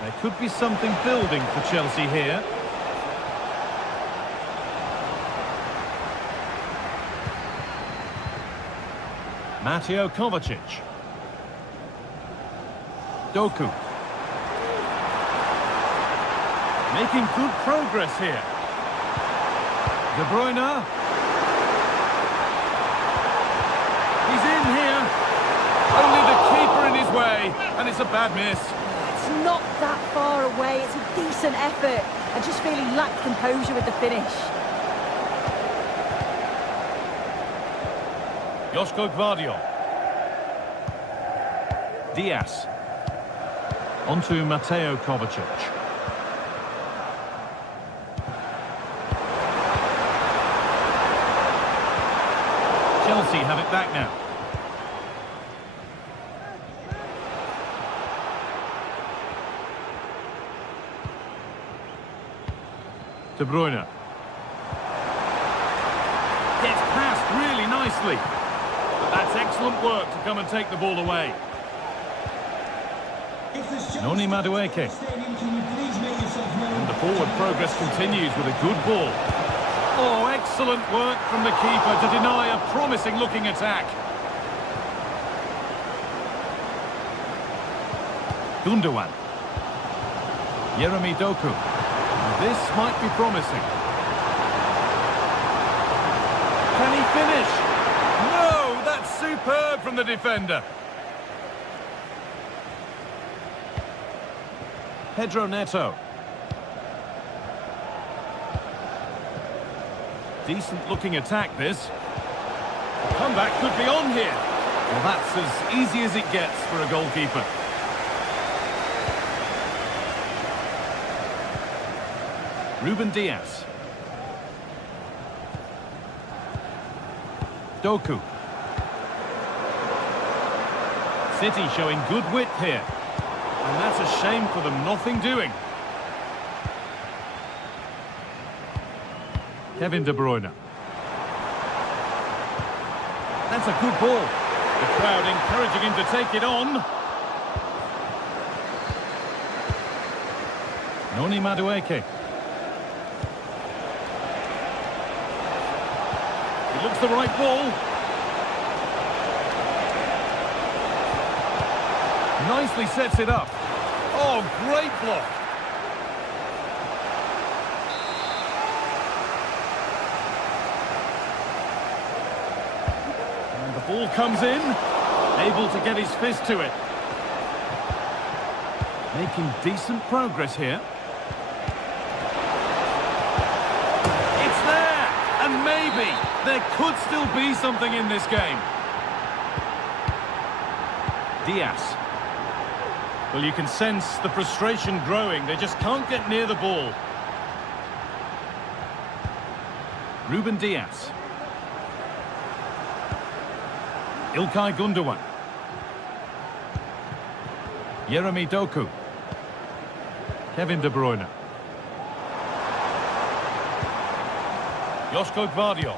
There could be something building for Chelsea here. Mateo Kovacic. Doku. Making good progress here. De Bruyne. He's in here. Only the keeper in his way, and it's a bad miss. It's not that far away. It's a decent effort. I just feel he lacked composure with the finish. Joško Gvardiol. Diaz. Onto Mateo Kovacic. Chelsea have it back now. De Bruyne. Gets past really nicely. But that's excellent work to come and take the ball away. Noni Madueke. And the forward progress continues with a good ball. Oh, excellent work from the keeper to deny a promising-looking attack. Gundogan. Jeremy Doku. This might be promising. Can he finish? No, that's superb from the defender. Pedro Neto. Decent-looking attack, this. Comeback could be on here. Well, that's as easy as it gets for a goalkeeper. Ruben Diaz. Doku. City showing good width here. And that's a shame for them, nothing doing. Kevin De Bruyne. That's a good ball. The crowd encouraging him to take it on. Noni Madueke. It looks the right ball. Nicely sets it up. Oh, great block. And the ball comes in. Able to get his fist to it. Making decent progress here. It's there! And maybe there could still be something in this game. Diaz. Well, you can sense the frustration growing. They just can't get near the ball. Ruben Diaz. Ilkay Gundogan. Jeremy Doku. Kevin De Bruyne. Josko Gvardiol.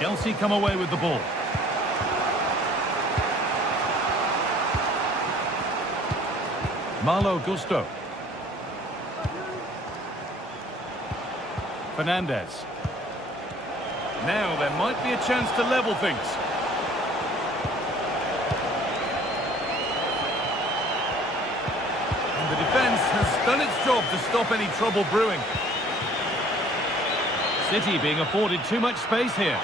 Chelsea come away with the ball. Malo Gusto. Fernandez. Now there might be a chance to level things. And the defence has done its job to stop any trouble brewing. City being afforded too much space here.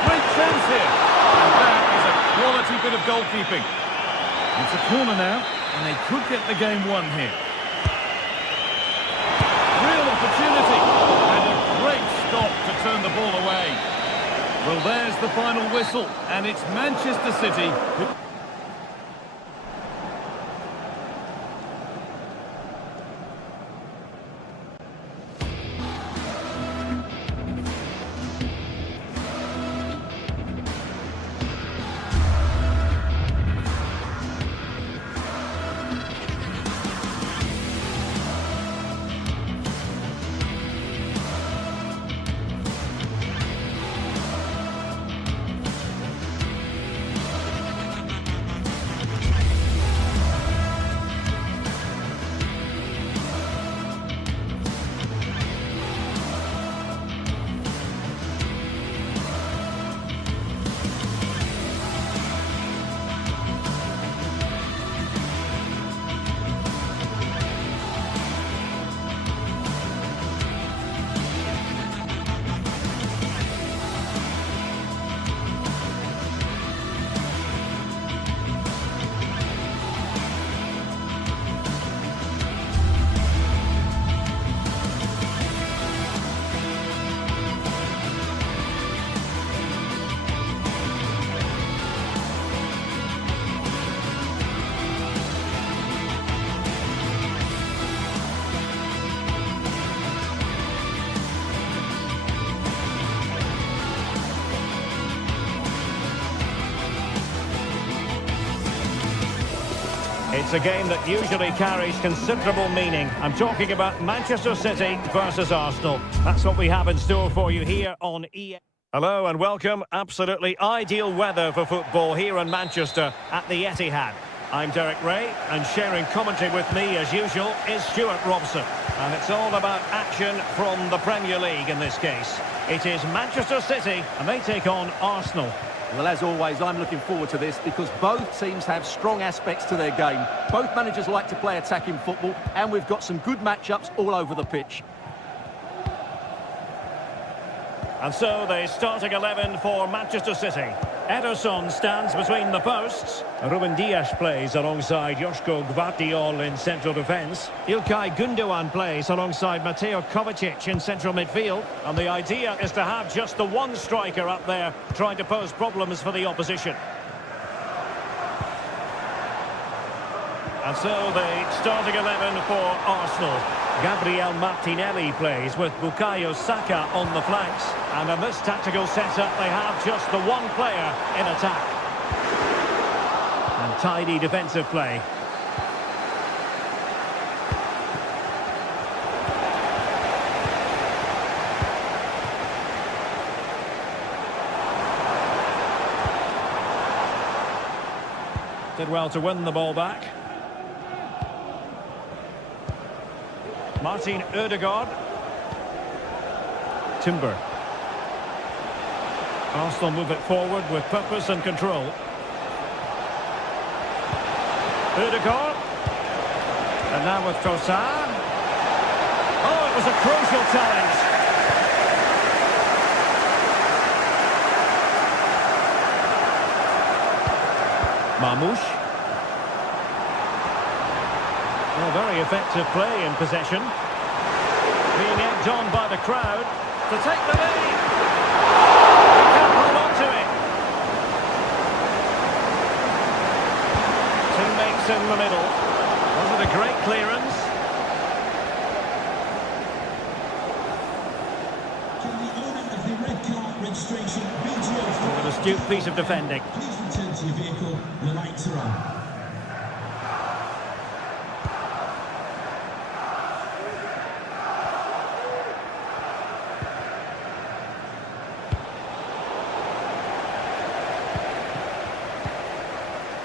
Great chance here. And that is a quality bit of goalkeeping. It's a corner now, and they could get the game won here. Real opportunity. And a great stop to turn the ball away. Well, there's the final whistle, and it's Manchester City who... It's a game that usually carries considerable meaning. I'm talking about Manchester City versus Arsenal. That's what we have in store for you here on EA. Hello and welcome. Absolutely ideal weather for football here in Manchester at the Etihad. I'm Derek Ray, and sharing commentary with me, as usual, is Stuart Robson. And it's all about action from the Premier League in this case. It is Manchester City, and they take on Arsenal. Well, as always, I'm looking forward to this because both teams have strong aspects to their game. Both managers like to play attacking football, and we've got some good matchups all over the pitch. And so the starting 11 for Manchester City. Ederson stands between the posts. Ruben Dias plays alongside Joško Gvardiol in central defence. Ilkay Gundogan plays alongside Mateo Kovacic in central midfield. And the idea is to have just the one striker up there trying to pose problems for the opposition. And so the starting 11 for Arsenal. Gabriel Martinelli plays with Bukayo Saka on the flanks. And in this tactical setup, they have just the one player in attack. And tidy defensive play. Did well to win the ball back. Martin Ødegaard. Timber. Arsenal move it forward with purpose and control. Ødegaard. And now with Trossard. Oh, it was a crucial challenge. Marmoush. Well, very effective play in possession. Being egged on by the crowd to take the lead. He can't hold on to it. Teammates in the middle. Was it a great clearance? Can the owner of the red car registration BGO An astute piece of defending. please return to your vehicle? The lights are on.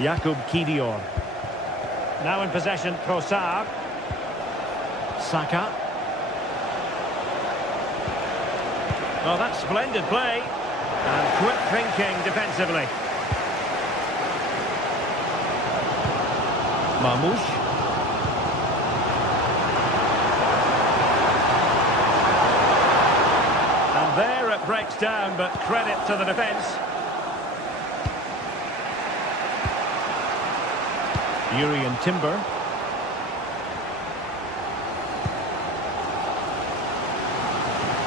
Jakub Kivior. Now in possession, Trossard. Saka. Well, that's splendid play. And quick thinking defensively. Marmoush. And there it breaks down, but credit to the defence. Urian Timber.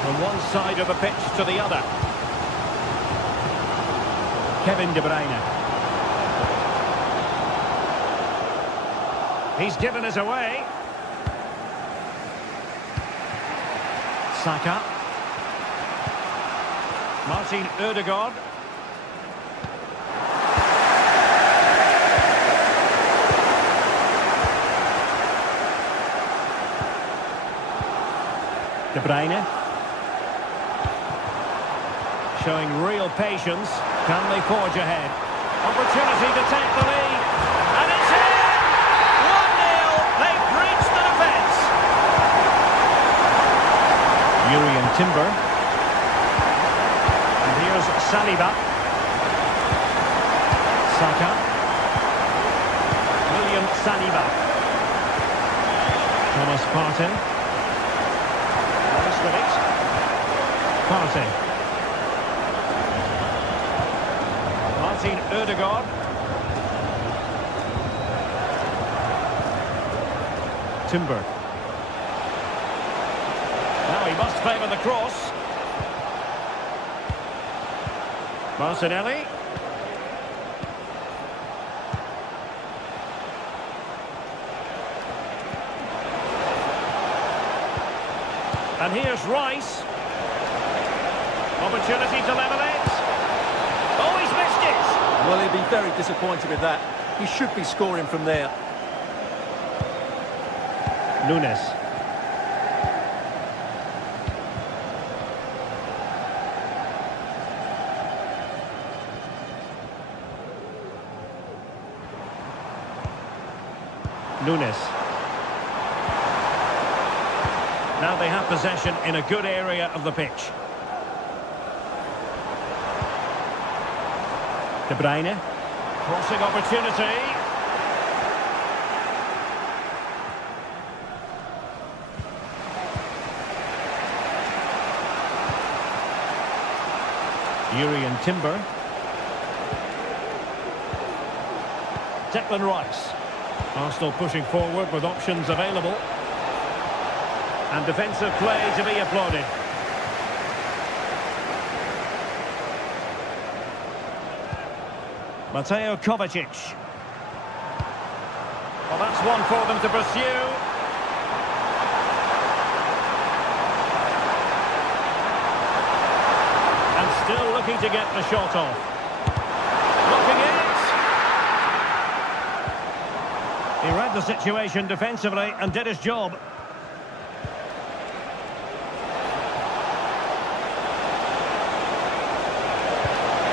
From one side of the pitch to the other. Kevin De Bruyne. He's given us away. Saka. Martin Ødegaard. De Bruyne. Showing real patience. Can they forge ahead? Opportunity to take the lead. And it's in! 1-0. They've breached the defence. Urian Timber. And here's Saliba. Saka. William Saliba. Thomas Partey. With it. Partey. Martin Ødegaard. Timber. Now he must favour the cross. Martinelli. And here's Rice. Opportunity to level it. Oh, he's missed it. Well, he'd be very disappointed with that. He should be scoring from there. Nunes. Nunes. Now they have possession in a good area of the pitch. De Bruyne. Crossing opportunity. Timber. Declan Rice. Arsenal pushing forward with options available. And defensive play to be applauded. Mateo Kovacic. Well, that's one for them to pursue. And still looking to get the shot off. Looking it. He read the situation defensively and did his job.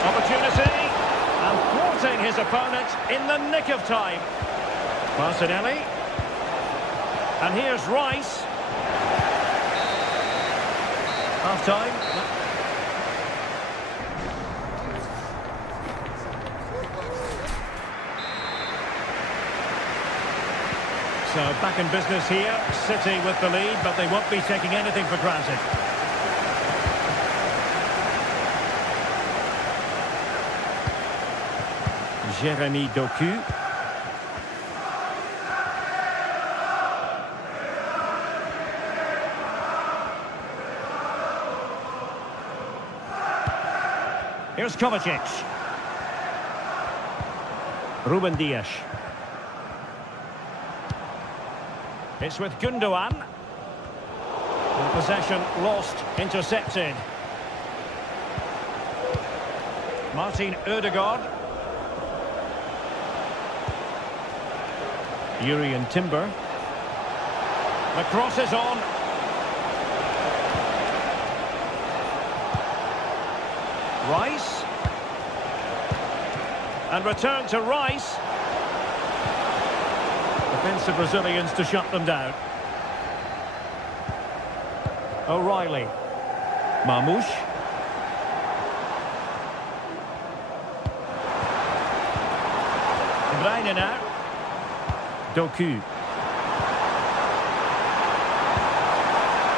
Opportunity. And thwarting his opponent in the nick of time. Martinelli. And here's Rice. Half-time. So back in business here. City with the lead, but they won't be taking anything for granted. Jeremy Doku. Here's Kovacic. Ruben Dias. It's with Gundogan. And possession lost, intercepted. Martin Ødegaard. Timber. The cross is on. Rice. And return to Rice. Defensive Brazilians to shut them down. O'Reilly. Marmoush. De Bruyne now. Doku.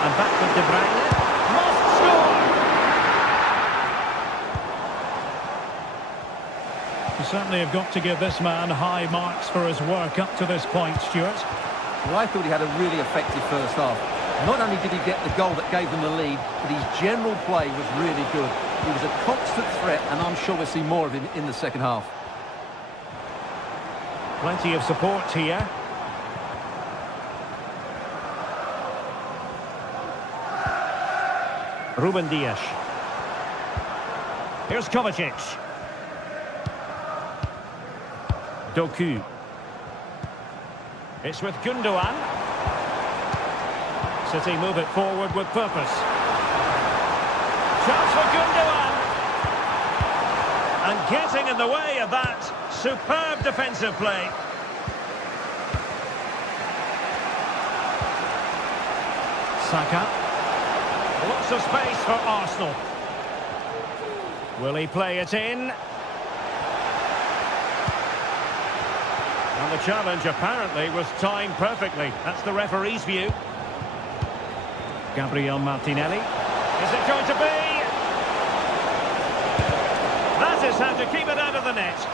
And back with De Bruyne. Must score! You certainly have got to give this man high marks for his work up to this point, Stuart. Well, I thought he had a really effective first half. Not only did he get the goal that gave them the lead, but his general play was really good. He was a constant threat, and I'm sure we'll see more of him in the second half. Plenty of support here. Ruben Dias. Here's Kovacic. Doku. It's with Gundogan. City move it forward with purpose. Chance for Gundogan. And getting in the way of that. Superb defensive play. Saka. Lots of space for Arsenal. Will he play it in? And the challenge apparently was timed perfectly. That's the referee's view. Gabriel Martinelli. Is it going to be? That is how to keep it out of the net.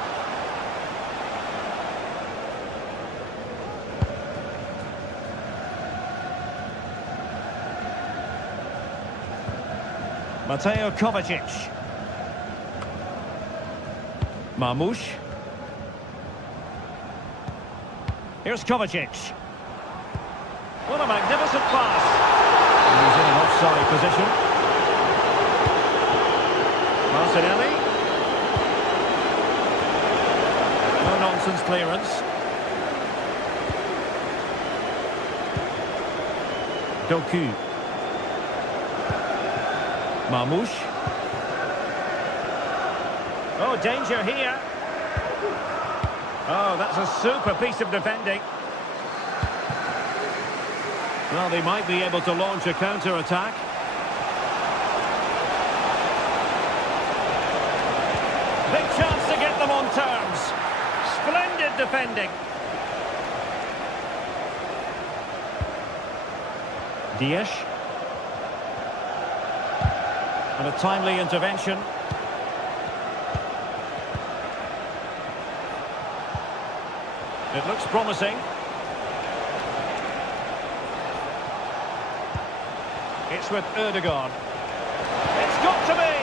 Mateo Kovacic. Marmoush. Here's Kovacic. What a magnificent pass. He's in an offside position. Martinelli. No-nonsense clearance. Doku. Marmoush. Oh, danger here. Oh, that's a super piece of defending. Well, they might be able to launch a counter-attack. Big chance to get them on terms. Splendid defending. Dias. And a timely intervention. It looks promising. It's with Ødegaard. It's got to be!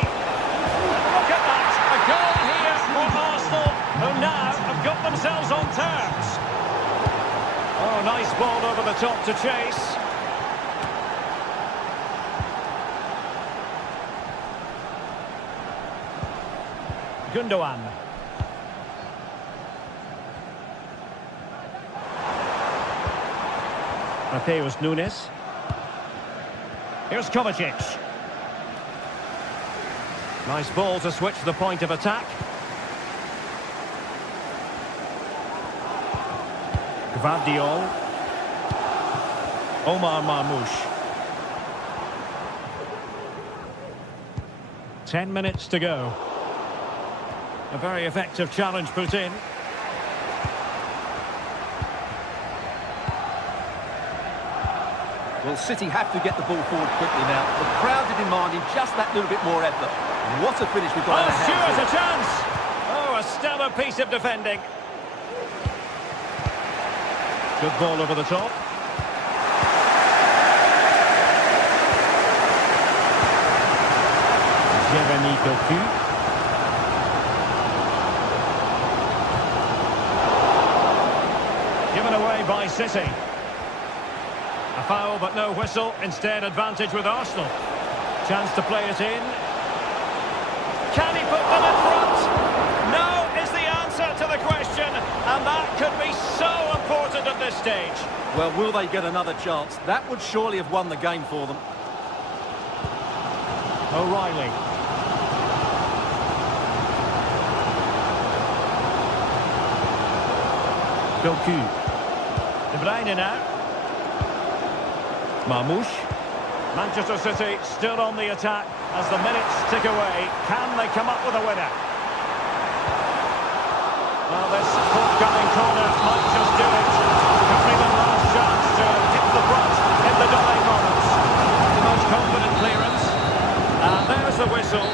Look at that! A goal here for Arsenal, who now have got themselves on terms. Oh, nice ball over the top to chase. Gundogan. Mateus Nunes. Here's Kovacic. Nice ball to switch the point of attack. Gvardiol. Omar Marmoush. 10 minutes to go. A very effective challenge put in. Well, City have to get the ball forward quickly now. The crowd are demanding just that little bit more effort. What a finish we've got in our hands. Sure, it's a chance. Oh, a stellar piece of defending. Good ball over the top. Jeremy Doku. Given away by City. A foul, but no whistle. Instead, advantage with Arsenal. Chance to play it in. Can he put them in front? No is the answer to the question, and that could be so important at this stage. Well, will they get another chance? That would surely have won the game for them. O'Reilly. Doku. De Bruyne now. Marmoush. Manchester City still on the attack as the minutes tick away. Can they come up with a winner? Well, this forthcoming corner might just do it. Countryman last chance to hit the front in the dying moments. The most confident clearance. And there's the whistle.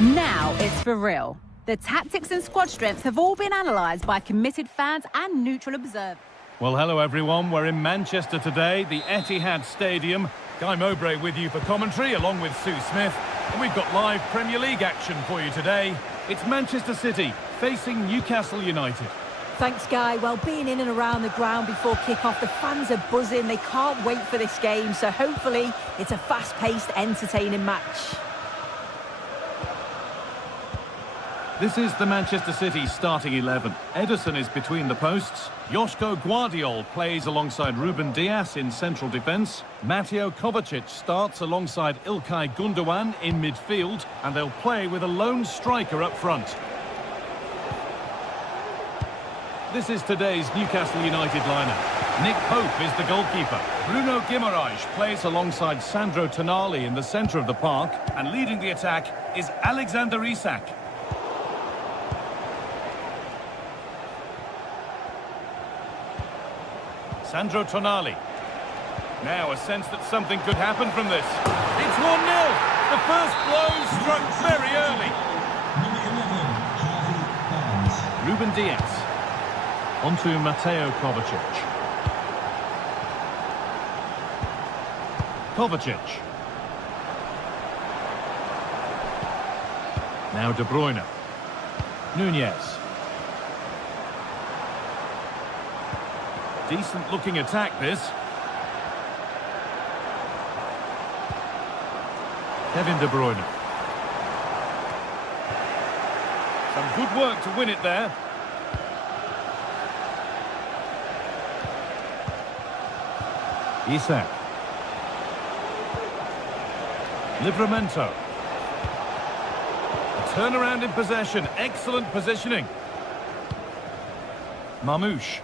Now it's for real. The tactics and squad strengths have all been analysed by committed fans and neutral observers. Well, hello everyone. We're in Manchester today, the Etihad Stadium. Guy Mowbray with you for commentary, along with Sue Smith. And we've got live Premier League action for you today. It's Manchester City facing Newcastle United. Thanks, Guy. Well, being in and around the ground before kick-off, the fans are buzzing. They can't wait for this game, so hopefully it's a fast-paced, entertaining match. This is the Manchester City starting 11. Ederson is between the posts. Joško Guardiol plays alongside Ruben Dias in central defence. Mateo Kovacic starts alongside Ilkay Gundogan in midfield. And they'll play with a lone striker up front. This is today's Newcastle United lineup. Nick Pope is the goalkeeper. Bruno Guimaraes plays alongside Sandro Tonali in the centre of the park. And leading the attack is Alexander Isak. Sandro Tonali. Now a sense that something could happen from this. It's 1-0. The first blow struck very early. Ruben Dias. Onto Mateo Kovacic. Kovacic. Now De Bruyne. Nunez. Decent looking attack this. Kevin De Bruyne. Some good work to win it there. Isak. Livramento. A turnaround in possession. Excellent positioning. Marmoush.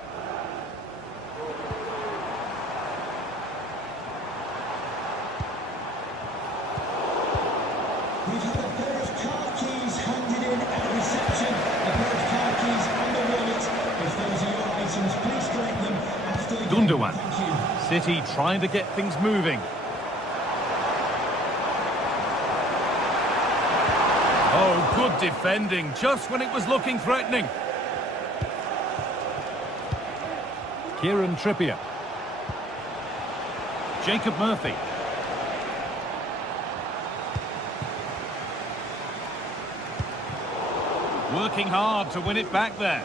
We've had a pair of car keys handed in at reception. A pair of car keys and a wallet. If those are your items, please collect them after the game. Gundogan. Thank you. City trying to get things moving. Oh, good defending, just when it was looking threatening. Kieran Trippier. Jacob Murphy. Working hard to win it back there.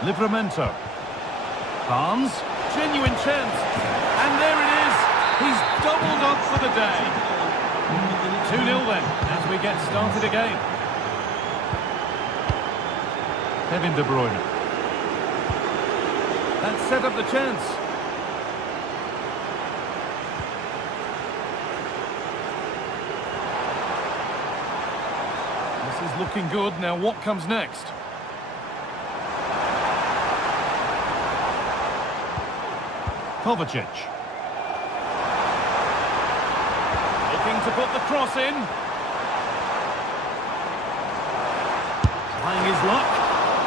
Livramento. Barnes. Genuine chance. And there it is. He's doubled up for the day. 2-0 then, as we get started again. Kevin De Bruyne. That set up the chance. This is looking good. Now what comes next? Kovacic. Looking to put the cross in. Trying his luck.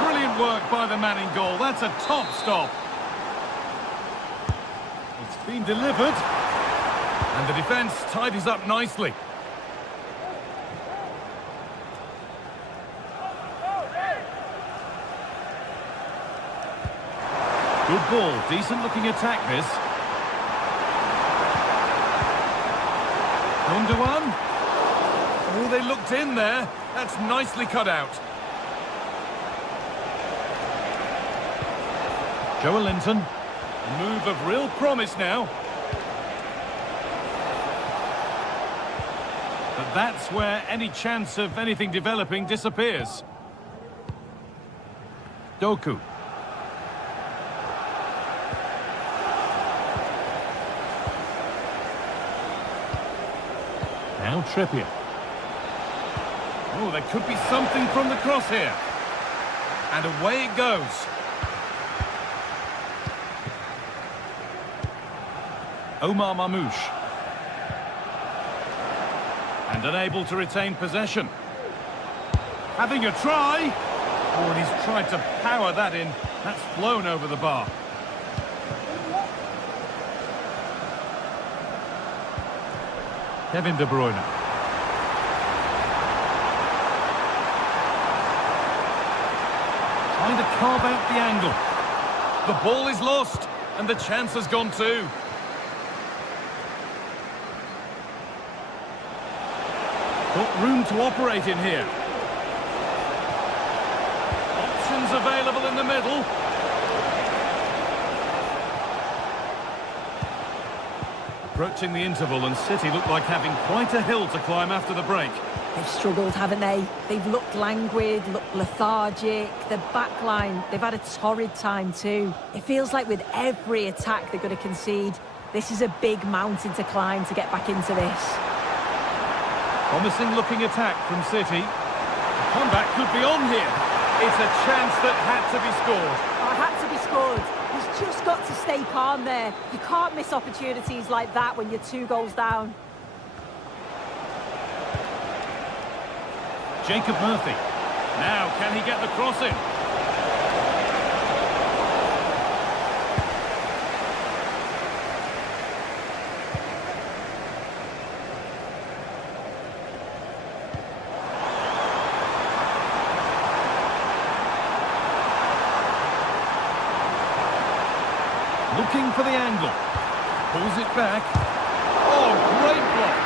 Brilliant work by the man in goal. That's a top stop. It's been delivered. And the defence tidies up nicely. Good ball, decent looking attack this. Gundogan. Oh, they looked in there. That's nicely cut out. Joelinton. A move of real promise now. But that's where any chance of anything developing disappears. Doku. Now Trippier. Oh, there could be something from the cross here. And away it goes. Omar Marmoush. And unable to retain possession. Having a try. Oh, and he's tried to power that in. That's flown over the bar. Kevin De Bruyne. Oh, Trying to carve out the angle. The ball is lost, and the chance has gone too. Got room to operate in here. Options available in the middle. Approaching the interval, and City look like having quite a hill to climb after the break. They've struggled, haven't they? They've looked languid, looked lethargic. The back line, they've had a torrid time too. It feels like with every attack they're going to concede, this is a big mountain to climb to get back into this. Promising looking attack from City. The comeback could be on here. It's a chance that had to be scored. Oh, had to be scored. He's just got to stay calm there. You can't miss opportunities like that when you're 2 goals down. Jacob Murphy. Now, can he get the cross in? Looking for the angle. Pulls it back. Oh, great block.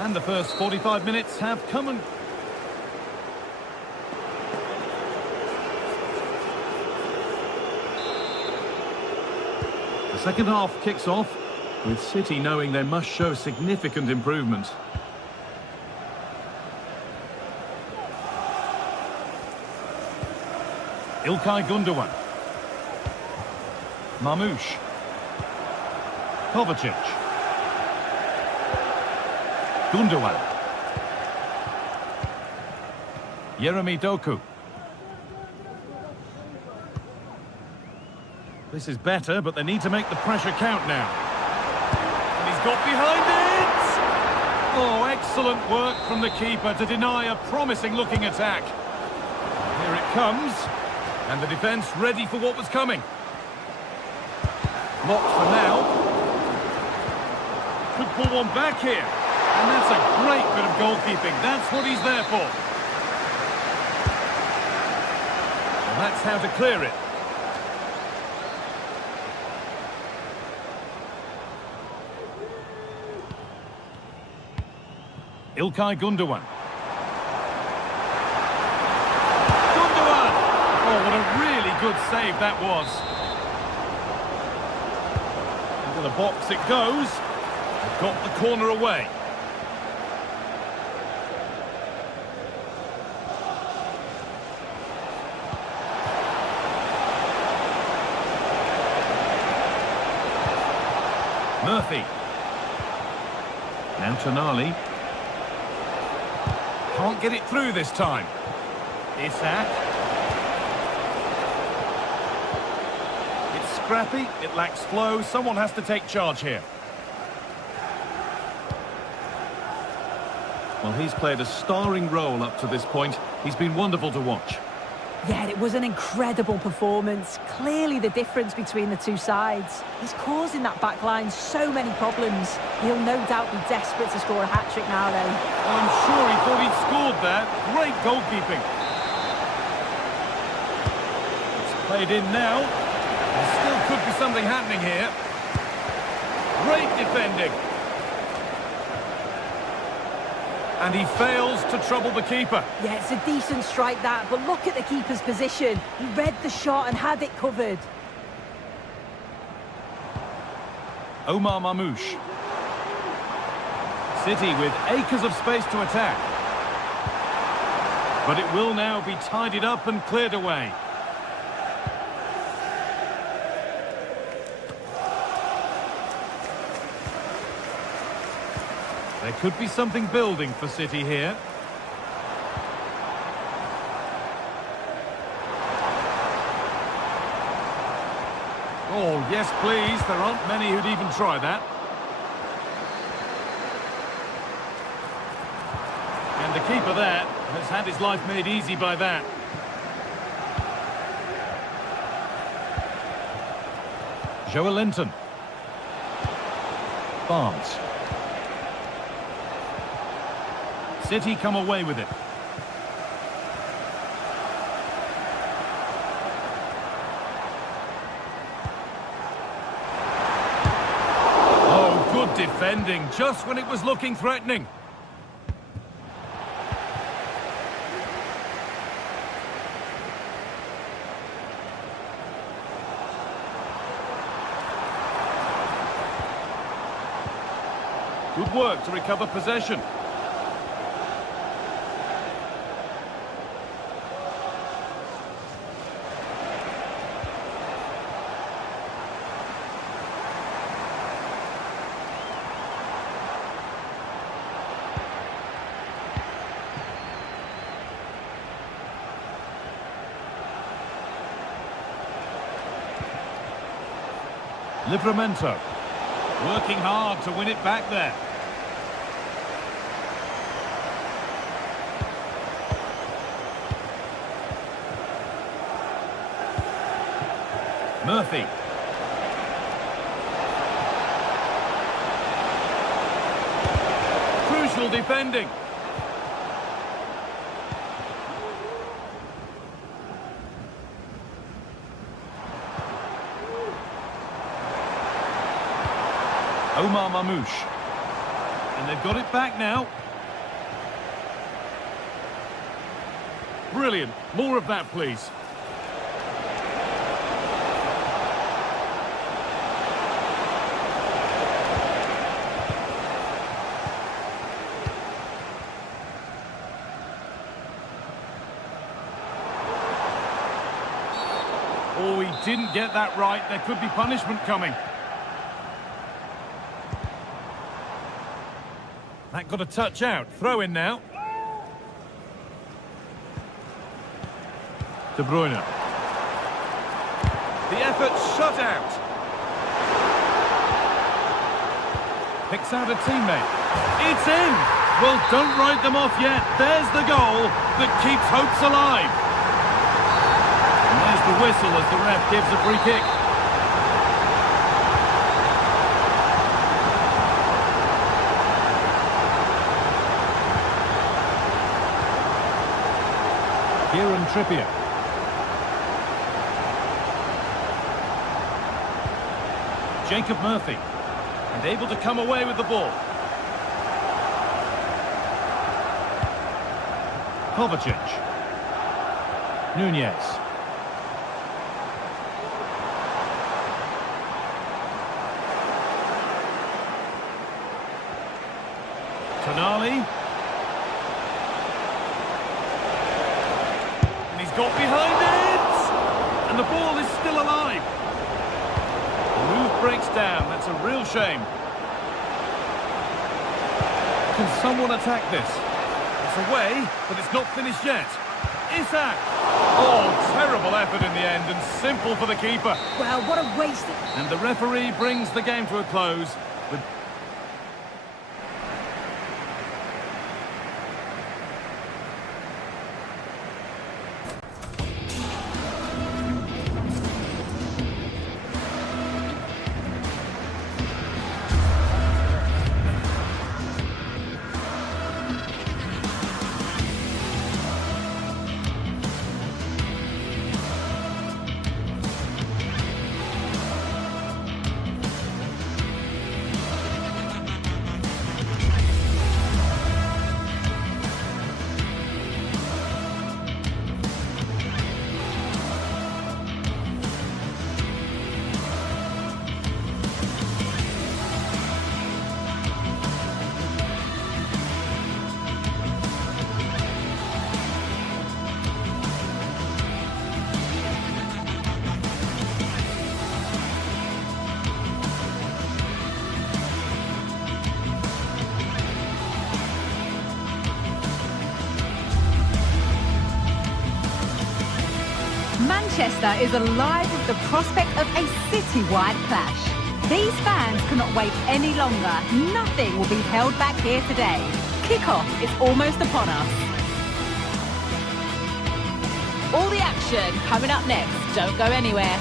And the first 45 minutes have come and... The second half kicks off, with City knowing they must show significant improvement. İlkay Gundogan. Marmoush. Kovacic. Gundogan. Yeremy Doku. This is better, but they need to make the pressure count now. And he's got behind it! Oh, excellent work from the keeper to deny a promising-looking attack. Here it comes, and the defence ready for what was coming. Locked for now. Could pull one back here. And that's a great bit of goalkeeping. That's what he's there for. And that's how to clear it. İlkay Gundogan. Gundogan! Oh, what a really good save that was. Into the box it goes. They've got the corner away. Murphy. Now Tonali. Can't get it through this time. Isak. It's scrappy, it lacks flow. Someone has to take charge here. Well, he's played a starring role up to this point. He's been wonderful to watch. Yeah, it was an incredible performance. Clearly the difference between the two sides. He's causing that back line so many problems. He'll no doubt be desperate to score a hat-trick now, though. I'm sure he thought he'd scored there. Great goalkeeping. It's played in now. There still could be something happening here. Great defending. And he fails to trouble the keeper. Yeah, it's a decent strike that, but look at the keeper's position. He read the shot and had it covered. Omar Marmoush. City with acres of space to attack. But it will now be tidied up and cleared away. There could be something building for City here. Oh, yes, please. There aren't many who'd even try that. And the keeper there has had his life made easy by that. Joelinton. Barnes. City come away with it. Defending just when it was looking threatening. Good work to recover possession. Livramento, working hard to win it back there. Murphy. Crucial defending. Omar Mamouche. And they've got it back now. Brilliant. More of that, please. Oh, he didn't get that right. There could be punishment coming. That got a touch out. Throw in now. De Bruyne. The effort shut out. Picks out a teammate. It's in! Well, don't write them off yet. There's the goal that keeps hopes alive. And there's the whistle as the ref gives a free kick. Kieran Trippier. Jacob Murphy. And able to come away with the ball. Kovacic. Nunez. Tonali. Got behind it! And the ball is still alive. The move breaks down. That's a real shame. Can someone attack this? It's away, but it's not finished yet. Isak! Oh, terrible effort in the end and simple for the keeper. Well, what a waste. And the referee brings the game to a close with... Manchester is alive with the prospect of a city-wide clash. These fans cannot wait any longer. Nothing will be held back here today. Kick-off is almost upon us. All the action coming up next. Don't go anywhere.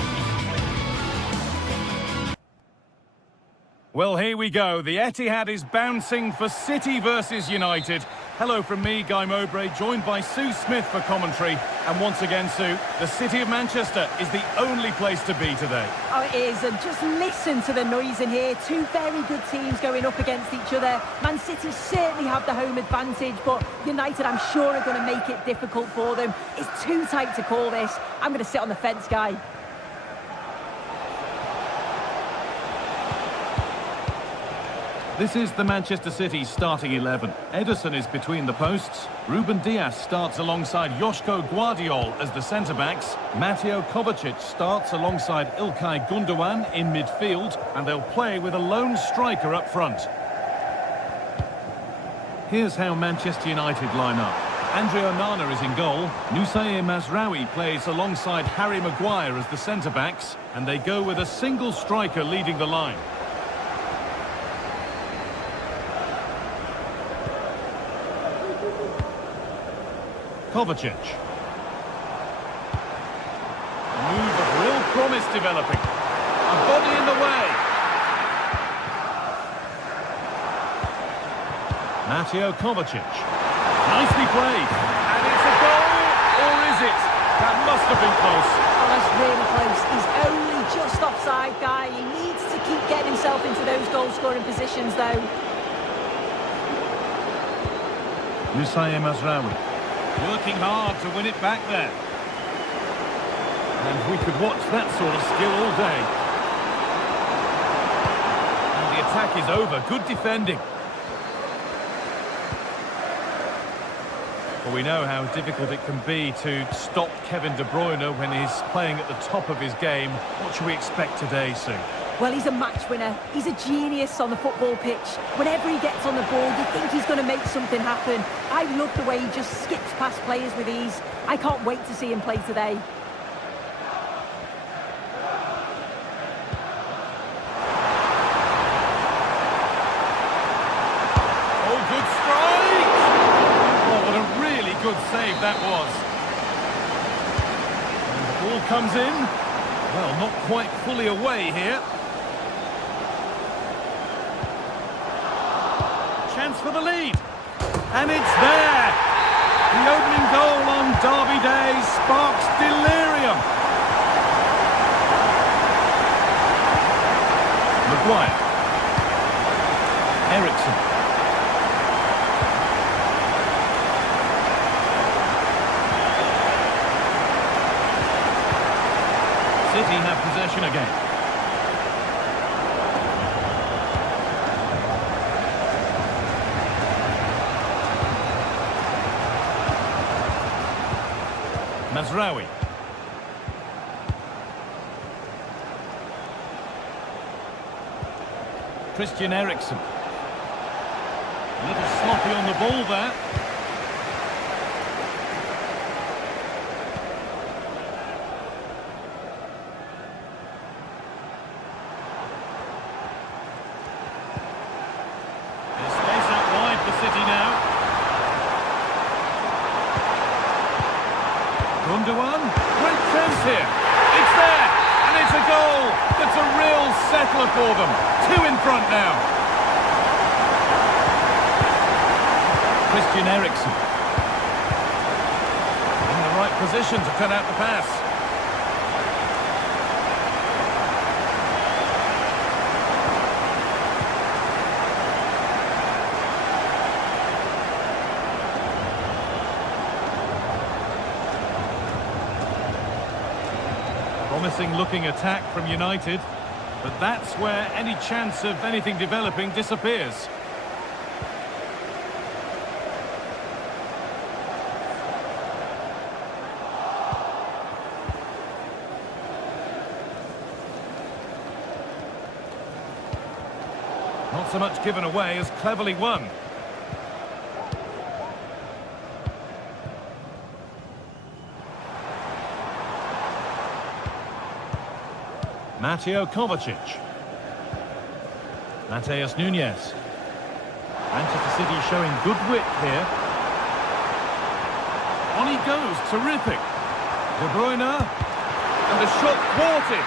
Well, here we go. The Etihad is bouncing for City versus United. Hello from me, Guy Mowbray, joined by Sue Smith for commentary. And once again, Sue, the city of Manchester is the only place to be today. Oh, it is, and just listen to the noise in here. Two very good teams going up against each other. Man City certainly have the home advantage, but United, I'm sure, are going to make it difficult for them. It's too tight to call this. I'm going to sit on the fence, Guy. This is the Manchester City starting 11. Ederson is between the posts. Ruben Dias starts alongside Joško Guardiol as the centre-backs. Mateo Kovacic starts alongside Ilkay Gundogan in midfield, and they'll play with a lone striker up front. Here's how Manchester United line up. Andre Onana is in goal. Noussair Mazraoui plays alongside Harry Maguire as the centre-backs, and they go with a single striker leading the line. Kovacic. A move of real promise developing. A body in the way. Mateo Kovacic. Nicely played. And it's a goal, or is it? That must have been close. Oh, that's really close. He's only just offside, Guy. He needs to keep getting himself into those goal-scoring positions, though. Noussair Mazraoui. Working hard to win it back there. And we could watch that sort of skill all day. And the attack is over. Good defending. Well, we know how difficult it can be to stop Kevin De Bruyne when he's playing at the top of his game. What should we expect today, Sue? Well, he's a match winner. He's a genius on the football pitch. Whenever he gets on the ball, you think he's going to make something happen. I love the way he just skips past players with ease. I can't wait to see him play today. Oh, good strike! Oh, what a really good save that was. And the ball comes in. Well, not quite fully away here. Chance for the lead. And it's there. The opening goal on Derby Day sparks delirium. Maguire. Ericsson. City have possession again. Mazraoui. Christian Eriksen. A little sloppy on the ball there. There's space out wide for City now. Gundogan, great chance here. It's there, and it's a goal. That's a real settler for them. Two in front now. Christian Eriksen. In the right position to cut out the pass. Promising looking attack from United, but that's where any chance of anything developing disappears. Not so much given away as cleverly won. Mateo Kovacic. Mateus Nunes. Manchester City showing good wit here. On he goes, terrific. De Bruyne. And the shot thwarted.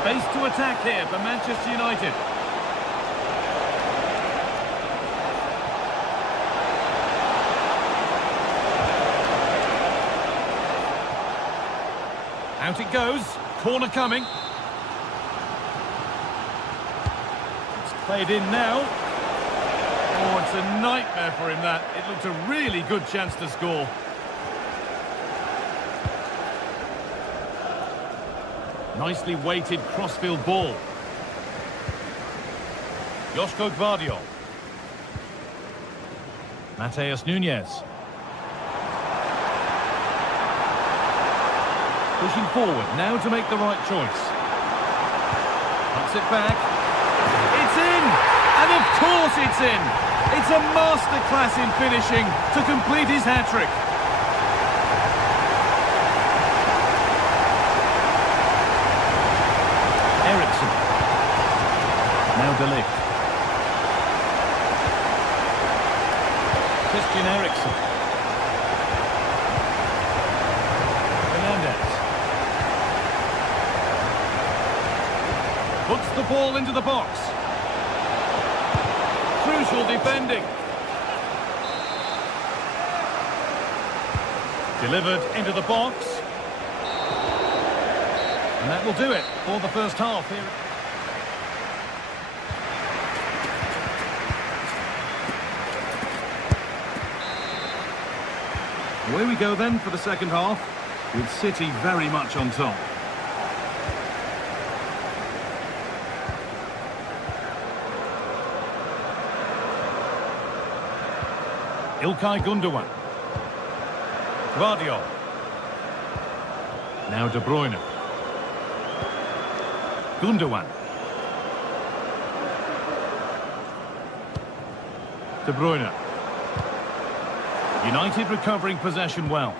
Space to attack here for Manchester United. Out it goes. Corner coming. It's played in now. Oh, it's a nightmare for him, that. It looked a really good chance to score. Nicely weighted crossfield ball. Joško Gvardiol. Mateus Nunes. Pushing forward, now to make the right choice. Puts it back. It's in! And of course it's in! It's a masterclass in finishing to complete his hat-trick. Eriksson. Now De Ligt. Christian Eriksen. Fernandes. Puts the ball into the box. Crucial defending. Delivered into the box. And that will do it for the first half here. Away we go then for the second half, with City very much on top. Ilkay Gundogan. Gvardiol. Now De Bruyne. Gundogan. De Bruyne. United recovering possession well.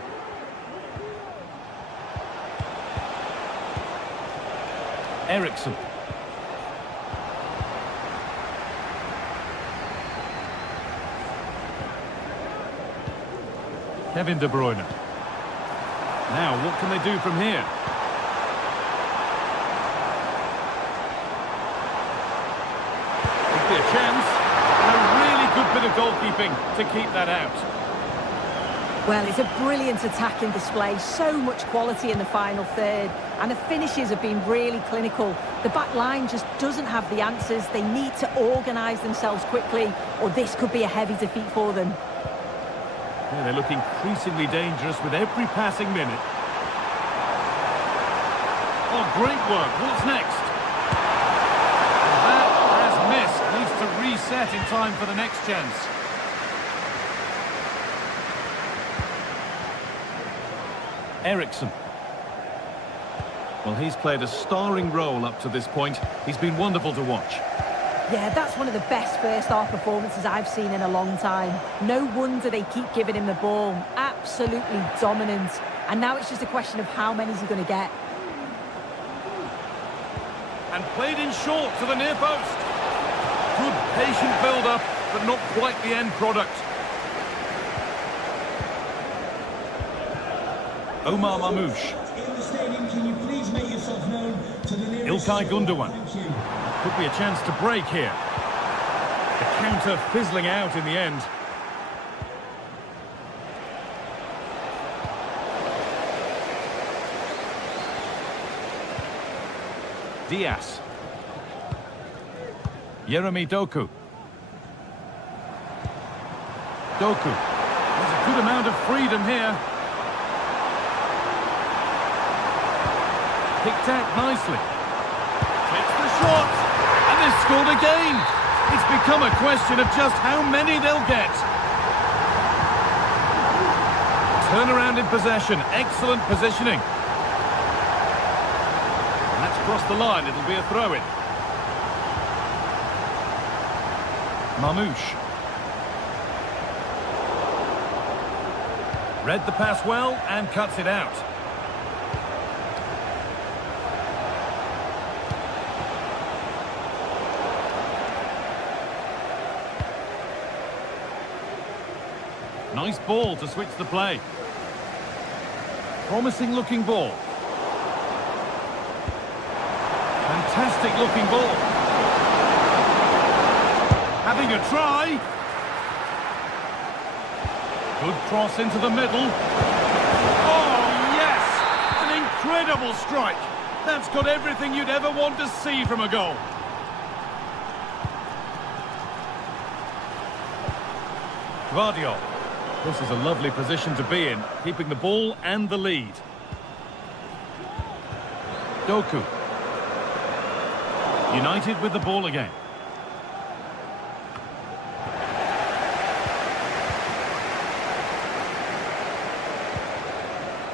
Eriksson. Kevin De Bruyne. Now, what can they do from here? Could be a chance. And a really good bit of goalkeeping to keep that out. Well, it's a brilliant attacking display, so much quality in the final third, and the finishes have been really clinical. The back line just doesn't have the answers. They need to organise themselves quickly, or this could be a heavy defeat for them. Yeah, they look increasingly dangerous with every passing minute. Oh, great work. What's next? That has missed. Needs to reset in time for the next chance. Eriksson. Well, he's played a starring role up to this point. He's been wonderful to watch. Yeah, that's one of the best first-half performances I've seen in a long time. No wonder they keep giving him the ball. Absolutely dominant. And now it's just a question of how many is he going to get. And played in short to the near post. Good patient build-up, but not quite the end product. Omar Mamouche. In the stadium, can you please make yourself known to the nearest... Ilkay Gundogan. Thank you. Could be a chance to break here. The counter fizzling out in the end. Diaz. Jeremy Doku. Doku. There's a good amount of freedom here. Picked out nicely. Takes the shot. And they've scored again. It's become a question of just how many they'll get. Turnaround in possession. Excellent positioning. And that's crossed the line. It'll be a throw-in. Mamouche. Read the pass well and cuts it out. Nice ball to switch the play. Promising looking ball. Fantastic looking ball. Having a try. Good cross into the middle. Oh, yes! An incredible strike. That's got everything you'd ever want to see from a goal. Gvardiol. This is a lovely position to be in, keeping the ball and the lead. Doku. United with the ball again.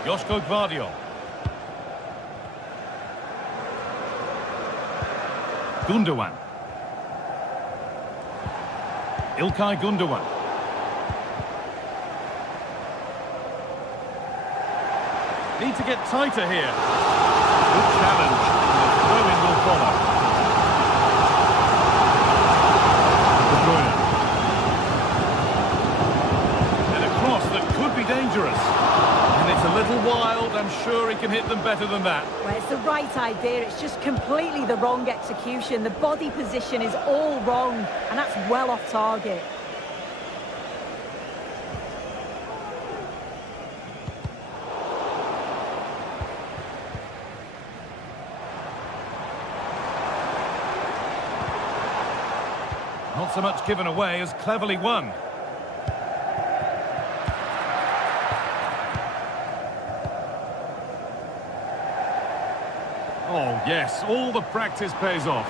Joško Gvardiol. Gundogan. İlkay Gundogan. Need to get tighter here. Good challenge. The throw-in will follow. De Bruyne. And a cross that could be dangerous. And it's a little wild. I'm sure he can hit them better than that. Well, it's the right idea. It's just completely the wrong execution. The body position is all wrong, and that's well off target. Not so much given away as cleverly won. Oh, yes, all the practice pays off.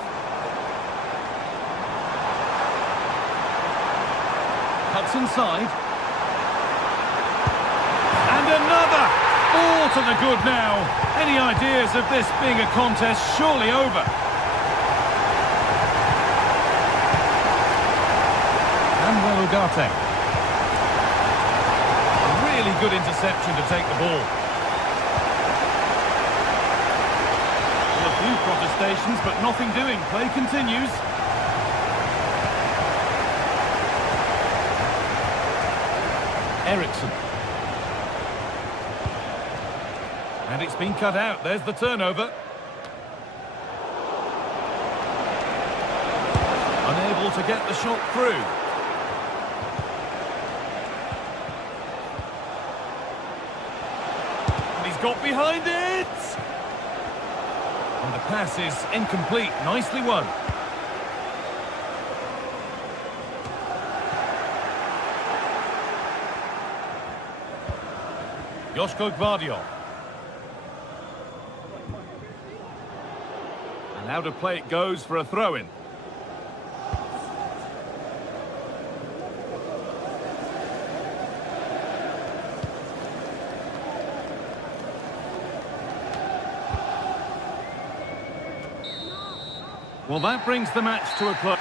Cuts inside. And another! All to the good now. Any ideas of this being a contest surely over? Ugarte. Really good interception to take the ball. Well, a few protestations, but nothing doing. Play continues. Eriksson. And it's been cut out. There's the turnover. Unable to get the shot through. Got behind it! And the pass is incomplete. Nicely won. Joško Gvardiol. And out of play it goes for a throw-in. Well, that brings the match to a close.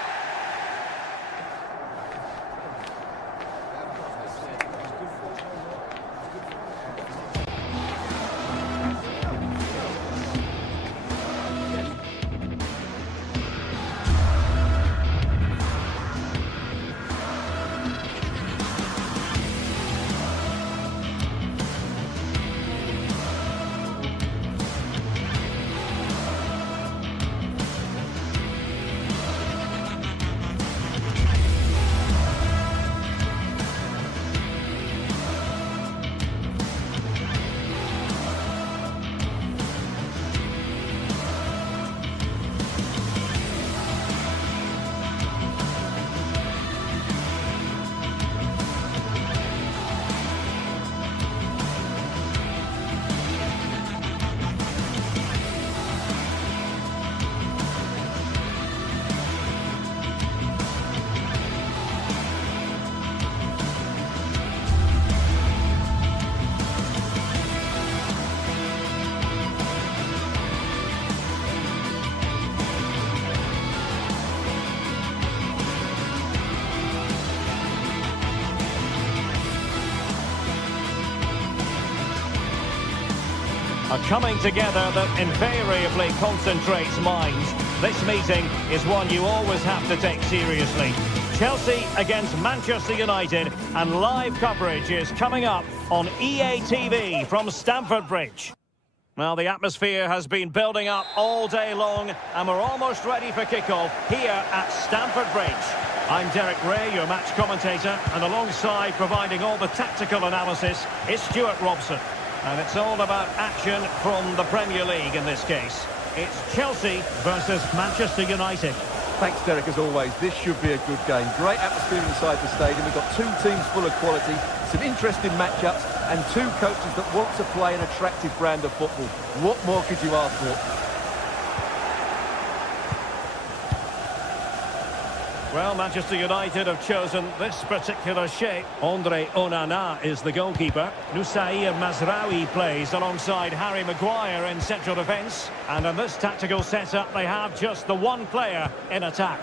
A coming together that invariably concentrates minds. This meeting is one you always have to take seriously. Chelsea against Manchester United, and live coverage is coming up on EA TV from Stamford Bridge. Well, the atmosphere has been building up all day long, and we're almost ready for kickoff here at Stamford Bridge. I'm Derek Ray, your match commentator, and alongside providing all the tactical analysis is Stuart Robson. And it's all about action from the Premier League in this case. It's Chelsea versus Manchester United. Thanks, Derek, as always. This should be a good game. Great atmosphere inside the stadium. We've got two teams full of quality, some interesting matchups, and two coaches that want to play an attractive brand of football. What more could you ask for? Well, Manchester United have chosen this particular shape. Andre Onana is the goalkeeper. Nusair Mazraoui plays alongside Harry Maguire in central defence. And in this tactical setup, they have just the one player in attack.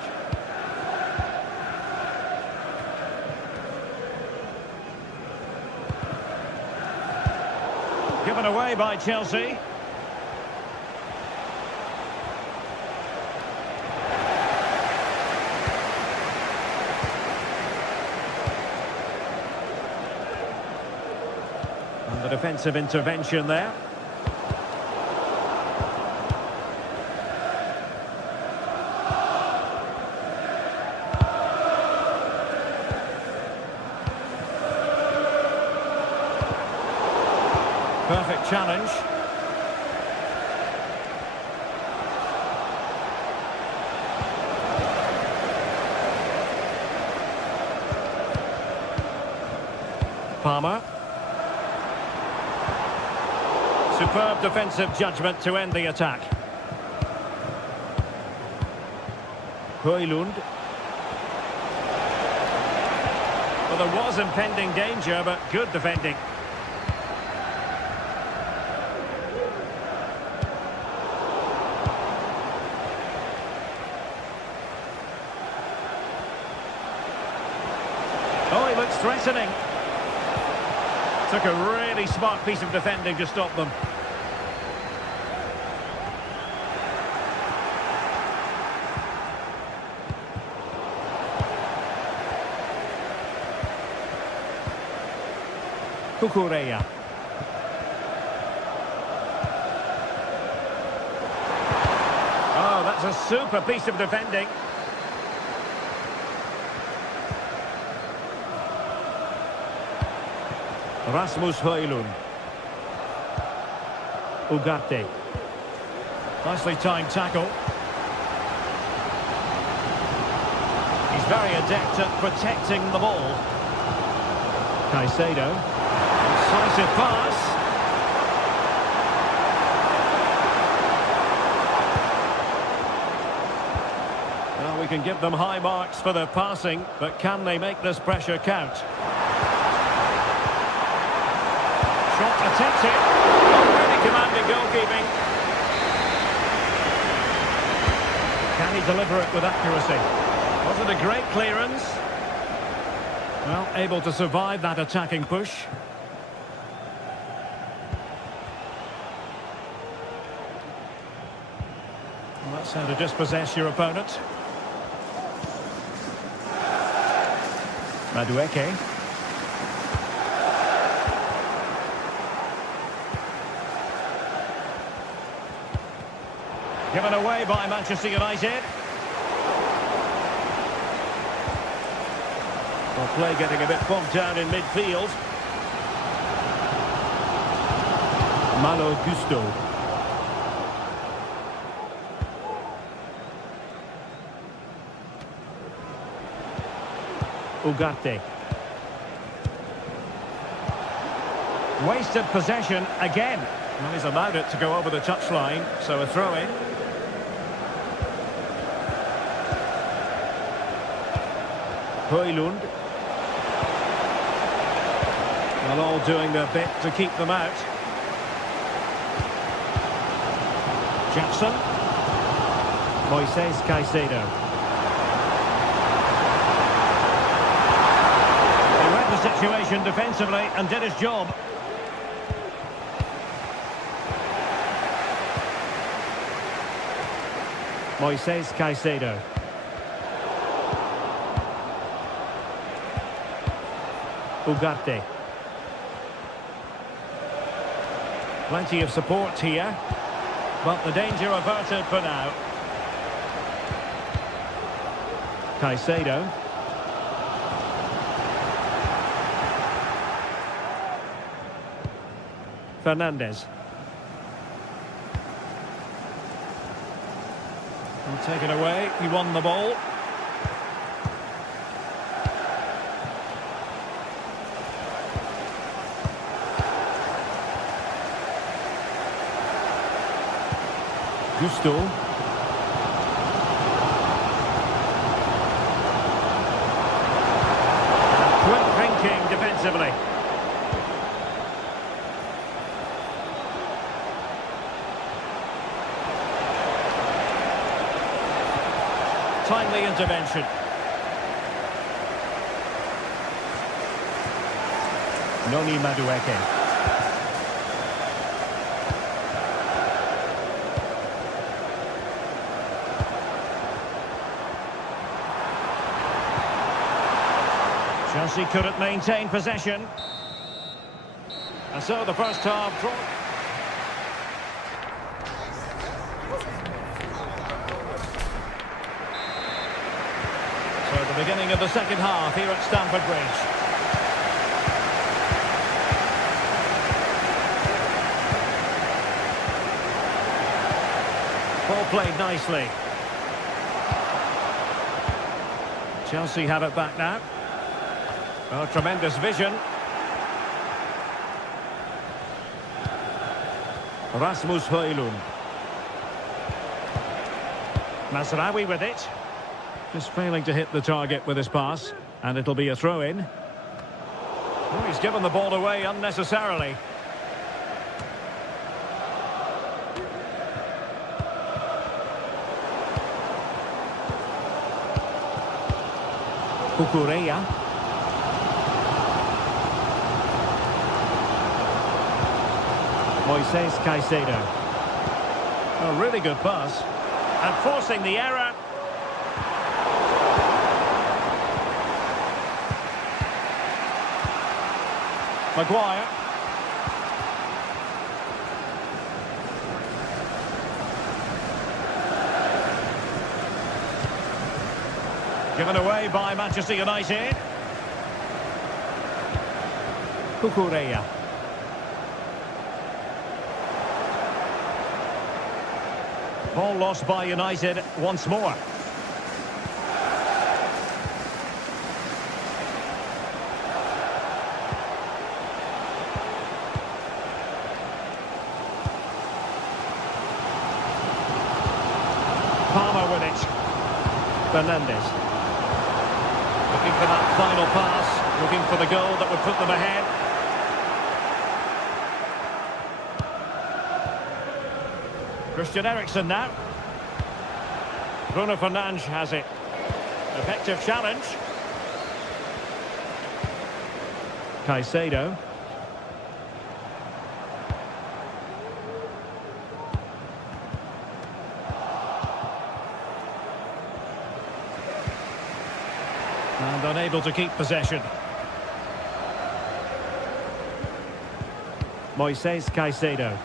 Given away by Chelsea. The defensive intervention there. Perfect challenge. Palmer. Superb defensive judgment to end the attack. Højlund. Well, there was impending danger, but good defending. Oh, he looks threatening. Took a really smart piece of defending to stop them. Cucurella. Oh, that's a super piece of defending. Rasmus Højlund. Ugarte. Nicely timed tackle. He's very adept at protecting the ball. Caicedo. Decisive pass. Well, we can give them high marks for their passing, but can they make this pressure count? Shot attempted. Really commanding goalkeeping. Can he deliver it with accuracy? Was it a great clearance? Well, able to survive that attacking push. Well, that's how to dispossess your opponent. Madueke. Given away by Manchester United. Well, play getting a bit bogged down in midfield. Malo Gusto. Ugarte. Wasted possession again. Well, he's allowed it to go over the touchline, so a throw-in. Højlund. Well, all doing their bit to keep them out. Jackson. Moises Caicedo. He read the situation defensively and did his job. Moises Caicedo. Ugarte. Plenty of support here, but the danger averted for now. Caicedo. Fernandez. Will take it away. He won the ball. Gusto. Quick thinking defensively. Timely intervention. Noni Madueke. Chelsea couldn't maintain possession. And so the first half draw. So the beginning of the second half here at Stamford Bridge. Ball played nicely. Chelsea have it back now. Oh, tremendous vision. Rasmus Højlund. Mazraoui with it. Just failing to hit the target with his pass. And it'll be a throw-in. Oh, he's given the ball away unnecessarily. Cucurella. Moises Caicedo. A really good pass. And forcing the error. Maguire. Given away by Manchester United. Cucurella. Ball lost by United once more. Palmer with it. Fernandez. Looking for that final pass. Looking for the goal that would put them ahead. Christian Eriksen now. Bruno Fernandes has it. Effective challenge. Caicedo. And unable to keep possession. Moises Caicedo.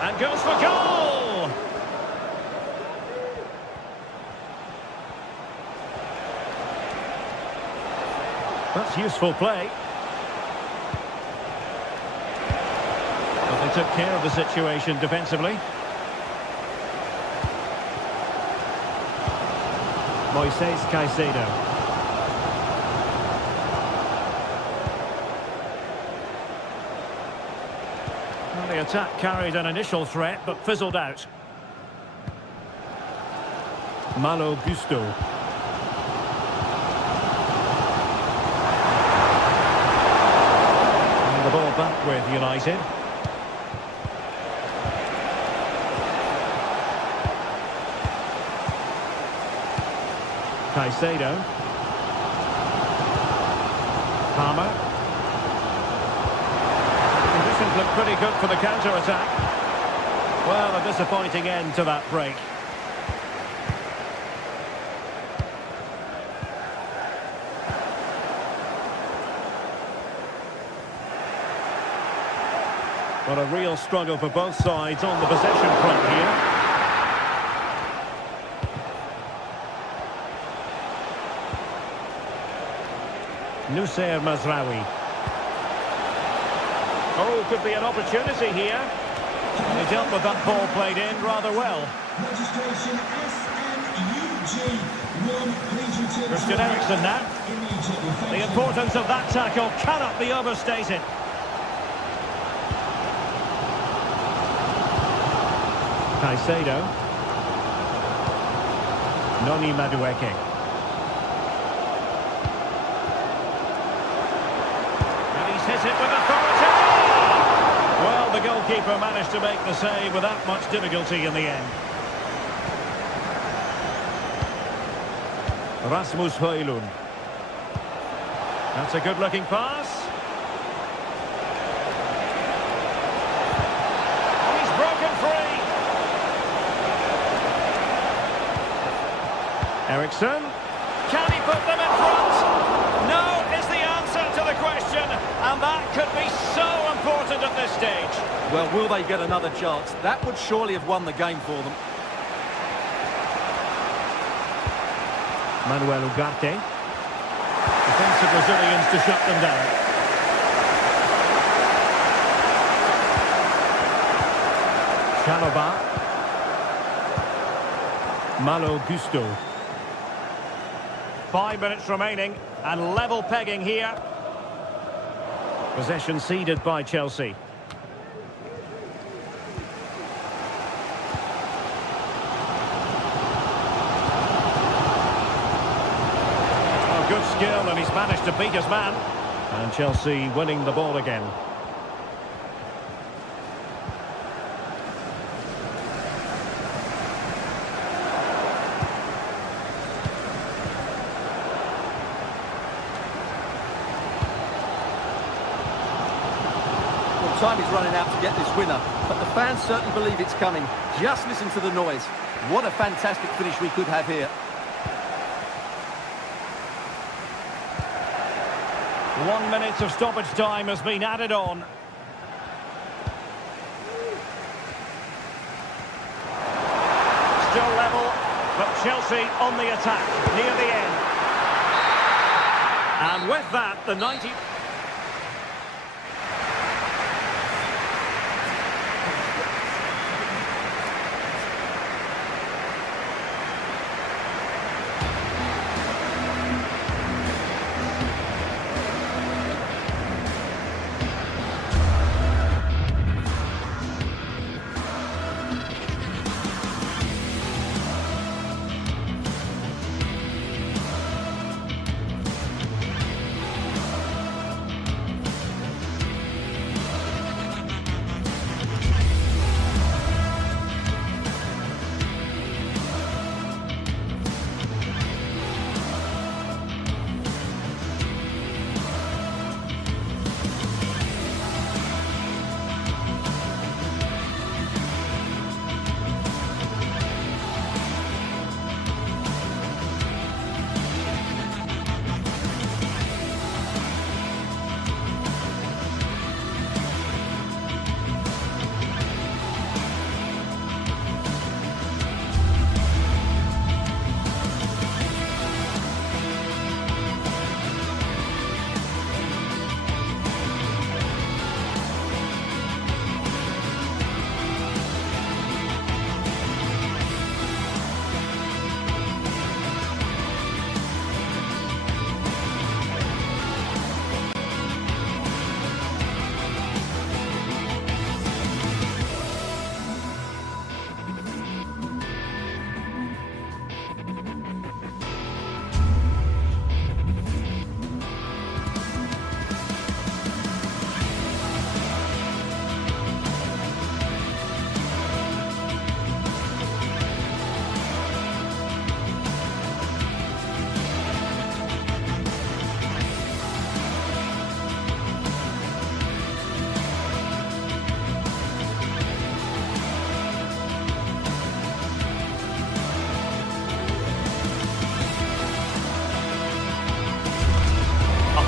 And goes for goal! That's useful play. But they took care of the situation defensively. Moises Caicedo. The attack carried an initial threat, but fizzled out. Malo Gusto. And the ball back with United. Caicedo. Palmer. Look pretty good for the counter-attack. Well, a disappointing end to that break. Well, a real struggle for both sides on the possession front here. Nusayr Mazraoui. Oh, could be an opportunity here. He dealt with that ball played in rather well. Registration SNUG1. Please return Christian Eriksen now. The importance of that tackle cannot be overstated. Caicedo. Noni Madueke. And he's hit it with authority! Well, the goalkeeper managed to make the save without much difficulty in the end. Rasmus Højlund. That's a good-looking pass. He's broken free. Eriksen. Can he put them in front? No is the answer to the question, and that could be so important at this stage. Well, will they get another chance? That would surely have won the game for them. Manuel Ugarte. Defensive Brazilians to shut them down. Chalobah. Malo Gusto. 5 minutes remaining and level pegging here. Possession ceded by Chelsea. Good skill, and he's managed to beat his man. And Chelsea winning the ball again. Well, time is running out to get this winner, but the fans certainly believe it's coming. Just listen to the noise. What a fantastic finish we could have here. 1 minute of stoppage time has been added on. Still level, but Chelsea on the attack near the end. And with that, the 90...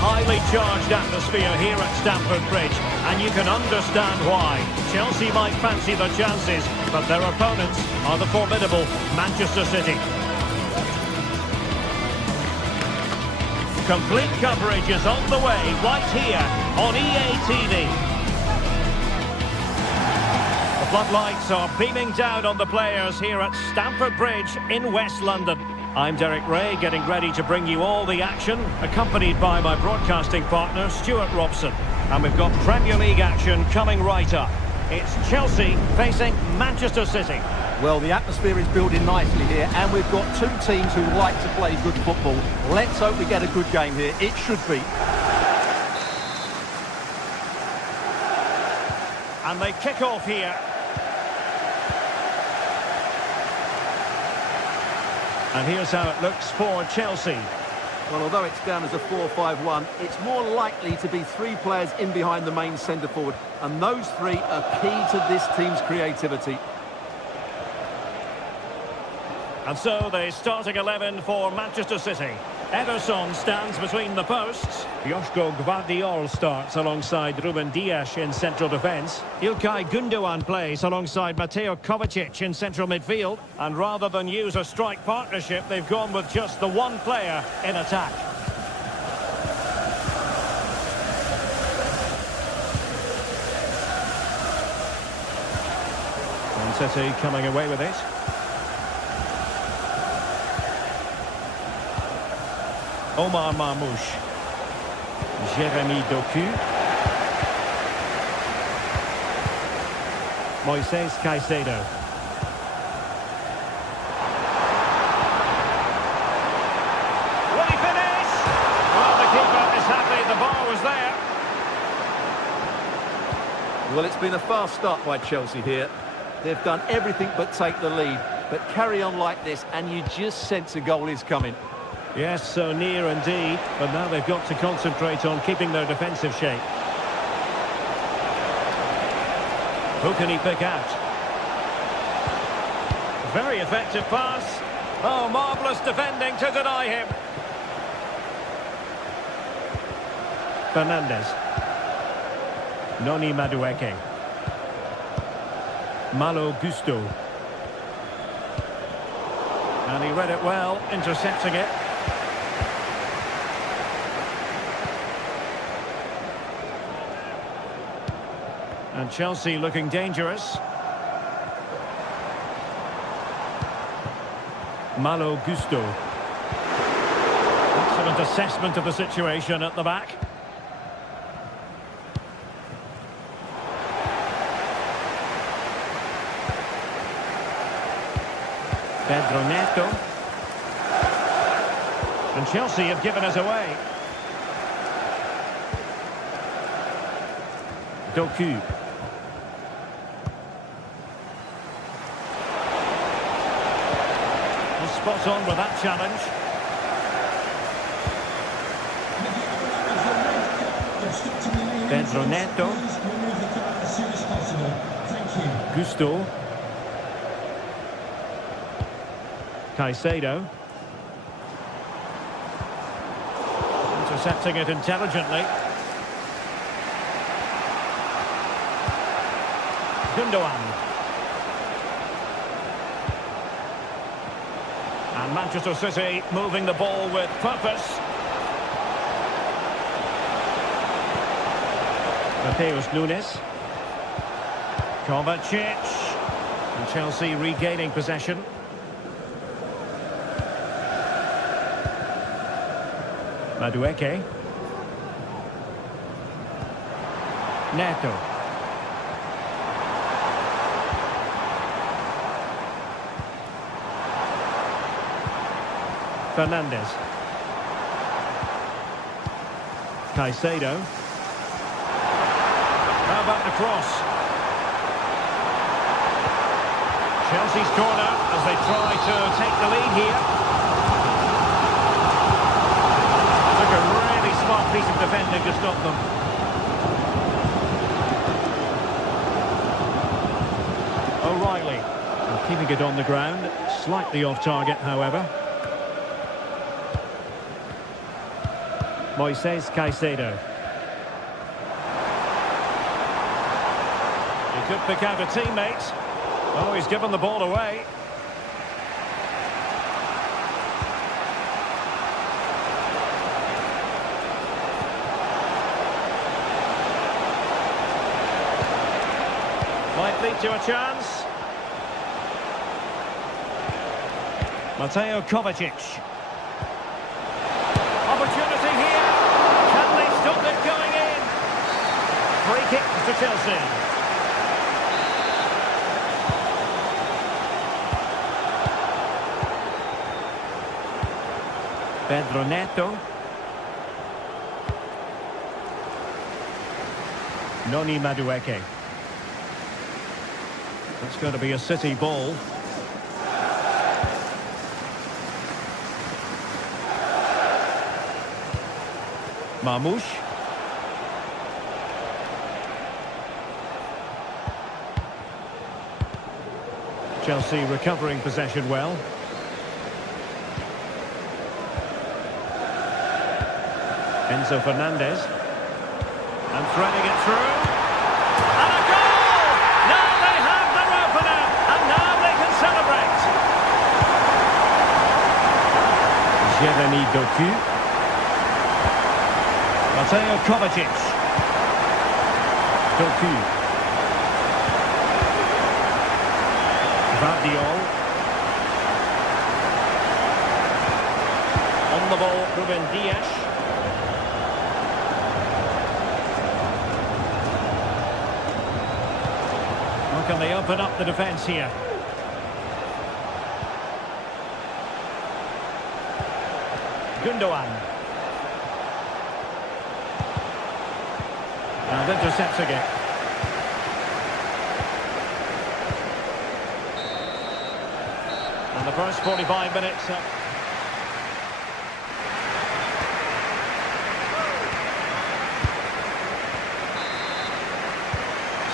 Highly charged atmosphere here at Stamford Bridge, And you can understand why. Chelsea might fancy their chances, but their opponents are the formidable Manchester City. Complete coverage is on the way right here on EA TV. The floodlights are beaming down on the players here at Stamford Bridge in West London. I'm Derek Ray, getting ready to bring you all the action, accompanied by my broadcasting partner, Stuart Robson. And we've got Premier League action coming right up. It's Chelsea facing Manchester City. Well, the atmosphere is building nicely here, and we've got two teams who like to play good football. Let's hope we get a good game here. It should be. And they kick off here. And here's how it looks for Chelsea. Well, although it's down as a 4-5-1, it's more likely to be three players in behind the main centre-forward, and those three are key to this team's creativity. And so the starting 11 for Manchester City. Ederson stands between the posts. Joško Gvardiol starts alongside Ruben Dias in central defence. Ilkay Gundogan plays alongside Mateo Kovacic in central midfield. And rather than use a strike partnership, they've gone with just the one player in attack. And City coming away with it. Omar Marmoush, Jeremy Doku, Moises Caicedo. Will he finish? Well, the keeper is happy, the bar was there. Well, it's been a fast start by Chelsea here. They've done everything but take the lead. But carry on like this, and you just sense a goal is coming. Yes, so near indeed, but now they've got to concentrate on keeping their defensive shape. Who can he pick out? Very effective pass. Oh, marvellous defending to deny him. Fernandes. Noni Madueke. Malo Gusto. And he read it well, intercepting it. And Chelsea looking dangerous. Malo Gusto. Excellent assessment of the situation at the back. Pedro Neto. And Chelsea have given us away. Doku. Spot on with that challenge. Pedro Neto. Gusto. Caicedo. Intercepting it intelligently. Gundogan. And Manchester City moving the ball with purpose. Mateus Nunes. Kovacic. And Chelsea regaining possession. Madueke. Neto. Fernandes. Caicedo. How about the cross? Chelsea's corner as they try to take the lead here. Took a really smart piece of defending to stop them. O'Reilly. Keeping it on the ground. Slightly off target, however. Moises Caicedo. Could pick out a teammate. Oh, he's given the ball away. Might lead to a chance. Mateo Kovacic. Opportunity here. Can they stop it going in? Free kick to Chelsea. Pedro Neto. Noni Madueke. That's going to be a City ball. Marmoush. Chelsea recovering possession well. Enzo Fernandez. And threading it through. And a goal! Now they have their opener. And now they can celebrate. Jeremy Doku. Mateo Kovacic. Doku. Vardiol. On the ball, Ruben Dias. How can they open up the defence here? Gundogan. And intercepts again. And the first 45 minutes.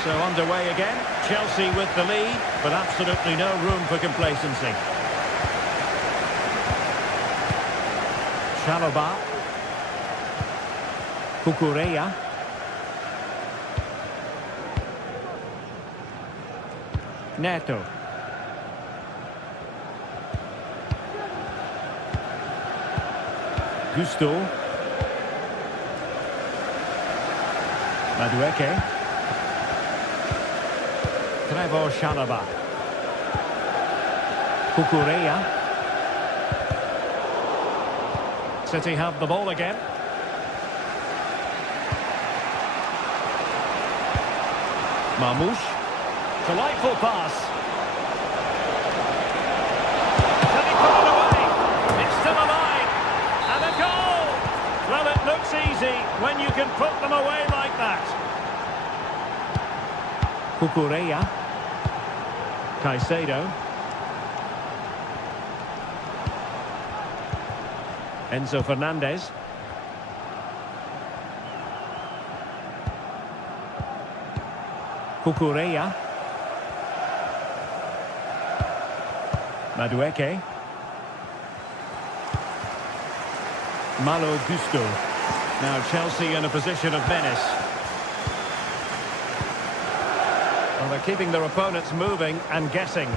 So underway again. Chelsea with the lead, but absolutely no room for complacency. Chalobah. Cucurella. Neto. Gusto. Madueke. Trevor Chalobah. Cucurella. City have the ball again. Marmoush. Delightful pass. Can he put it away? It's still alive. And a goal! Well, it looks easy when you can put them away like that. Cucurella. Caicedo. Enzo Fernandez. Cucurella. Madueke. Malo Gusto. Now Chelsea in a position of menace. Well, they're keeping their opponents moving and guessing.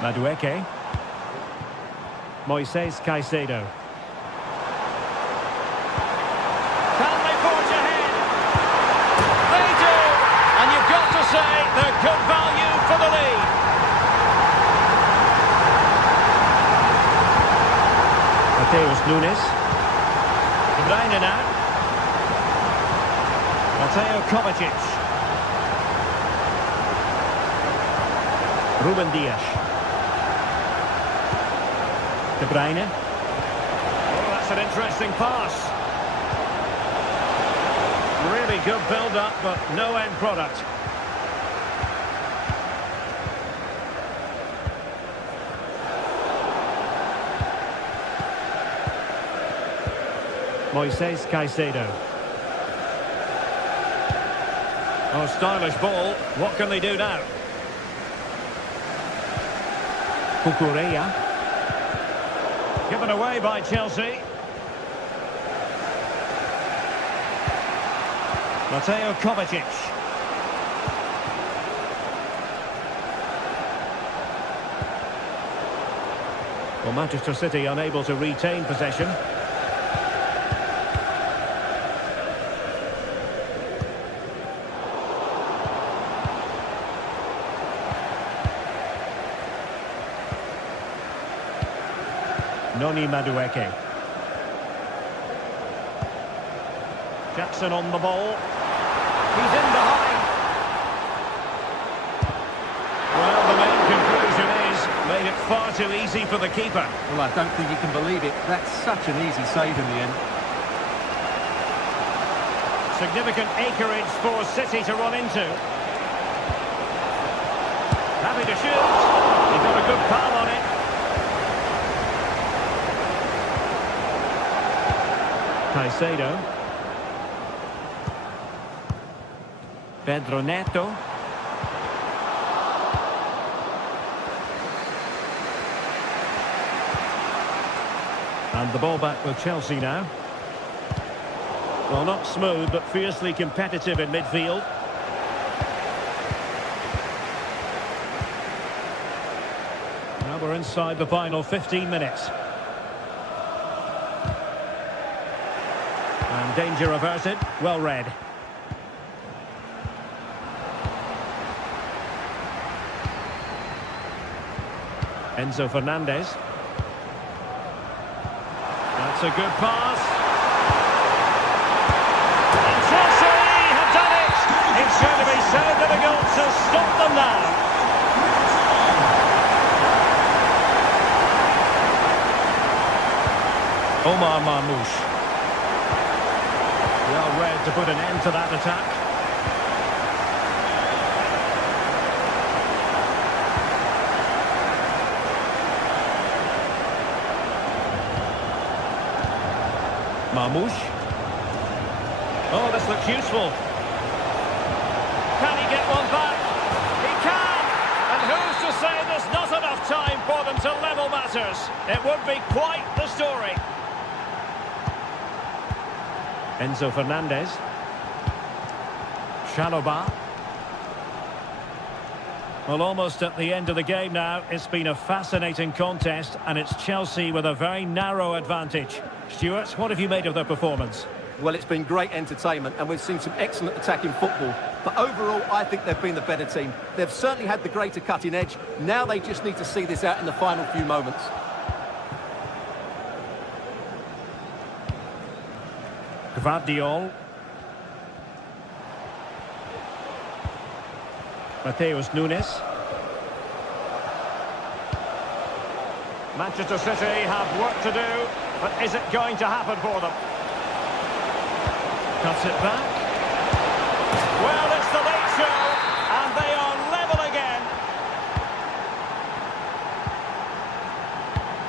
Madueke. Moises Caicedo. Can they forge ahead? They do! And you've got to say they're good value for the lead. Mateus Nunes. De Bruyne now. Mateo Kovacic. Ruben Dias. De Bruyne. Oh, that's an interesting pass. Really good build-up, but no end product. Moises Caicedo. Oh, stylish ball. What can they do now? Cucurella. Given away by Chelsea. Mateo Kovacic. Well, Manchester City unable to retain possession. Noni Madueke. Jackson on the ball. He's in behind. Well, the main conclusion is made it far too easy for the keeper. Well, I don't think you can believe it. That's such an easy save in the end. Significant acreage for City to run into. Happy to shoot. He got a good palm on it. Caicedo. Pedro Neto. And the ball back with Chelsea now. Well, not smooth, but fiercely competitive in midfield. Now we're inside the final 15 minutes. And danger averted. Well read. Enzo Fernandez. That's a good pass. And Chelsea have done it. It's going to be so difficult to stop them now. Omar Marmoush. Well read to put an end to that attack. Marmoush. Oh, this looks useful. Can he get one back? He can! And who's to say there's not enough time for them to level matters? It would be quite the story. Enzo Fernandez. Chalobah. Well, almost at the end of the game now. It's been a fascinating contest, and it's Chelsea with a very narrow advantage. Stuart, what have you made of their performance? Well, it's been great entertainment, and we've seen some excellent attacking football. But overall, I think they've been the better team. They've certainly had the greater cutting edge. Now they just need to see this out in the final few moments. Gvardiol. Mateus Nunes. Manchester City have work to do, but is it going to happen for them? Cuts it back. Well, it's the late show, and they are level again.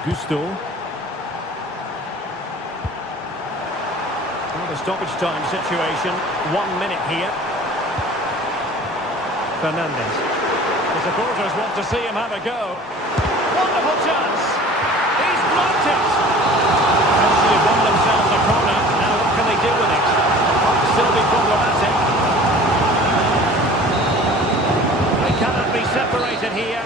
Gusto. Well, the stoppage time situation, 1 minute here. Fernandez. The supporters want to see him have a go. Wonderful chance. He's blocked it. Chelsea won themselves a corner. Now what can they do with it? Might still be problematic. They cannot be separated here.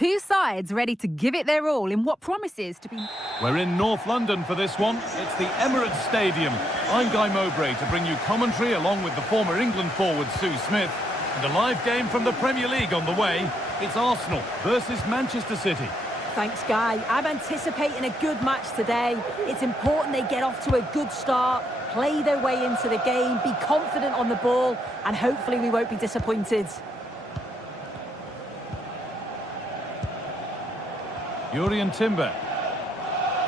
Two sides ready to give it their all in what promises to be... We're in North London for this one. It's the Emirates Stadium. I'm Guy Mowbray to bring you commentary along with the former England forward Sue Smith. And a live game from the Premier League on the way. It's Arsenal versus Manchester City. Thanks, Guy. I'm anticipating a good match today. It's important they get off to a good start, play their way into the game, be confident on the ball, and hopefully we won't be disappointed. Jurrien Timber.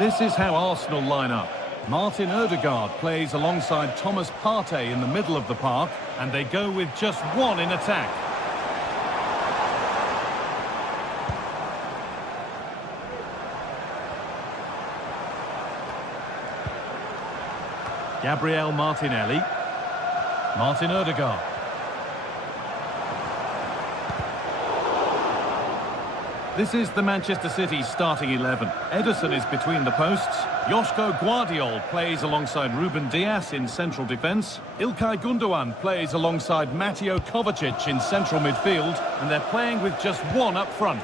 This is how Arsenal line up. Martin Odegaard plays alongside Thomas Partey in the middle of the park, and they go with just one in attack. Gabriel Martinelli. Martin Odegaard. This is the Manchester City starting 11. Ederson is between the posts. Joško Guardiol plays alongside Ruben Dias in central defence. Ilkay Gundogan plays alongside Mateo Kovacic in central midfield. And they're playing with just one up front.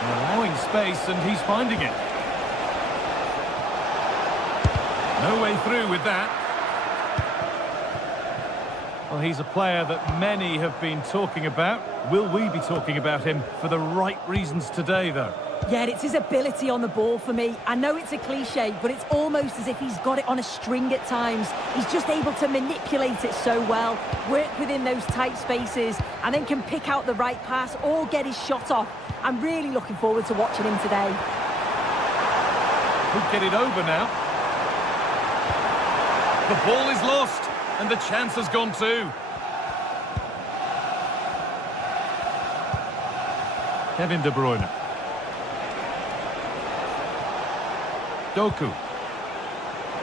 And allowing space, and he's finding it. No way through with that. Well, he's a player that many have been talking about. Will we be talking about him for the right reasons today, though? Yeah, it's his ability on the ball for me. I know it's a cliche, but it's almost as if he's got it on a string at times. He's just able to manipulate it so well, work within those tight spaces, and then can pick out the right pass or get his shot off. I'm really looking forward to watching him today. Could get it over now. The ball is lost, and the chance has gone too. Kevin De Bruyne. Doku.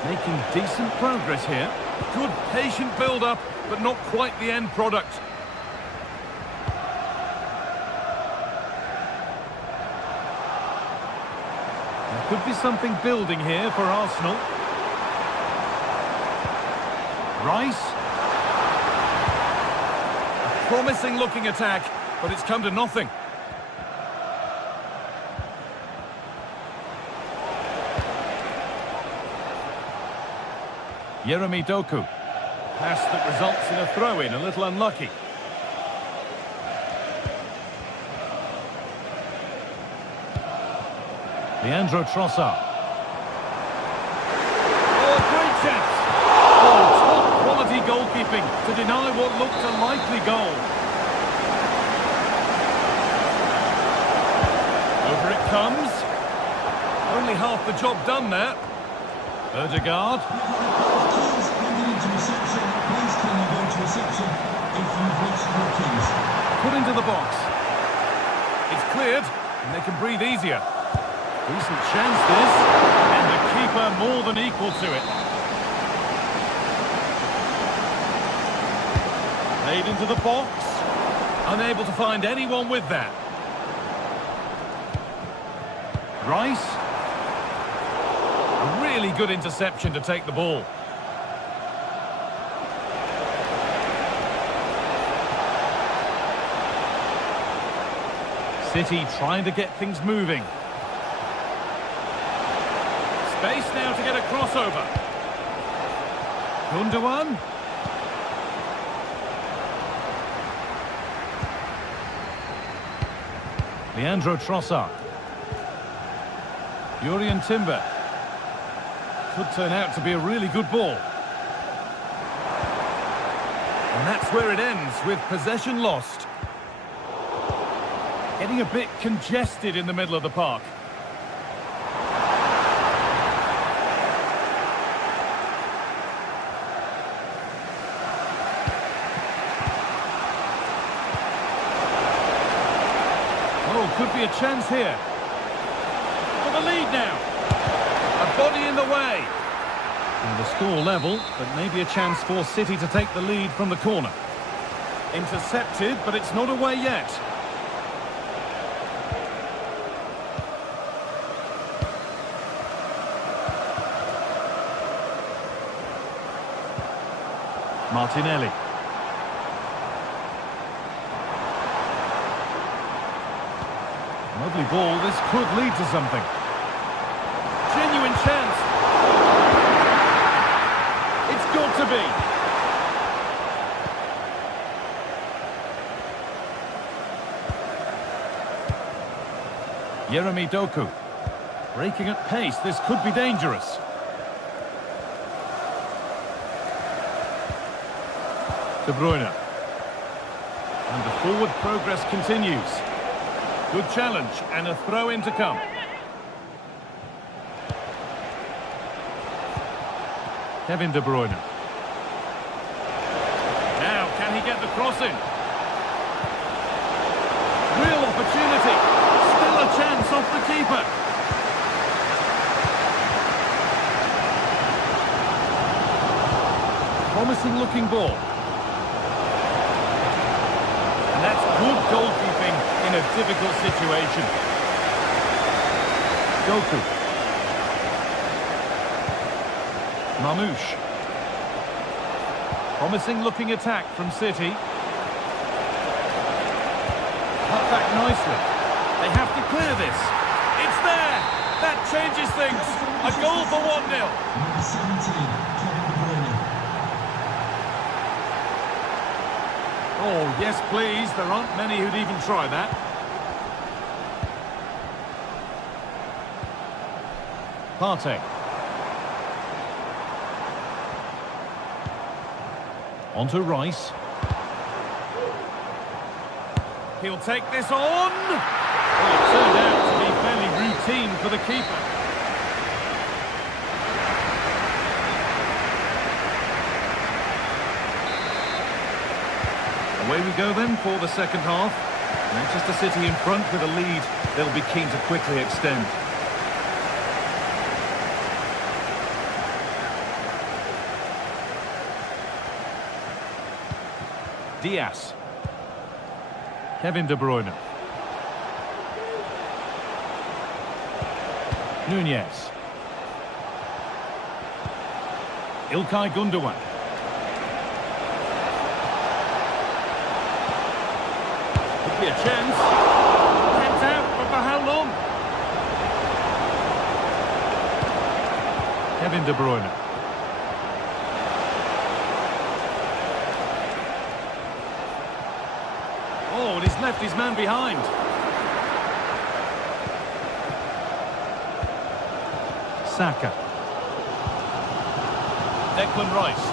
Making decent progress here. Good patient build-up, but not quite the end product. There could be something building here for Arsenal. Rice. A promising looking attack, but it's come to nothing. Jeremy Doku. Pass that results in a throw-in, a little unlucky. Leandro Trossard. Oh, a great chance! Oh, top-quality goalkeeping to deny what looked a likely goal. Over it comes. Only half the job done there. Odegaard. Put into the box. It's cleared, and they can breathe easier. Decent chance this, and the keeper more than equal to it. Played into the box. Unable to find anyone with that. Rice. A really good interception to take the ball. City trying to get things moving. Space now to get a crossover. Gundogan. Leandro Trossard. Jurrien Timber. Could turn out to be a really good ball. And that's where it ends, with possession lost. Getting a bit congested in the middle of the park. Oh, could be a chance here. For the lead now. A body in the way. And the score level, but maybe a chance for City to take the lead from the corner. Intercepted, but it's not away yet. Martinelli. Lovely ball, this could lead to something. Genuine chance. It's got to be. Jeremy Doku. Breaking at pace, this could be dangerous. De Bruyne. And the forward progress continues. Good challenge and a throw in to come. Kevin De Bruyne. Now, can he get the cross in? Real opportunity. Still a chance off the keeper. Promising looking ball. And that's good goalkeeping in a difficult situation. Doku. Mamouche. Promising looking attack from City. Cut back nicely. They have to clear this. It's there. That changes things. A goal for 1-0. Number 17, Kevin De Bruyne. Oh, yes, please. There aren't many who'd even try that. Partey. On to Rice. He'll take this on. Well, it turned out to be fairly routine for the keeper. Away we go then for the second half. Manchester City in front with a lead. They'll be keen to quickly extend. Diaz. Kevin De Bruyne. Nunez. İlkay Gundogan. Could be a chance. Kept out, but for how long? Kevin De Bruyne. Oh, and he's left his man behind. Saka. Declan Rice.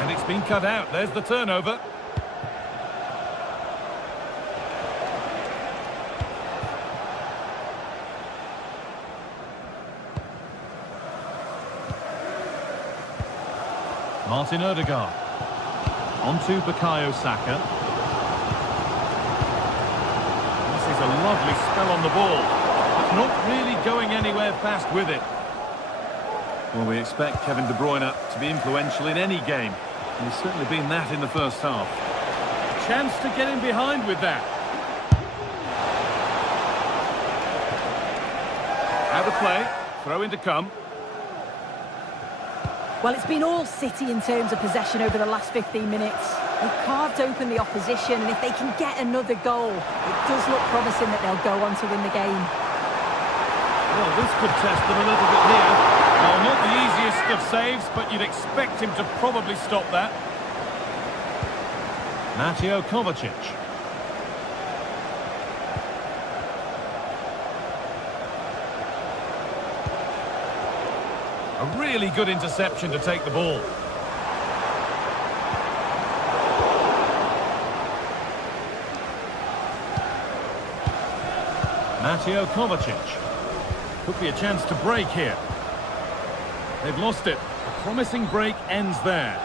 And it's been cut out. There's the turnover. Martin Odegaard. On to Bukayo Saka. This is a lovely spell on the ball. But not really going anywhere fast with it. Well, we expect Kevin De Bruyne to be influential in any game. And he's certainly been that in the first half. Chance to get in behind with that. Out of play. Throw in to come. Well, it's been all City in terms of possession over the last 15 minutes. They've carved open the opposition, and if they can get another goal, it does look promising that they'll go on to win the game. Well, this could test them a little bit here. Well, not the easiest of saves, but you'd expect him to probably stop that. Mateo Kovacic. A really good interception to take the ball. Mateo Kovacic. Could be a chance to break here. They've lost it. A promising break ends there.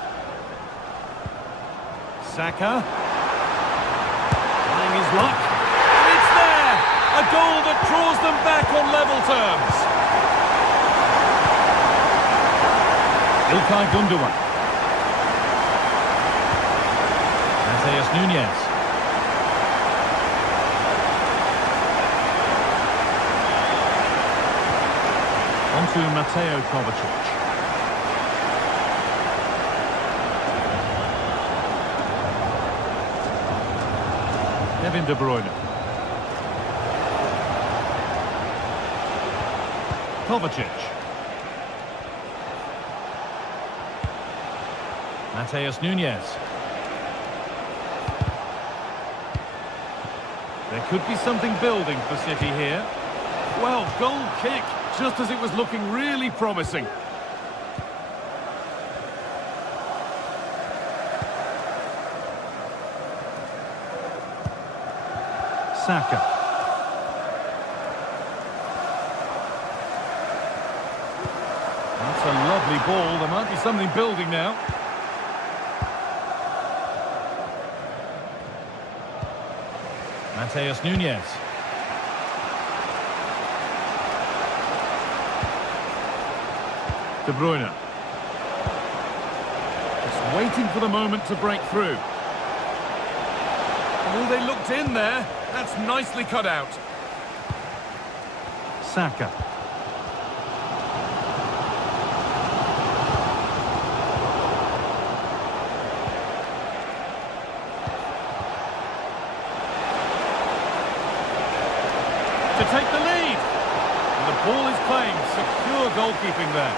Saka. Trying his luck. And it's there! A goal that draws them back on level terms. İlkay Gundogan. Mateus Nunez. On to Mateo Kovacic. Kevin De Bruyne. Kovacic. Mateus Nunes. There could be something building for City here. Well, goal kick, just as it was looking really promising. Saka. That's a lovely ball. There might be something building now. Mateus Nunes. De Bruyne. Just waiting for the moment to break through. Oh, they looked in there. That's nicely cut out. Saka. To take the lead. And the ball is playing. Secure goalkeeping there.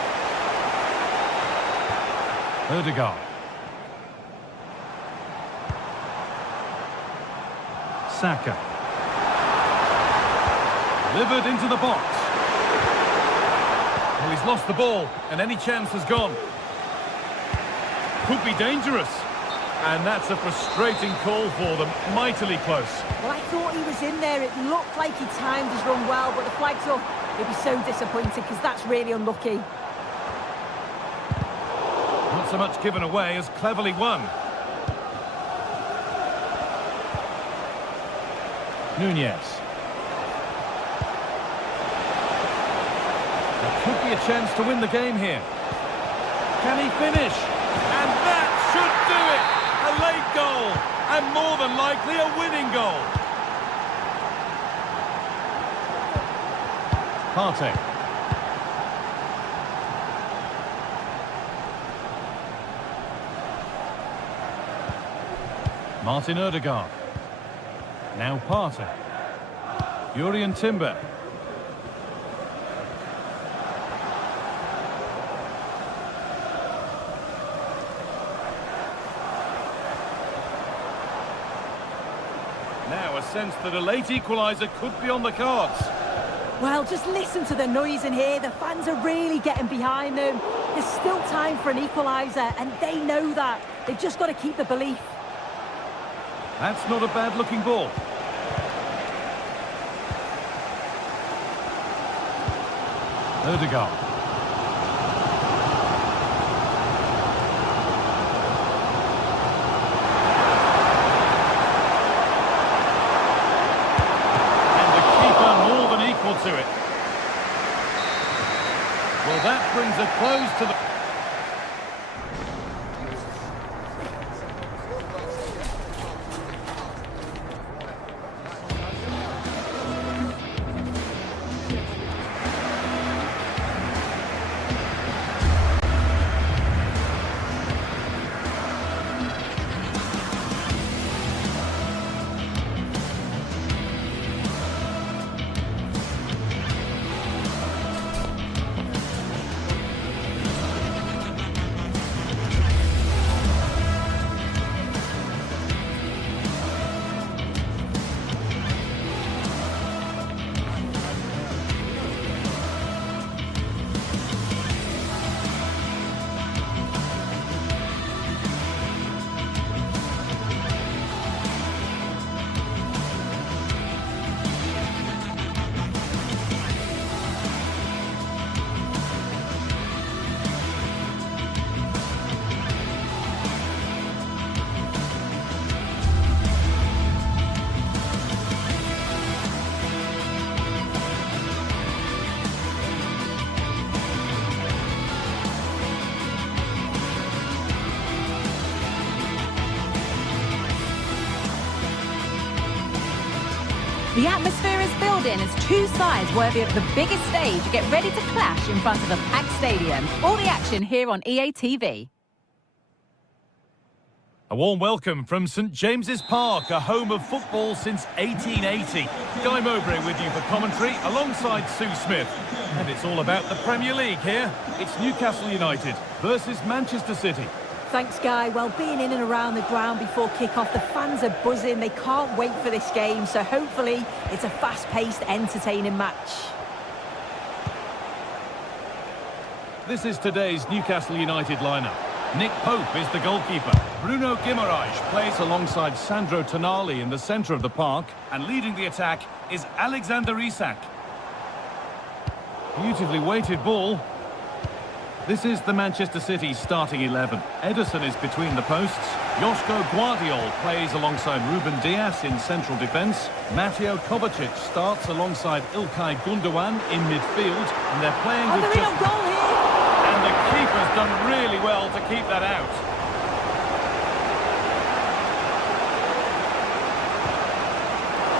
Odegaard. Saka. Delivered into the box. Well, he's lost the ball, and any chance has gone. Could be dangerous. And that's a frustrating call for them. Mightily close. Well, I thought he was in there. It looked like he timed his run well, but the flag's up. He'll be so disappointed because that's really unlucky. Not so much given away as cleverly won. Nunes. There could be a chance to win the game here. Can he finish? And that should do it! A late goal, and more than likely a winning goal. Partey. Martin Odegaard. Now Partey. Jurrien Timber. Now a sense that a late equaliser could be on the cards. Well, just listen to the noise in here. The fans are really getting behind them. There's still time for an equaliser, and they know that. They've just got to keep the belief. That's not a bad-looking ball. Odegaard. And the keeper more than equal to it. Well, that brings a close to the... The atmosphere is building as two sides worthy of the biggest stage get ready to clash in front of a packed stadium. All the action here on EA TV. A warm welcome from St James's Park, a home of football since 1880. Guy Mowbray with you for commentary alongside Sue Smith. And it's all about the Premier League here. It's Newcastle United versus Manchester City. Thanks, Guy. Well, being in and around the ground before kick-off, the fans are buzzing. They can't wait for this game, so hopefully it's a fast-paced, entertaining match. This is today's Newcastle United lineup. Nick Pope is the goalkeeper. Bruno Guimaraes plays alongside Sandro Tonali in the centre of the park. And leading the attack is Alexander Isak. Beautifully weighted ball. This is the Manchester City starting 11. Ederson is between the posts. Joško Guardiol plays alongside Ruben Dias in central defence. Mateo Kovacic starts alongside Ilkay Gundogan in midfield. And they're playing with they're in on goal here! And the keeper's done really well to keep that out.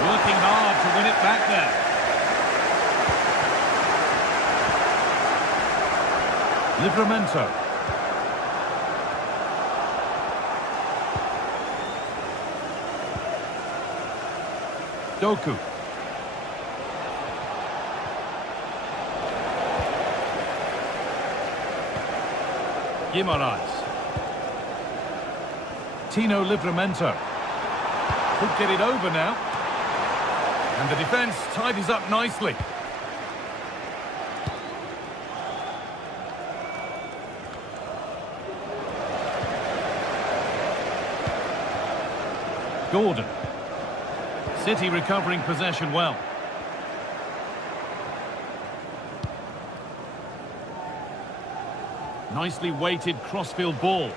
Working hard to win it back there. Livramento. Doku. Guimaraes. Tino Livramento. Could get it over now. And the defence tidies up nicely. Gordon. City recovering possession well. Nicely weighted crossfield ball.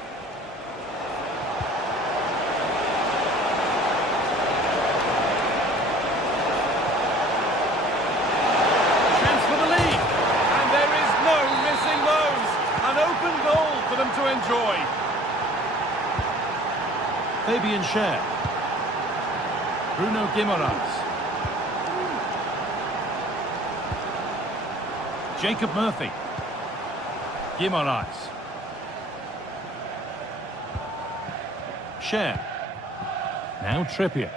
Chance for the lead. And there is no missing those. An open goal for them to enjoy. Fabian Schär. Bruno Guimaraes. Jacob Murphy. Guimaraes. Schär. Now Trippier.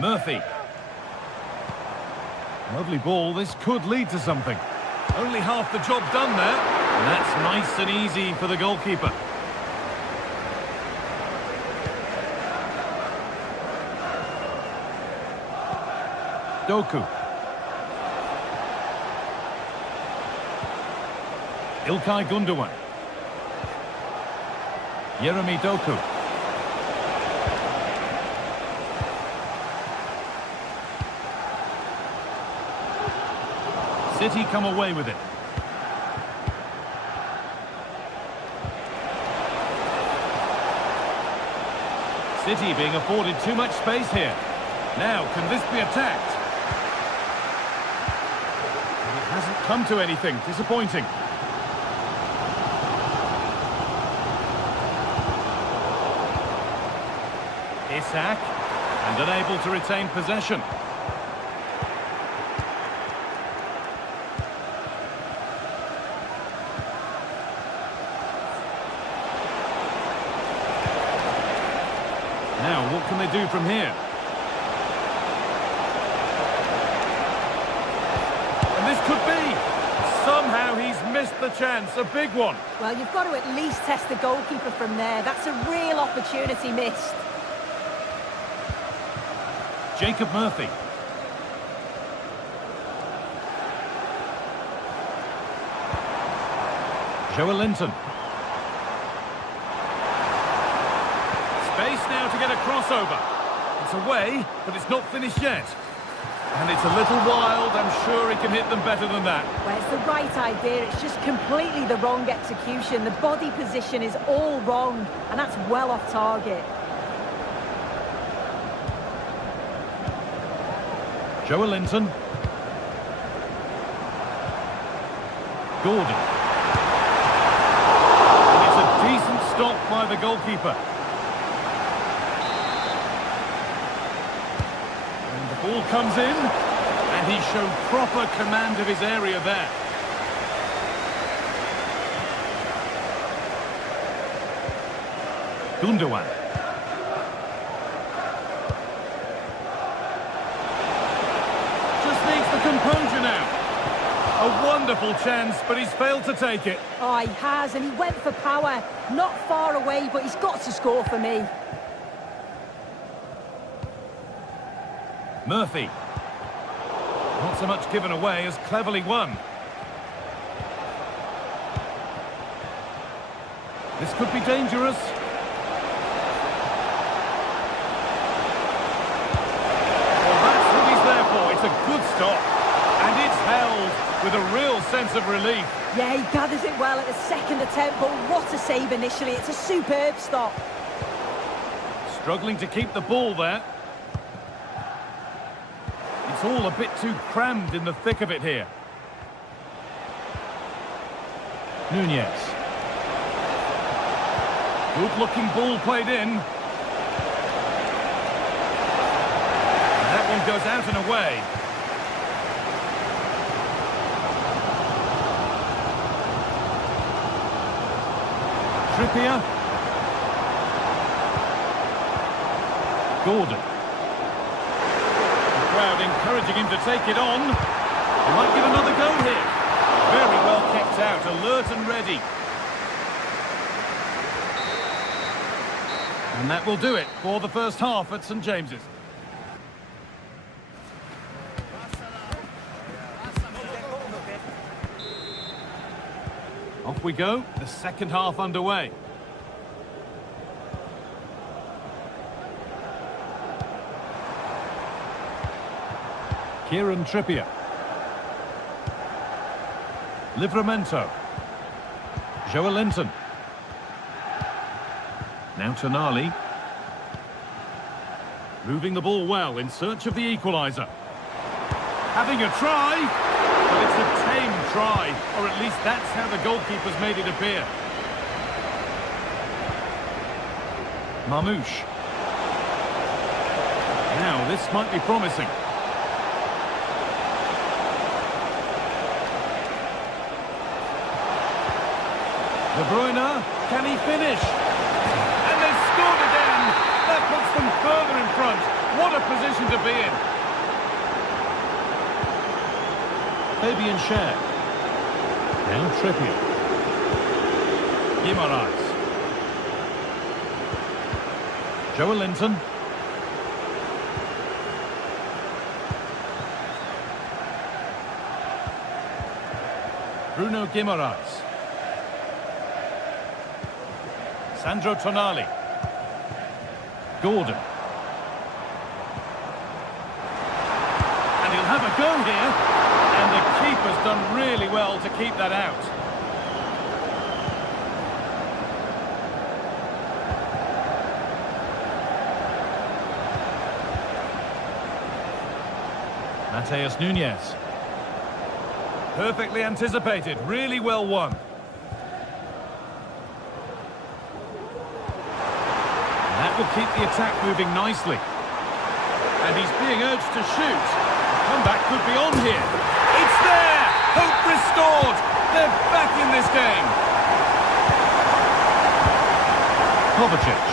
Murphy. Lovely ball. This could lead to something. Only half the job done there. And that's nice and easy for the goalkeeper. Doku. Ilkay Gundogan. Yeremy Doku. City come away with it. City being afforded too much space here. Now, can this be attacked? It hasn't come to anything. Disappointing. Isak, and unable to retain possession. Now, what can they do from here? And this could be. Somehow he's missed the chance, a big one. Well, you've got to at least test the goalkeeper from there. That's a real opportunity missed. Jacob Murphy. Joelinton. Space now to get a crossover. It's away, but it's not finished yet. And it's a little wild. I'm sure he can hit them better than that. Well, it's the right idea. It's just completely the wrong execution. The body position is all wrong, and that's well off target. Joelinton. Gordon. And it's a decent stop by the goalkeeper. And the ball comes in, and he showed proper command of his area there. Gundogan. Just needs the composure now. A wonderful chance, but he's failed to take it. Oh, he has, and he went for power. Not far away, but he's got to score for me. Murphy. Not so much given away as cleverly won. This could be dangerous. Well, that's what he's there for. It's a good stop. And it's held with a real sense of relief. Yeah, he gathers it well at the second attempt, but what a save initially. It's a superb stop. Struggling to keep the ball there. It's all a bit too crammed in the thick of it here. Nunez. Good-looking ball played in. And that one goes out and away. Trippier. Gordon. The crowd encouraging him to take it on. He might give another go here. Very well kept out, alert and ready. And that will do it for the first half at St James's. Off we go, the second half underway. Kieran Trippier. Livramento. Joelinton. Now Tonali. Moving the ball well in search of the equaliser. Having a try, but it's a tame try, or at least that's how the goalkeeper's made it appear. Marmouche. Now this might be promising. De Bruyne, can he finish? And they've scored again! That puts them further in front. What a position to be in. Fabian Schär. Now Trippier. Guimaraes. Joelinton. Bruno Guimaraes. Sandro Tonali. Gordon. And he'll have a go here. And the keeper's done really well to keep that out. Mateus Nunez. Perfectly anticipated, really well won. And that will keep the attack moving nicely. And he's being urged to shoot. The comeback could be on here. It's there! Hope restored! They're back in this game! Kovacic.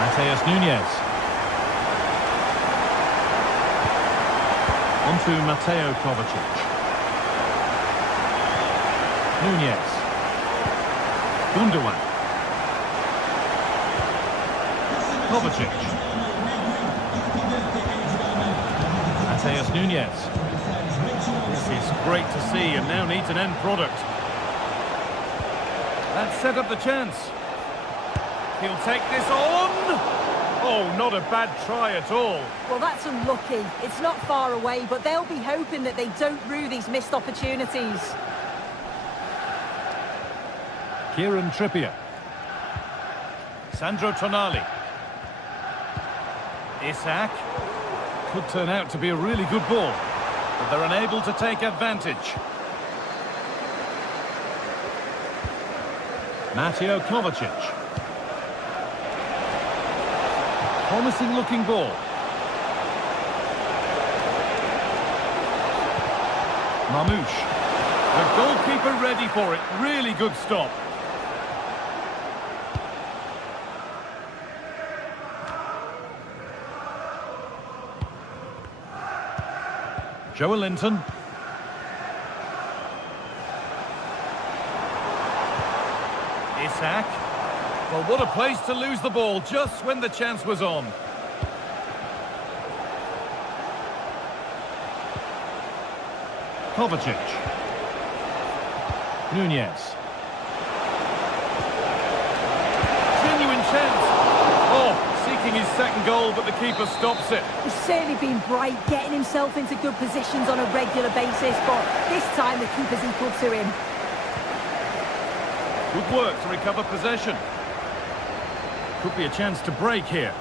Mateus Nunez. On to Mateo Kovacic. Nunez. Gundogan. Kovacic. Mateus Nunez. This is great to see and now needs an end product. That set up the chance. He'll take this on. Oh, not a bad try at all. Well, that's unlucky. It's not far away, but they'll be hoping that they don't rue these missed opportunities. Kieran Trippier. Sandro Tonali. Isak. Could turn out to be a really good ball, but they're unable to take advantage. Mateo Kovacic. Promising looking ball. Marmouche. The goalkeeper ready for it. Really good stop. Joelinton. Isak. Well, what a place to lose the ball just when the chance was on. Kovacic. Nunez. Genuine chance. Oh, seeking his second goal, but the keeper stops it. He's certainly been bright, getting himself into good positions on a regular basis, but this time the keeper's equal to him. Good work to recover possession. Could be a chance to break here.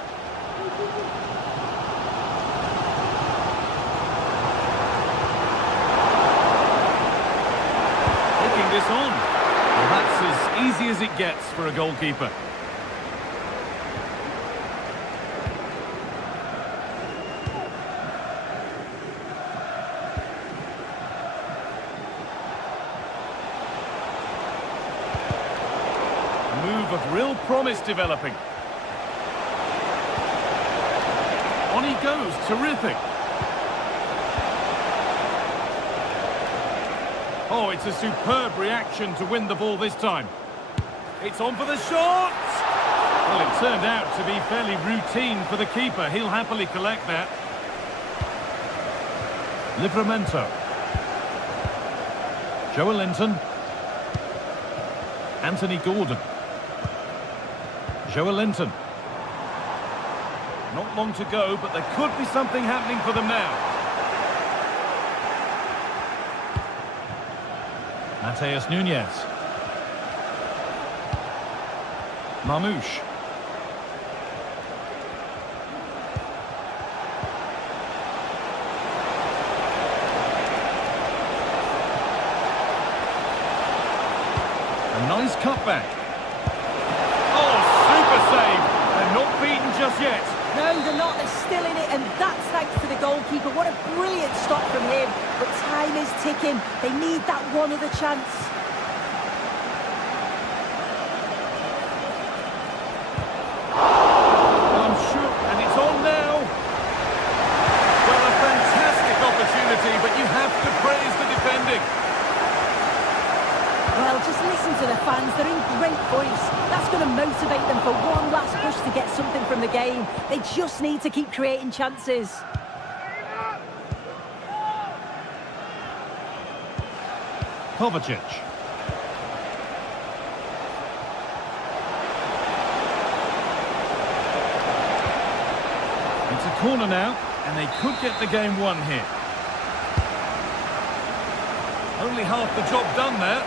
Taking this on. Well, that's as easy as it gets for a goalkeeper. Move of real promise developing. On he goes, terrific. Oh, it's a superb reaction to win the ball this time. It's on for the shot! Well, it turned out to be fairly routine for the keeper. He'll happily collect that. Livramento. Joelinton. Anthony Gordon. Joelinton. Not long to go, but there could be something happening for them now. Mateus Nunez. Marmouche. A nice cutback. Oh, super save. They're not beaten just yet. No, they're not. They're still in it, and that's thanks to the goalkeeper. What a brilliant stop from him. But time is ticking. They need that one other chance. I'm sure, and it's on now. Well, a fantastic opportunity, but you have to praise the defending. Well, just listen to the fans. They're in great voice. That's going to motivate them for one last push to get something from the game. They just need to keep creating chances. Kovacic. It's a corner now, and they could get the game won here. Only half the job done there.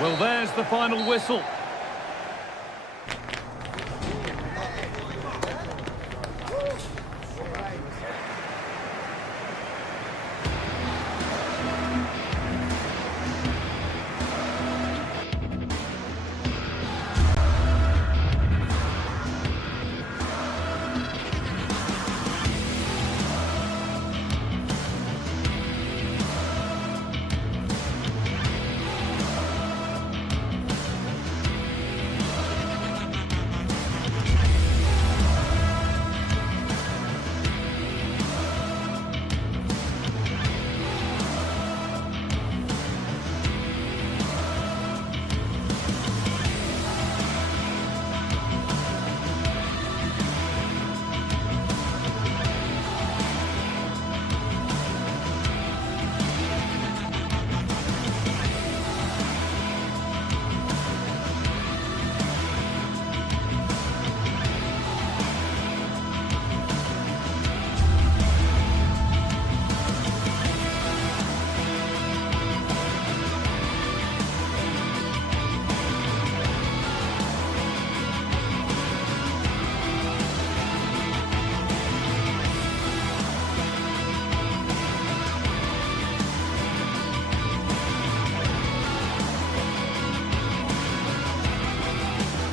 Well, there's the final whistle.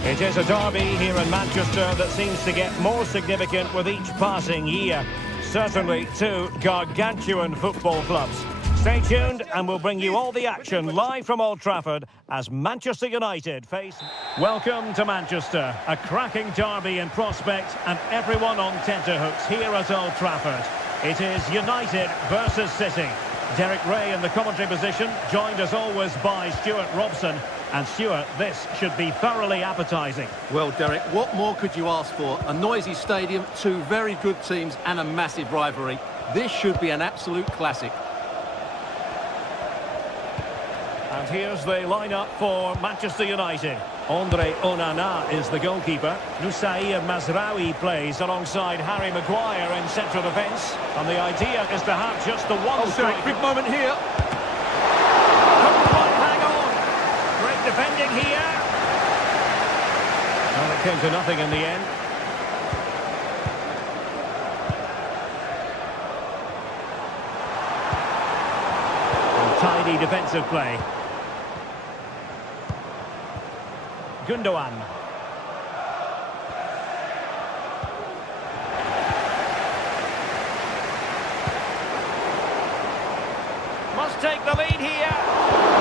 It is a derby here in Manchester that seems to get more significant with each passing year. Certainly two gargantuan football clubs. Stay tuned and we'll bring you all the action live from Old Trafford as Manchester United face... Welcome to Manchester, a cracking derby in prospect and everyone on tenterhooks here at Old Trafford. It is United versus City. Derek Ray in the commentary position, joined as always by Stuart Robson. And Stuart, this should be thoroughly appetising. Well, Derek, what more could you ask for? A noisy stadium, two very good teams and a massive rivalry. This should be an absolute classic. And here's the lineup for Manchester United. Andre Onana is the goalkeeper. Nusair Mazraoui plays alongside Harry Maguire in central defence. And the idea is to have just the one striker. Derek, big moment here. Couldn't quite hang on. Great defending here. Well, it came to nothing in the end. And tidy defensive play. Gundogan. Must take the lead here.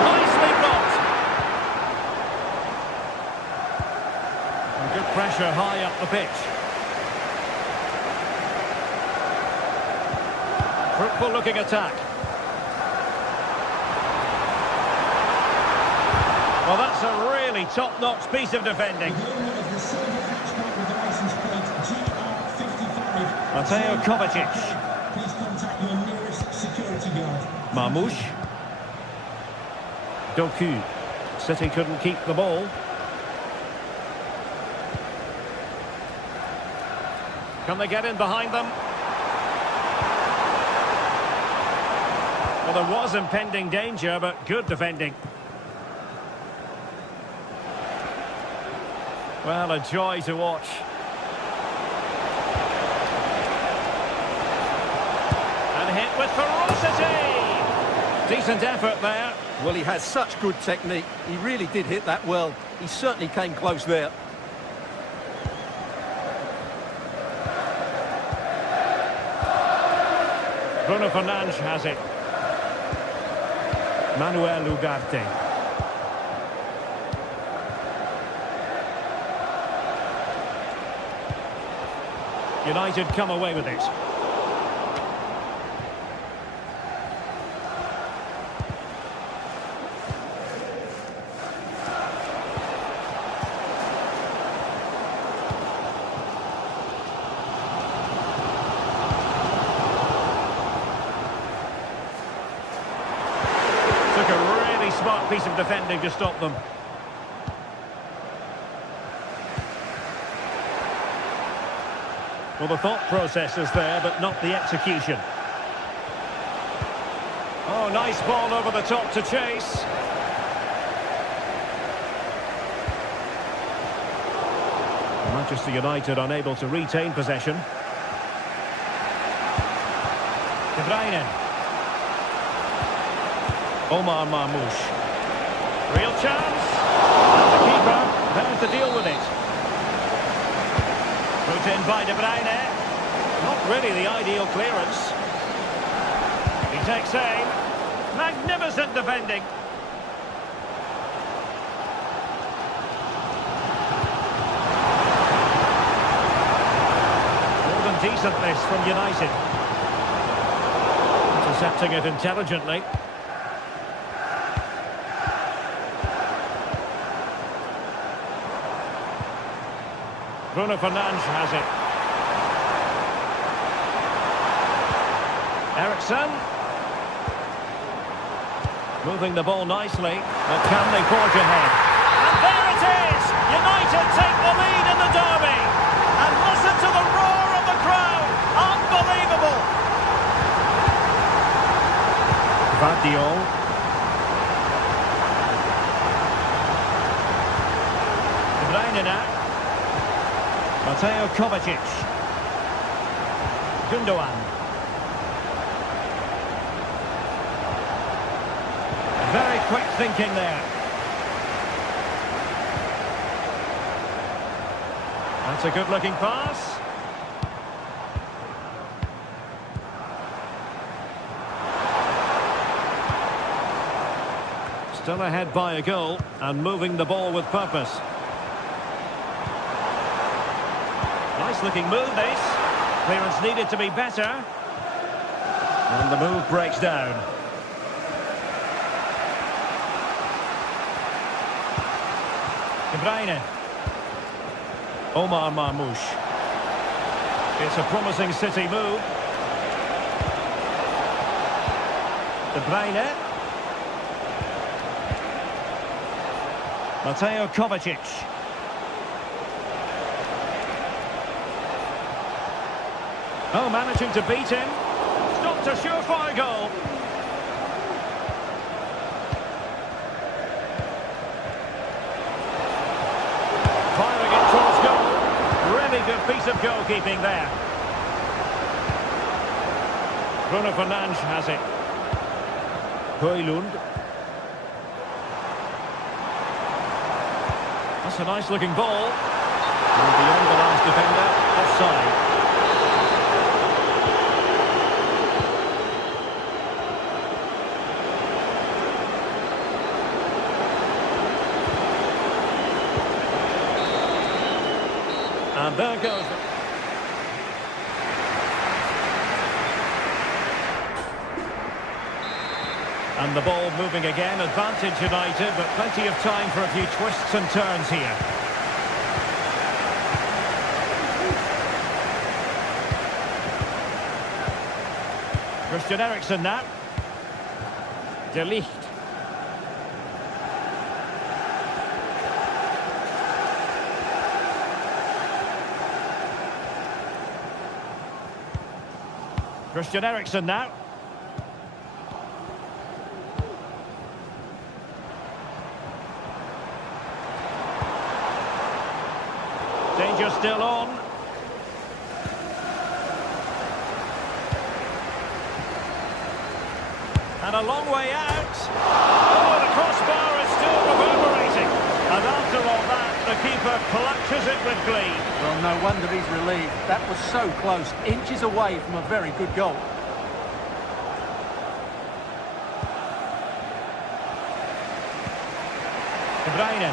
Nicely blocked. And good pressure high up the pitch. Fruitful looking attack. Well, that's a really top-notch piece of defending. Mateo Kovacic. Please contact your nearest security guard. Marmouche. Doku. City couldn't keep the ball. Can they get in behind them? Well, there was impending danger, but good defending. Well, a joy to watch. And hit with ferocity! Decent effort there. Well, he has such good technique. He really did hit that well. He certainly came close there. Bruno Fernandes has it. Manuel Ugarte. United come away with it. Took a really smart piece of defending to stop them. Well, the thought process is there, but not the execution. Oh, nice ball over the top to chase. Manchester United unable to retain possession. De Bruyne. Omar Marmouche. Real chance. And the keeper there to deal with it. Put in by De Bruyne. Not really the ideal clearance. He takes aim. Magnificent defending. More than decent this from United. Intercepting it intelligently. Bruno Fernandes has it. Eriksson. Moving the ball nicely, but can they forge ahead? And there it is! United take the lead in the derby. And listen to the roar of the crowd. Unbelievable! Vardiol. De Bruyne now. Mateo Kovacic. Gundogan. Very quick thinking there. That's a good-looking pass. Still ahead by a goal and moving the ball with purpose. Nice looking move this. Clearance needed to be better. And the move breaks down. De Bruyne. Omar Marmoush. It's a promising City move. De Bruyne. Mateo Kovacic. Oh, managing to beat him. Stopped a surefire goal. Firing it towards goal. Really good piece of goalkeeping there. Bruno Fernandes has it. Højlund. That's a nice looking ball. And beyond the last defender, offside. And there goes. And the ball moving again, advantage United, but plenty of time for a few twists and turns here. Christian Eriksen now. De Ligt. Christian Eriksen now. Danger still on. And a long way out. Oh, the crossbar is still reverberating. And after all that, the keeper clutches it with glee. Well, no wonder he's relieved. That was so close, inches away from a very good goal. De Bruyne.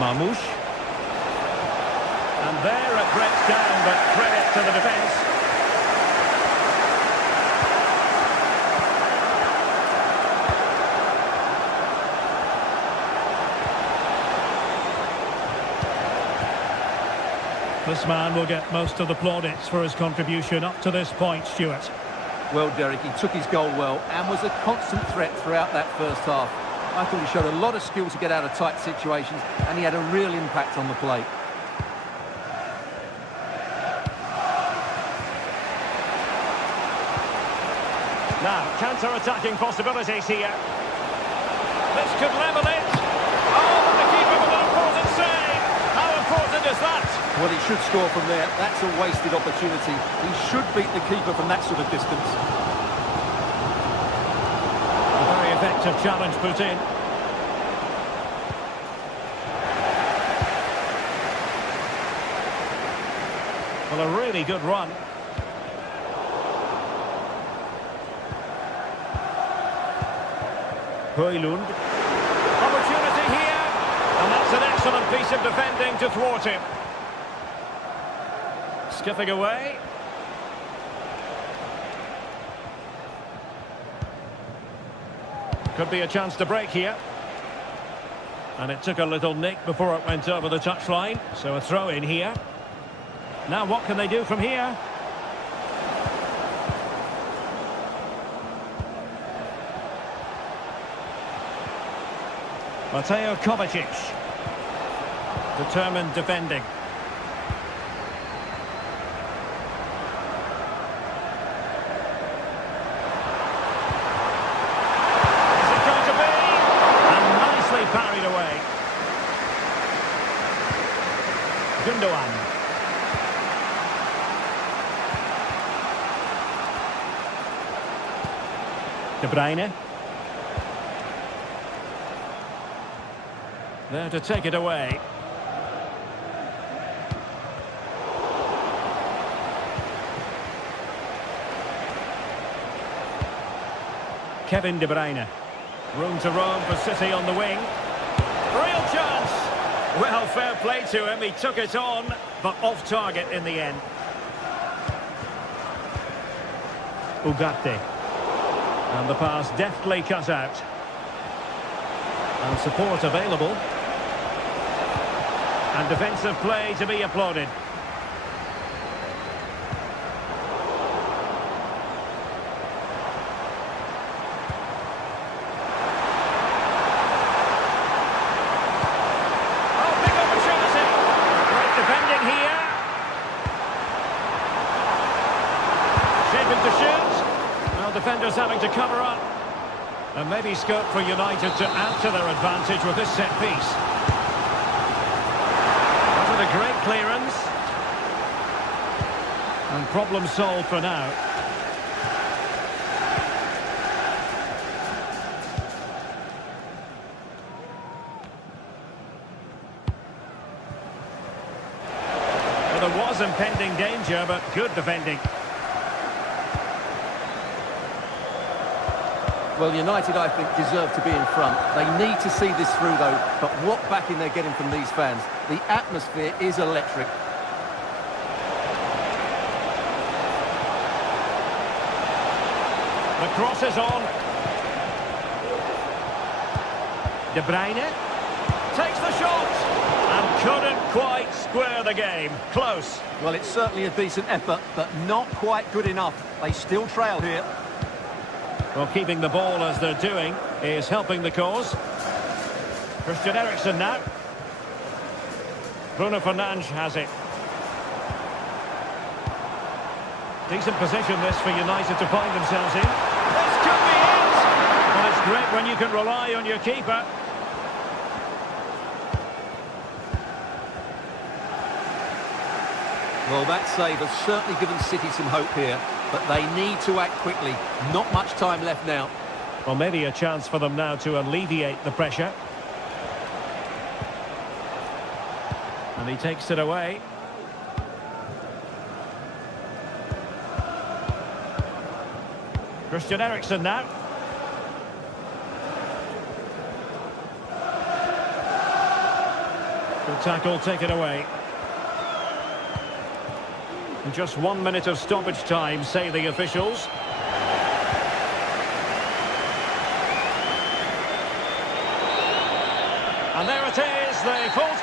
Marmoush. And there it breaks down, but credit to the defence. This man will get most of the plaudits for his contribution up to this point, Stuart. Well, Derek, he took his goal well and was a constant threat throughout that first half. I thought he showed a lot of skill to get out of tight situations, and he had a real impact on the plate. Now, counter-attacking possibilities here. This could level it. Oh, the keeper with an important save. How important is that? Well, he should score from there. That's a wasted opportunity. He should beat the keeper from that sort of distance. A very effective challenge put in. Well, a really good run. Højlund. Opportunity here. And that's an excellent piece of defending to thwart him. Skipping away. Could be a chance to break here. And it took a little nick before it went over the touchline. So a throw in here. Now what can they do from here? Mateo Kovacic. Determined defending. Is it going to be? And nicely parried away. Gundogan. De Bruyne. There to take it away. Kevin De Bruyne. Room to roam for City on the wing. Real chance! Well, fair play to him. He took it on, but off target in the end. Ugarte. And the pass deftly cut out. And support available. And defensive play to be applauded. Oh, big opportunity. Great defending here. Shaping to shoot. Well, defenders having to cover up. And maybe scope for United to add to their advantage with this set piece. What a great clearance. And problem solved for now. Well, there was impending danger, but good defending. Well, United, I think, deserve to be in front. They need to see this through, though. But what backing they're getting from these fans. The atmosphere is electric. The cross is on. De Bruyne takes the shot and couldn't quite square the game. Close. Well, it's certainly a decent effort, but not quite good enough. They still trail here. Well, keeping the ball as they're doing is helping the cause. Christian Eriksen now. Bruno Fernandes has it. Decent position this for United to find themselves in. This could be it! Well, it's great when you can rely on your keeper. Well, that save has certainly given City some hope here, but they need to act quickly. Not much time left now. Well, maybe a chance for them now to alleviate the pressure. And he takes it away. Christian Eriksen now. Good tackle, take it away. Just 1 minute of stoppage time, say the officials. And there it is, the full